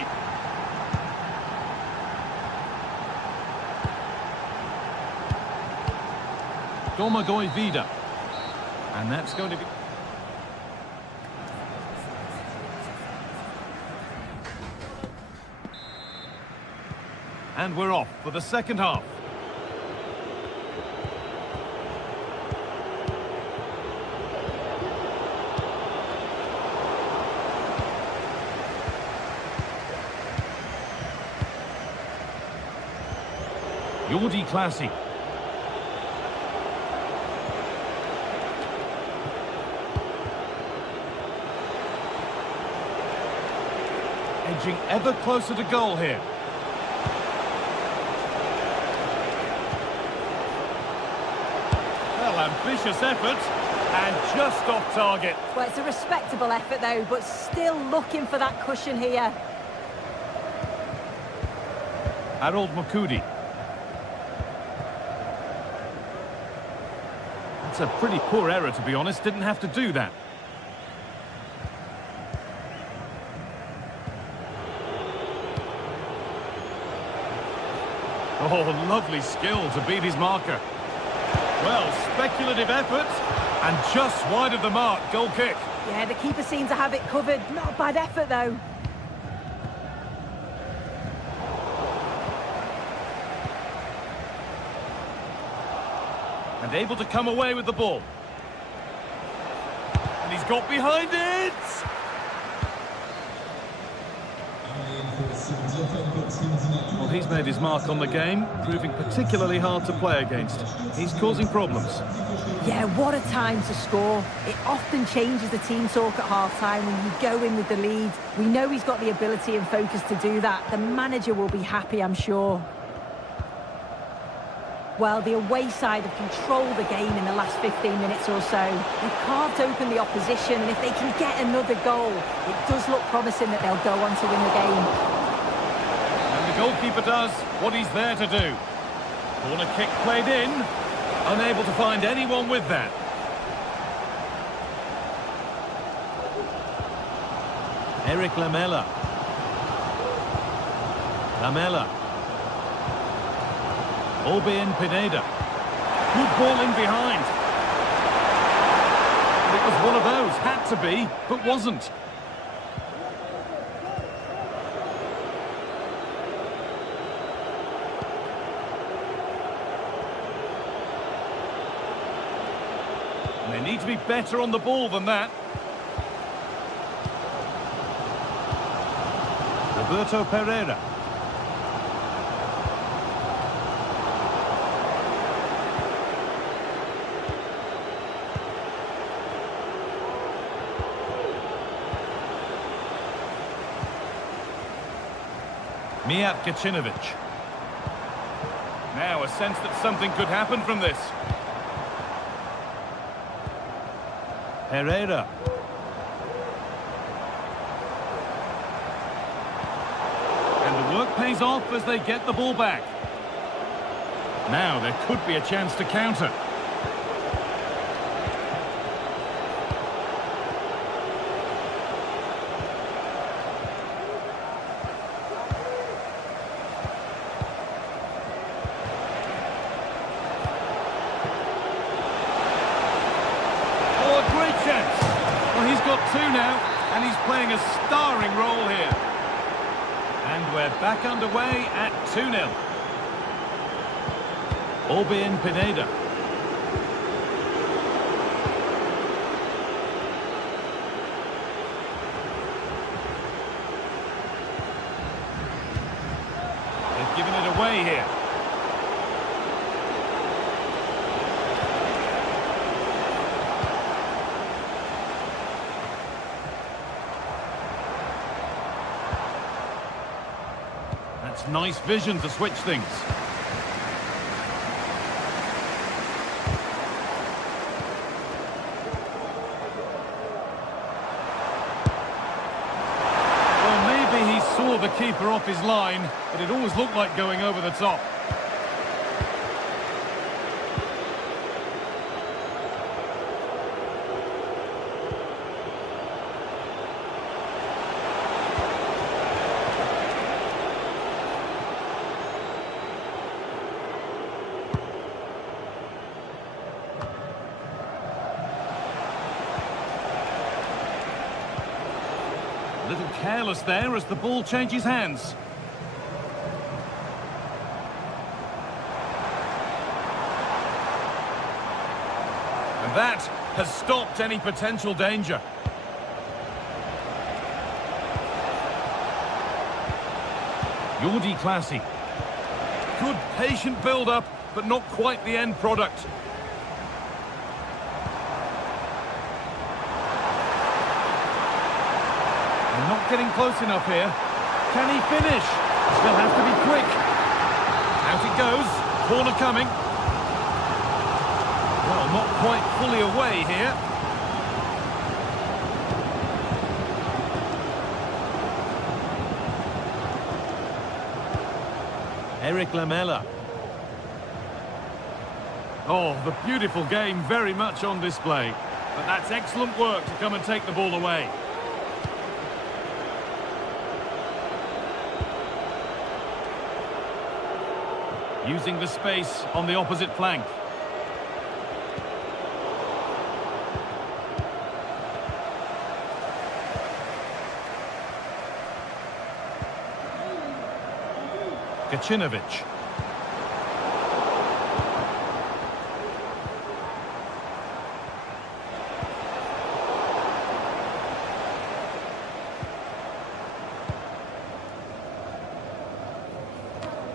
Domagoj Vida. And that's going to be... And we're off for the second half. Jordi Classy. Edging ever closer to goal here. Well, ambitious effort, and just off target. Well, it's a respectable effort, though, but still looking for that cushion here. Harold Makudi. That's a pretty poor error, to be honest. Didn't have to do that. Oh, lovely skill to beat his marker. Well, speculative effort, and just wide of the mark, goal kick. Yeah, the keeper seemed to have it covered. Not a bad effort, though. And able to come away with the ball. And he's got behind it! Well, he's made his mark on the game, proving particularly hard to play against. He's causing problems. Yeah, what a time to score. It often changes the team talk at half-time when you go in with the lead. We know he's got the ability and focus to do that. The manager will be happy, I'm sure. Well, the away side have controlled the game in the last 15 minutes or so. They've carved open the opposition, and if they can get another goal, it does look promising that they'll go on to win the game. And the goalkeeper does what he's there to do. Corner kick played in, unable to find anyone with that. Eric Lamela. Lamela. Orbien Pineda. Good ball in behind. It was one of those, had to be, but wasn't. And they need to be better on the ball than that. Roberto Pereira. Mijat Gacinovic. Now a sense that something could happen from this. Pereira. And the work pays off as they get the ball back. Now there could be a chance to counter. Well, he's got two now, and he's playing a starring role here. And we're back underway at 2-0. Orbin Pineda. They've given it away here. That's nice vision to switch things. Saw the keeper off his line, but it always looked like going over the top. A little careless there as the ball changes hands. And that has stopped any potential danger. Jordi Classy. Good patient build-up, but not quite the end product. Not getting close enough here. Can he finish? Still has to be quick. Out it goes. Corner coming. Well, not quite fully away here. Eric Lamela. Oh, the beautiful game very much on display. But that's excellent work to come and take the ball away. Using the space on the opposite flank. Gacinovic.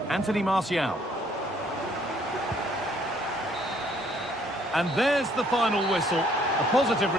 Anthony Martial. And there's the final whistle. A positive...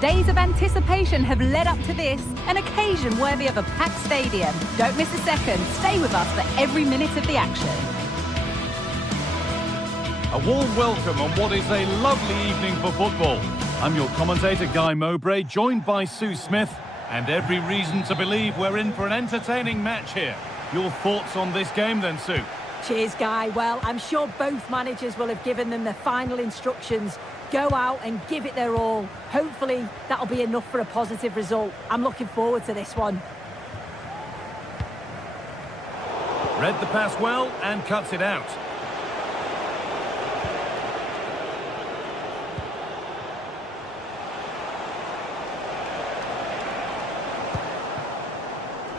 Days of anticipation have led up to this, an occasion worthy of a packed stadium. Don't miss a second. Stay with us for every minute of the action. A warm welcome on what is a lovely evening for football. I'm your commentator, Guy Mowbray, joined by Sue Smith, and every reason to believe we're in for an entertaining match here. Your thoughts on this game then, Sue? Cheers, Guy. Well, I'm sure both managers will have given them their final instructions. Go out and give it their all. Hopefully, that'll be enough for a positive result. I'm looking forward to this one. Read the pass well and cuts it out.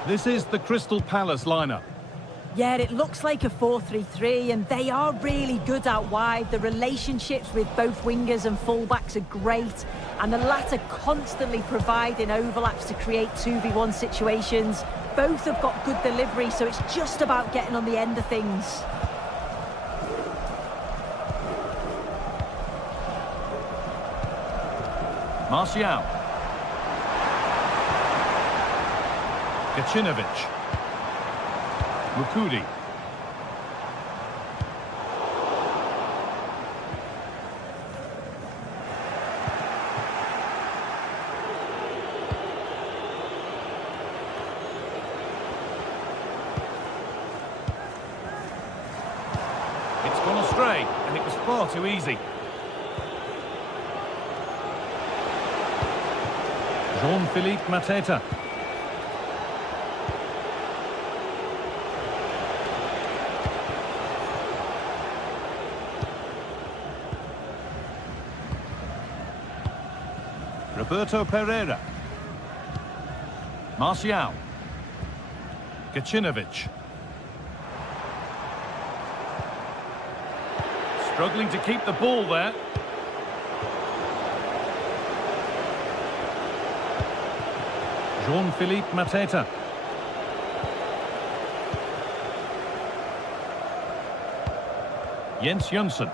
This is the Crystal Palace lineup. Yeah, it looks like a 4-3-3, and they are really good out wide. The relationships with both wingers and fullbacks are great, and the latter constantly providing overlaps to create 2v1 situations. Both have got good delivery, so it's just about getting on the end of things. Martial. Gacinovic. Mukudi. It's gone astray, and it was far too easy. Jean-Philippe Mateta. Roberto Pereira. Martial. Gacinovic. Struggling to keep the ball there. Jean-Philippe Mateta. Jens Jönsson.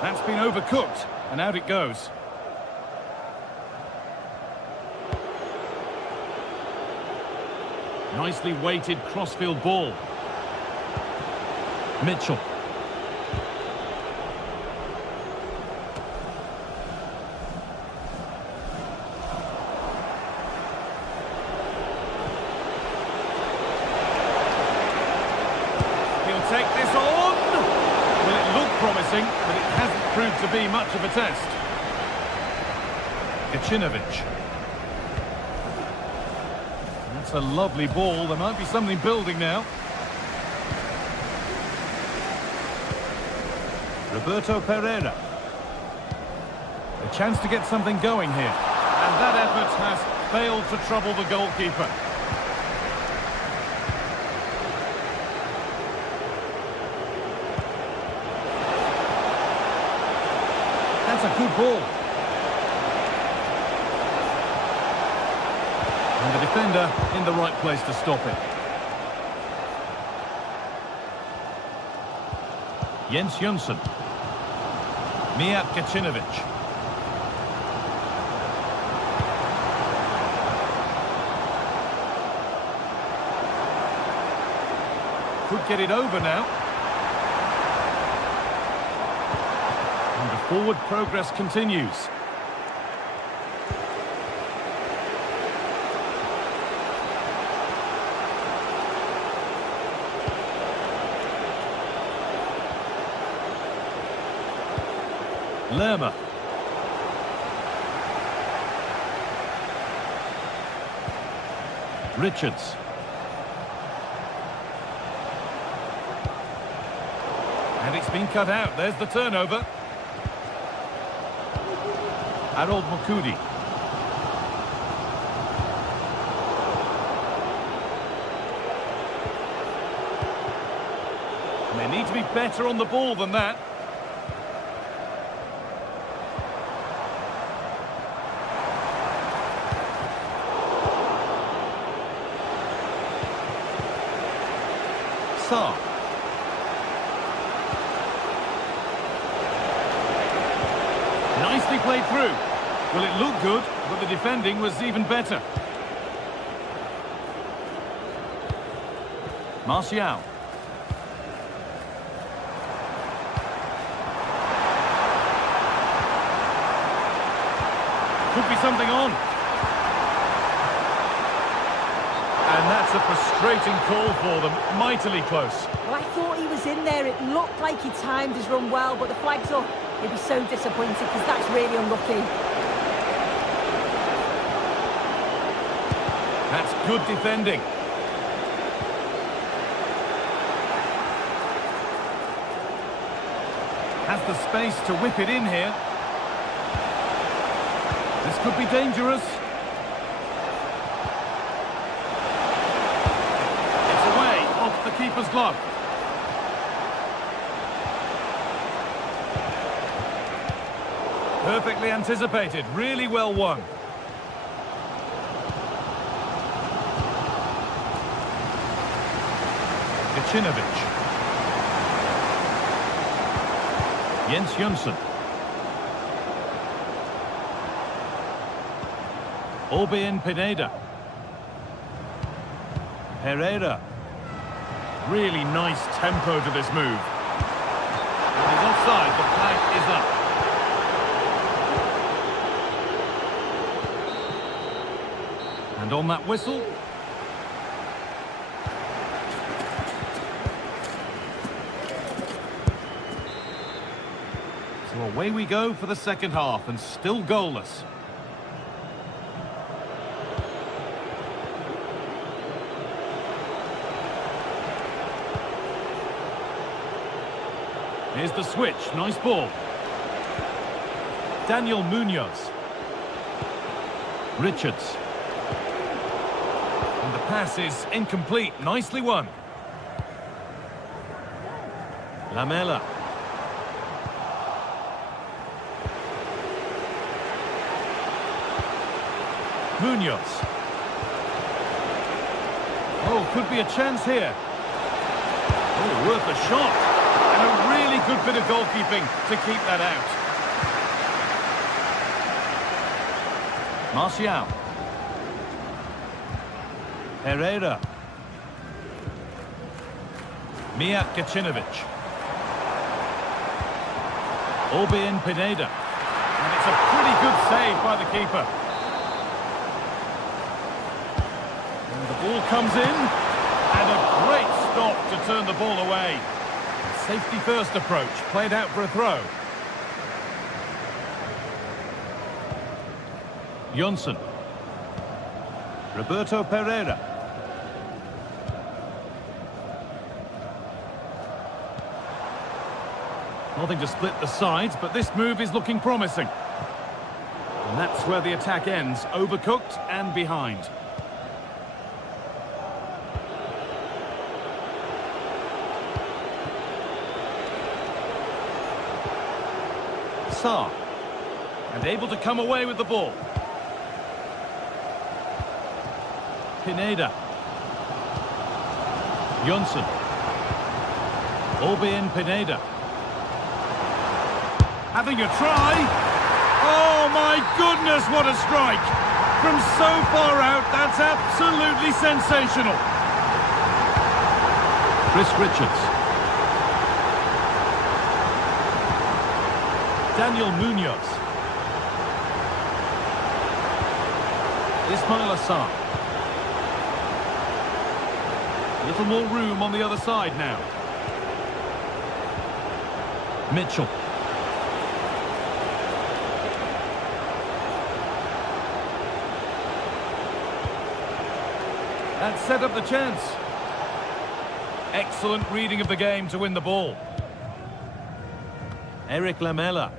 That's been overcooked, and out it goes. Nicely weighted crossfield ball. Mitchell. He'll take this on. Well, it looked promising, but it hasn't proved to be much of a test. Gacinovic. That's a lovely ball. There might be something building now. Roberto Pereira. A chance to get something going here. And that effort has failed to trouble the goalkeeper. That's a good ball. And the defender in the right place to stop it. Jens Jönsson. Mijat Gacinovic. Could get it over now. And the forward progress continues. Lerma. Richards. And it's been cut out. There's the turnover. Harold Mukudi. And they need to be better on the ball than that. Sarr. Nicely played through. Well, it looked good, but the defending was even better. Martial. Could be something on. And that's a frustrating call for them, mightily close. Well, I thought he was in there. It looked like he timed his run well, but the flag's up. He'll be so disappointed because that's really unlucky. That's good defending. Has the space to whip it in here. This could be dangerous. It's away, off the keeper's glove. Perfectly anticipated, really well won. Gacinovic. Jens Jönsson. Orbien Pineda. Herrera. Really nice tempo to this move. And he's offside, the flag is up. And on that whistle... So away we go for the second half, and still goalless. Here's the switch, nice ball. Daniel Munoz. Richards. And the pass is incomplete, nicely won. Lamela. Munoz. Oh, could be a chance here. Oh, worth a shot. And a really good bit of goalkeeping to keep that out. Martial. Herrera. Mijat Gacinovic. Orbien Pineda. And it's a pretty good save by the keeper. And the ball comes in. And a great stop to turn the ball away. Safety first approach, played out for a throw. Jönsson. Roberto Pereira. Nothing to split the sides, but this move is looking promising. And that's where the attack ends, overcooked and behind. Sarr. And able to come away with the ball. Pineda. Jönsson. Orbien Pineda. Having a try. Oh my goodness, what a strike. From so far out, that's absolutely sensational. Chris Richards. Daniel Munoz. Ismail Assar. A little more room on the other side now. Mitchell. That set up the chance. Excellent reading of the game to win the ball. Eric Lamela.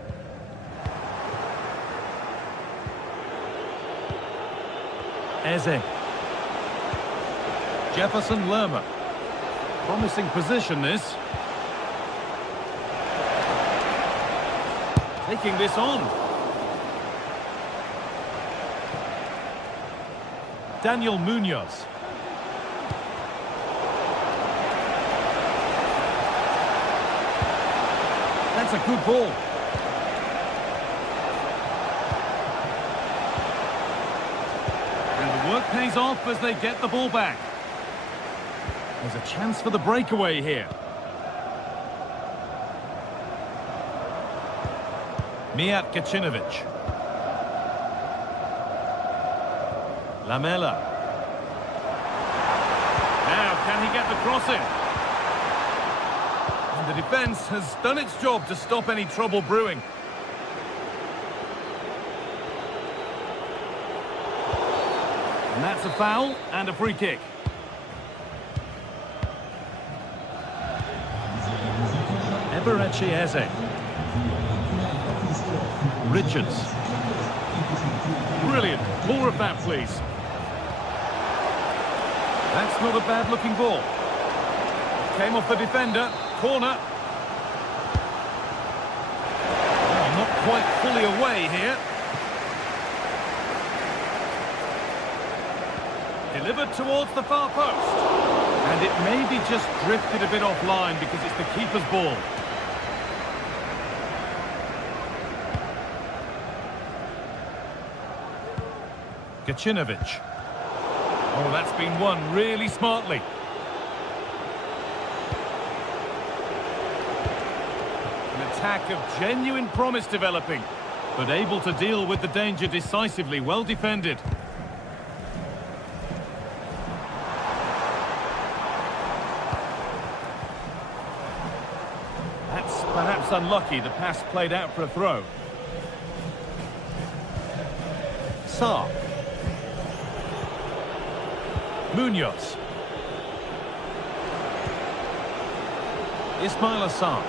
Eze. Jefferson Lerma. Promising position, this. Taking this on. Daniel Munoz. That's a good ball. And the work pays off as they get the ball back. There's a chance for the breakaway here. Mijat Gacinovic. Lamela. get the cross in. And the defence has done its job to stop any trouble brewing. And that's a foul and a free kick. Eberechi Eze. Richards. Brilliant. More of that, please. That's not a bad-looking ball. Came off the defender. Corner. Oh, not quite fully away here. Delivered towards the far post. And it maybe just drifted a bit offline because it's the keeper's ball. Gacinovic. Oh, that's been won really smartly. An attack of genuine promise developing, but able to deal with the danger decisively. Well defended. That's perhaps unlucky. The pass played out for a throw. Sarr. Munoz. Ismail Assar.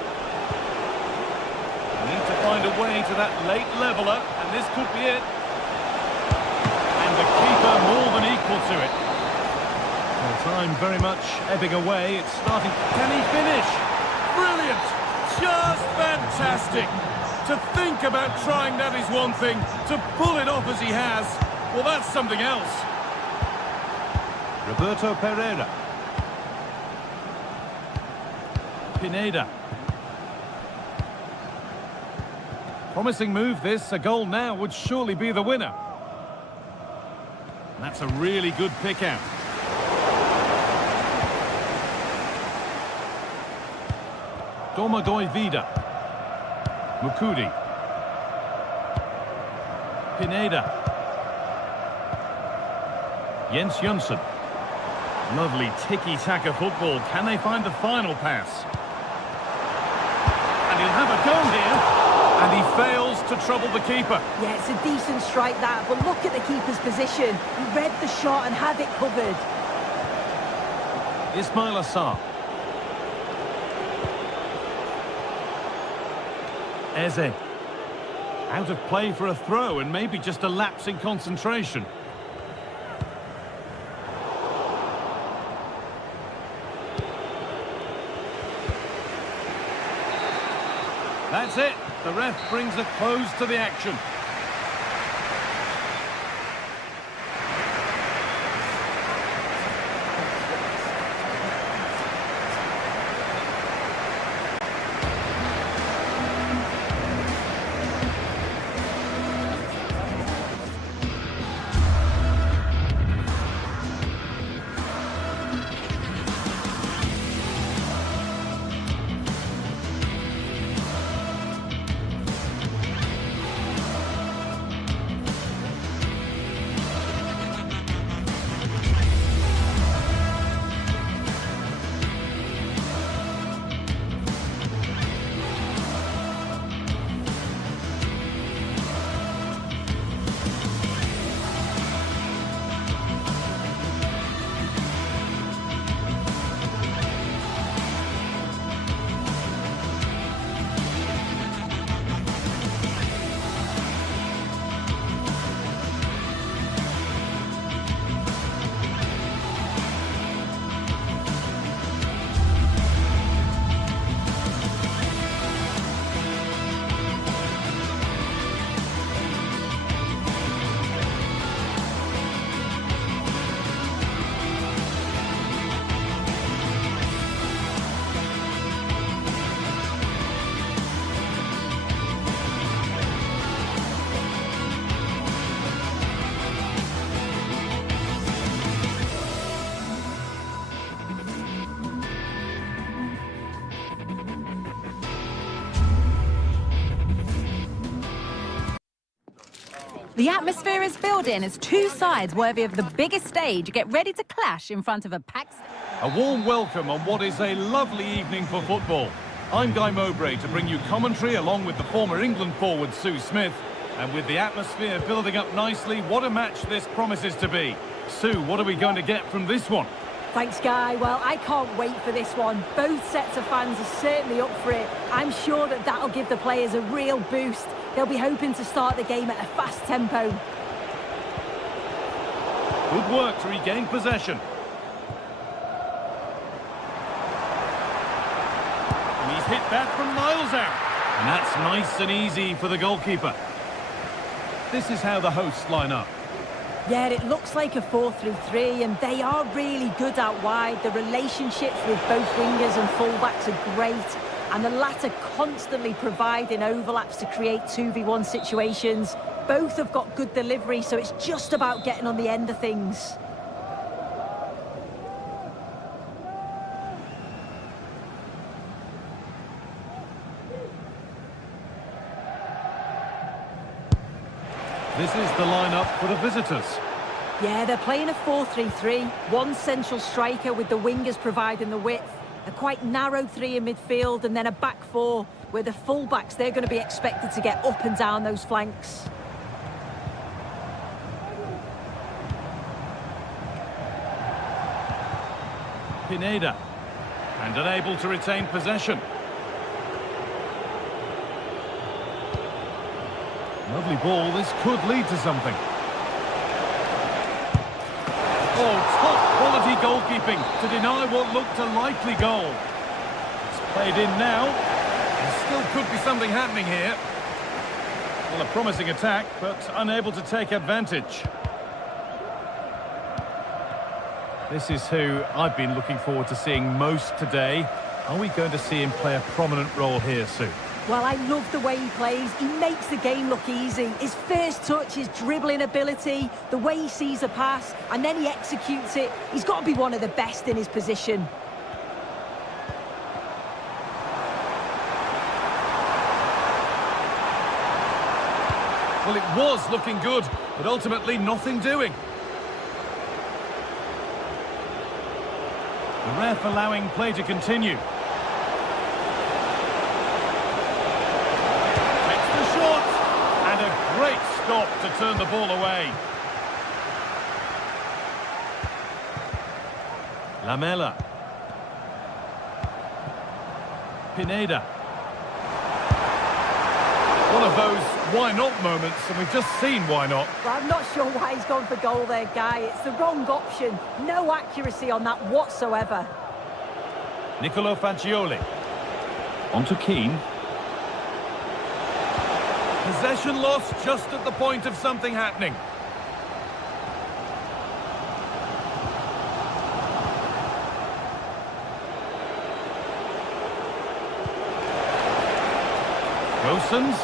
Need to find a way to that late leveller, and this could be it. And the keeper more than equal to it. Well, time very much ebbing away. It's starting. Can he finish? Brilliant! Just fantastic! To think about trying that is one thing. To pull it off as he has, well, that's something else. Roberto Pereira. Pineda. Promising move this. A goal now would surely be the winner. That's a really good pick out. Domagoj Vida. Mukudi. Pineda. Jens Jönsson. Lovely tiki-taka football. Can they find the final pass? And he'll have a go here. And he fails to trouble the keeper. Yeah, it's a decent strike that, but look at the keeper's position. He read the shot and had it covered. Ismail Assar. Eze. Out of play for a throw and maybe just a lapse in concentration. That's it. The ref brings a close to the action. The atmosphere is building as two sides worthy of the biggest stage get ready to clash in front of a packed... A warm welcome on what is a lovely evening for football. I'm Guy Mowbray to bring you commentary along with the former England forward Sue Smith. And with the atmosphere building up nicely, what a match this promises to be. Sue, what are we going to get from this one? Thanks, Guy. Well, I can't wait for this one. Both sets of fans are certainly up for it. I'm sure that that'll give the players a real boost. They'll be hoping to start the game at a fast tempo. Good work to regain possession. And he's hit that from miles out. And that's nice and easy for the goalkeeper. This is how the hosts line up. Yeah, it looks like a 4-3-3, and they are really good out wide. The relationships with both wingers and fullbacks are great, and the latter constantly providing overlaps to create 2v1 situations. Both have got good delivery, so it's just about getting on the end of things. This is the lineup for the visitors. Yeah, they're playing a 4-3-3. One central striker with the wingers providing the width. A quite narrow three in midfield, and then a back four where the fullbacks, they're going to be expected to get up and down those flanks. Pineda. And unable to retain possession. Lovely ball, this could lead to something. Oh, top quality goalkeeping to deny what looked a likely goal. It's played in now. There still could be something happening here. Well, a promising attack, but unable to take advantage. This is who I've been looking forward to seeing most today. Are we going to see him play a prominent role here, Sue? Well, I love the way he plays. He makes the game look easy. His first touch, his dribbling ability, the way he sees a pass, and then he executes it. He's got to be one of the best in his position. Well, it was looking good, but ultimately nothing doing. The ref allowing play to continue. Great stop to turn the ball away. Lamela. Pineda. One of those why not moments, and we've just seen why not. Well, I'm not sure why he's gone for goal there, Guy. It's the wrong option. No accuracy on that whatsoever. Nicolo Fagioli. On to Keane. Possession lost just at the point of something happening. Gosens.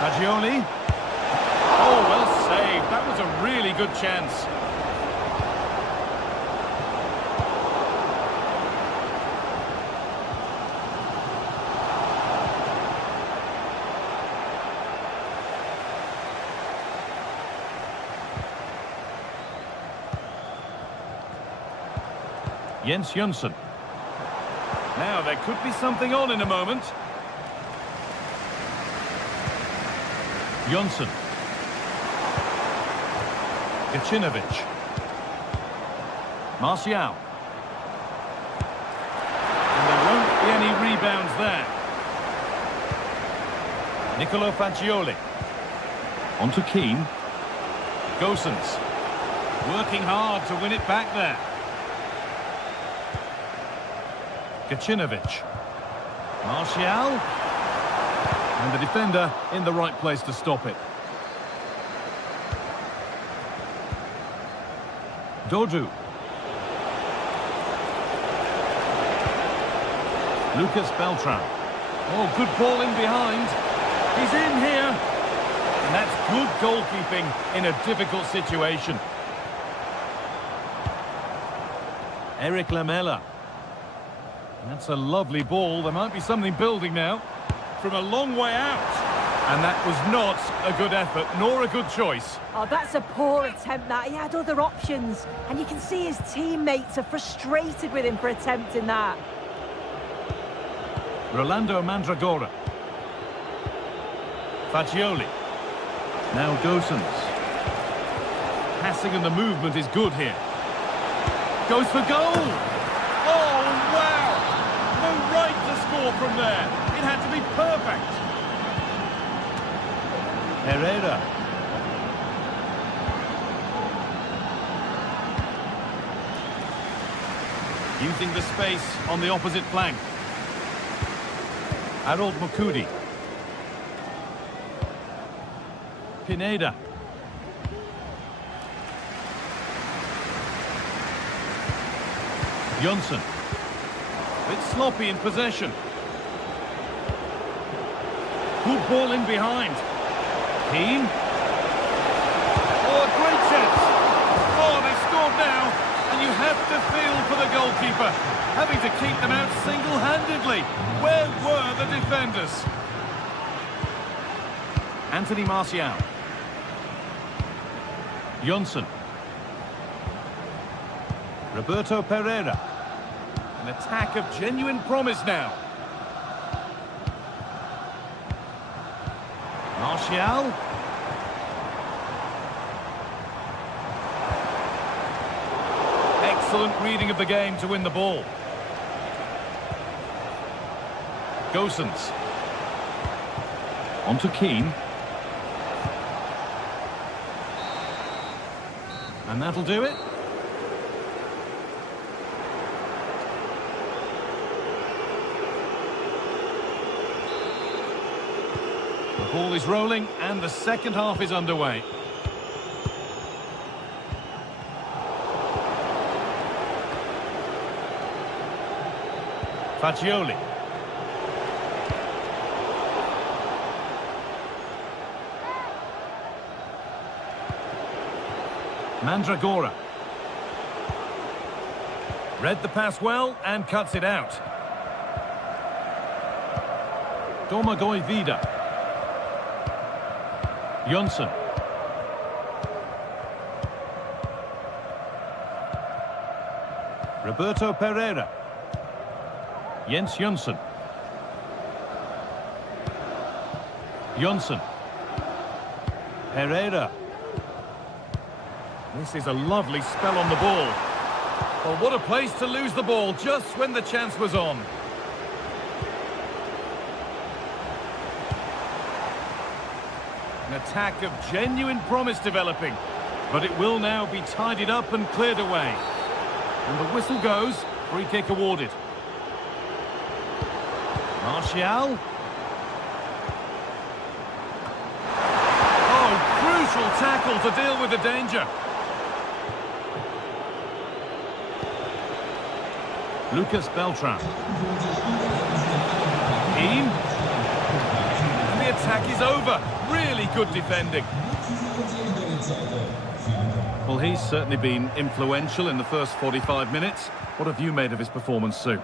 Fagioli. Oh, well saved. That was a really good chance. Jens Jönsson. Now, there could be something on in a moment. Jönsson. Gacinovic. Martial. And there won't be any rebounds there. Nicolo Fagioli. On to Keane. Gosens. Working hard to win it back there. Gacinovic. Martial. And the defender in the right place to stop it. Dodu. Lucas Beltran. Oh, good ball in behind. He's in here. And that's good goalkeeping in a difficult situation. Eric Lamela. That's a lovely ball. There might be something building now. from a long way out. And that was not a good effort, nor a good choice. Oh, that's a poor attempt, that. He had other options. And you can see his teammates are frustrated with him for attempting that. Rolando Mandragora. Fagioli. Now Gosens. Passing and the movement is good here. Goes for goal! Oh, wow! No right to score from there. It had to be perfect. Herrera. Using the space on the opposite flank. Harold Mukudi. Pineda. Johnson. A bit sloppy in possession. Good ball in behind. Keane. Oh, a great chance. Oh, they scored now. And you have to feel for the goalkeeper, having to keep them out single-handedly. Where were the defenders? Anthony Martial. Johnson. Roberto Pereira. An attack of genuine promise now. Martial. Excellent reading of the game to win the ball. Gosens. On to Keane. And that'll do it. The ball is rolling and the second half is underway. Fagioli. Mandragora. Read the pass well and cuts it out. Domagoj Vida. Johnson. Roberto Pereira. Jens Johnson. Johnson. Pereira. This is a lovely spell on the ball. Well, what a place to lose the ball just when the chance was on. An attack of genuine promise developing, but it will now be tidied up and cleared away. And the whistle goes, free kick awarded. Martial. Oh, crucial tackle to deal with the danger. Lucas Beltran. Keane. And the attack is over. Really good defending. Well, he's certainly been influential in the first 45 minutes. What have you made of his performance, Sue?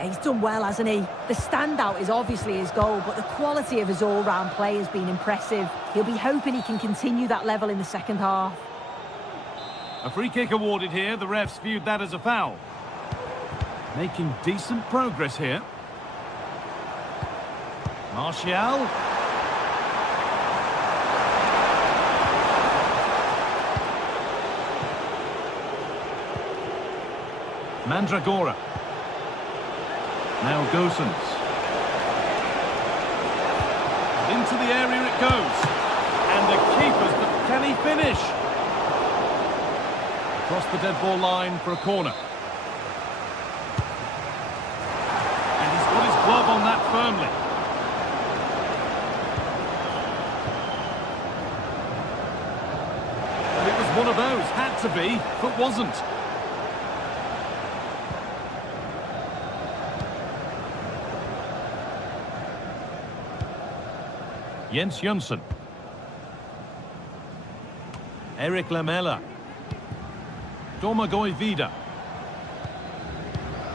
He's done well, hasn't he? The standout is obviously his goal, but the quality of his all-round play has been impressive. He'll be hoping he can continue that level in the second half. A free kick awarded here. The refs viewed that as a foul. Making decent progress here. Martial. Mandragora. Now Gosens. Into the area it goes. And the keeper's, but can he finish? Across the dead ball line for a corner. And he's got his glove on that firmly. And it was one of those, had to be, but wasn't. Jens Johnson. Eric Lamela. Domagoj Vida.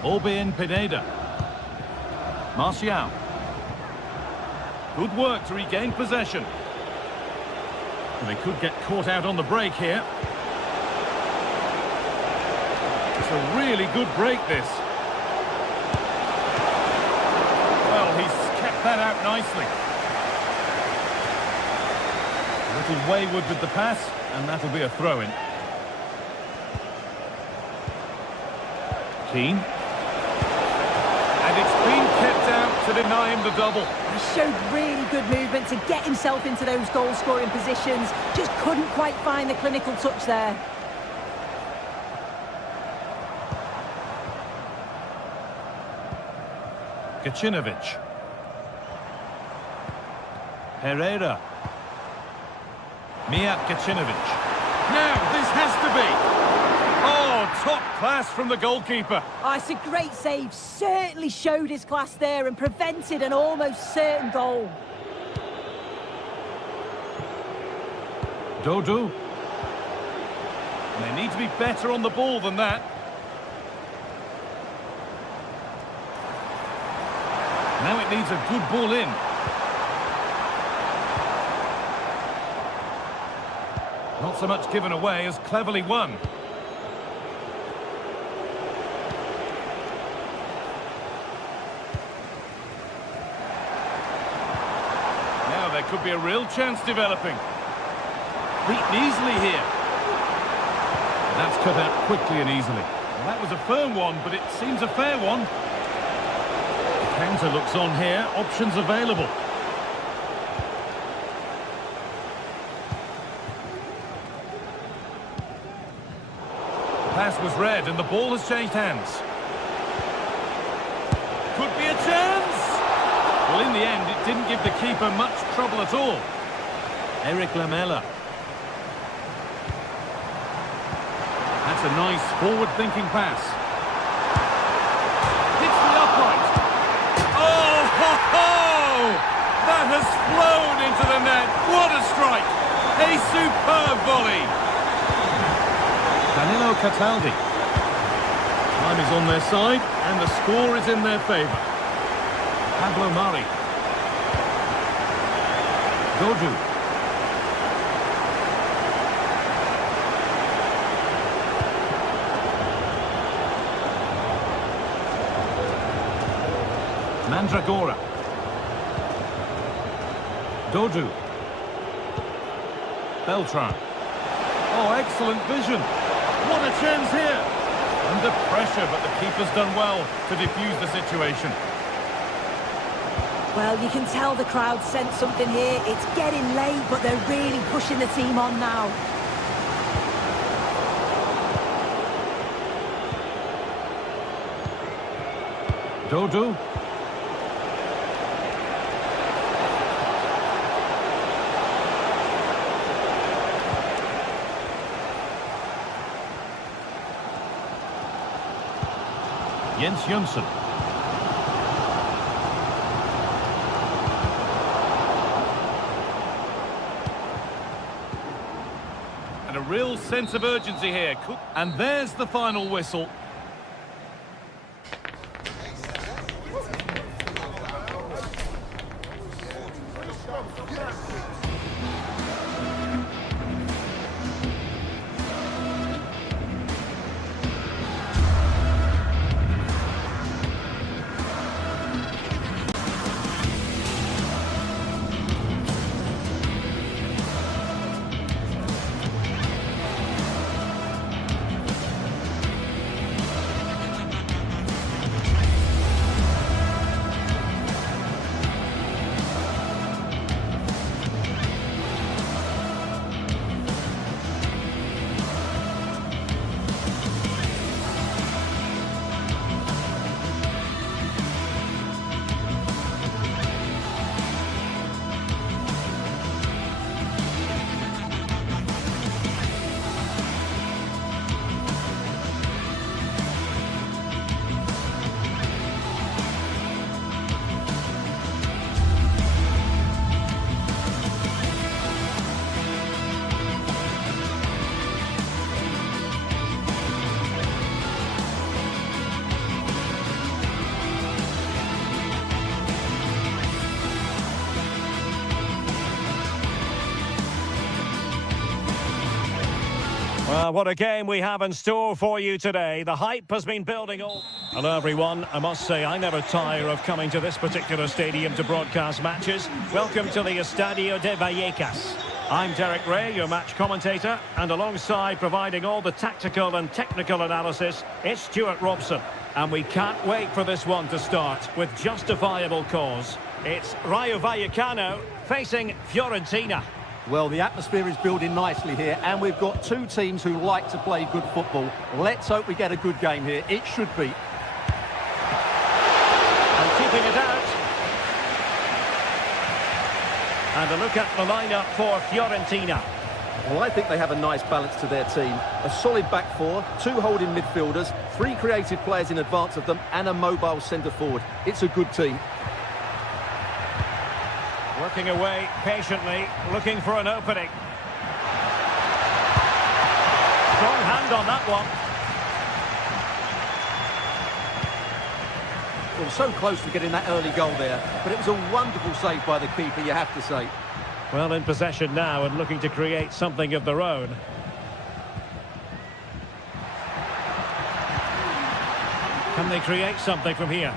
Orbén Pineda. Martial. Good work to regain possession. They could get caught out on the break here. It's a really good break, this. Well, he's kept that out nicely. A little wayward with the pass, and that'll be a throw-in. Keane. And it's been kept out to deny him the double. He showed really good movement to get himself into those goal-scoring positions. Just couldn't quite find the clinical touch there. Gacinovic. Herrera. Mijat Gacinovic. Now, this has to be. Oh, top class from the goalkeeper. Oh, it's a great save. Certainly showed his class there and prevented an almost certain goal. Dodu. And they need to be better on the ball than that. Now it needs a good ball in. Not so much given away as cleverly won. Now there could be a real chance developing. Beaten easily here. That's cut out quickly and easily. Well, that was a firm one, but it seems a fair one. The counter looks on here. Options available. Pass was read and the ball has changed hands. Could be a chance! Well, in the end, it didn't give the keeper much trouble at all. Eric Lamela. That's a nice forward-thinking pass. Hits the upright. Oh, ho, ho! That has flown into the net. What a strike! A superb volley. Danilo Cataldi. Time is on their side, and the score is in their favour. Pablo Mari. Dodu. Mandragora. Dodu. Beltran. Oh, excellent vision. What a chance here. Under pressure, but the keeper's done well to defuse the situation. Well, you can tell the crowd sensed something here. It's getting late, but they're really pushing the team on now. Dodu. Jens Jönsson. And a real sense of urgency here. And there's the final whistle. Well, what a game we have in store for you today. The hype has been building all... Hello, everyone. I must say, I never tire of coming to this particular stadium to broadcast matches. Welcome to the Estadio de Vallecas. I'm Derek Ray, your match commentator, and alongside providing all the tactical and technical analysis, it's Stuart Robson. And we can't wait for this one to start with justifiable cause. It's Rayo Vallecano facing Fiorentina. Well, the atmosphere is building nicely here, and we've got two teams who like to play good football. Let's hope we get a good game here. It should be. And keeping it out. And a look at the lineup for Fiorentina. Well, I think they have a nice balance to their team. A solid back four, two holding midfielders, three creative players in advance of them, and a mobile centre-forward. It's a good team. Working away patiently, looking for an opening. Strong hand on that one. Well, so close to getting that early goal there, but it was a wonderful save by the keeper, you have to say. Well, in possession now and looking to create something of their own. Can they create something from here?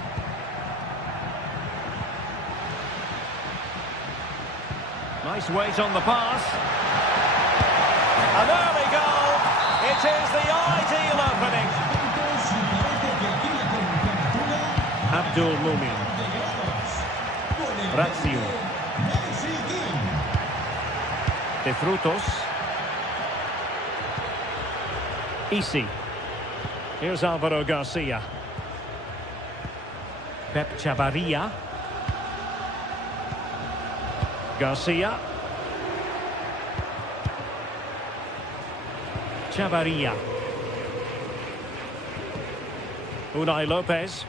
Nice weight on the pass. An early goal. It is the ideal opening. Abdul Mumin. Razio. De Frutos. Isi. Here's Alvaro Garcia. Pep Chavarria. Garcia. Chavarria. Unai Lopez.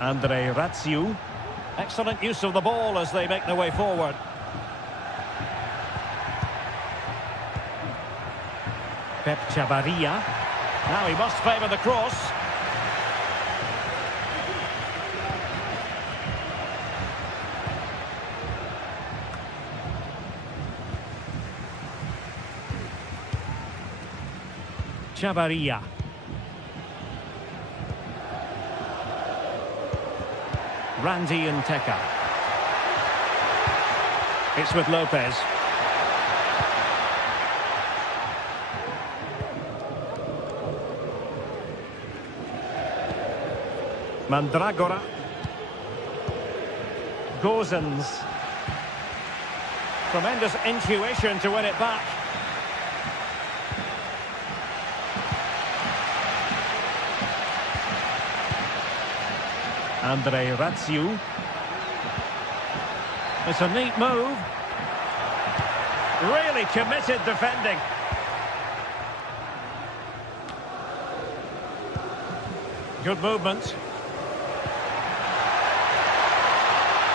Andre Razio. Excellent use of the ball as they make their way forward. Pep Chavarria. Now he must favour the cross. Chavarria. Randy and Teka. It's with Lopez. Mandragora. Gozens. Tremendous intuition to win it back. Andre Razio. It's a neat move. Really committed defending. Good movement.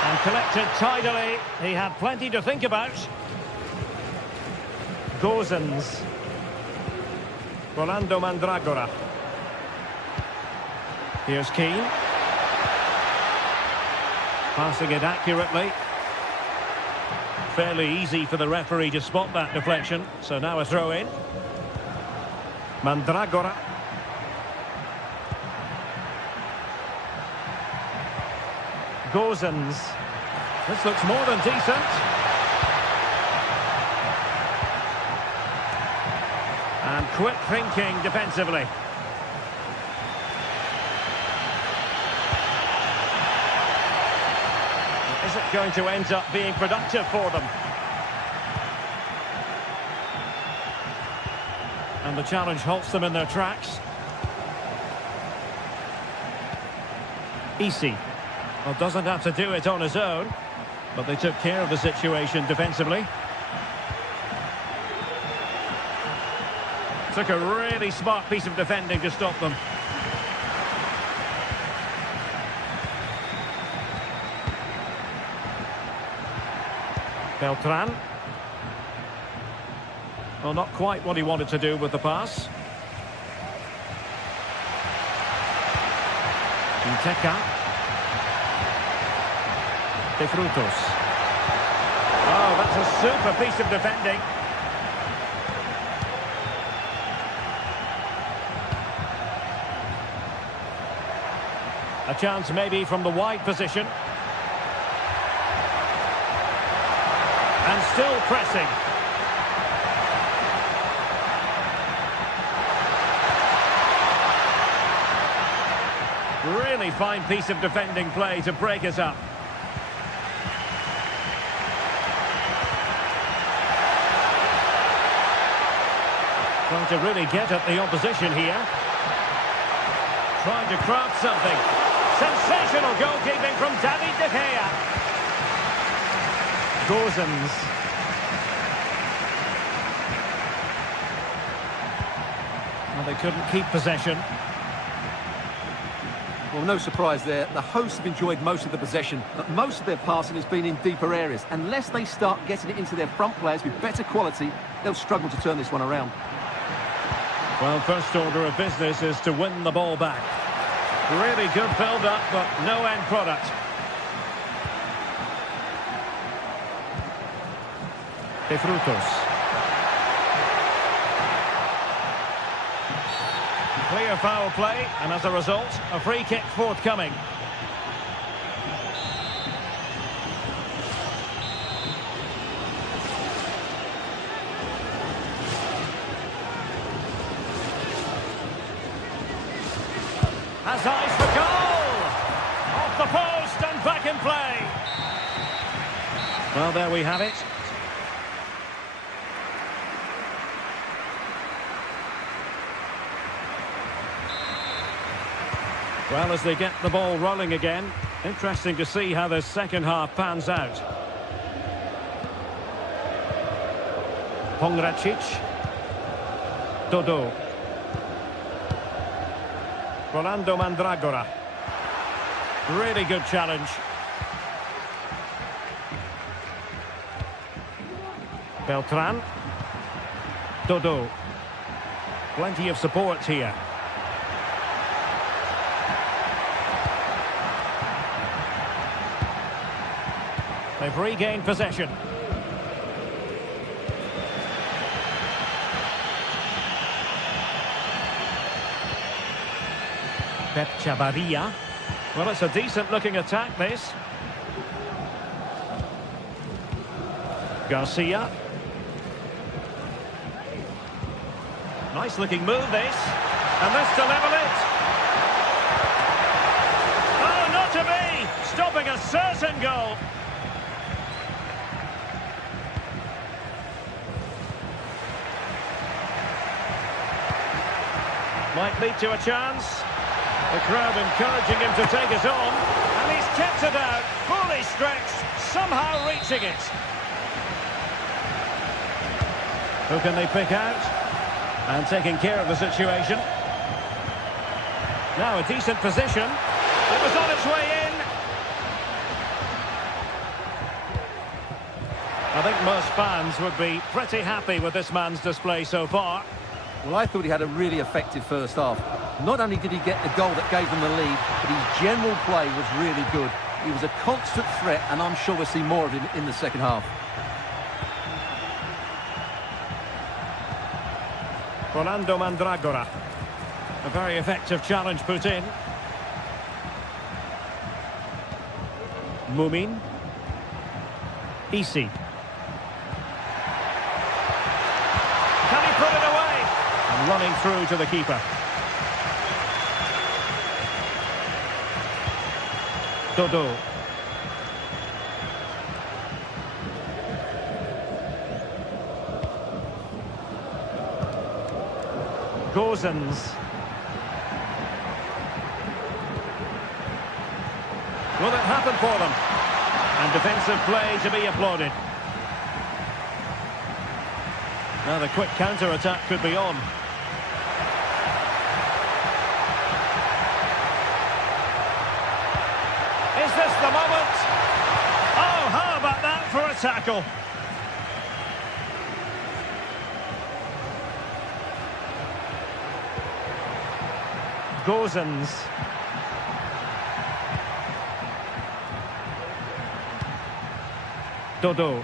And collected tidily. He had plenty to think about. Gozens. Rolando Mandragora. Here's Keane. Passing it accurately. Fairly easy for the referee to spot that deflection. So now a throw-in. Mandragora. Gozens. This looks more than decent. And quick thinking defensively. Is it going to end up being productive for them? And the challenge halts them in their tracks. Isi. Well, doesn't have to do it on his own, but they took care of the situation defensively. Took a really smart piece of defending to stop them. Beltran. Well, not quite what he wanted to do with the pass. Inteka. De Frutos. Oh, that's a super piece of defending. A chance maybe from the wide position. And still pressing. Really fine piece of defending play to break us up. Trying to really get at the opposition here. Trying to craft something. Sensational goalkeeping from David De Gea. Gozens. Well, they couldn't keep possession. Well, no surprise there. The hosts have enjoyed most of the possession, but most of their passing has been in deeper areas. Unless they start getting it into their front players with better quality, they'll struggle to turn this one around. Well, first order of business is to win the ball back. Really good build-up, but no end product. De Frutos. Clear foul play, and as a result, a free kick forthcoming. Has eyes for goal! Off the post and back in play. Well, there we have it. Well, as they get the ball rolling again, interesting to see how the second half pans out. Pongracic. Dodo. Rolando Mandragora. Really good challenge. Beltran. Dodo. Plenty of support here. They've regained possession. Pep Chavarria. Well, it's a decent-looking attack, this. Garcia. Nice-looking move, this. And this to level it. Oh, not to be! Stopping a certain goal. Might lead to a chance. The crowd encouraging him to take it on. And he's kept it out, fully stretched, somehow reaching it. Who can they pick out? And taking care of the situation. Now a decent position. It was on its way in. I think most fans would be pretty happy with this man's display so far. Well, I thought he had a really effective first half. Not only did he get the goal that gave them the lead, but his general play was really good. He was a constant threat, and I'm sure we'll see more of him in the second half. Rolando Mandragora. A very effective challenge put in. Mumin. Isi. Can he put it away? And running through to the keeper. Dodo. Gozens. Will it happen for them? And defensive play to be applauded. Now the quick counter-attack could be on. Is this the moment? Oh, how about that for a tackle? Gozens. Dodo.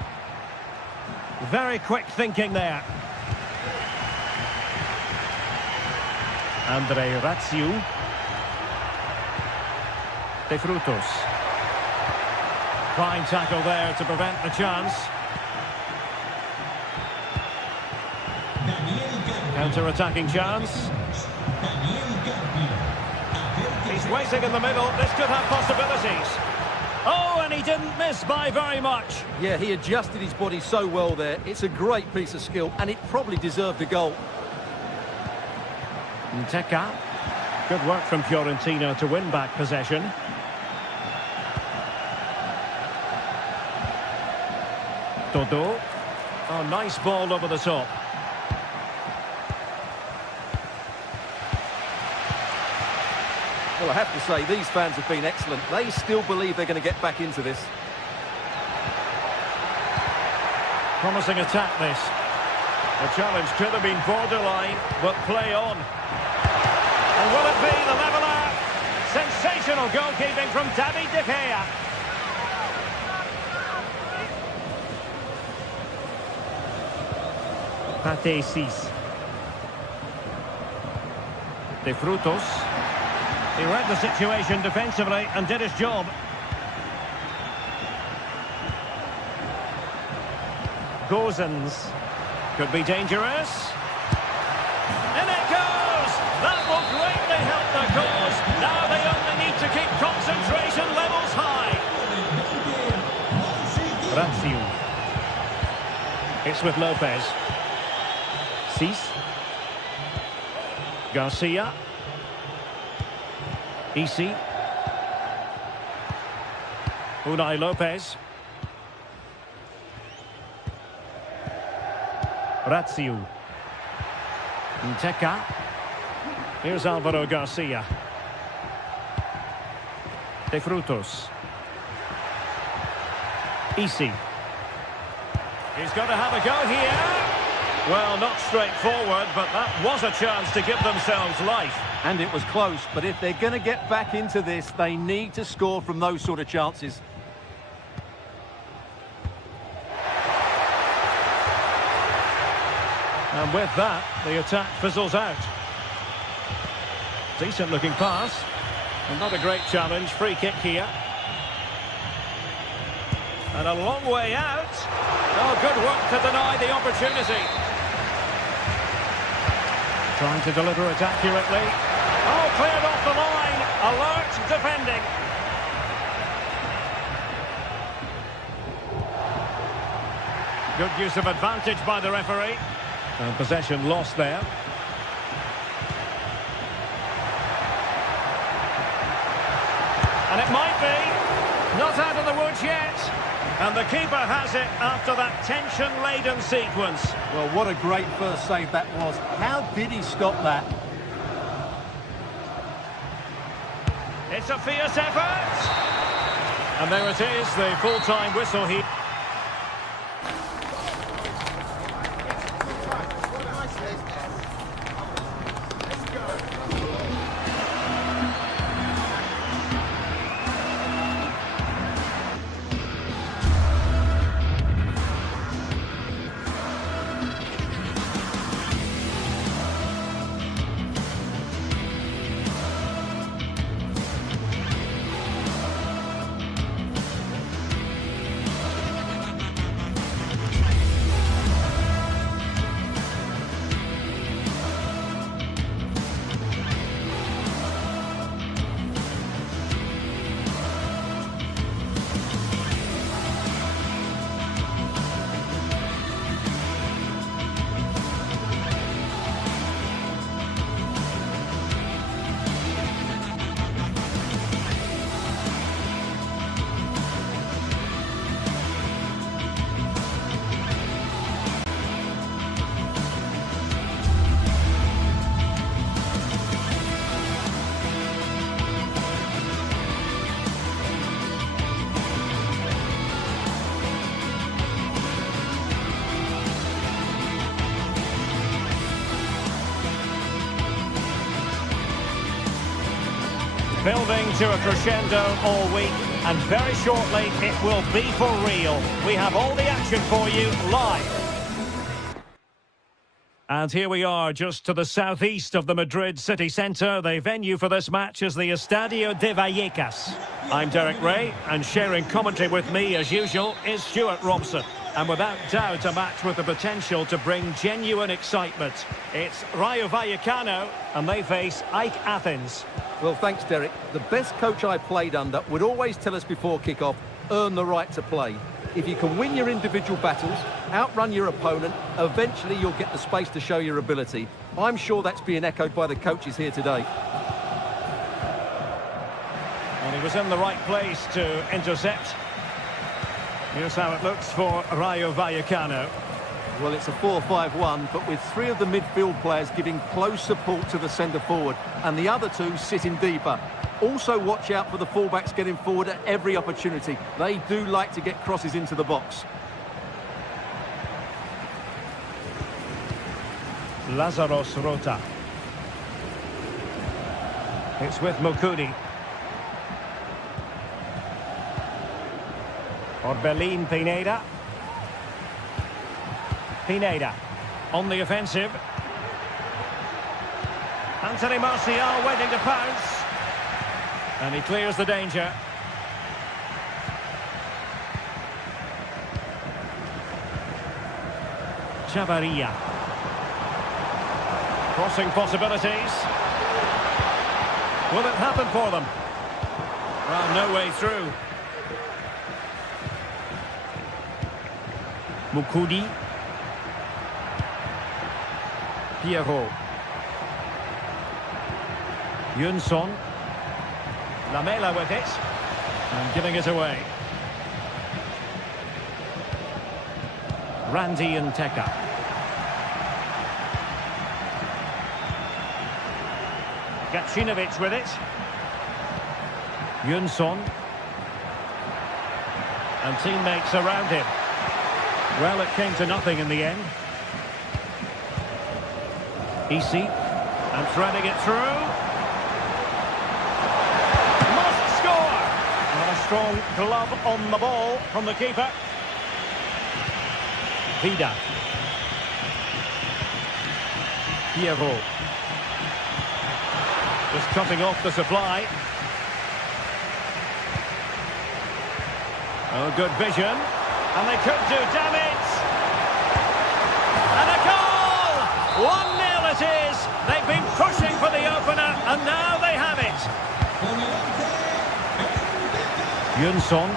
Very quick thinking there. Andre Ratsiu. De Frutos. Fine tackle there to prevent the chance. Counter-attacking chance. He's waiting in the middle. This could have possibilities. Oh, and he didn't miss by very much. Yeah, he adjusted his body so well there. It's a great piece of skill, and it probably deserved a goal. Nteka. Good work from Fiorentina to win back possession. Dodo. Oh, nice ball over the top. Well, I have to say, these fans have been excellent. They still believe they're going to get back into this. Promising attack, this. The challenge could have been borderline, but play on. And will it be the leveller? Sensational goalkeeping from David De Gea. Pate 6. De Frutos. He read the situation defensively and did his job. Gozens. Could be dangerous. And it goes! That will greatly help the cause. Now they only need to keep concentration levels high. Razio. It's with Lopez. Cis. Garcia. Isi. Unai Lopez. Razio. Nteka. Here's Alvaro Garcia. De Frutos. Isi. He's got to have a go here. Well, not straightforward, but that was a chance to give themselves life. And it was close, but if they're going to get back into this, they need to score from those sort of chances. And with that, the attack fizzles out. Decent looking pass. And not a great challenge. Free kick here. And a long way out. Oh, good work to deny the opportunity. Trying to deliver it accurately. Oh, cleared off the line. Alert defending. Good use of advantage by the referee. And possession lost there. And it might be. Not out of the woods yet. And the keeper has it after that tension-laden sequence. Well, what a great first save that was. How did he stop that? It's a fierce effort. And there it is, the full-time whistle here. Building to a crescendo all week, and very shortly it will be for real. We have all the action for you live. And here we are, just to the southeast of the Madrid city centre. The venue for this match is the Estadio de Vallecas. I'm Derek Ray, and sharing commentary with me, as usual, is Stuart Robson. And without doubt, a match with the potential to bring genuine excitement. It's Rayo Vallecano, and they face AEK Athens. Well, thanks, Derek. The best coach I played under would always tell us before kick-off, earn the right to play. If you can win your individual battles, outrun your opponent, eventually you'll get the space to show your ability. I'm sure that's being echoed by the coaches here today. And he was in the right place to intercept. Here's how it looks for Rayo Vallecano. Well, it's a 4-5-1, but with three of the midfield players giving close support to the centre-forward, and the other two sitting deeper. Also watch out for the fullbacks getting forward at every opportunity. They do like to get crosses into the box. Lazaros Rota. It's with Mukudi. Orbelin Pineda. Pineda on the offensive. Anthony Martial waiting to pounce. And he clears the danger. Chavarria. Crossing possibilities. Will it happen for them? Well, no way through. Mukudi. Pierrot. Yunson. Lamela with it. And giving it away. Randy and Teka. Gacinovic with it. Yunson. And teammates around him. Well, it came to nothing in the end. Isi. And threading it through. Must score! And a strong glove on the ball from the keeper. Vida. Pierrot. Just cutting off the supply. Oh, good vision. And they could do damage. And a goal! 1-0 it is. They've been pushing for the opener, and now they have it. Yunson.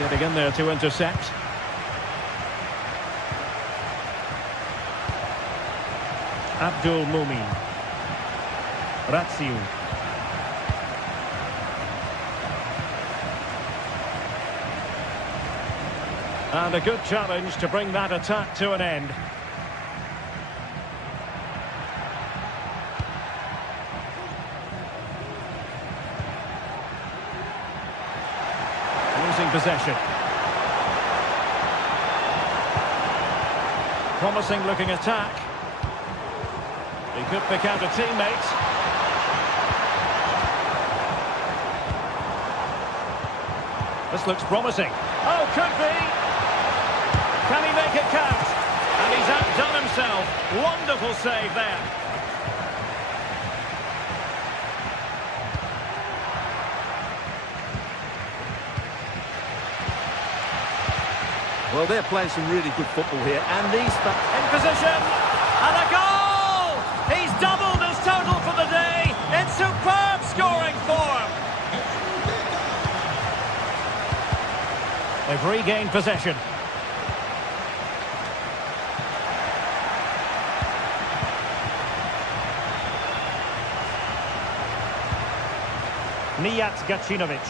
Getting in there to intercept. Abdul Mumin. Ratsiu. And a good challenge to bring that attack to an end. Losing possession. Promising looking attack. He could pick out a teammate. This looks promising. Oh, could be. Can he make it count? And he's outdone himself. Wonderful save there. Well, they're playing some really good football here, and these... In position, and a goal! He's doubled his total for the day in superb scoring form. They've regained possession. Nijat Gacinovic.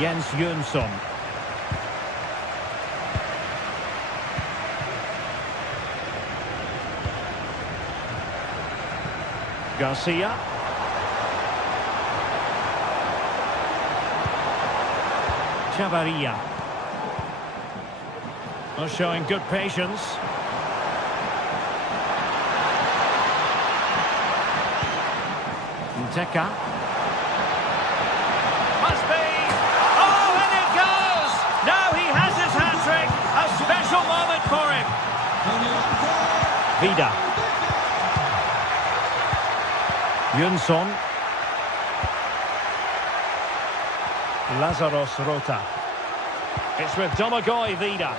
Jens Jönsson. Garcia. Chavarria. Well, showing good patience. Teka. Must be. Oh, and it goes! Now he has his Vida. Jönsson. Lazarus Rota. It's with Domagoj Vida.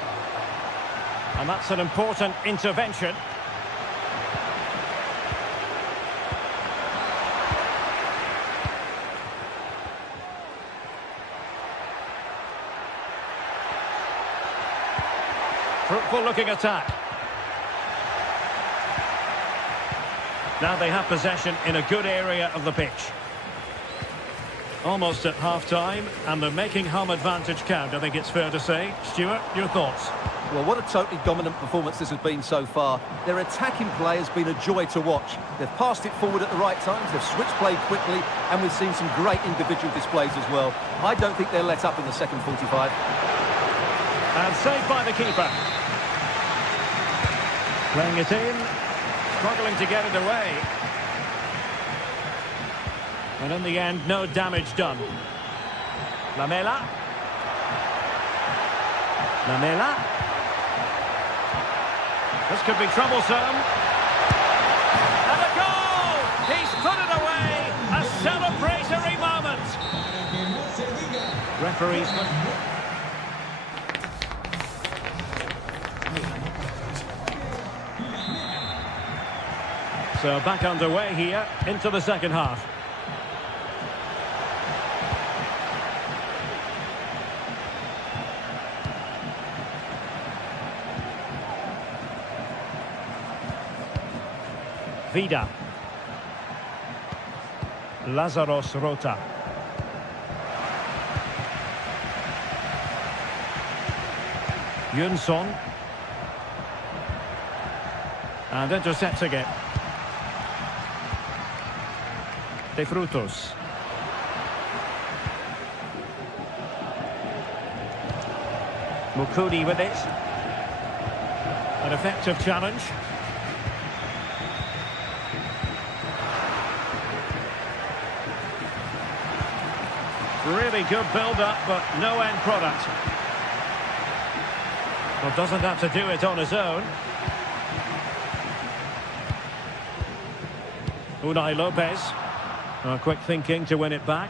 And that's an important intervention. Fruitful looking attack. Now they have possession in a good area of the pitch. Almost at half-time, and they're making home advantage count, I think it's fair to say. Stuart, your thoughts? Well, what a totally dominant performance this has been so far. Their attacking play has been a joy to watch. They've passed it forward at the right times, they've switched play quickly, and we've seen some great individual displays as well. I don't think they're let up in the second 45. And saved by the keeper. Playing it in, struggling to get it away. And in the end, no damage done. Lamela. Lamela. This could be troublesome. And a goal! He's put it away! A celebratory moment! Referees... So back underway here into the second half. Vida. Lazarus Rota. Jönsson. And intercepts again. De Frutos. Mukudi with it. An effective challenge. Really good build-up, but no end product. Well, doesn't have to do it on his own. Unai Lopez. Quick thinking to win it back.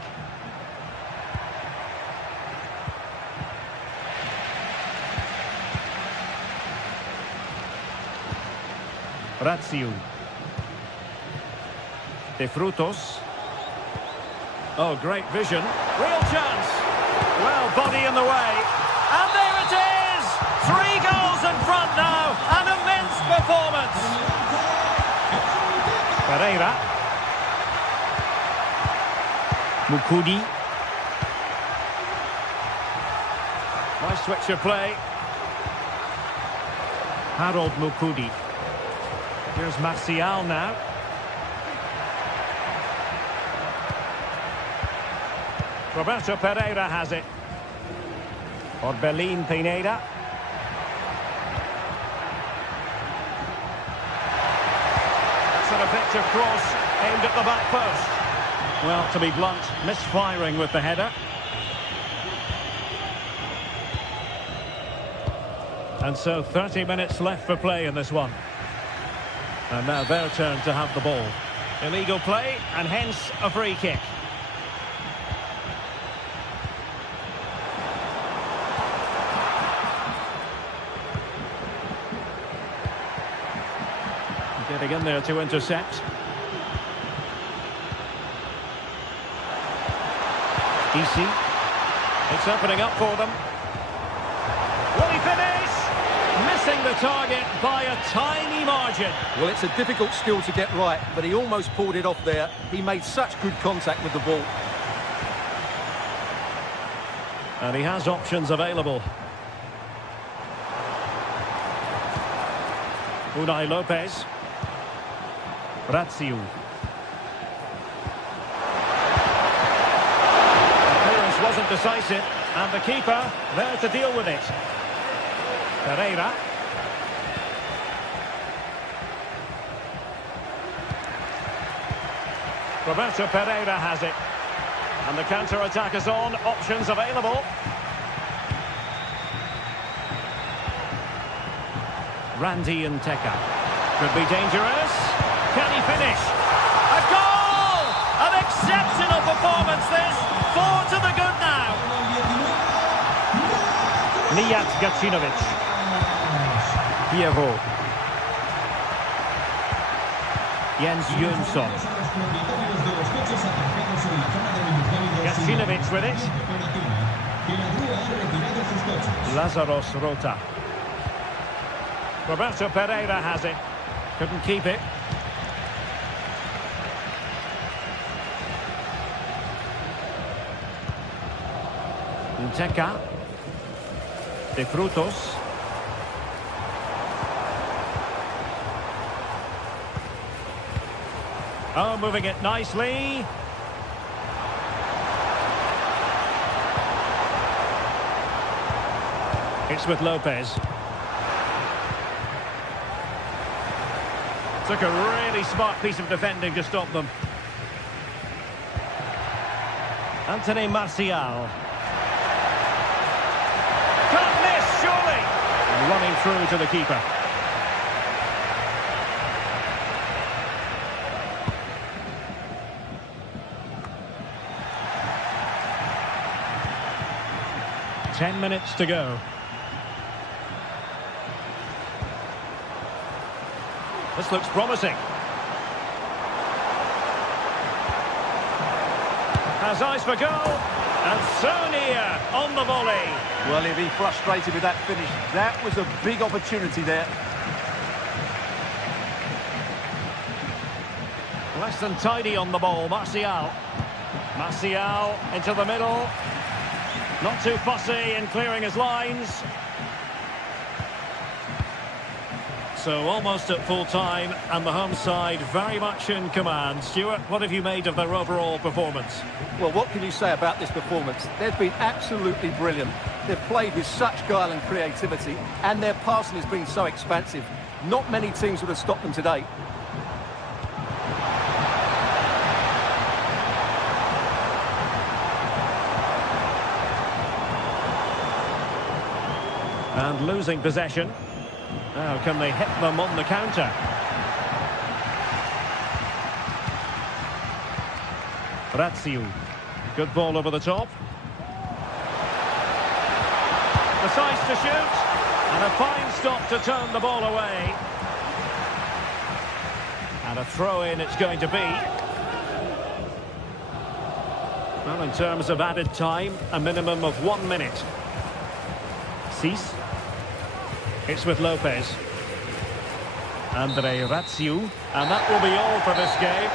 Razziu. De Frutos. Oh, great vision. Real chance. Well, body in the way. And there it is! 3 goals in front now. An immense performance. Pereira. Mukudi. Nice switch of play. Harold Mukudi. Here's Martial now. Roberto Pereira has it. Orbelin Pineda. That's an effective cross aimed at the back post. Well, to be blunt, misfiring with the header. And so 30 minutes left for play in this one. And now their turn to have the ball. Illegal play and hence a free kick. Getting in there to intercept. Easy. It's opening up for them. Will he finish? Missing the target by a tiny margin. Well, it's a difficult skill to get right, but he almost pulled it off there. He made such good contact with the ball. And he has options available. Unai Lopez. Razziu. Clearance wasn't decisive, and the keeper there to deal with it. Pereira. Roberto Pereira has it. And the counter-attack is on, options available. Randy Nteka. Could be dangerous. Can he finish? A goal! An exceptional performance this. 4 to the good now. Mijat Gacinovic. Pierrot. Jens Jönsson. Gacinovic with it. Lazaros Rota. Roberto Pereira has it. Couldn't keep it. Nteka. De Frutos. Oh, moving it nicely. It's with Lopez. Took a really smart piece of defending to stop them. Anthony Martial. Can't miss, surely! And running through to the keeper. Ten minutes to go. This looks promising. Has eyes for goal. And Sonia on the volley. Well, he'll be frustrated with that finish. That was a big opportunity there. Less than tidy on the ball, Martial. Martial into the middle. Not too fussy in clearing his lines. So almost at full time, and the home side very much in command. Stuart, what have you made of their overall performance? Well, what can you say about this performance? They've been absolutely brilliant. They've played with such guile and creativity, and their passing has been so expansive. Not many teams would have stopped them today. And losing possession. Now, can they hit them on the counter? Razziu. Good ball over the top. The size to shoot. And a fine stop to turn the ball away. And a throw-in it's going to be. Well, in terms of added time, a minimum of 1 minute. Cease. It's with Lopez. Andre Razziu. And that will be all for this game.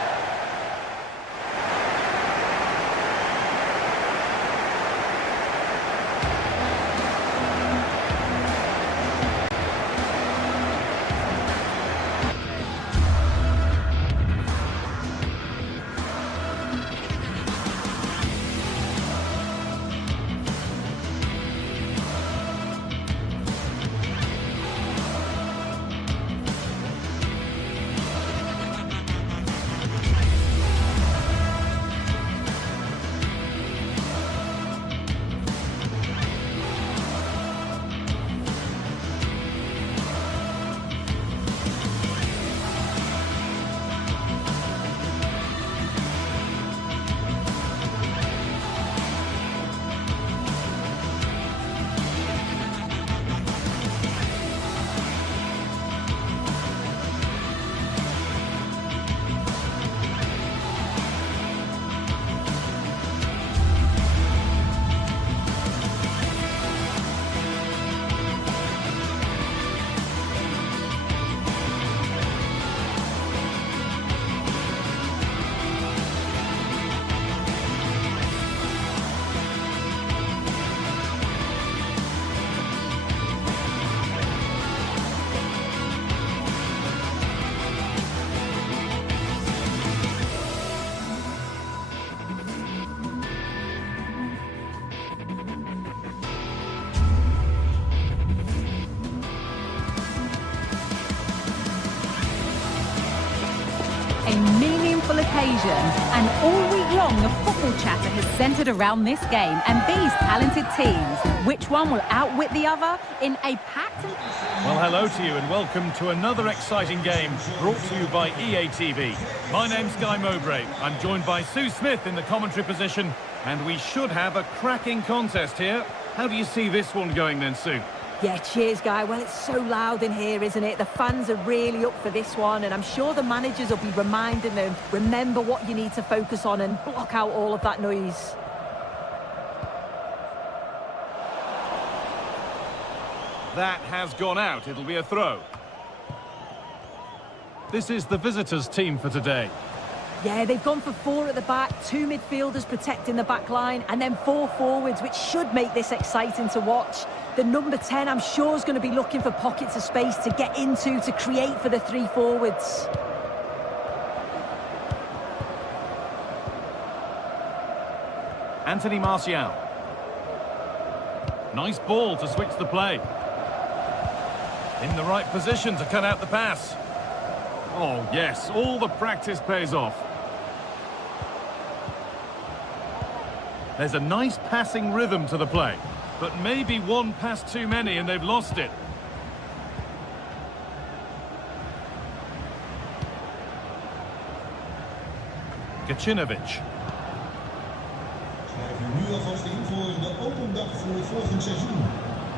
A meaningful occasion, and all week long the football chatter has centred around this game and these talented teams. Which one will outwit the other in a packed... Well, hello to you and welcome to another exciting game brought to you by EA TV. My name's Guy Mowbray. I'm joined by Sue Smith in the commentary position, and we should have a cracking contest here. How do you see this one going then, Sue? Yeah, cheers, Guy. Well, it's so loud in here, isn't it? The fans are really up for this one, and I'm sure the managers will be reminding them, remember what you need to focus on and block out all of that noise. That has gone out. It'll be a throw. This is the visitors' team for today. Yeah, they've gone for 4 at the back, 2 midfielders protecting the back line, and then 4 forwards, which should make this exciting to watch. The number 10, I'm sure, is going to be looking for pockets of space to get into, to create for the 3 forwards. Anthony Martial. Nice ball to switch the play. In the right position to cut out the pass. Oh, yes, all the practice pays off. There's a nice passing rhythm to the play, but maybe one pass too many and they've lost it. Gacinovic.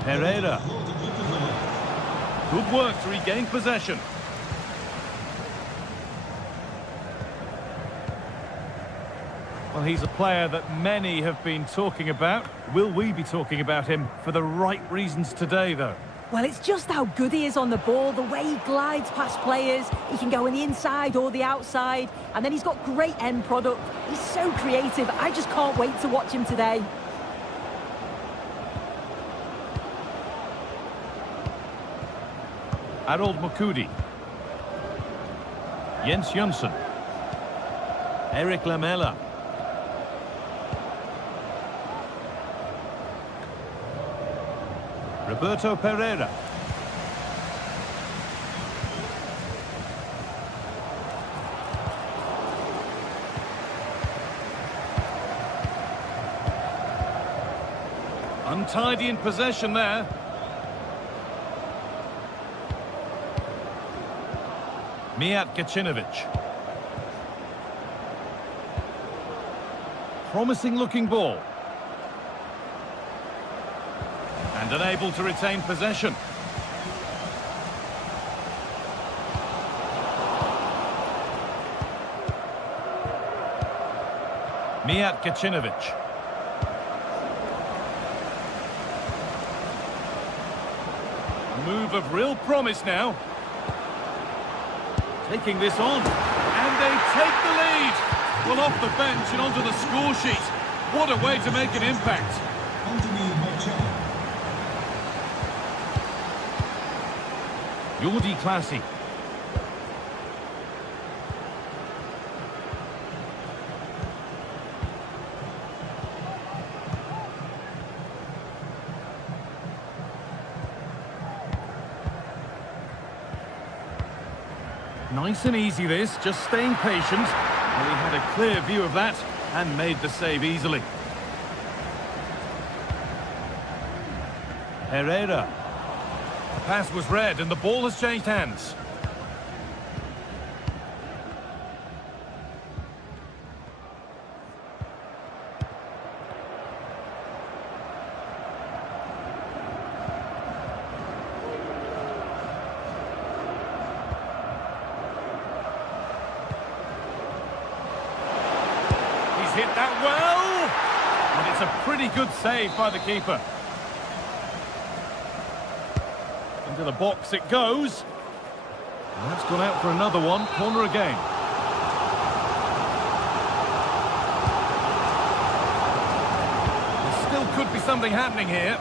Herrera. Good work to regain possession. Well, he's a player that many have been talking about. Will we be talking about him for the right reasons today, though? Well, it's just how good he is on the ball, the way he glides past players. He can go on the inside or the outside, and then he's got great end product. He's so creative. I just can't wait to watch him today. Harold Mukudi. Jens Jönsson. Eric Lamela. Roberto Pereira. Untidy in possession there. Mijat Gacinovic. Promising looking ball. And unable to retain possession. Mijat Gacinovic. A move of real promise now. Taking this on, and they take the lead. Well, off the bench and onto the score sheet. What a way to make an impact. Jordi Classy. Nice and easy this, just staying patient. Well, he had a clear view of that and made the save easily. Herrera. The pass was read and the ball has changed hands. Hit that well, and it's a pretty good save by the keeper. Into the box it goes, and that's gone out for another one. Corner again. There still could be something happening here.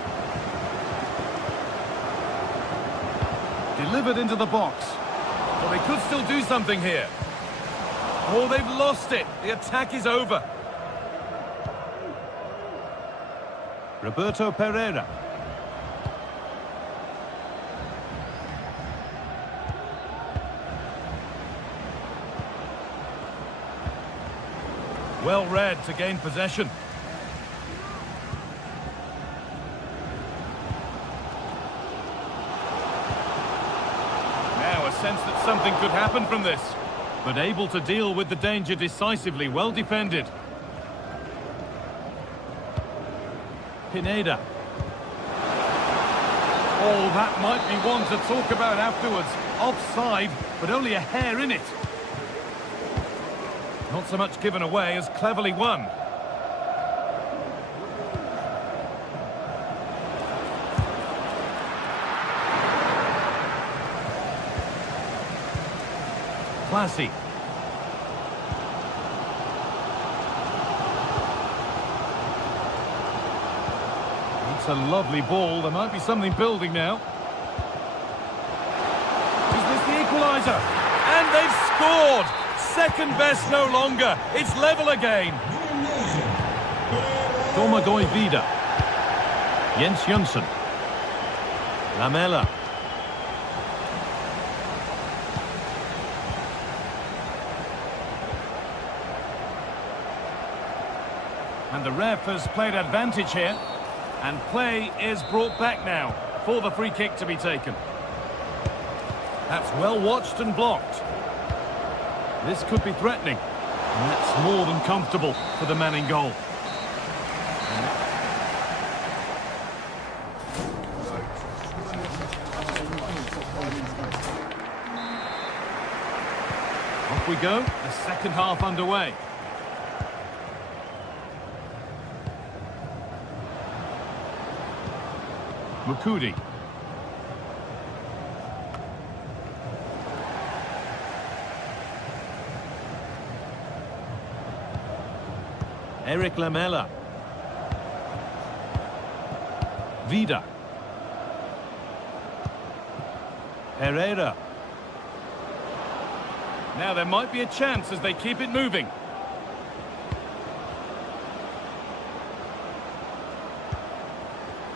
Delivered into the box. Well, they could still do something here. Oh, they've lost it. The attack is over. Roberto Pereira. Well read to gain possession. Now a sense that something could happen from this, but able to deal with the danger decisively. Well defended. Pineda. Oh, that might be one to talk about afterwards. Offside, but only a hair in it. Not so much given away as cleverly won. Classy. It's a lovely ball. There might be something building now. Is this the equaliser? And they've scored! Second best no longer. It's level again. Domagoj Vida. Jens Jönsson. Lamela. And the ref has played advantage here. And play is brought back now for the free kick to be taken. That's well watched and blocked. This could be threatening. And that's more than comfortable for the man in goal. Off we go. The second half underway. Mukudi. Eric Lamela. Vida. Herrera. Now there might be a chance as they keep it moving.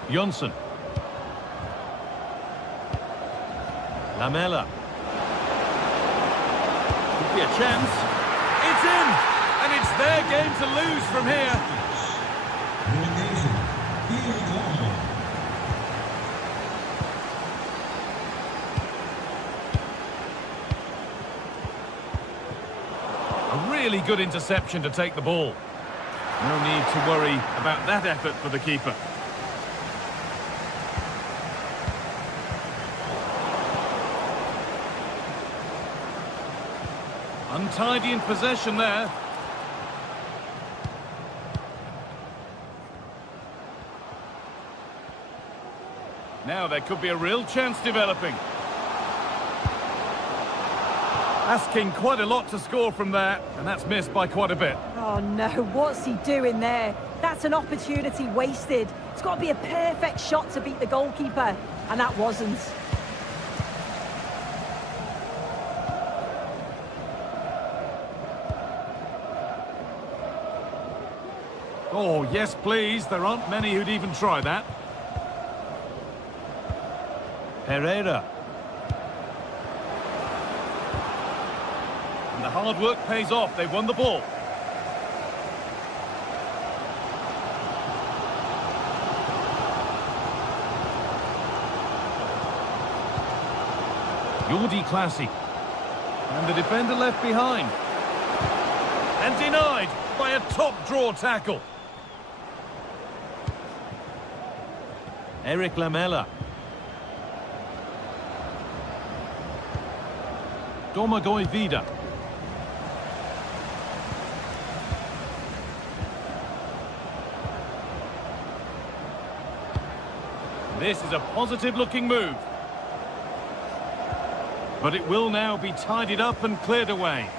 Jönsson. Lamela. Could be a chance. It's in! And it's their game to lose from here. A really good interception to take the ball. No need to worry about that effort for the keeper. Untidy in possession there. Now there could be a real chance developing. Asking quite a lot to score from there, and that's missed by quite a bit. Oh no, what's he doing there? That's an opportunity wasted. It's got to be a perfect shot to beat the goalkeeper, and that wasn't. Oh, yes, please. There aren't many who'd even try that. Herrera. And the hard work pays off. They've won the ball. Jordi Classy. And the defender left behind. And denied by a top-draw tackle. Eric Lamela. Domagoj Vida. This is a positive-looking move. But it will now be tidied up and cleared away.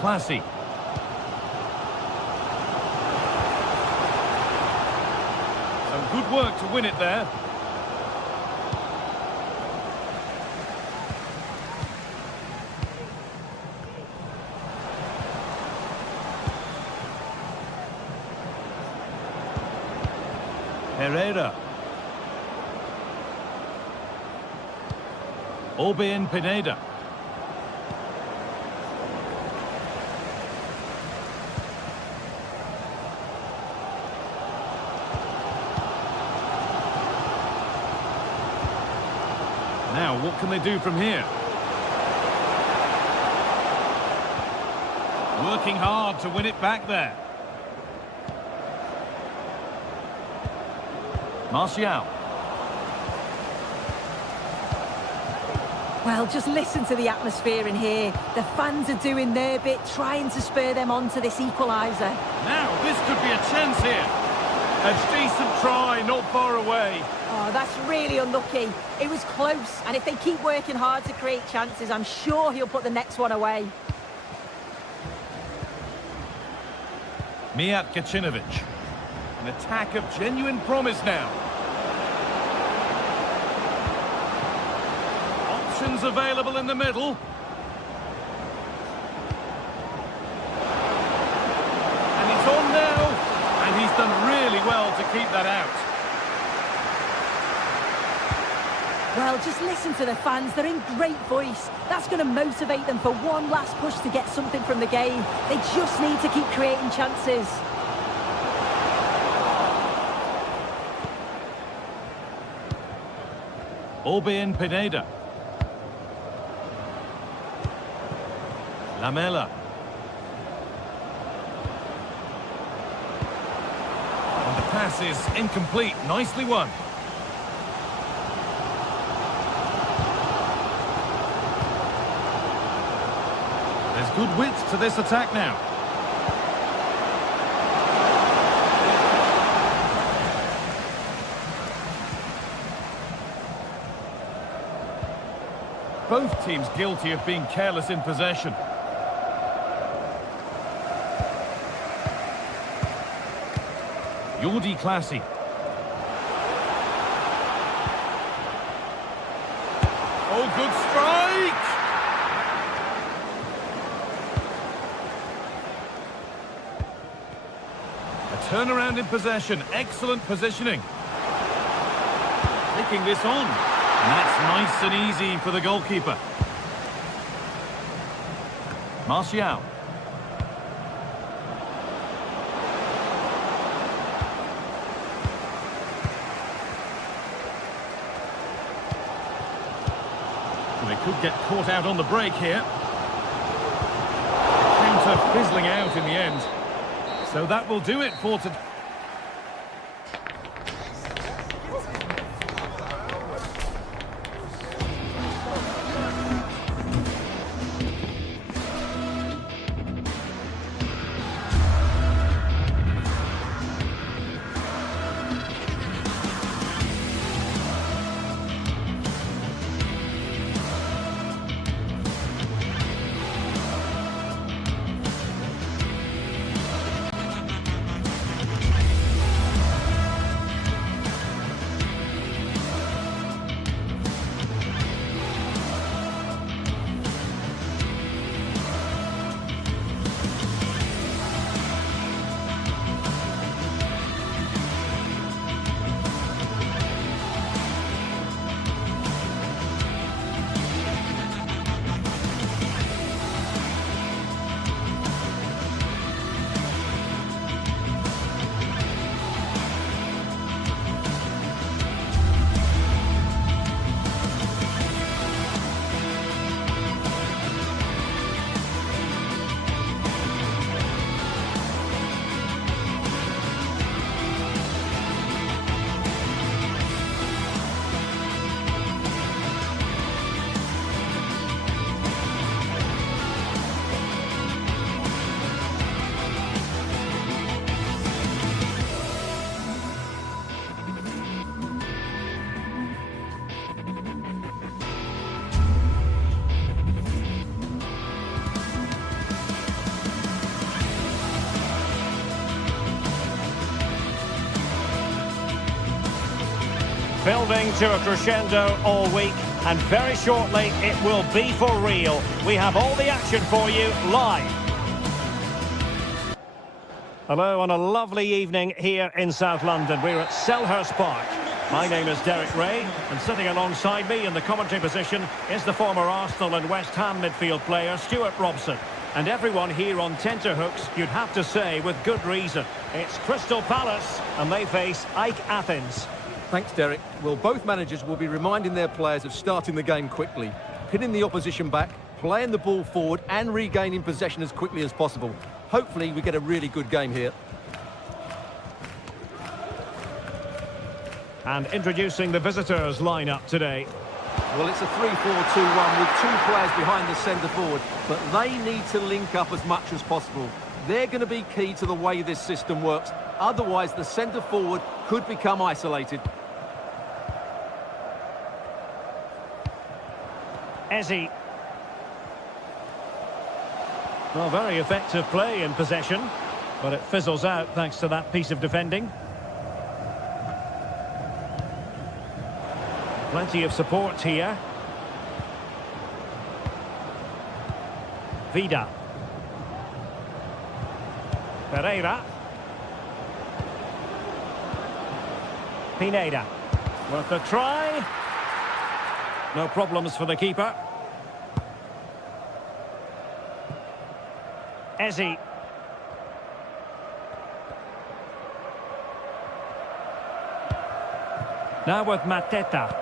Classy. Some good work to win it there. Herrera. Pineda. Now, what can they do from here? Working hard to win it back there. Martial. Well, just listen to the atmosphere in here. The fans are doing their bit, trying to spur them on to this equaliser. Now, this could be a chance here. A decent try, not far away. Oh, that's really unlucky. It was close, and if they keep working hard to create chances, I'm sure he'll put the next one away. Mijat Kacinovic. An attack of genuine promise now. Options available in the middle. And it's on now. And he's done really well to keep that out. Well, just listen to the fans. They're in great voice. That's going to motivate them for one last push to get something from the game. They just need to keep creating chances. Pineda. Lamela. And the pass is incomplete. Nicely won. There's good width to this attack now. Both teams guilty of being careless in possession. Jordi Classy. Oh, good strike! A turnaround in possession. Excellent positioning. Taking this on. And that's nice and easy for the goalkeeper. Martial. They could get caught out on the break here. Counter fizzling out in the end. So that will do it for today. Building to a crescendo all week, and very shortly it will be for real. We have all the action for you live. Hello on a lovely evening here in South London. We're at Selhurst Park. My name is Derek Ray, and sitting alongside me in the commentary position is the former Arsenal and West Ham midfield player Stuart Robson. And everyone here on tenterhooks, you'd have to say, with good reason. It's Crystal Palace, and they face AEK Athens. Thanks, Derek. Well, both managers will be reminding their players of starting the game quickly, pinning the opposition back, playing the ball forward and regaining possession as quickly as possible. Hopefully we get a really good game here. And introducing the visitors' lineup today. Well, it's a 3-4-2-1 with two players behind the centre forward, but they need to link up as much as possible. They're going to be key to the way this system works. Otherwise, the centre forward could become isolated. Eze. Well, very effective play in possession, but it fizzles out thanks to that piece of defending. Plenty of support here. Vida. Pereira. Pineda. Worth a try. No problems for the keeper. Eze. Now with Mateta.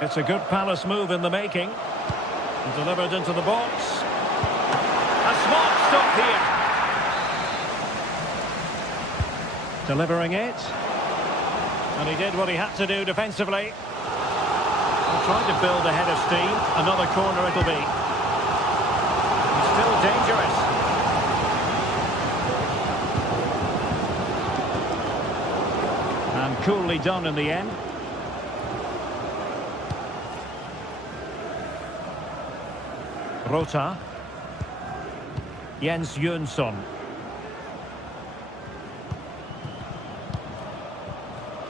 It's a good Palace move in the making. And delivered into the box. A smart stop here. Delivering it. And he did what he had to do defensively. Trying to build a head of steam. Another corner it'll be. He's still dangerous. And coolly done in the end. Rota. Jens Jönsson.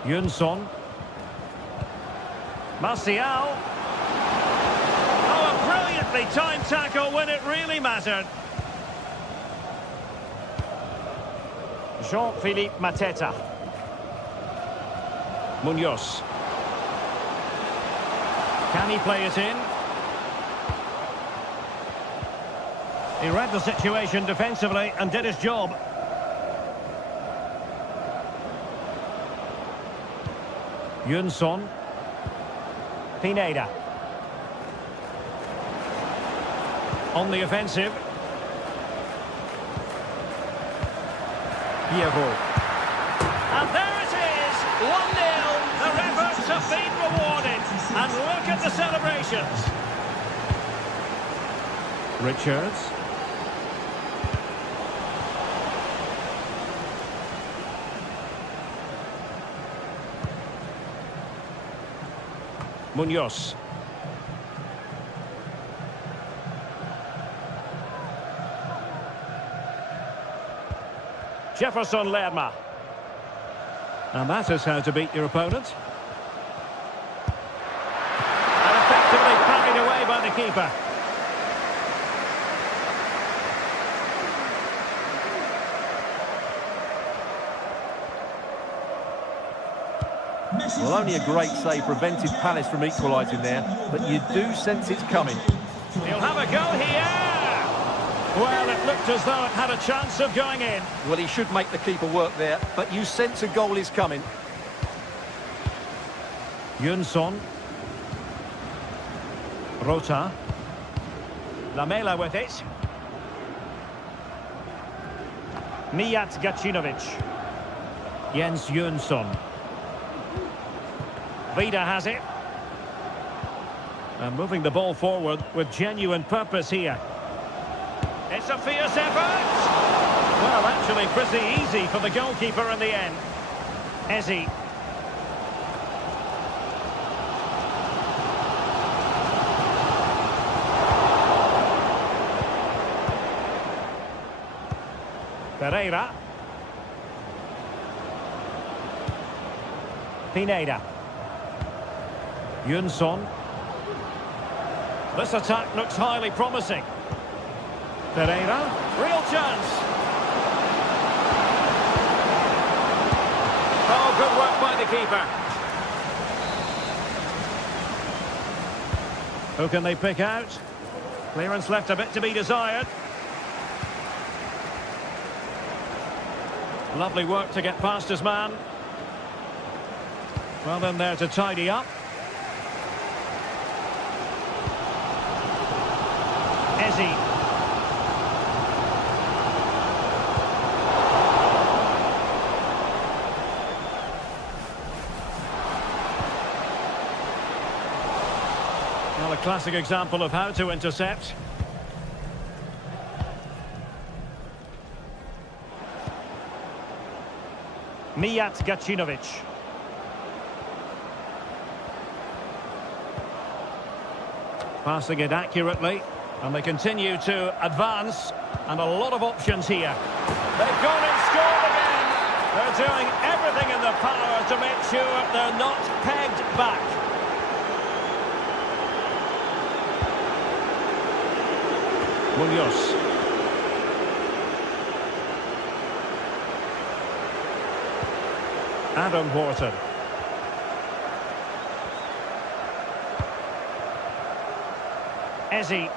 Jönsson. Martial. Oh, a brilliantly timed tackle when it really mattered. Jean-Philippe Mateta. Munoz. Can he play it in? He read the situation defensively and did his job. Jönsson. Pineda. On the offensive. Pierrot. And there it is! 1-0. Their efforts have been rewarded. And look at the celebrations. Richards. Munoz. Jefferson Lerma. And that is how to beat your opponent. And effectively parried away by the keeper. Well, only a great save prevented Palace from equalising there, but you do sense it's coming. He'll have a go here! Well, it looked as though it had a chance of going in. Well, he should make the keeper work there, but you sense a goal is coming. Jönsson. Rota. Lamela with it. Mijat Gacinovic. Jens Jönsson. Vida has it. And moving the ball forward with genuine purpose here. It's a fierce effort. Well, actually pretty easy for the goalkeeper in the end. Eze. Pereira. Pineda. Jönsson. This attack looks highly promising. Pereira, real chance. Oh, good work by the keeper. Who can they pick out? Clearance left a bit to be desired. Lovely work to get past his man. Well then there to tidy up. Ezzy. Well, a classic example of how to intercept. Mijat Gacinovic. Passing it accurately, and they continue to advance, and a lot of options here. They've gone and scored again. They're doing everything in their power to make sure they're not pegged back. Munoz. Adam Wharton. Ezzy.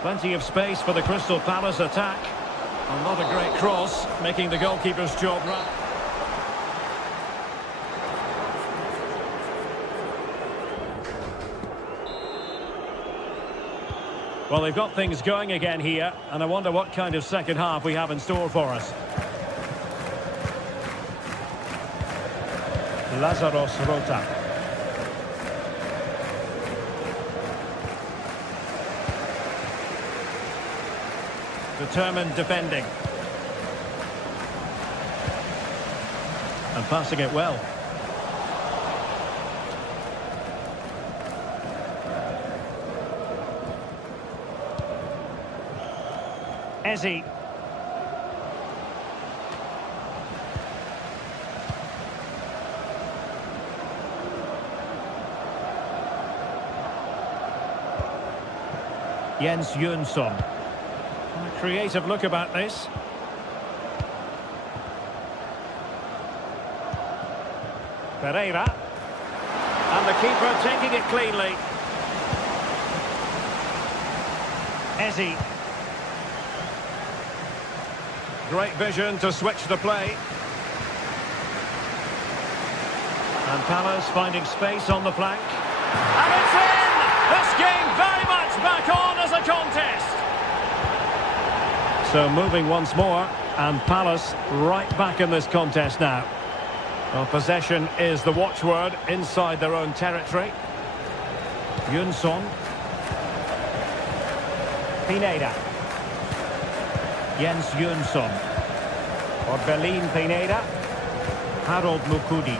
Plenty of space for the Crystal Palace attack. And not a great cross, making the goalkeeper's job right. Well, they've got things going again here, and I wonder what kind of second half we have in store for us. Lazaros Rota. Determined defending. And passing it well. Ezzy. Jens Jönsson. A creative look about this. Pereira. And the keeper taking it cleanly. Ezzy. Great vision to switch the play. And Palace finding space on the flank. And it's in! This game very much back on as a contest. So moving once more, and Palace right back in this contest now. Well, possession is the watchword inside their own territory. Jönsson. Pineda. Jens Jönsson. Orbelin Pineda. Harold Mukudi.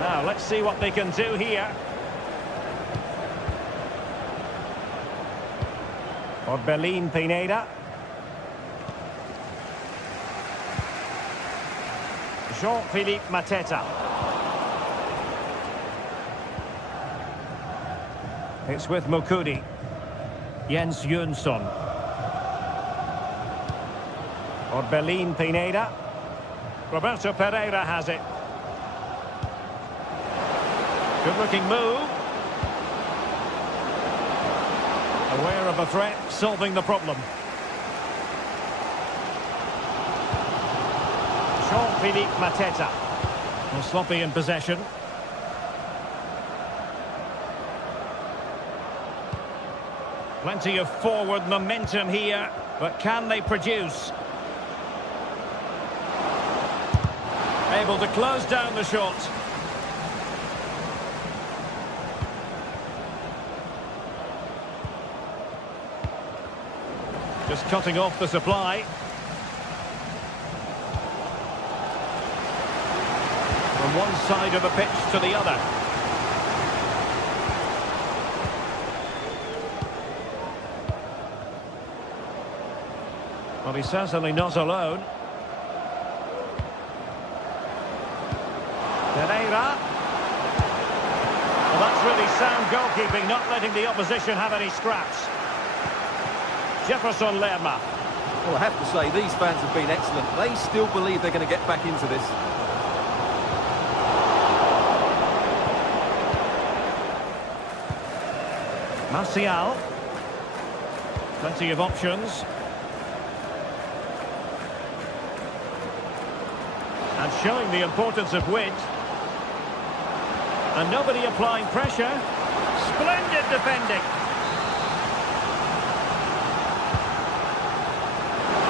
Now, let's see what they can do here. Orbelin Pineda. Jean-Philippe Mateta. It's with Mukudi. Jens Jönsson. Orbelin Pineda. Roberto Pereira has it. Good-looking move. Aware of a threat, solving the problem. Jean-Philippe Mateta. Well, sloppy in possession. Plenty of forward momentum here, but can they produce? Able to close down the shot. Just cutting off the supply. From one side of the pitch to the other. Well, he's certainly not alone. Pereira. Well, that's really sound goalkeeping, not letting the opposition have any scraps. Jefferson Lerma. Well, I have to say, these fans have been excellent. They still believe they're going to get back into this. Martial. Plenty of options. And showing the importance of width. And nobody applying pressure. Splendid defending.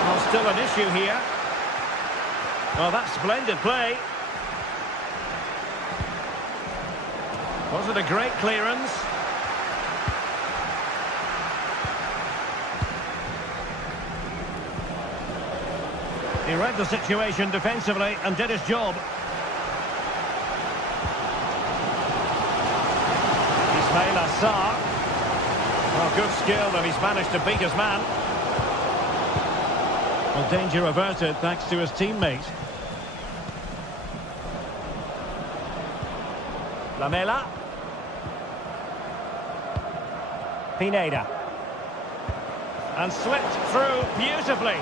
Well, still an issue here. Well, that's splendid play. Was it a great clearance? He read the situation defensively and did his job. Ismail Assar. Well, good skill, and he's managed to beat his man. Well, danger averted thanks to his teammate. Lamela. Pineda. And slipped through beautifully.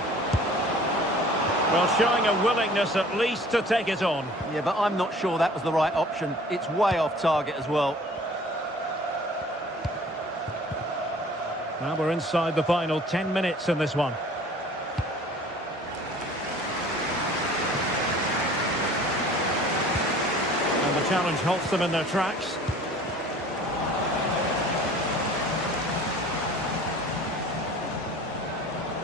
Well, showing a willingness at least to take it on. Yeah, but I'm not sure that was the right option. It's way off target as well. Now we're inside the final 10 minutes in this one. And the challenge halts them in their tracks.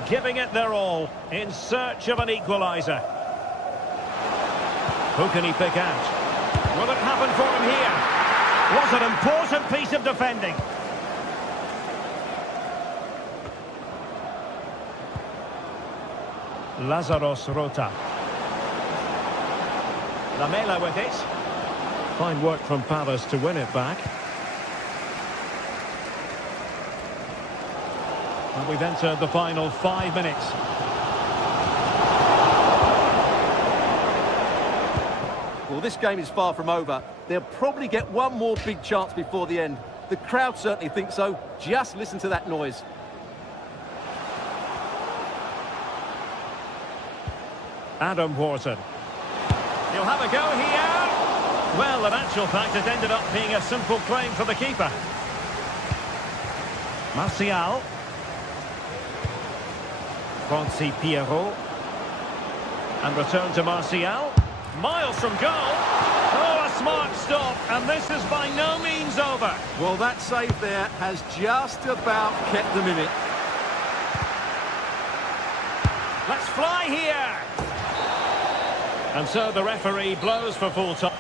Giving it their all in search of an equaliser. Who can he pick out? Will it happen for him here? Was an important piece of defending. Lazaros Rota. Lamela with it. Fine work from Palace to win it back. And we've entered the final 5 minutes. Well, this game is far from over. They'll probably get one more big chance before the end. The crowd certainly think so. Just listen to that noise. Adam Wharton. He'll have a go here. Well, in actual fact, it ended up being a simple claim for the keeper. Martial. Francis Pierrot. And return to Martial. Miles from goal. Oh, a smart stop. And this is by no means over. Well, that save there has just about kept them in it. Let's fly here. And so the referee blows for full time.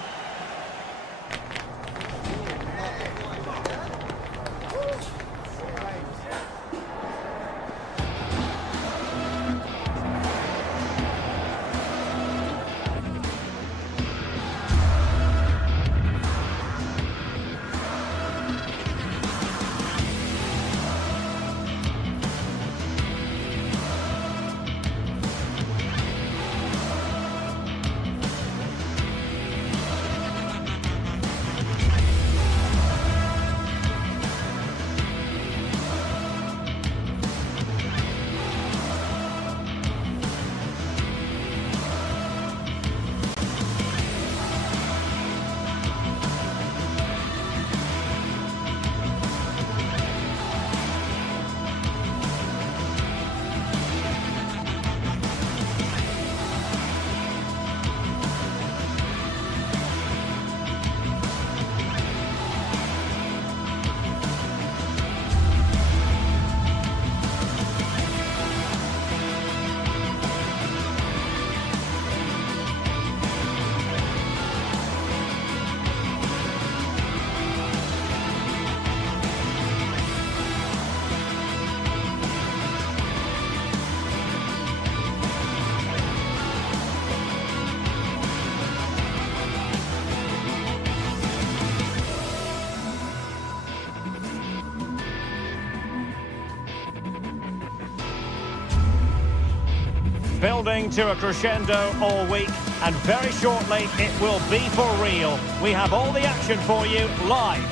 Building to a crescendo all week, and very shortly it will be for real. We have all the action for you live.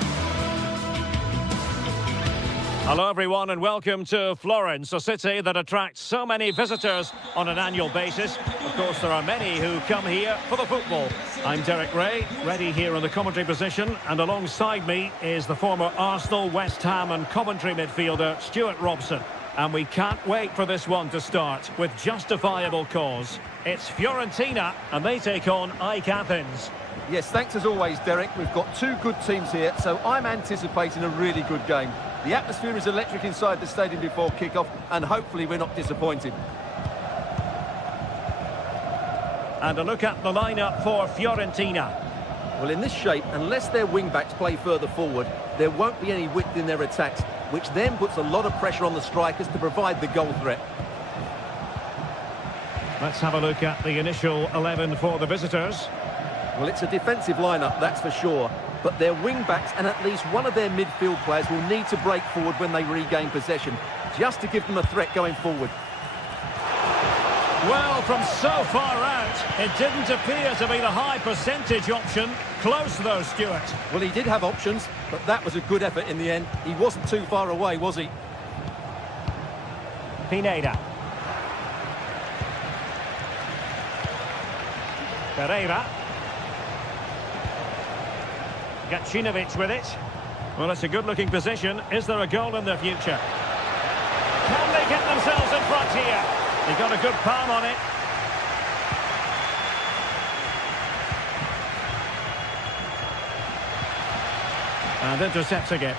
Hello everyone and welcome to Florence, a city that attracts so many visitors on an annual basis. Of course, there are many who come here for the football. I'm Derek Ray, ready here in the commentary position, and alongside me is the former Arsenal, West Ham and Coventry midfielder Stuart Robson. And we can't wait for this one to start with justifiable cause. It's Fiorentina and they take on AEK Athens. Yes, thanks as always, Derek. We've got two good teams here, so I'm anticipating a really good game. The atmosphere is electric inside the stadium before kick-off, and hopefully we're not disappointed. And a look at the lineup for Fiorentina. Well, in this shape, unless their wing-backs play further forward, there won't be any width in their attacks, which then puts a lot of pressure on the strikers to provide the goal threat. Let's have a look at the initial 11 for the visitors. Well, it's a defensive lineup, that's for sure. But their wing-backs and at least one of their midfield players will need to break forward when they regain possession, just to give them a threat going forward. Well, from so far out, it didn't appear to be the high percentage option. Close though, Stuart. Well, he did have options, but that was a good effort in the end. He wasn't too far away, was he? Pineda. Pereira. Gacinovic with it. Well, it's a good-looking position. Is there a goal in the future? Can they get themselves in front here? They got a good palm on it. And intercepts again.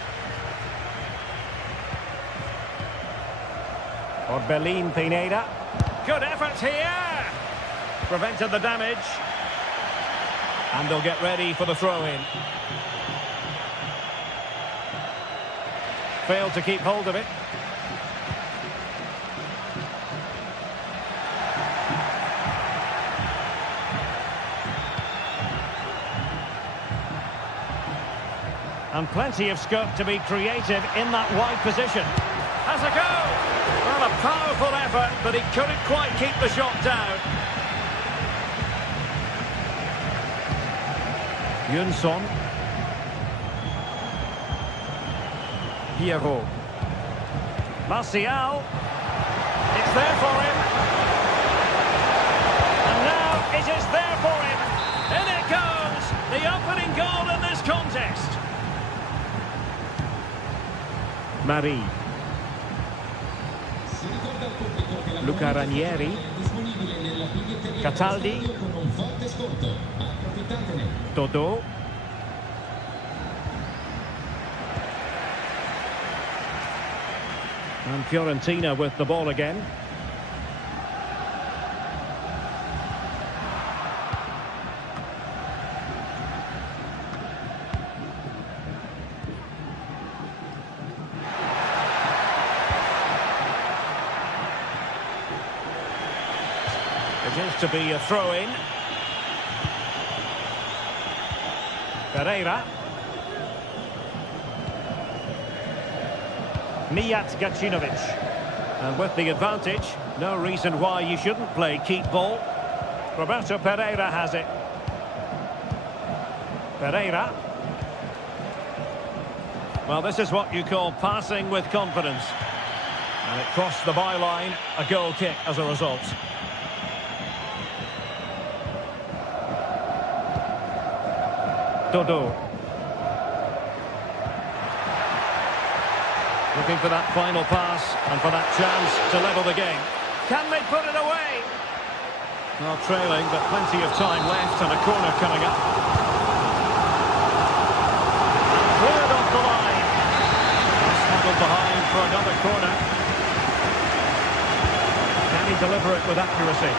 Orbelin Pineda. Good effort here. Prevented the damage. And they'll get ready for the throw-in. Failed to keep hold of it. And plenty of scope to be creative in that wide position. Has a go! Well, a powerful effort, but he couldn't quite keep the shot down. Jönsson. Pierrot. Martial. It's there for him. And now it is there for him. In it goes. The opening goal in this contest. Marie. Luca Ranieri. Cataldi. Dodo. And Fiorentina with the ball again. It is to be a throw-in. Pereira. Mijat Gacinovic. And with the advantage, no reason why you shouldn't play keep ball. Roberto Pereira has it. Pereira. Well, this is what you call passing with confidence. And it crossed the byline, a goal kick as a result. Dodo. Looking for that final pass and for that chance to level the game. Can they put it away? Well, trailing, but plenty of time left and a corner coming up. Cleared off the line. Smuggled behind for another corner. Can he deliver it with accuracy?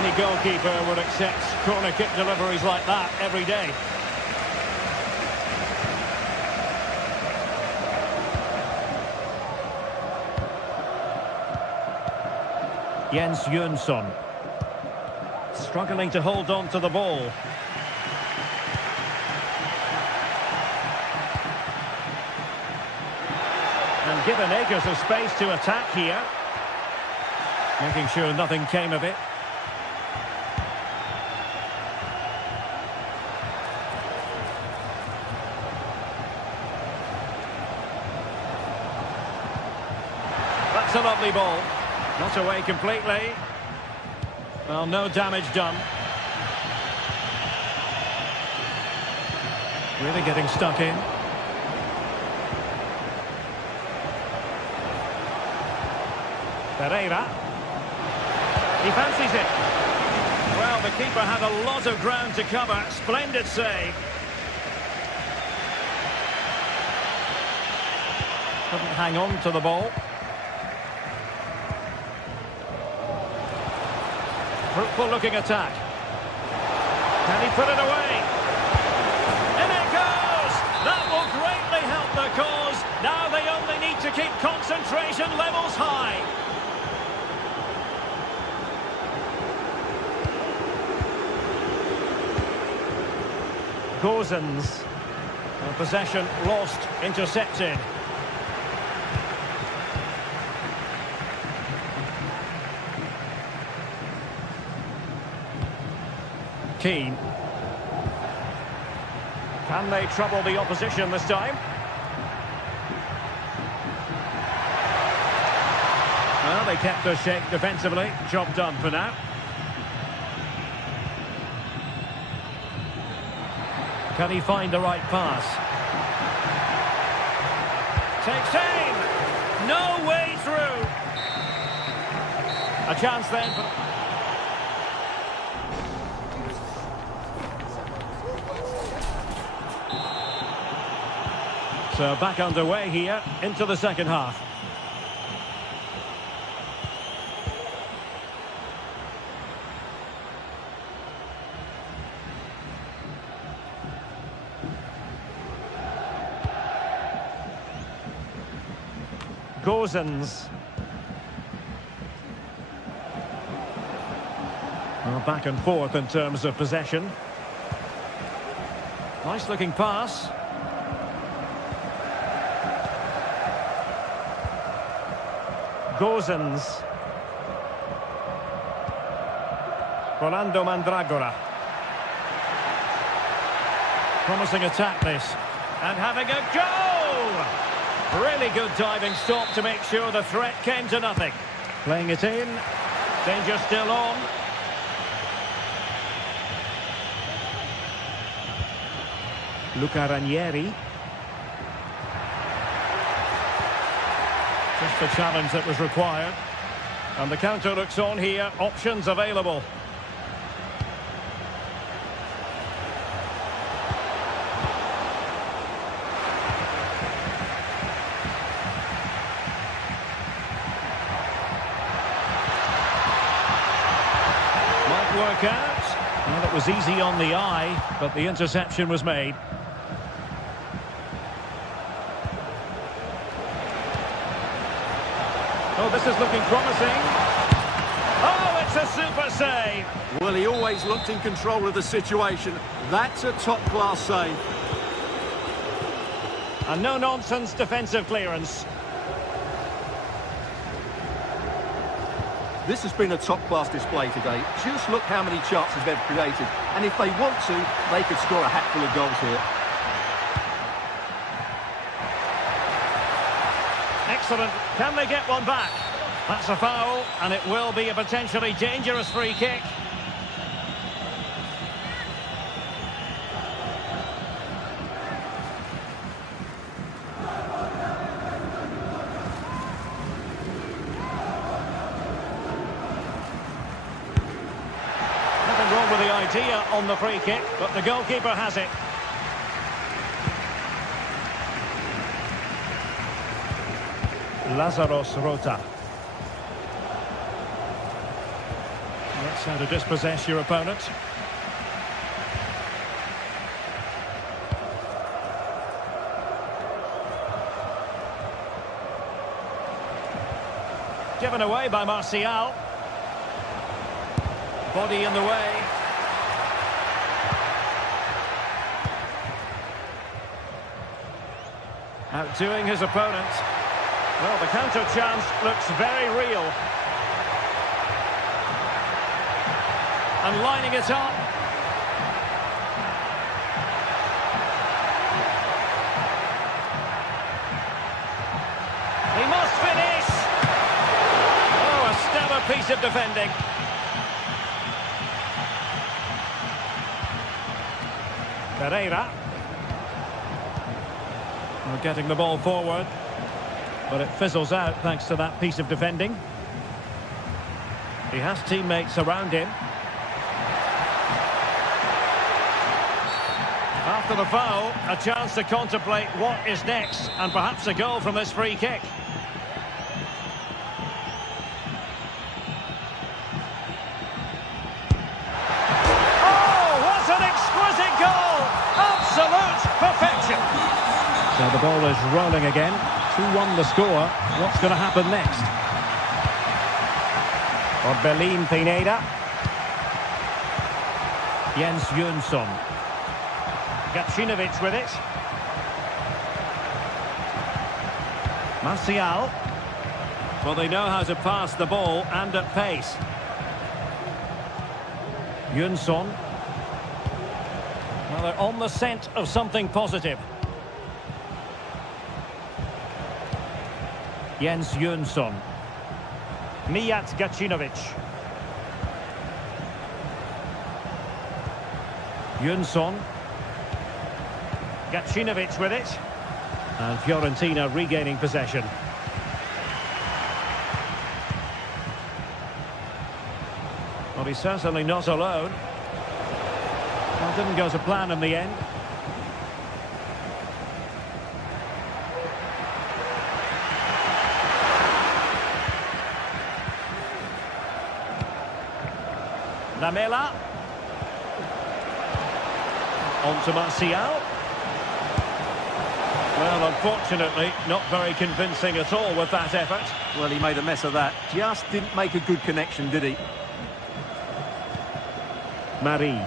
Any goalkeeper would accept corner kick deliveries like that every day. Jens Jönsson. Struggling to hold on to the ball. And given acres of space to attack here. Making sure nothing came of it. That's a lovely ball. Not away completely. Well, no damage done. Really getting stuck in. Pereira. He fancies it. Well, the keeper had a lot of ground to cover. Splendid save. Couldn't hang on to the ball. Fruitful looking attack. Can he put it away? In it goes! That will greatly help the cause. Now they only need to keep concentration levels high. Gozens. Possession lost, intercepted. Keane. Can they trouble the opposition this time? Well, they kept their shape defensively. Job done for now. Can he find the right pass? Takes aim! No way through! A chance then for... So back underway here into the second half. Gozens. Well, back and forth in terms of possession. Nice looking pass. Gozens. Rolando Mandragora. Promising attack this. And having a go! Really good diving stop to make sure the threat came to nothing. Playing it in. Danger still on. Luca Ranieri. Just the challenge that was required. And the counter looks on here. Options available. Might work out. Well, it was easy on the eye, but the interception was made. Oh, this is looking promising. Oh, it's a super save. Well, he always looked in control of the situation. That's a top-class save. A no-nonsense defensive clearance. This has been a top-class display today. Just look how many chances they've created. And if they want to, they could score a hatful of goals here. Excellent. Can they get one back? That's a foul, and it will be a potentially dangerous free kick. Nothing wrong with the idea on the free kick, but the goalkeeper has it. Lazaros Rota. That's how to dispossess your opponent. Given away by Martial. Body in the way. Outdoing his opponent. Well, the counter chance looks very real. And lining it up. He must finish. piece of defending. Pereira. We're getting the ball forward, but it fizzles out thanks to that piece of defending. He has teammates around him. After the foul, a chance to contemplate what is next, and perhaps a goal from this free kick. Oh, what an exquisite goal! Absolute perfection! So the ball is rolling again. 2-1 the score. What's going to happen next? Orbelin Pineda. Jens Jönsson. Gacinovic with it. Martial. Well, they know how to pass the ball and at pace. Jönsson. Well, they're on the scent of something positive. Jens Jönsson. Mijat Gacinovic. Jönsson. Gacinovic with it. And Fiorentina regaining possession. Well, he's certainly not alone. Well, didn't go to plan in the end. Lamela. On to Martial. Well, unfortunately, not very convincing at all with that effort. Well, he made a mess of that. Just didn't make a good connection, did he? Marie.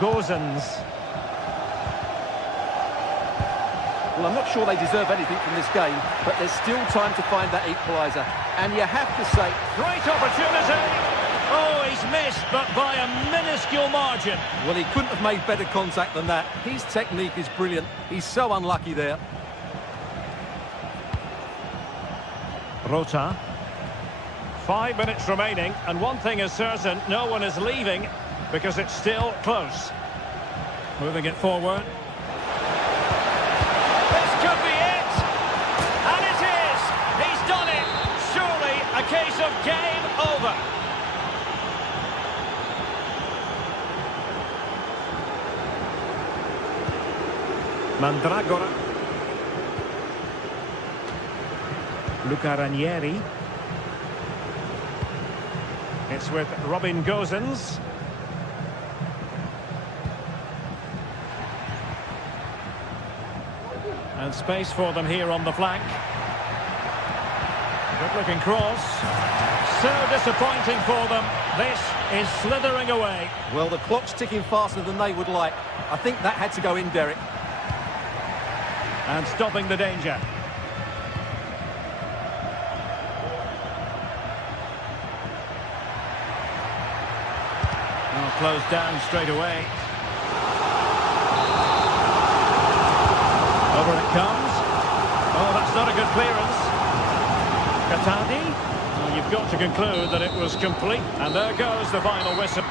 Gozens. Well, I'm not sure they deserve anything from this game, but there's still time to find that equaliser. And you have to say... Great opportunity! Oh, he's missed, but by a minuscule margin. Well, he couldn't have made better contact than that. His technique is brilliant. He's so unlucky there. Rota. 5 minutes remaining, and one thing is certain, no one is leaving because it's still close. Moving it forward. This could be it! And it is! He's done it! Surely a case of game over. Mandragora. Luca Ranieri. It's with Robin Gozens. And space for them here on the flank. Good looking cross. So disappointing for them. This is slithering away. Well, the clock's ticking faster than they would like. I think that had to go in, Derek. And stopping the danger. Well, closed down straight away. Over it comes. Oh, that's not a good clearance. Katadi. Well, you've got to conclude that it was complete. And there goes the final whistle.